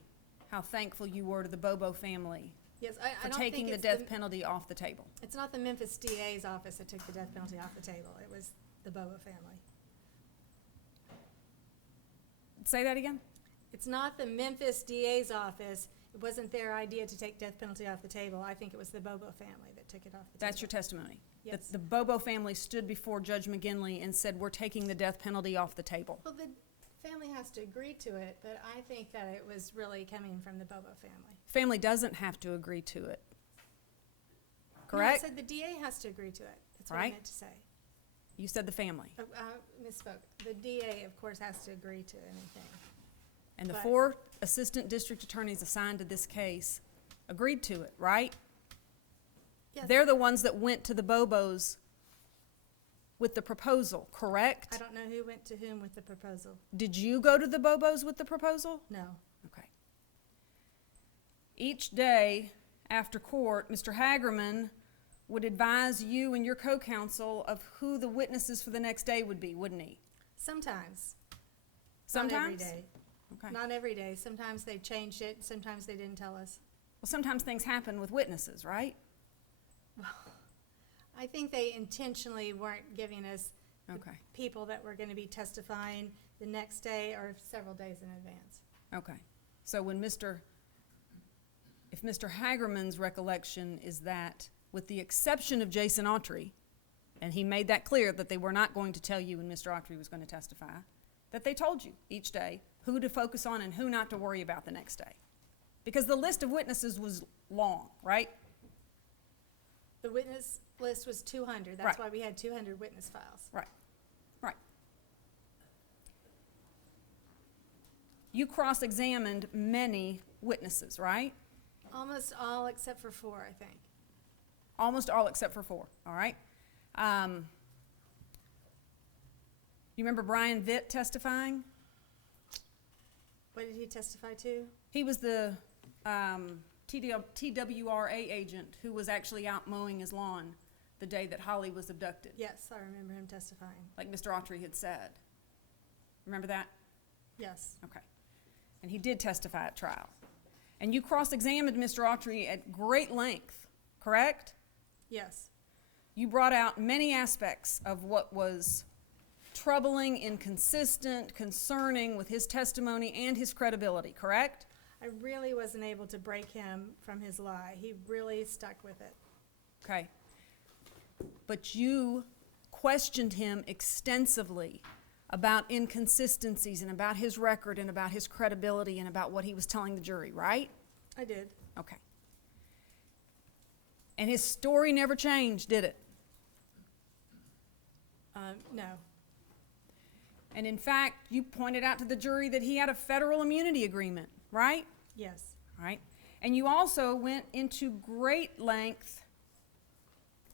how thankful you were to the Bobo family Yes, I for don't taking think the it's death penalty off the table. It's not the Memphis DA's office that took the death penalty off the table. It was the Bobo family. Say that again? It's not the Memphis DA's office. It wasn't their idea to take death penalty off the table. I think it was the Bobo family that took it off the table. That's your testimony? Yes. The Bobo family stood before Judge McGinley and said, we're taking the death penalty off the table. Well, the family has to agree to it, but I think that it was really coming from the Bobo family. Family doesn't have to agree to it. No, I Correct? said the DA has to agree to it. That's what I Right. meant to say. You said the family. Misspoke. The DA, of course, has to agree to anything. And the But- 4 assistant district attorneys assigned to this case agreed to it, right? Yes. They're the ones that went to the Bobos with the proposal, correct? I don't know who went to whom with the proposal. Did you go to the Bobos with the proposal? No. Okay. Each day after court, Mr. Hagerman would advise you and your co-counsel of who the witnesses for the next day would be, wouldn't he? Sometimes. Sometimes? Not every day. Okay. Not every day. Sometimes they changed it, sometimes they didn't tell us. Well, sometimes things happen with witnesses, right? I think they intentionally weren't giving us the Okay. people that were going to be testifying the next day or several days in advance. Okay. So when if Mr. Hagerman's recollection is that, with the exception of Jason Autry, and he made that clear that they were not going to tell you when Mr. Autry was going to testify, that they told you each day who to focus on and who not to worry about the next day. Because the list of witnesses was long, right? The witness list was 200. That's Right. why we had 200 witness files. Right. Right. You cross-examined many witnesses, right? Almost all except for 4, I think. Almost all except for 4, all right? You remember Brian Vitt testifying? What did he testify to? He was the TWRA agent who was actually out mowing his lawn the day that Holly was abducted, Yes, I remember him testifying. like Mr. Autry had said. Remember that? Yes. Okay. And he did testify at trial. And you cross-examined Mr. Autry at great length, correct? Yes. You brought out many aspects of what was troubling, inconsistent, concerning with his testimony and his credibility, correct? I really wasn't able to break him from his lie. He really stuck with it. Okay. But you questioned him extensively about inconsistencies and about his record and about his credibility and about what he was telling the jury, right? I did. Okay. And his story never changed, did it? No. And in fact, you pointed out to the jury that he had a federal immunity agreement, right? Yes. Right? And you also went into great length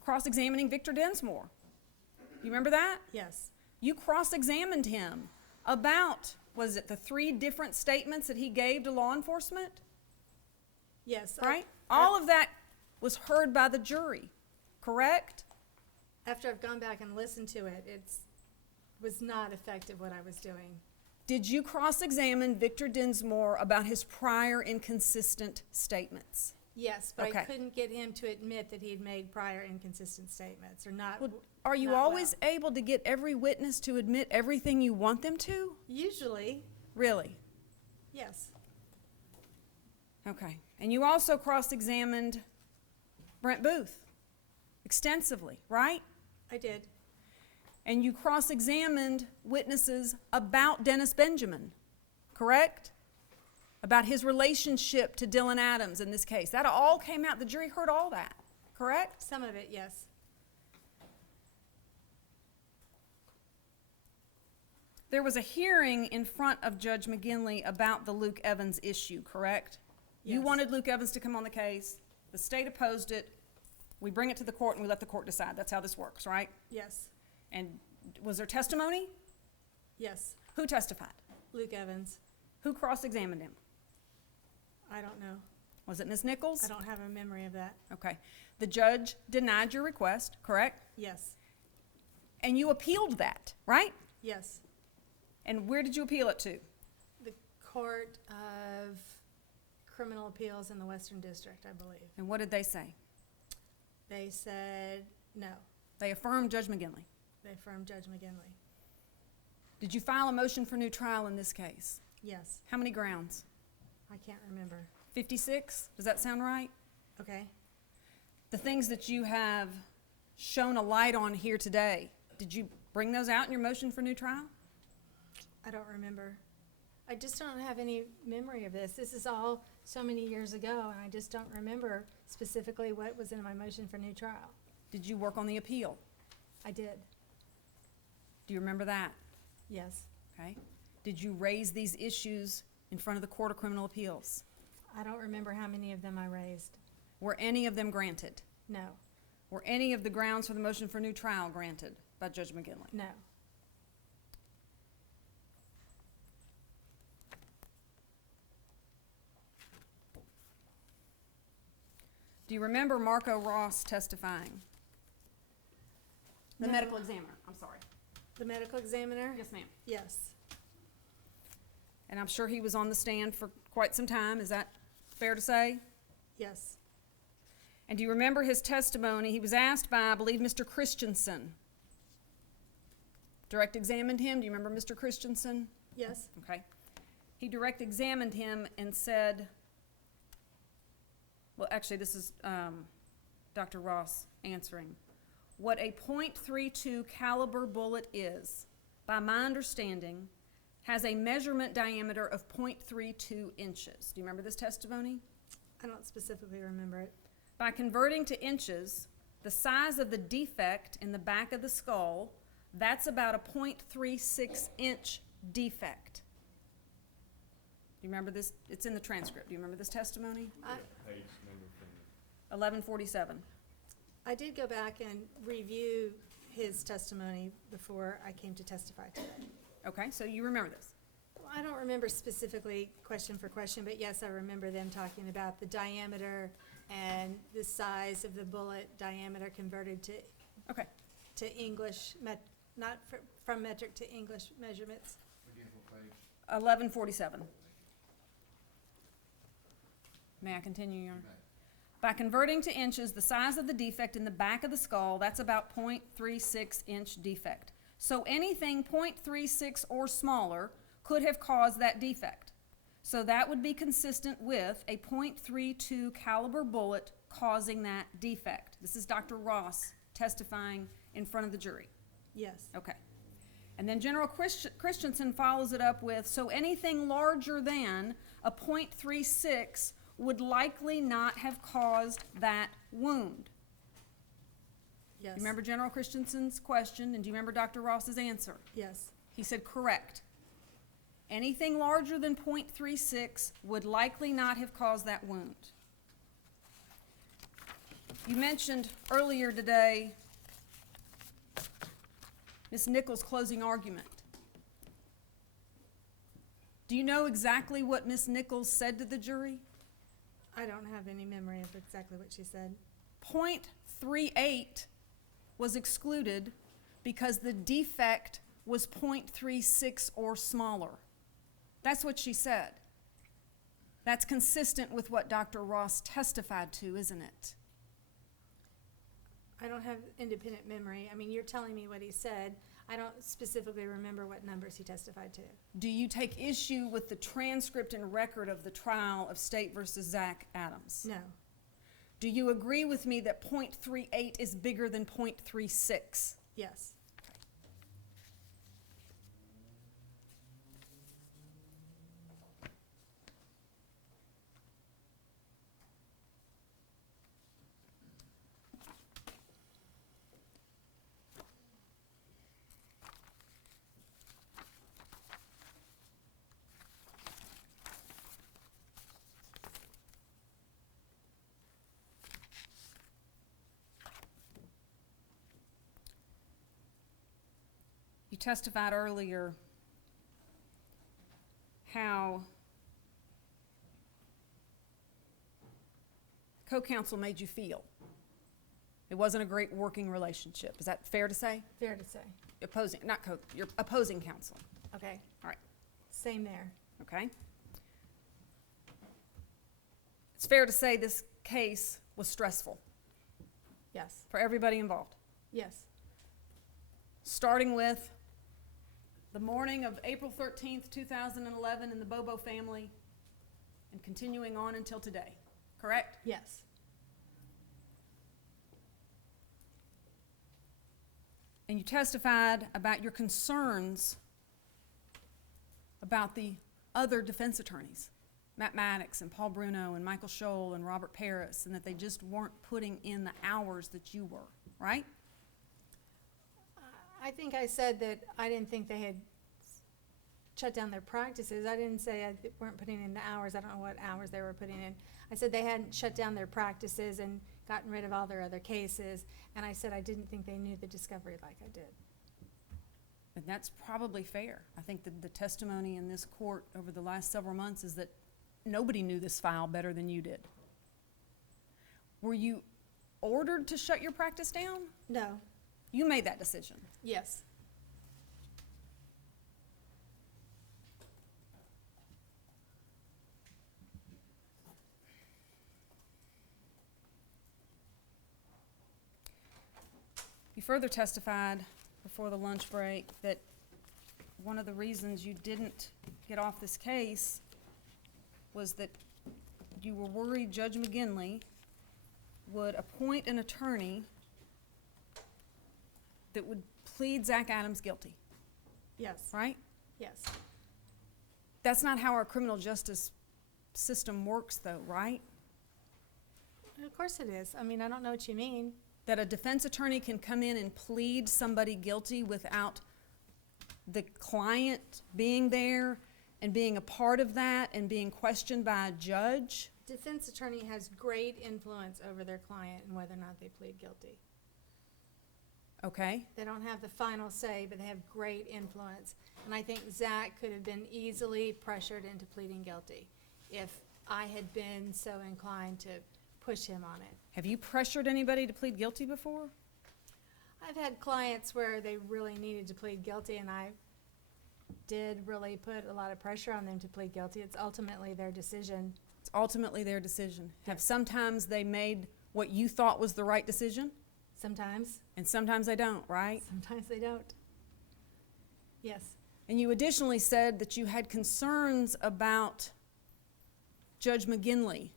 cross-examining Victor Densmore. You remember that? Yes. You cross-examined him about, was it the 3 different statements that he gave to law enforcement? Yes. Right? All of that was heard by the jury, correct? After I've gone back and listened to it, it was not effective what I was doing. Did you cross-examine Victor Densmore about his prior inconsistent statements? Yes, but I Okay. couldn't get him to admit that he had made prior inconsistent statements or not. Well, are you not always well. able to get every witness to admit everything you want them to? Usually, Really? yes. Okay. And you also cross-examined Brent Booth extensively, right? I did. And you cross-examined witnesses about Dennis Benjamin, correct? About his relationship to Dylan Adams in this case. That all came out. The jury heard all that, correct? Some of it, yes. There was a hearing in front of Judge McGinley about the Luke Evans issue, correct? You Yes. wanted Luke Evans to come on the case. The state opposed it. We bring it to the court and we let the court decide. That's how this works, right? Yes. And was there testimony? Yes. Who testified? Luke Evans. Who cross-examined him? I don't know. Was it Ms. Nichols? I don't have a memory of that. Okay. The judge denied your request, correct? Yes. And you appealed that, right? Yes. And where did you appeal it to? The Court of Criminal Appeals in the Western District, I believe. And what did they say? They said no. They affirmed Judge McGinley. They affirmed Judge McGinley. Did you file a motion for new trial in this case? Yes. How many grounds? I can't remember. 56? Does that sound right? Okay. The things that you have shown a light on here today, did you bring those out in your motion for new trial? I don't remember. I just don't have any memory of this. This is all so many years ago, and I just don't remember specifically what was in my motion for new trial. Did you work on the appeal? I did. Do you remember that? Yes. Okay. Did you raise these issues in front of the Court of Criminal Appeals? I don't remember how many of them I raised. Were any of them granted? No. Were any of the grounds for the motion for new trial granted by Judge McGinley? No. Do you remember Marco Ross testifying? The No. medical examiner, I'm sorry. The medical examiner? Yes, ma'am. Yes. And I'm sure he was on the stand for quite some time. Is that fair to say? Yes. And do you remember his testimony? He was asked by, I believe, Mr. Christensen. Direct examined him. Do you remember Mr. Christensen? Yes. Okay. He direct examined him and said, well, actually, this is Dr. Ross answering. What a .32 caliber bullet is, by my understanding, has a measurement diameter of .32 inches. Do you remember this testimony? I don't specifically remember it. By converting to inches, the size of the defect in the back of the skull, that's about a .36 inch defect. Do you remember this? It's in the transcript. Do you remember this testimony? Page number from 1147. I did go back and review his testimony before I came to testify today. Okay, so you remember this. Well, I don't remember specifically question for question, but yes, I remember them talking about the diameter and the size of the bullet diameter converted to Okay. English, not from metric to English measurements. Again, what page? 1147. May I continue, Your Honor? You may. By converting to inches, the size of the defect in the back of the skull, that's about .36 inch defect. So anything .36 or smaller could have caused that defect. So that would be consistent with a .32 caliber bullet causing that defect. This is Dr. Ross testifying in front of the jury. Yes. Okay. And then General Christensen follows it up with, so anything larger than a .36 would likely not have caused that wound. Yes. You remember General Christensen's question, and do you remember Dr. Ross's answer? Yes. He said, correct. Anything larger than .36 would likely not have caused that wound. You mentioned earlier today Ms. Nichols' closing argument. Do you know exactly what Ms. Nichols said to the jury? I don't have any memory of exactly what she said. .38 was excluded because the defect was .36 or smaller. That's what she said. That's consistent with what Dr. Ross testified to, isn't it? I don't have independent memory. I mean, you're telling me what he said. I don't specifically remember what numbers he testified to. Do you take issue with the transcript and record of the trial of State versus Zach Adams? No. Do you agree with me that .38 is bigger than .36? Yes. You testified earlier how co-counsel made you feel. It wasn't a great working relationship. Is that fair to say? Fair to say. Opposing, not your opposing counsel. Okay. All right. Same there. Okay. It's fair to say this case was stressful Yes, for everybody involved. yes, Starting with the morning of April 13th, 2011 in the Bobo family and continuing on until today, correct? yes, And you testified about your concerns about the other defense attorneys, Matt Maddox and Paul Bruno and Michael Scholl and Robert Paris, and that they just weren't putting in the hours that you were, right? I think I said that I didn't think they had shut down their practices. I didn't say they weren't putting in the hours. I don't know what hours they were putting in. I said they hadn't shut down their practices and gotten rid of all their other cases. And I said I didn't think they knew the discovery like I did. And that's probably fair. I think that the testimony in this court over the last several months is that nobody knew this file better than you did. Were you ordered to shut your practice down? No, You made that decision. yes, You further testified before the lunch break that one of the reasons you didn't get off this case was that you were worried Judge McGinley would appoint an attorney that would plead Zach Adams guilty, yes, right? yes. That's not how our criminal justice system works, though, right? Of course it is. I mean, I don't know what you mean. That a defense attorney can come in and plead somebody guilty without the client being there and being a part of that and being questioned by a judge. Defense attorney has great influence over their client and whether or not they plead guilty. Okay? They don't have the final say, but they have great influence. And I think Zach could have been easily pressured into pleading guilty if I had been so inclined to push him on it. Have you pressured anybody to plead guilty before? I've had clients where they really needed to plead guilty, and I did really put a lot of pressure on them to plead guilty. It's ultimately their decision. It's ultimately their decision. Have sometimes they made what you thought was the right decision, Sometimes, and sometimes they don't, right? sometimes they don't. Yes, And you additionally said that you had concerns about Judge McGinley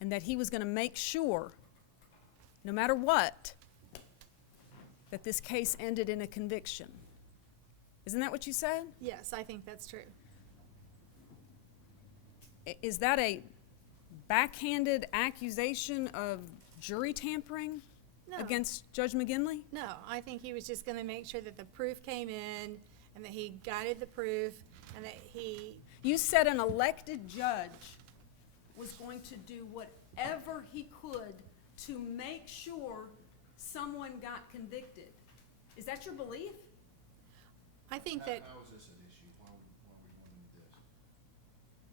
and that he was going to make sure, no matter what, that this case ended in a conviction. Isn't that what you said? yes, I think that's true. Is that a backhanded accusation of jury tampering No. against Judge McGinley? No, I think he was just gonna make sure that the proof came in and that he guided the proof and that he, You said an elected judge was going to do whatever he could to make sure someone got convicted. Is that your belief? I think that, How is this an issue? Why are we going into this?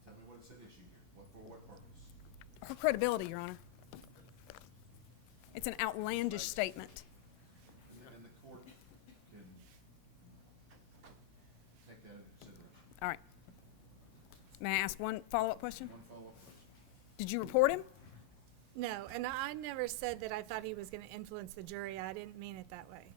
Tell me what's at issue here. For what purpose? Her credibility, Your Honor. It's an outlandish statement. And the court can take that into consideration. All right. May I ask one follow-up question? One follow-up question. Did you report him? no, and I never said that I thought he was gonna influence the jury. I didn't mean it that way.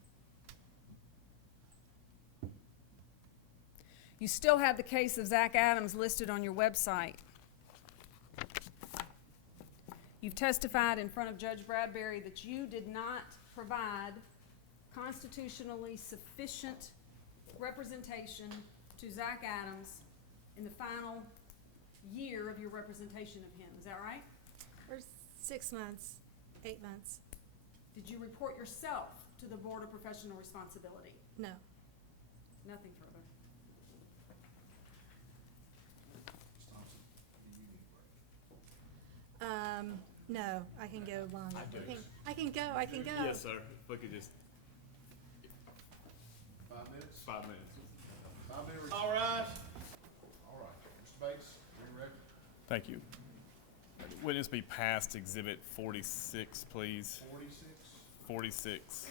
You still have the case of Zach Adams listed on your website. You've testified in front of Judge Bradbury that you did not provide constitutionally sufficient representation to Zach Adams in the final year of your representation of him. Is that right? For 6 months, 8 months, Did you report yourself to the Board of Professional Responsibility? no. Nothing further. Ms. Thompson, do you need a break? No, I can go longer. I do. I can go. Yes, sir. If we could just, 5 minutes? 5 minutes. 5 minutes. All right. All right. Mr. Bates, are you ready? Thank you. Witness be passed Exhibit 46, please. 46? 46.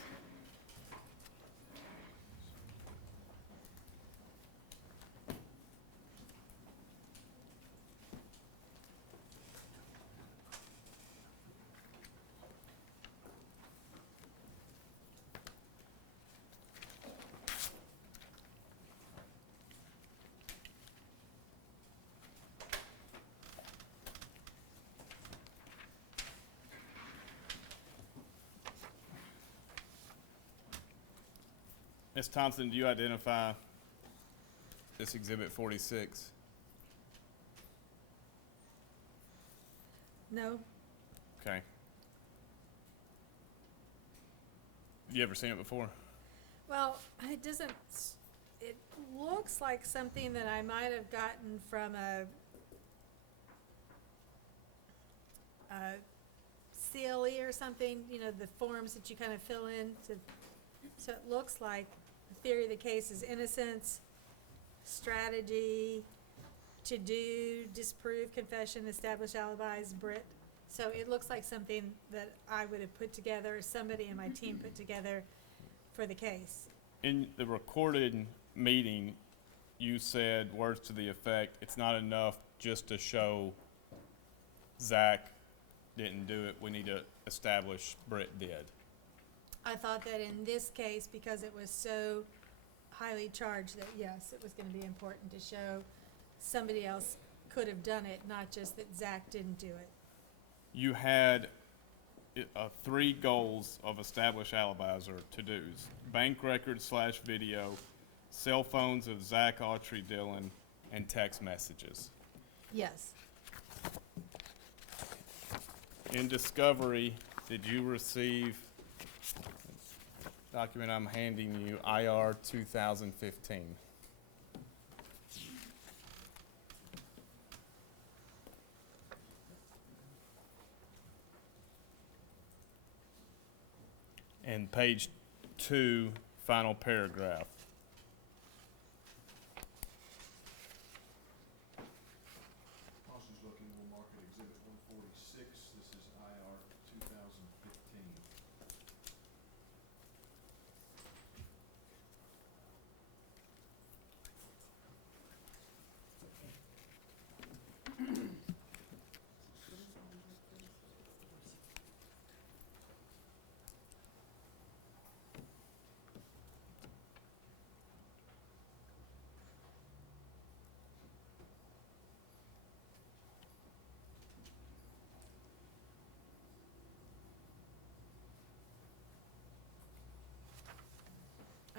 Ms. Thompson, do you identify this Exhibit 46? No, Okay. You ever seen it before? well, it doesn't, it looks like something that I might have gotten from a CLE or something, you know, the forms that you kind of fill in to, so it looks like the theory of the case is innocence, strategy, to do, disprove, confession, establish alibis, Brit. So it looks like something that I would have put together, or somebody in my team put together for the case. In the recorded meeting, you said words to the effect, it's not enough just to show Zach didn't do it, we need to establish Britt did. I thought that in this case, because it was so highly charged, that yes, it was gonna be important to show somebody else could have done it, not just that Zach didn't do it. You had 3 goals of established alibis or to-dos. Bank records / video, cell phones of Zach Autry Dillon, and text messages. Yes. In discovery, did you receive document I'm handing you, IR 2015? And page 2, final paragraph. While she's looking, we'll mark it Exhibit 146. This is IR 2015.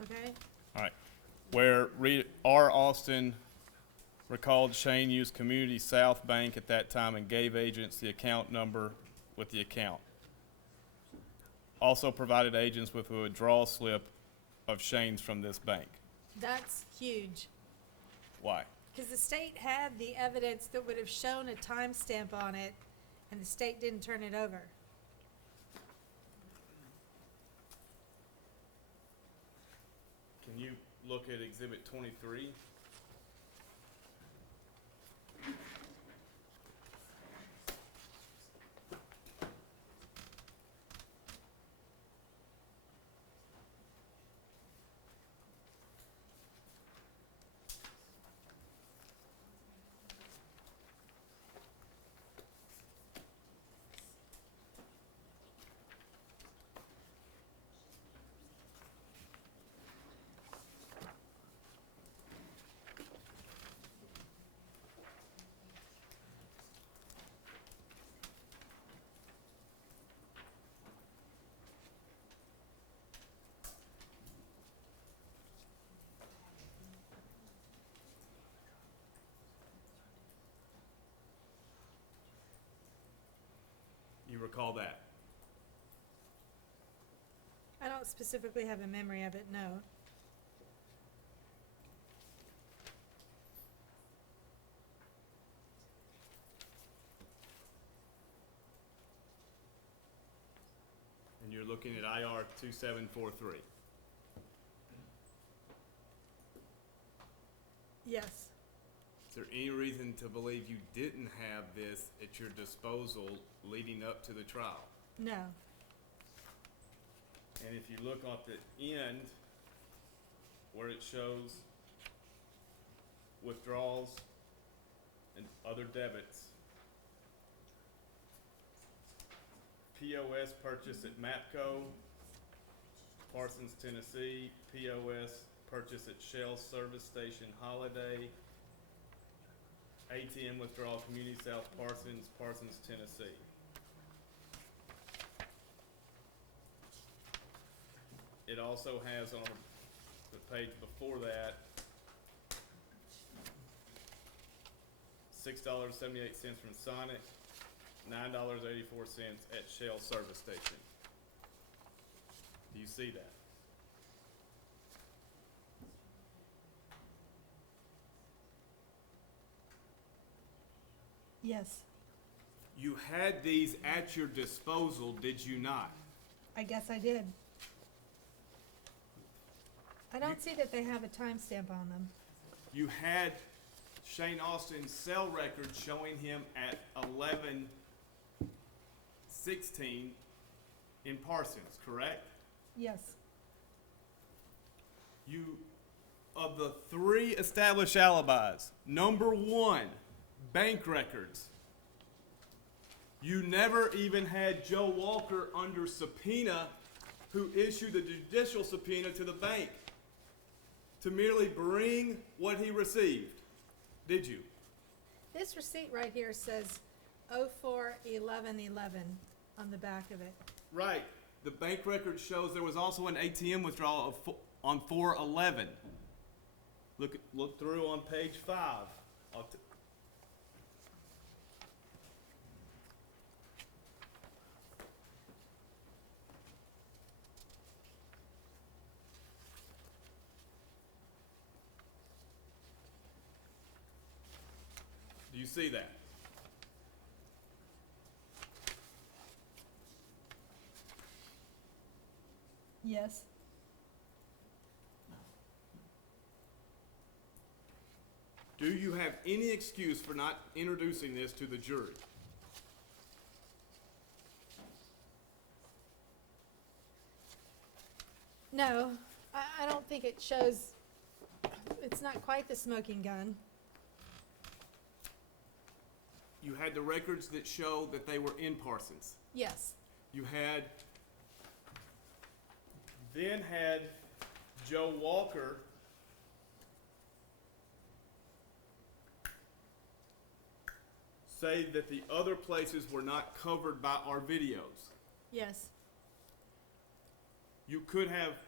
Okay, All right. Where R. Austin recalled Shane used Community South Bank at that time and gave agents the account number with the account. Also provided agents with a withdrawal slip of Shane's from this bank. that's huge. Why? Because the state had the evidence that would have shown a timestamp on it, and the state didn't turn it over. Can you look at Exhibit 23? You recall that? I don't specifically have a memory of it, no. And you're looking at IR 2743. Yes. Is there any reason to believe you didn't have this at your disposal leading up to the trial? No. And if you look at the end where it shows withdrawals and other debits, POS purchase at MAPCO, Parsons, Tennessee, POS purchase at Shell Service Station Holiday, ATM withdrawal Community South Parsons, Parsons, Tennessee. It also has on the page before that, $6.78 from Sonic, $9.84 at Shell Service Station. Do you see that? Yes, You had these at your disposal, did you not? I guess I did. I don't see that they have a timestamp on them. You had Shane Austin's cell record showing him at 11:16 in Parsons, correct? Yes. You, of the 3 established alibis, number 1, bank records. You never even had Joe Walker under subpoena, who issued a judicial subpoena to the bank to merely bring what he received. Did you? This receipt right here says 04/11/11 on the back of it. Right. The bank record shows there was also an ATM withdrawal of on 4/11. Look through on page 5. Do you see that? Yes. Do you have any excuse for not introducing this to the jury? No, I don't think it shows, it's not quite the smoking gun. You had the records that show that they were in Parsons. Yes. You then had Joe Walker say that the other places were not covered by our videos. Yes. You could have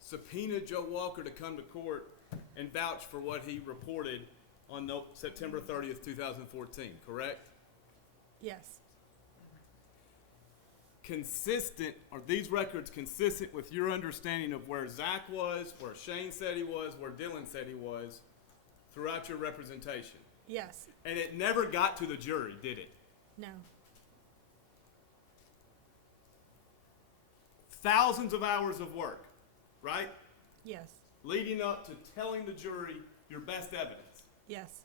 subpoenaed Joe Walker to come to court and vouch for what he reported on September 30th, 2014, correct? Yes. Are these records consistent with your understanding of where Zach was, where Shane said he was, where Dylan said he was throughout your representation? Yes. And it never got to the jury, did it? No. Thousands of hours of work, right? Yes. Leading up to telling the jury your best evidence. Yes.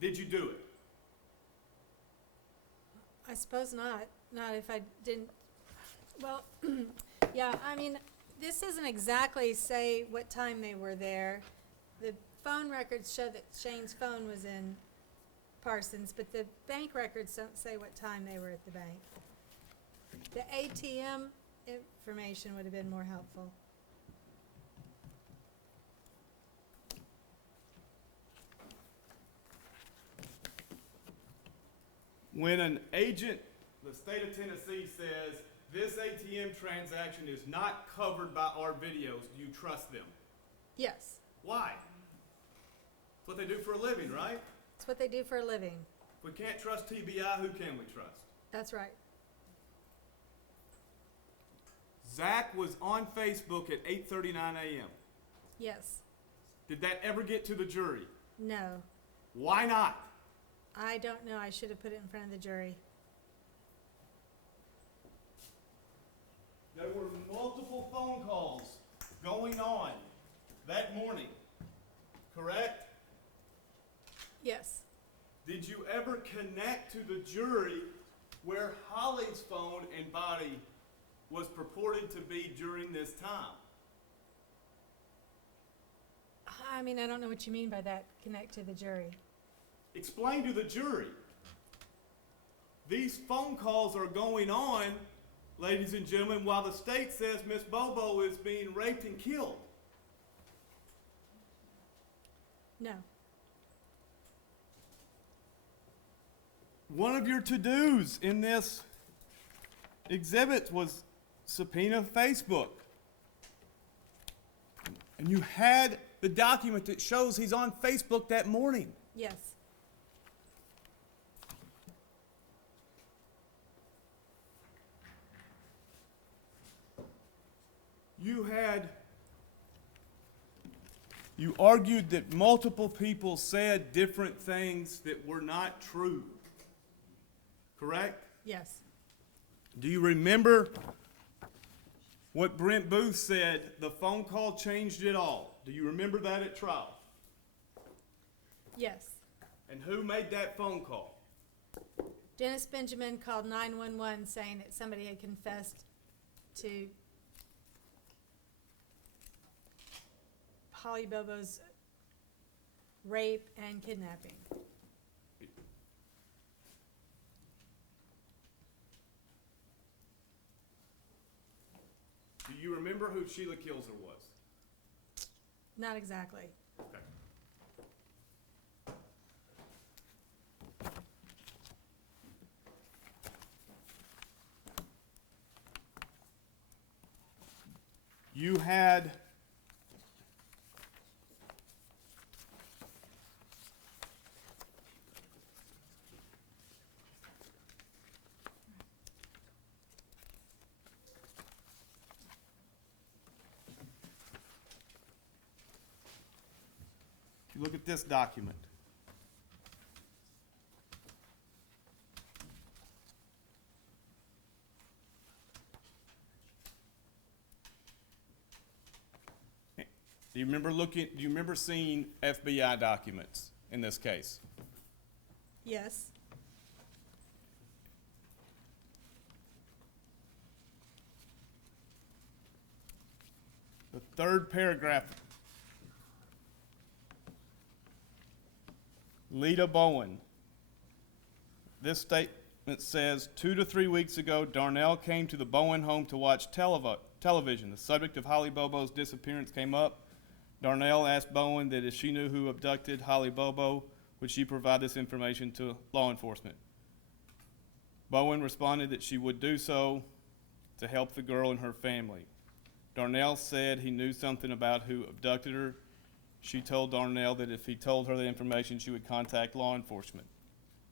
Did you do it? I suppose not. Not if I didn't. Well, yeah, I mean, this doesn't exactly say what time they were there. The phone records show that Shane's phone was in Parsons, but the bank records don't say what time they were at the bank. The ATM information would have been more helpful. When an agent, the state of Tennessee, says this ATM transaction is not covered by our videos, do you trust them? Yes. Why? It's what they do for a living, right? It's what they do for a living. If we can't trust TBI, who can we trust? That's right. Zach was on Facebook at 8:39 a.m. Yes. Did that ever get to the jury? No. Why not? I don't know. I should have put it in front of the jury. There were multiple phone calls going on that morning, correct? Yes. Did you ever connect to the jury where Holly's phone and body was purported to be during this time? I mean, I don't know what you mean by that, connect to the jury. Explain to the jury. These phone calls are going on, ladies and gentlemen, while the state says Miss Bobo is being raped and killed. No. One of your to-dos in this exhibit was subpoena Facebook. And you had the document that shows he's on Facebook that morning. Yes. You argued that multiple people said different things that were not true. Correct? Yes. Do you remember what Brent Booth said, the phone call changed it all? Do you remember that at trial? Yes. And who made that phone call? Dennis Benjamin called 911 saying that somebody had confessed to Holly Bobo's rape and kidnapping. Do you remember who Sheila Kilzer was? Not exactly. Okay. You had if you look at this document, do you remember seeing FBI documents in this case? Yes. The third paragraph. Lita Bowen. This statement says, 2 to 3 weeks ago, Darnell came to the Bowen home to watch television. The subject of Holly Bobo's disappearance came up. Darnell asked Bowen that if she knew who abducted Holly Bobo, would she provide this information to law enforcement. Bowen responded that she would do so to help the girl and her family. Darnell said he knew something about who abducted her. She told Darnell that if he told her the information, she would contact law enforcement.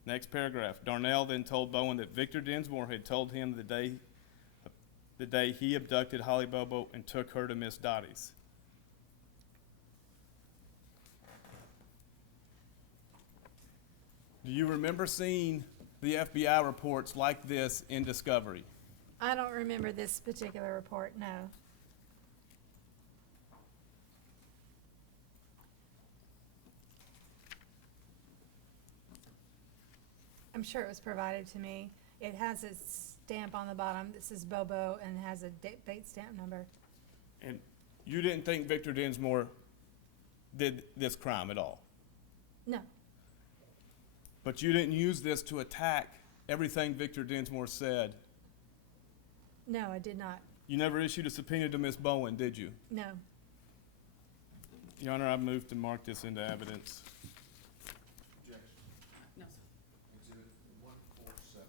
Next paragraph. Darnell then told Bowen that Victor Dinsmore had told him the day he abducted Holly Bobo and took her to Miss Dottie's. Do you remember seeing the FBI reports like this in discovery? I don't remember this particular report, no. I'm sure it was provided to me. It has a stamp on the bottom that says Bobo and has a date stamp number. And you didn't think Victor Dinsmore did this crime at all? No. But you didn't use this to attack everything Victor Dinsmore said? No, I did not. You never issued a subpoena to Miss Bowen, did you? No. Your Honor, I move to mark this into evidence. Objection. No, sir. Exhibit 147.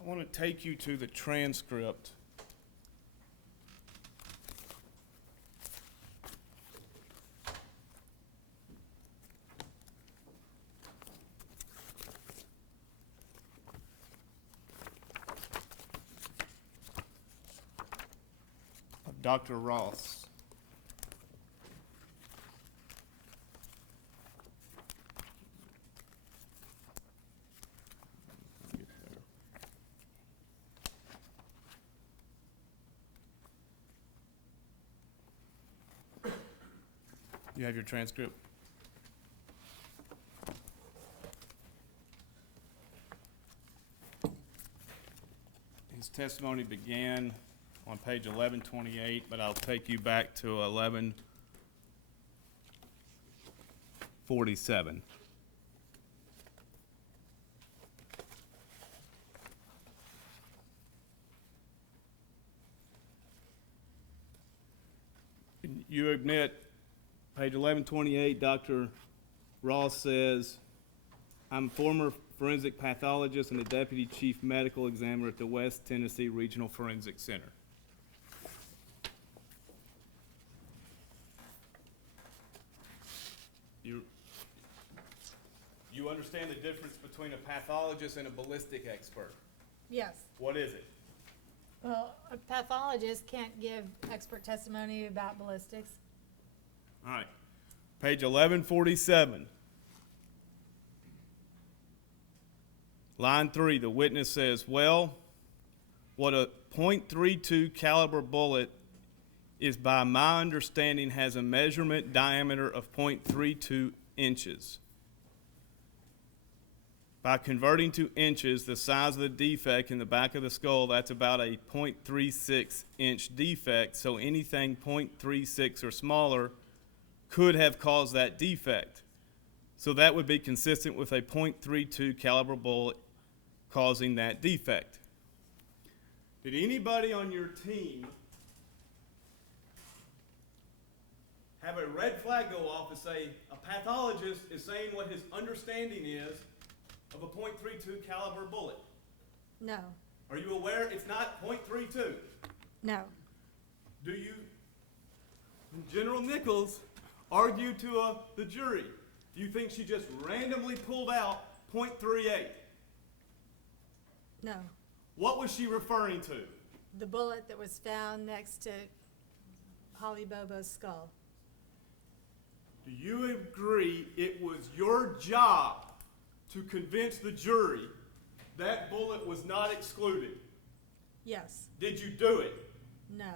I want to take you to the transcript. Of Dr. Ross. You have your transcript? His testimony began on page 1128, but I'll take you back to 1147. You admit, page 1128, Dr. Ross says, I'm a former forensic pathologist and the deputy chief medical examiner at the West Tennessee Regional Forensic Center. You understand the difference between a pathologist and a ballistic expert? Yes. What is it? Well, a pathologist can't give expert testimony about ballistics. All right. Page 1147. Line 3, the witness says, well, what a .32 caliber bullet is, by my understanding, has a measurement diameter of .32 inches. By converting to inches the size of the defect in the back of the skull, that's about a .36 inch defect, so anything .36 or smaller could have caused that defect. So that would be consistent with a .32 caliber bullet causing that defect. Did anybody on your team have a red flag go off and say, a pathologist is saying what his understanding is of a .32 caliber bullet? No. Are you aware it's not .32? No. Do you, when General Nichols argued to the jury, do you think she just randomly pulled out .38? No. What was she referring to? The bullet that was found next to Holly Bobo's skull. Do you agree it was your job to convince the jury that bullet was not excluded? Yes. Did you do it? No.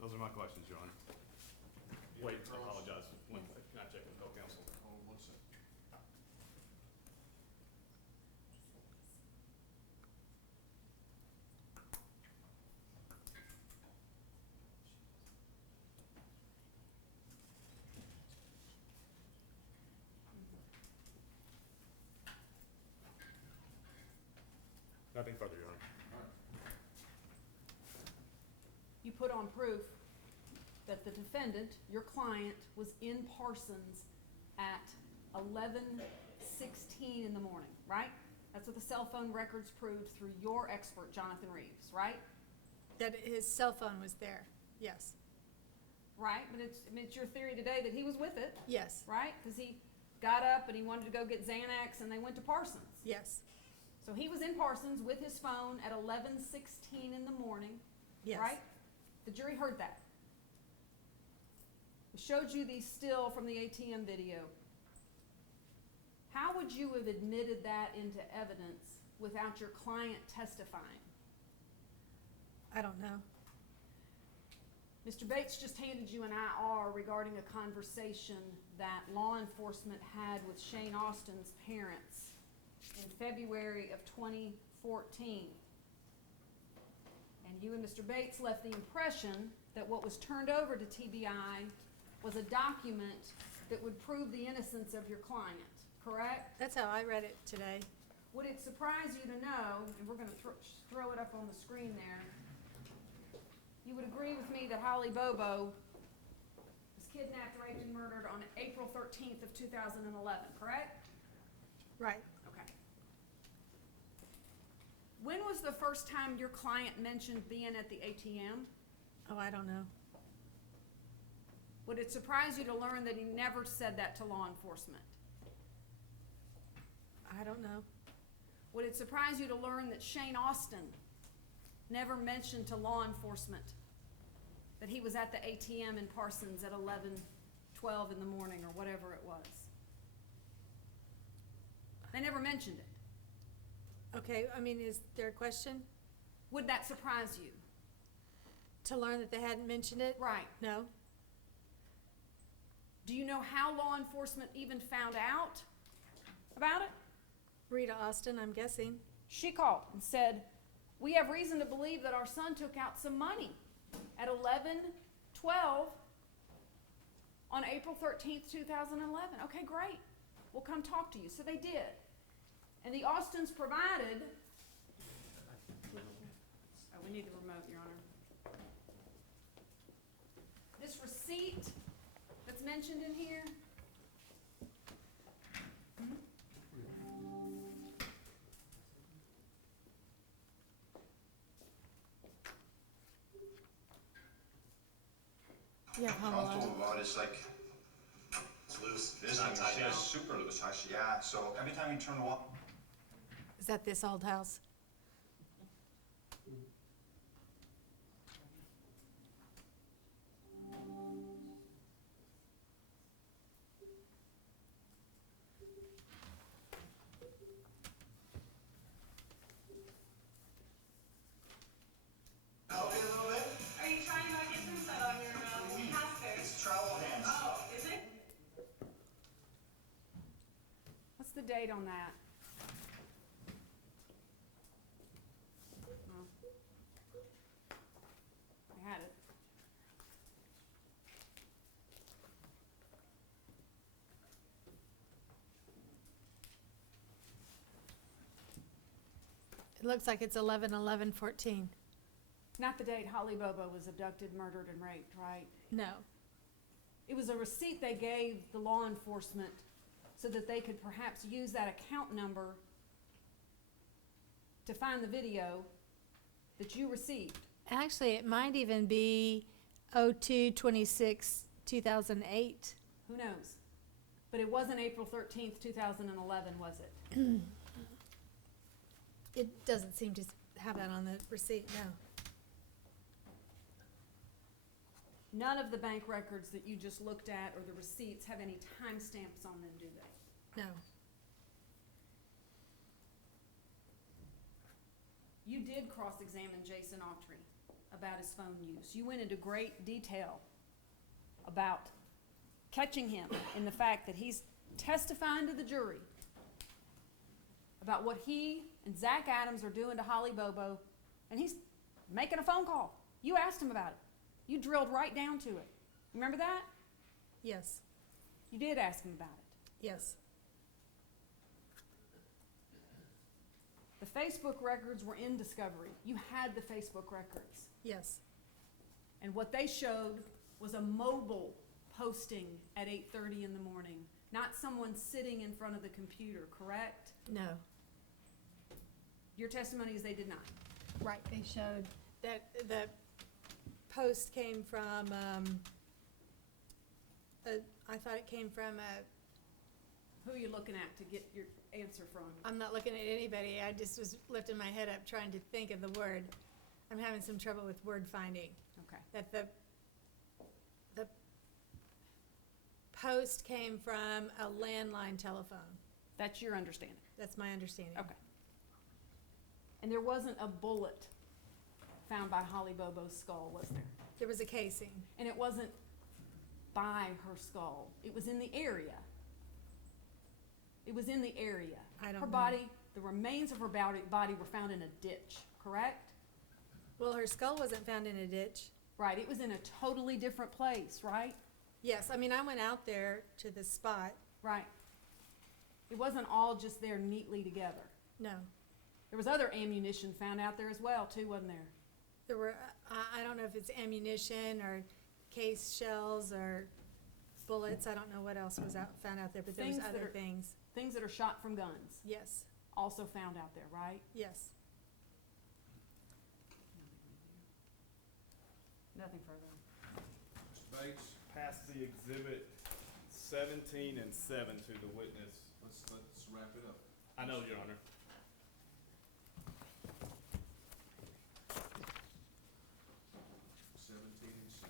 Those are my questions, Your Honor. Wait, I apologize. Can I check with co-counsel? Hold on 1 second. Nothing further, Your Honor. You put on proof that the defendant, your client, was in Parsons at 11:16 in the morning, right? That's what the cell phone records proved through your expert, Jonathan Reeves, right? That his cell phone was there. Yes. Right, but it's your theory today that he was with it, Yes. right? Because he got up and he wanted to go get Xanax and they went to Parsons. Yes. So he was in Parsons with his phone at 11:16 in the morning, Yes. right? The jury heard that. It showed you the still from the ATM video. How would you have admitted that into evidence without your client testifying? I don't know. Mr. Bates just handed you an IR regarding a conversation that law enforcement had with Shane Austin's parents in February of 2014. And you and Mr. Bates left the impression that what was turned over to TBI was a document that would prove the innocence of your client, correct? That's how I read it today. Would it surprise you to know, and we're going to throw it up on the screen there, you would agree with me that Holly Bobo was kidnapped, raped, and murdered on April 13th of 2011, correct? Right. Okay. When was the first time your client mentioned being at the ATM? Oh, I don't know. Would it surprise you to learn that he never said that to law enforcement? I don't know. Would it surprise you to learn that Shane Austin never mentioned to law enforcement that he was at the ATM in Parsons at 11:12 in the morning or whatever it was? They never mentioned it. Okay, I mean, is there a question? Would that surprise you? To learn that they hadn't mentioned it? Right. No. Do you know how law enforcement even found out about it? Rita Austin, I'm guessing. She called and said, we have reason to believe that our son took out some money at 11:12 on April 13th, 2011. Okay, great. We'll come talk to you. So they did. And the Austins provided, oh, we need the remote, Your Honor. This receipt that's mentioned in here. Yeah, Comfortable about it, it's like, it's loose, it's not tight down. It's super loose, actually, yeah, so every time you turn the wall. Is that this old house? Are you trying to get some set on your house there? It's travel hands. Oh, is it? What's the date on that? Oh. I had it. It looks like it's 11/11/14. Not the date Holly Bobo was abducted, murdered, and raped, right? No. It was a receipt they gave the law enforcement so that they could perhaps use that account number to find the video that you received. Actually, it might even be 02/26/2008. Who knows? But it wasn't April 13th, 2011, was it? It doesn't seem to have that on the receipt, no. None of the bank records that you just looked at or the receipts have any timestamps on them, do they? No. You did cross-examine Jason Autry about his phone use. You went into great detail about catching him in the fact that he's testifying to the jury about what he and Zach Adams are doing to Holly Bobo, and he's making a phone call. You asked him about it. You drilled right down to it. Remember that? Yes. You did ask him about it. Yes. The Facebook records were in discovery. You had the Facebook records. Yes. And what they showed was a mobile posting at 8:30 in the morning, not someone sitting in front of the computer, correct? No. Your testimony is they did not. Right, they showed that the post came from, I thought it came from Who are you looking at to get your answer from? I'm not looking at anybody, I just was lifting my head up trying to think of the word. I'm having some trouble with word finding. Okay. That the post came from a landline telephone. That's your understanding. That's my understanding. Okay. And there wasn't a bullet found by Holly Bobo's skull, was there? There was a casing. And it wasn't by her skull. It was in the area. It was in the area. I don't Her know. body, the remains of her body were found in a ditch, correct? Well, her skull wasn't found in a ditch. Right, it was in a totally different place, right? Yes, I mean, I went out there to the spot. Right. It wasn't all just there neatly together. No. There was other ammunition found out there as well, too, wasn't there? There were, I don't know if it's ammunition or case shells or bullets. I don't know what else was found out there, but there was Things that other are- things. Things that are shot from guns, Yes, also found out there, right? yes. the exhibit 17 and 7 to the witness. Let's wrap it up. I know, Your Honor. 17 and 7.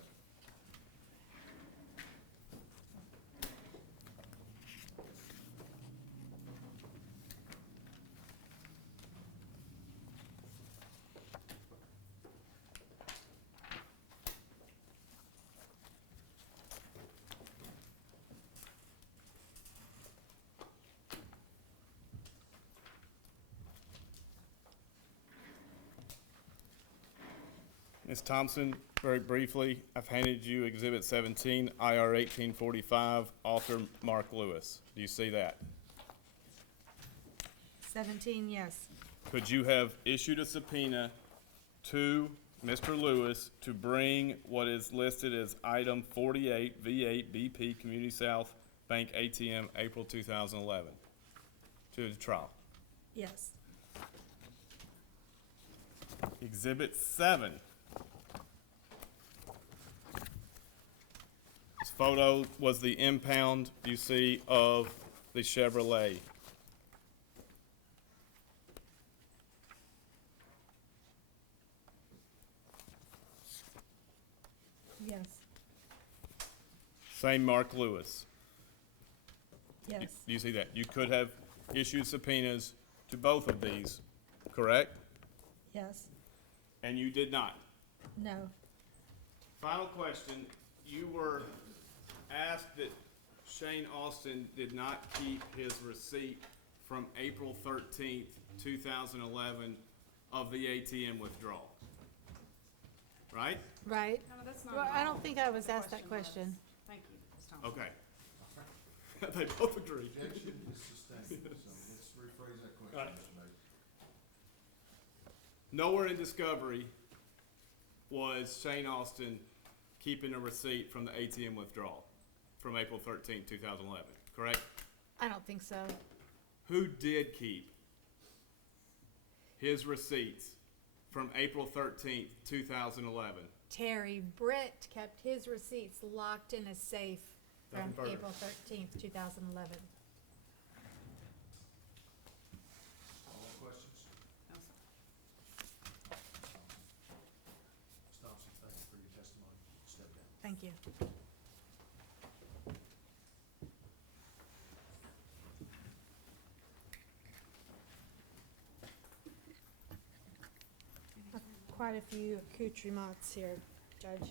Ms. Thompson, very briefly, I've handed you Exhibit 17, IR 1845, author Mark Lewis. Do you see that? 17, yes. Could you have issued a subpoena to Mr. Lewis to bring what is listed as item 48 V8 BP Community South Bank ATM April 2011 to the trial? Yes. Exhibit 7. This photo was the impound you see of the Chevrolet. Yes. Same Mark Lewis. Yes. You see that? You could have issued subpoenas to both of these, correct? Yes. And you did not. No. Final question. You were asked that Shane Austin did not keep his receipt from April 13th, 2011 of the ATM withdrawal. Right? Right. No, that's not. Well, at I all don't think I was the asked that question. Thank you, Ms. Thompson. Okay. They both agree. Objection is sustained, so let's rephrase that question, Right. Mr. Mayor. Nowhere in discovery was Shane Austin keeping a receipt from the ATM withdrawal from April 13th, 2011, correct? I don't think so. Who did keep his receipts from April 13th, 2011? Terry Britt kept his receipts locked in a safe from Nothing further. April 13th, 2011. All questions? No, sir. Ms. Thompson, thank you for your testimony. Step down. Thank you. Quite a few accoutrements here, Judge.